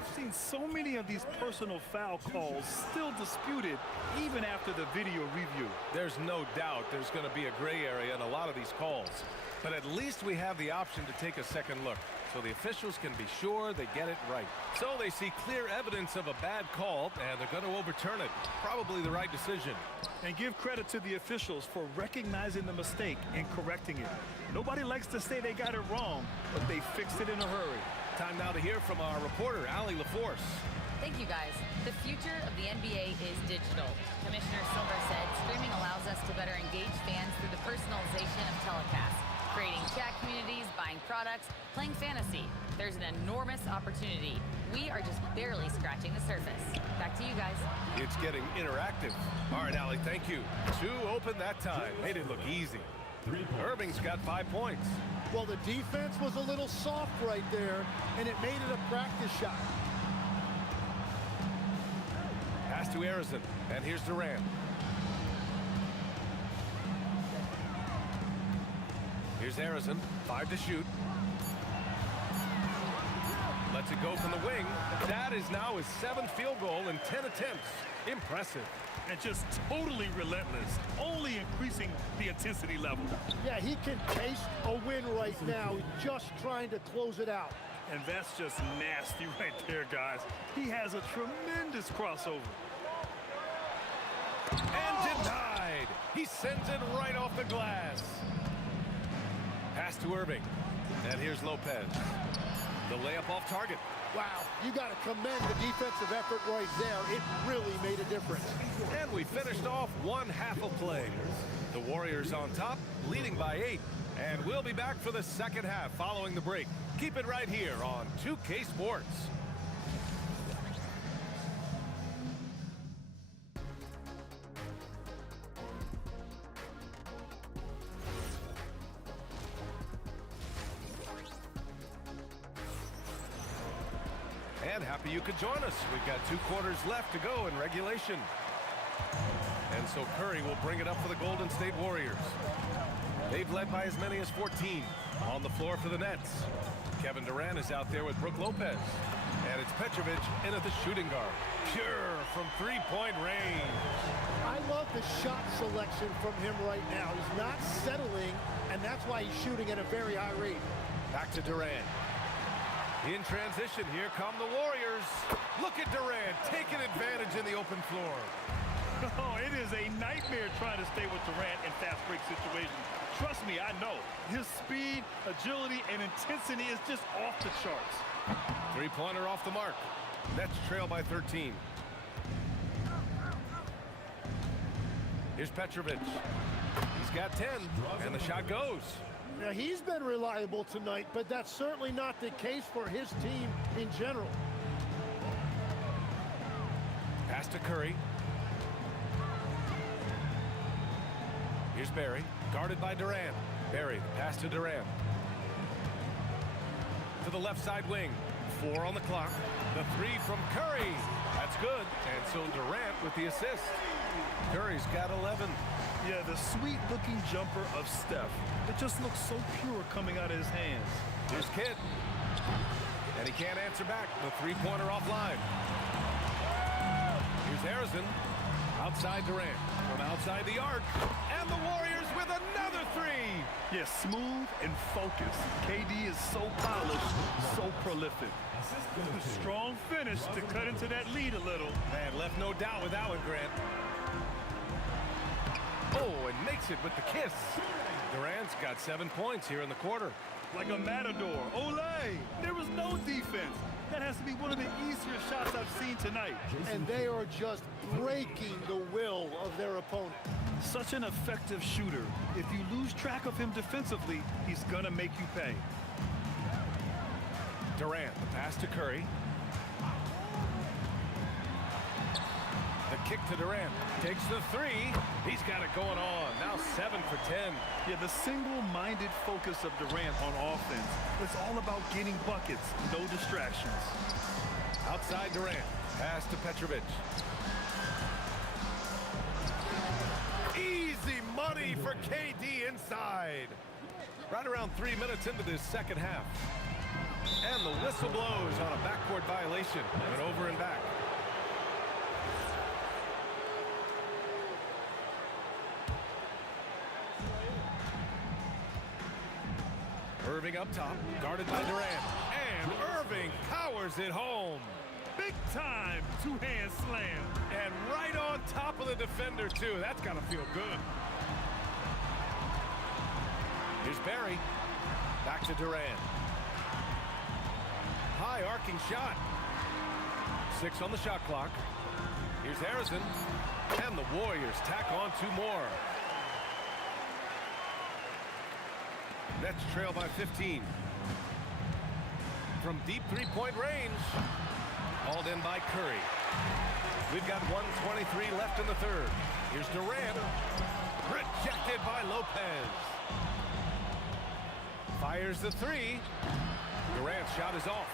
I've seen so many of these personal foul calls still disputed even after the video review. There's no doubt there's going to be a gray area in a lot of these calls. But at least we have the option to take a second look, so the officials can be sure they get it right. So they see clear evidence of a bad call, and they're going to overturn it. Probably the right decision. And give credit to the officials for recognizing the mistake and correcting it. Nobody likes to say they got it wrong, but they fixed it in a hurry. Time now to hear from our reporter, Allie LaForce. Thank you, guys. The future of the NBA is digital. Commissioner Silver said streaming allows us to better engage fans through the personalization of telecasts, creating chat communities, buying products, playing fantasy. There's an enormous opportunity. We are just barely scratching the surface. Back to you guys. It's getting interactive. All right, Allie, thank you. 2 open that time. Made it look easy. Irving's got 5 points. Well, the defense was a little soft right there, and it made it a practice shot. Pass to Arizon, and here's Durant. Here's Arizon, 5 to shoot. lets it go from the wing. That is now his 7th field goal in 10 attempts. Impressive. And just totally relentless, only increasing the intensity level. Yeah, he can taste a win right now. He's just trying to close it out. And that's just nasty right there, guys. He has a tremendous crossover. And denied. He sends it right off the glass. Pass to Irving. And here's Lopez. The layup off target. Wow, you got to commend the defensive effort right there. It really made a difference. And we finished off one half of play. The Warriors on top, leading by 8. And we'll be back for the second half following the break. Keep it right here on 2K Sports. And happy you could join us. We've got 2 quarters left to go in regulation. And so Curry will bring it up for the Golden State Warriors. They've led by as many as 14 on the floor for the Nets. Kevin Durant is out there with Brook Lopez. And it's Petrovic in at the shooting guard. Pure from 3-point range. I love the shot selection from him right now. He's not settling, and that's why he's shooting at a very high rate. Back to Durant. In transition, here come the Warriors. Look at Durant taking advantage in the open floor. Oh, it is a nightmare trying to stay with Durant in fast break situations. Trust me, I know. His speed, agility, and intensity is just off the charts. 3-pointer off the mark. Nets trail by 13. Here's Petrovic. He's got 10, and the shot goes. Now, he's been reliable tonight, but that's certainly not the case for his team in general. Pass to Curry. Here's Barry, guarded by Durant. Barry, the pass to Durant. To the left side wing. 4 on the clock. The 3 from Curry. That's good. And so Durant with the assist. Curry's got 11. Yeah, the sweet-looking jumper of Steph. It just looks so pure coming out of his hands. Here's Kidd. And he can't answer back. The 3-pointer offline. Here's Harrison. Outside Durant. From outside the arc. And the Warriors with another 3. Yeah, smooth and focused. KD is so polished, so prolific. A strong finish to cut into that lead a little. Man, left no doubt with that one, Grant. Oh, and makes it with the kiss. Durant's got 7 points here in the quarter. Like a matador. Olay! There was no defense. That has to be one of the easier shots I've seen tonight. And they are just breaking the will of their opponent. Such an effective shooter. If you lose track of him defensively, he's gonna make you pay. Durant, the pass to Curry. The kick to Durant. Takes the 3. He's got it going on. Now 7 for 10. Yeah, the single-minded focus of Durant on offense. It's all about getting buckets, no distractions. Outside Durant. Pass to Petrovic. Easy money for KD inside. Right around 3 minutes into this second half. And the whistle blows on a backcourt violation. Went over and back. Irving up top, guarded by Durant. And Irving powers it home. Big time two-hand slam. And right on top of the defender, too. That's got to feel good. Here's Barry. Back to Durant. High arcing shot. 6 on the shot clock. Here's Harrison. And the Warriors tack on 2 more. Nets trail by 15. From deep 3-point range. Hauled in by Curry. We've got 1:23 left in the third. Here's Durant. Rejected by Lopez. Fires the 3. Durant's shot is off.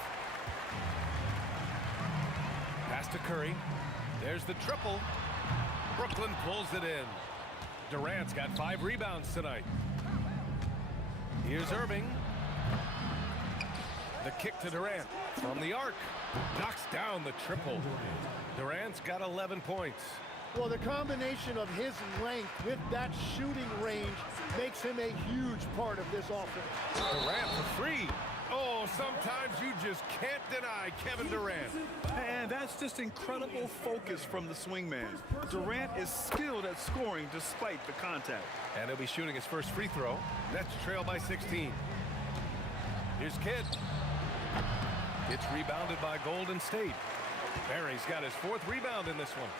Pass to Curry. There's the triple. Brooklyn pulls it in. Durant's got 5 rebounds tonight. Here's Irving. The kick to Durant from the arc. Knocks down the triple. Durant's got 11 points. Well, the combination of his length with that shooting range makes him a huge part of this offense. Durant for three. Oh, sometimes you just can't deny Kevin Durant. And that's just incredible focus from the swingman. Durant is skilled at scoring despite the contact. And he'll be shooting his first free throw. Nets trail by 16. Here's Kidd. It's rebounded by Golden State. Barry's got his fourth rebound in this one.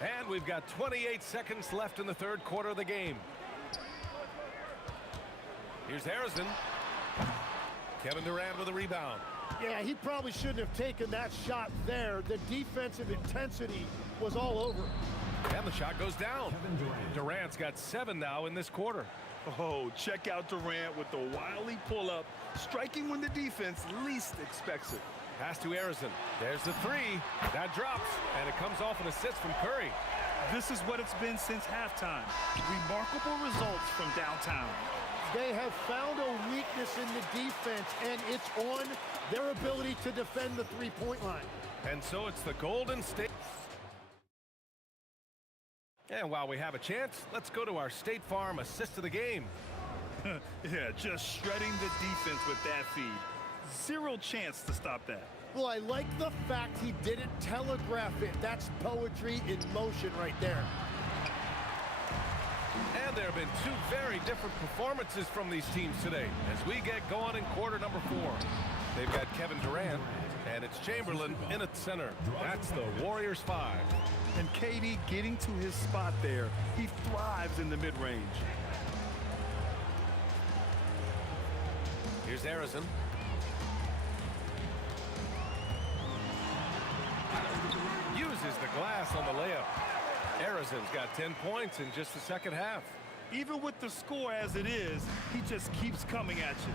And we've got 28 seconds left in the third quarter of the game. Here's Harrison. Kevin Durant with a rebound. Yeah, he probably shouldn't have taken that shot there. The defensive intensity was all over. And the shot goes down. Durant's got 7 now in this quarter. Oh, check out Durant with the wily pull-up, striking when the defense least expects it. Pass to Harrison. There's the three. That drops, and it comes off an assist from Curry. This is what it's been since halftime. Remarkable results from downtown. They have found a weakness in the defense, and it's on their ability to defend the three-point line. And so it's the Golden State. And while we have a chance, let's go to our State Farm assist of the game. Yeah, just shredding the defense with that feed. Zero chance to stop that. Well, I like the fact he didn't telegraph it. That's poetry in motion right there. And there have been two very different performances from these teams today as we get going in quarter number 4. They've got Kevin Durant, and it's Chamberlain in at center. That's the Warriors 5. And KD getting to his spot there. He thrives in the mid-range. Here's Harrison. Uses the glass on the layup. Harrison's got 10 points in just the second half. Even with the score as it is, he just keeps coming at you.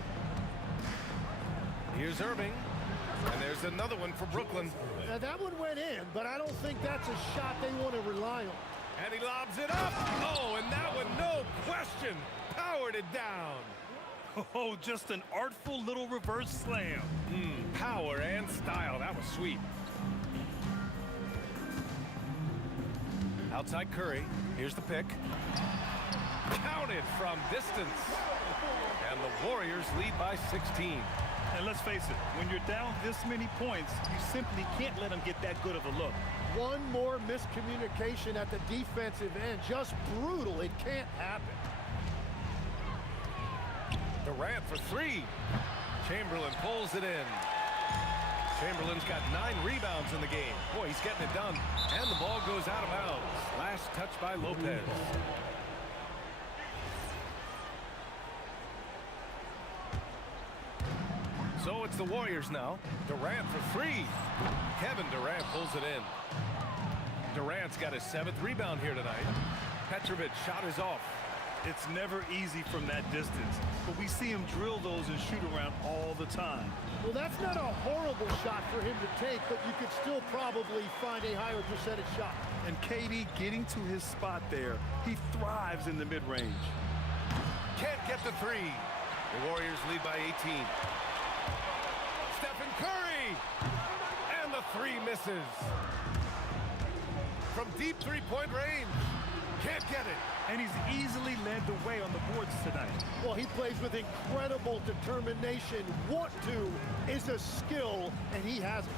Here's Irving. And there's another one for Brooklyn. Now, that one went in, but I don't think that's a shot they want to rely on. And he lobs it up. Oh, and that one, no question, powered it down. Oh, just an artful little reverse slam. Power and style. That was sweet. Outside Curry. Here's the pick. Counted from distance. And the Warriors lead by 16. And let's face it, when you're down this many points, you simply can't let them get that good of a look. One more miscommunication at the defensive end. Just brutal. It can't happen. Durant for three. Chamberlain pulls it in. Chamberlain's got 9 rebounds in the game. Boy, he's getting it done. And the ball goes out of bounds. Last touch by Lopez. So it's the Warriors now. Durant for three. Kevin Durant pulls it in. Durant's got his 7th rebound here tonight. Petrovic shot is off. It's never easy from that distance, but we see him drill those and shoot around all the time. Well, that's not a horrible shot for him to take, but you could still probably find a higher percentage shot. And KD getting to his spot there. He thrives in the mid-range. Can't get the three. The Warriors lead by 18. Stephen Curry! And the three misses. From deep three-point range. Can't get it. And he's easily led the way on the boards tonight. Well, he plays with incredible determination. Want to is a skill, and he has it.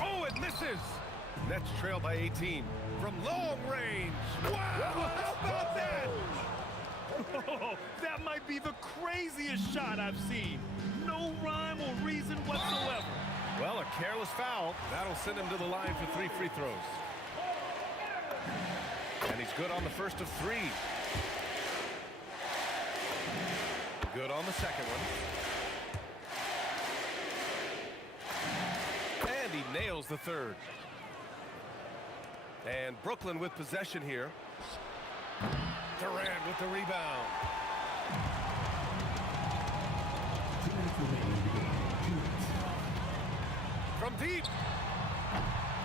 Oh, it misses. Nets trail by 18 from long range. Wow, how about that? Oh, that might be the craziest shot I've seen. No rhyme or reason whatsoever. Well, a careless foul. That'll send him to the line for 3 free throws. And he's good on the first of 3. Good on the second one. And he nails the third. And Brooklyn with possession here. Durant with the rebound. From deep.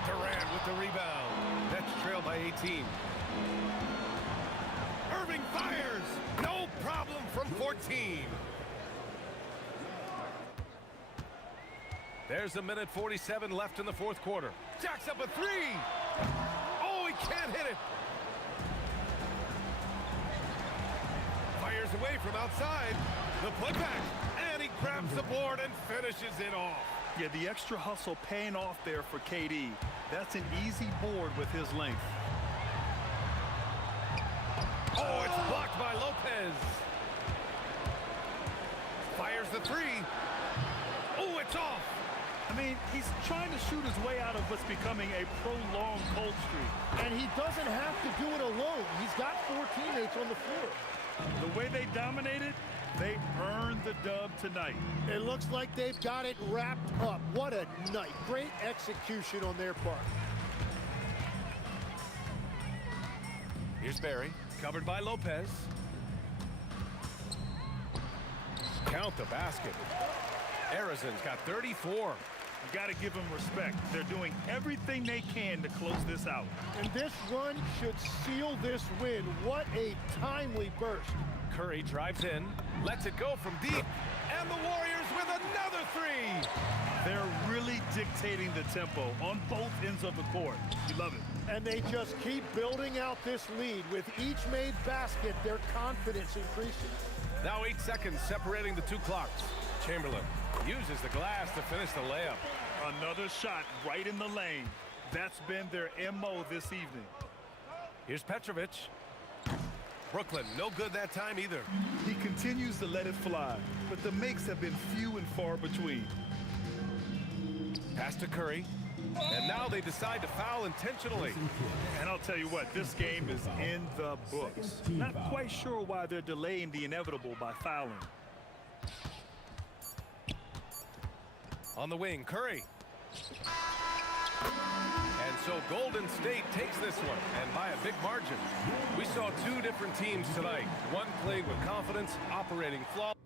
Durant with the rebound. Nets trail by 18. Irving fires. No problem from 14. There's a minute 47 left in the fourth quarter. Jacks up a three. Oh, he can't hit it. Fires away from outside. The putback. And he grabs the board and finishes it off. Yeah, the extra hustle paying off there for KD. That's an easy board with his length. Oh, it's blocked by Lopez. Fires the three. Oh, it's off. I mean, he's trying to shoot his way out of what's becoming a prolonged cold streak. And he doesn't have to do it alone. He's got 4 teammates on the floor. The way they dominated, they earned the dub tonight. It looks like they've got it wrapped up. What a night. Great execution on their part. Here's Barry, covered by Lopez. Count the basket. Arizon's got 34. You got to give them respect. They're doing everything they can to close this out. And this run should seal this win. What a timely burst. Curry drives in, lets it go from deep, and the Warriors with another three. They're really dictating the tempo on both ends of the court. You love it. And they just keep building out this lead. With each made basket, their confidence increases. Now 8 seconds separating the two clocks. Chamberlain uses the glass to finish the layup. Another shot right in the lane. That's been their MO this evening. Here's Petrovic. Brooklyn, no good that time either. He continues to let it fly, but the makes have been few and far between. Pass to Curry. And now they decide to foul intentionally. And I'll tell you what, this game is in the books. Not quite sure why they're delaying the inevitable by fouling. On the wing, Curry. And so Golden State takes this one, and by a big margin. We saw two different teams tonight. One playing with confidence, operating flawlessly.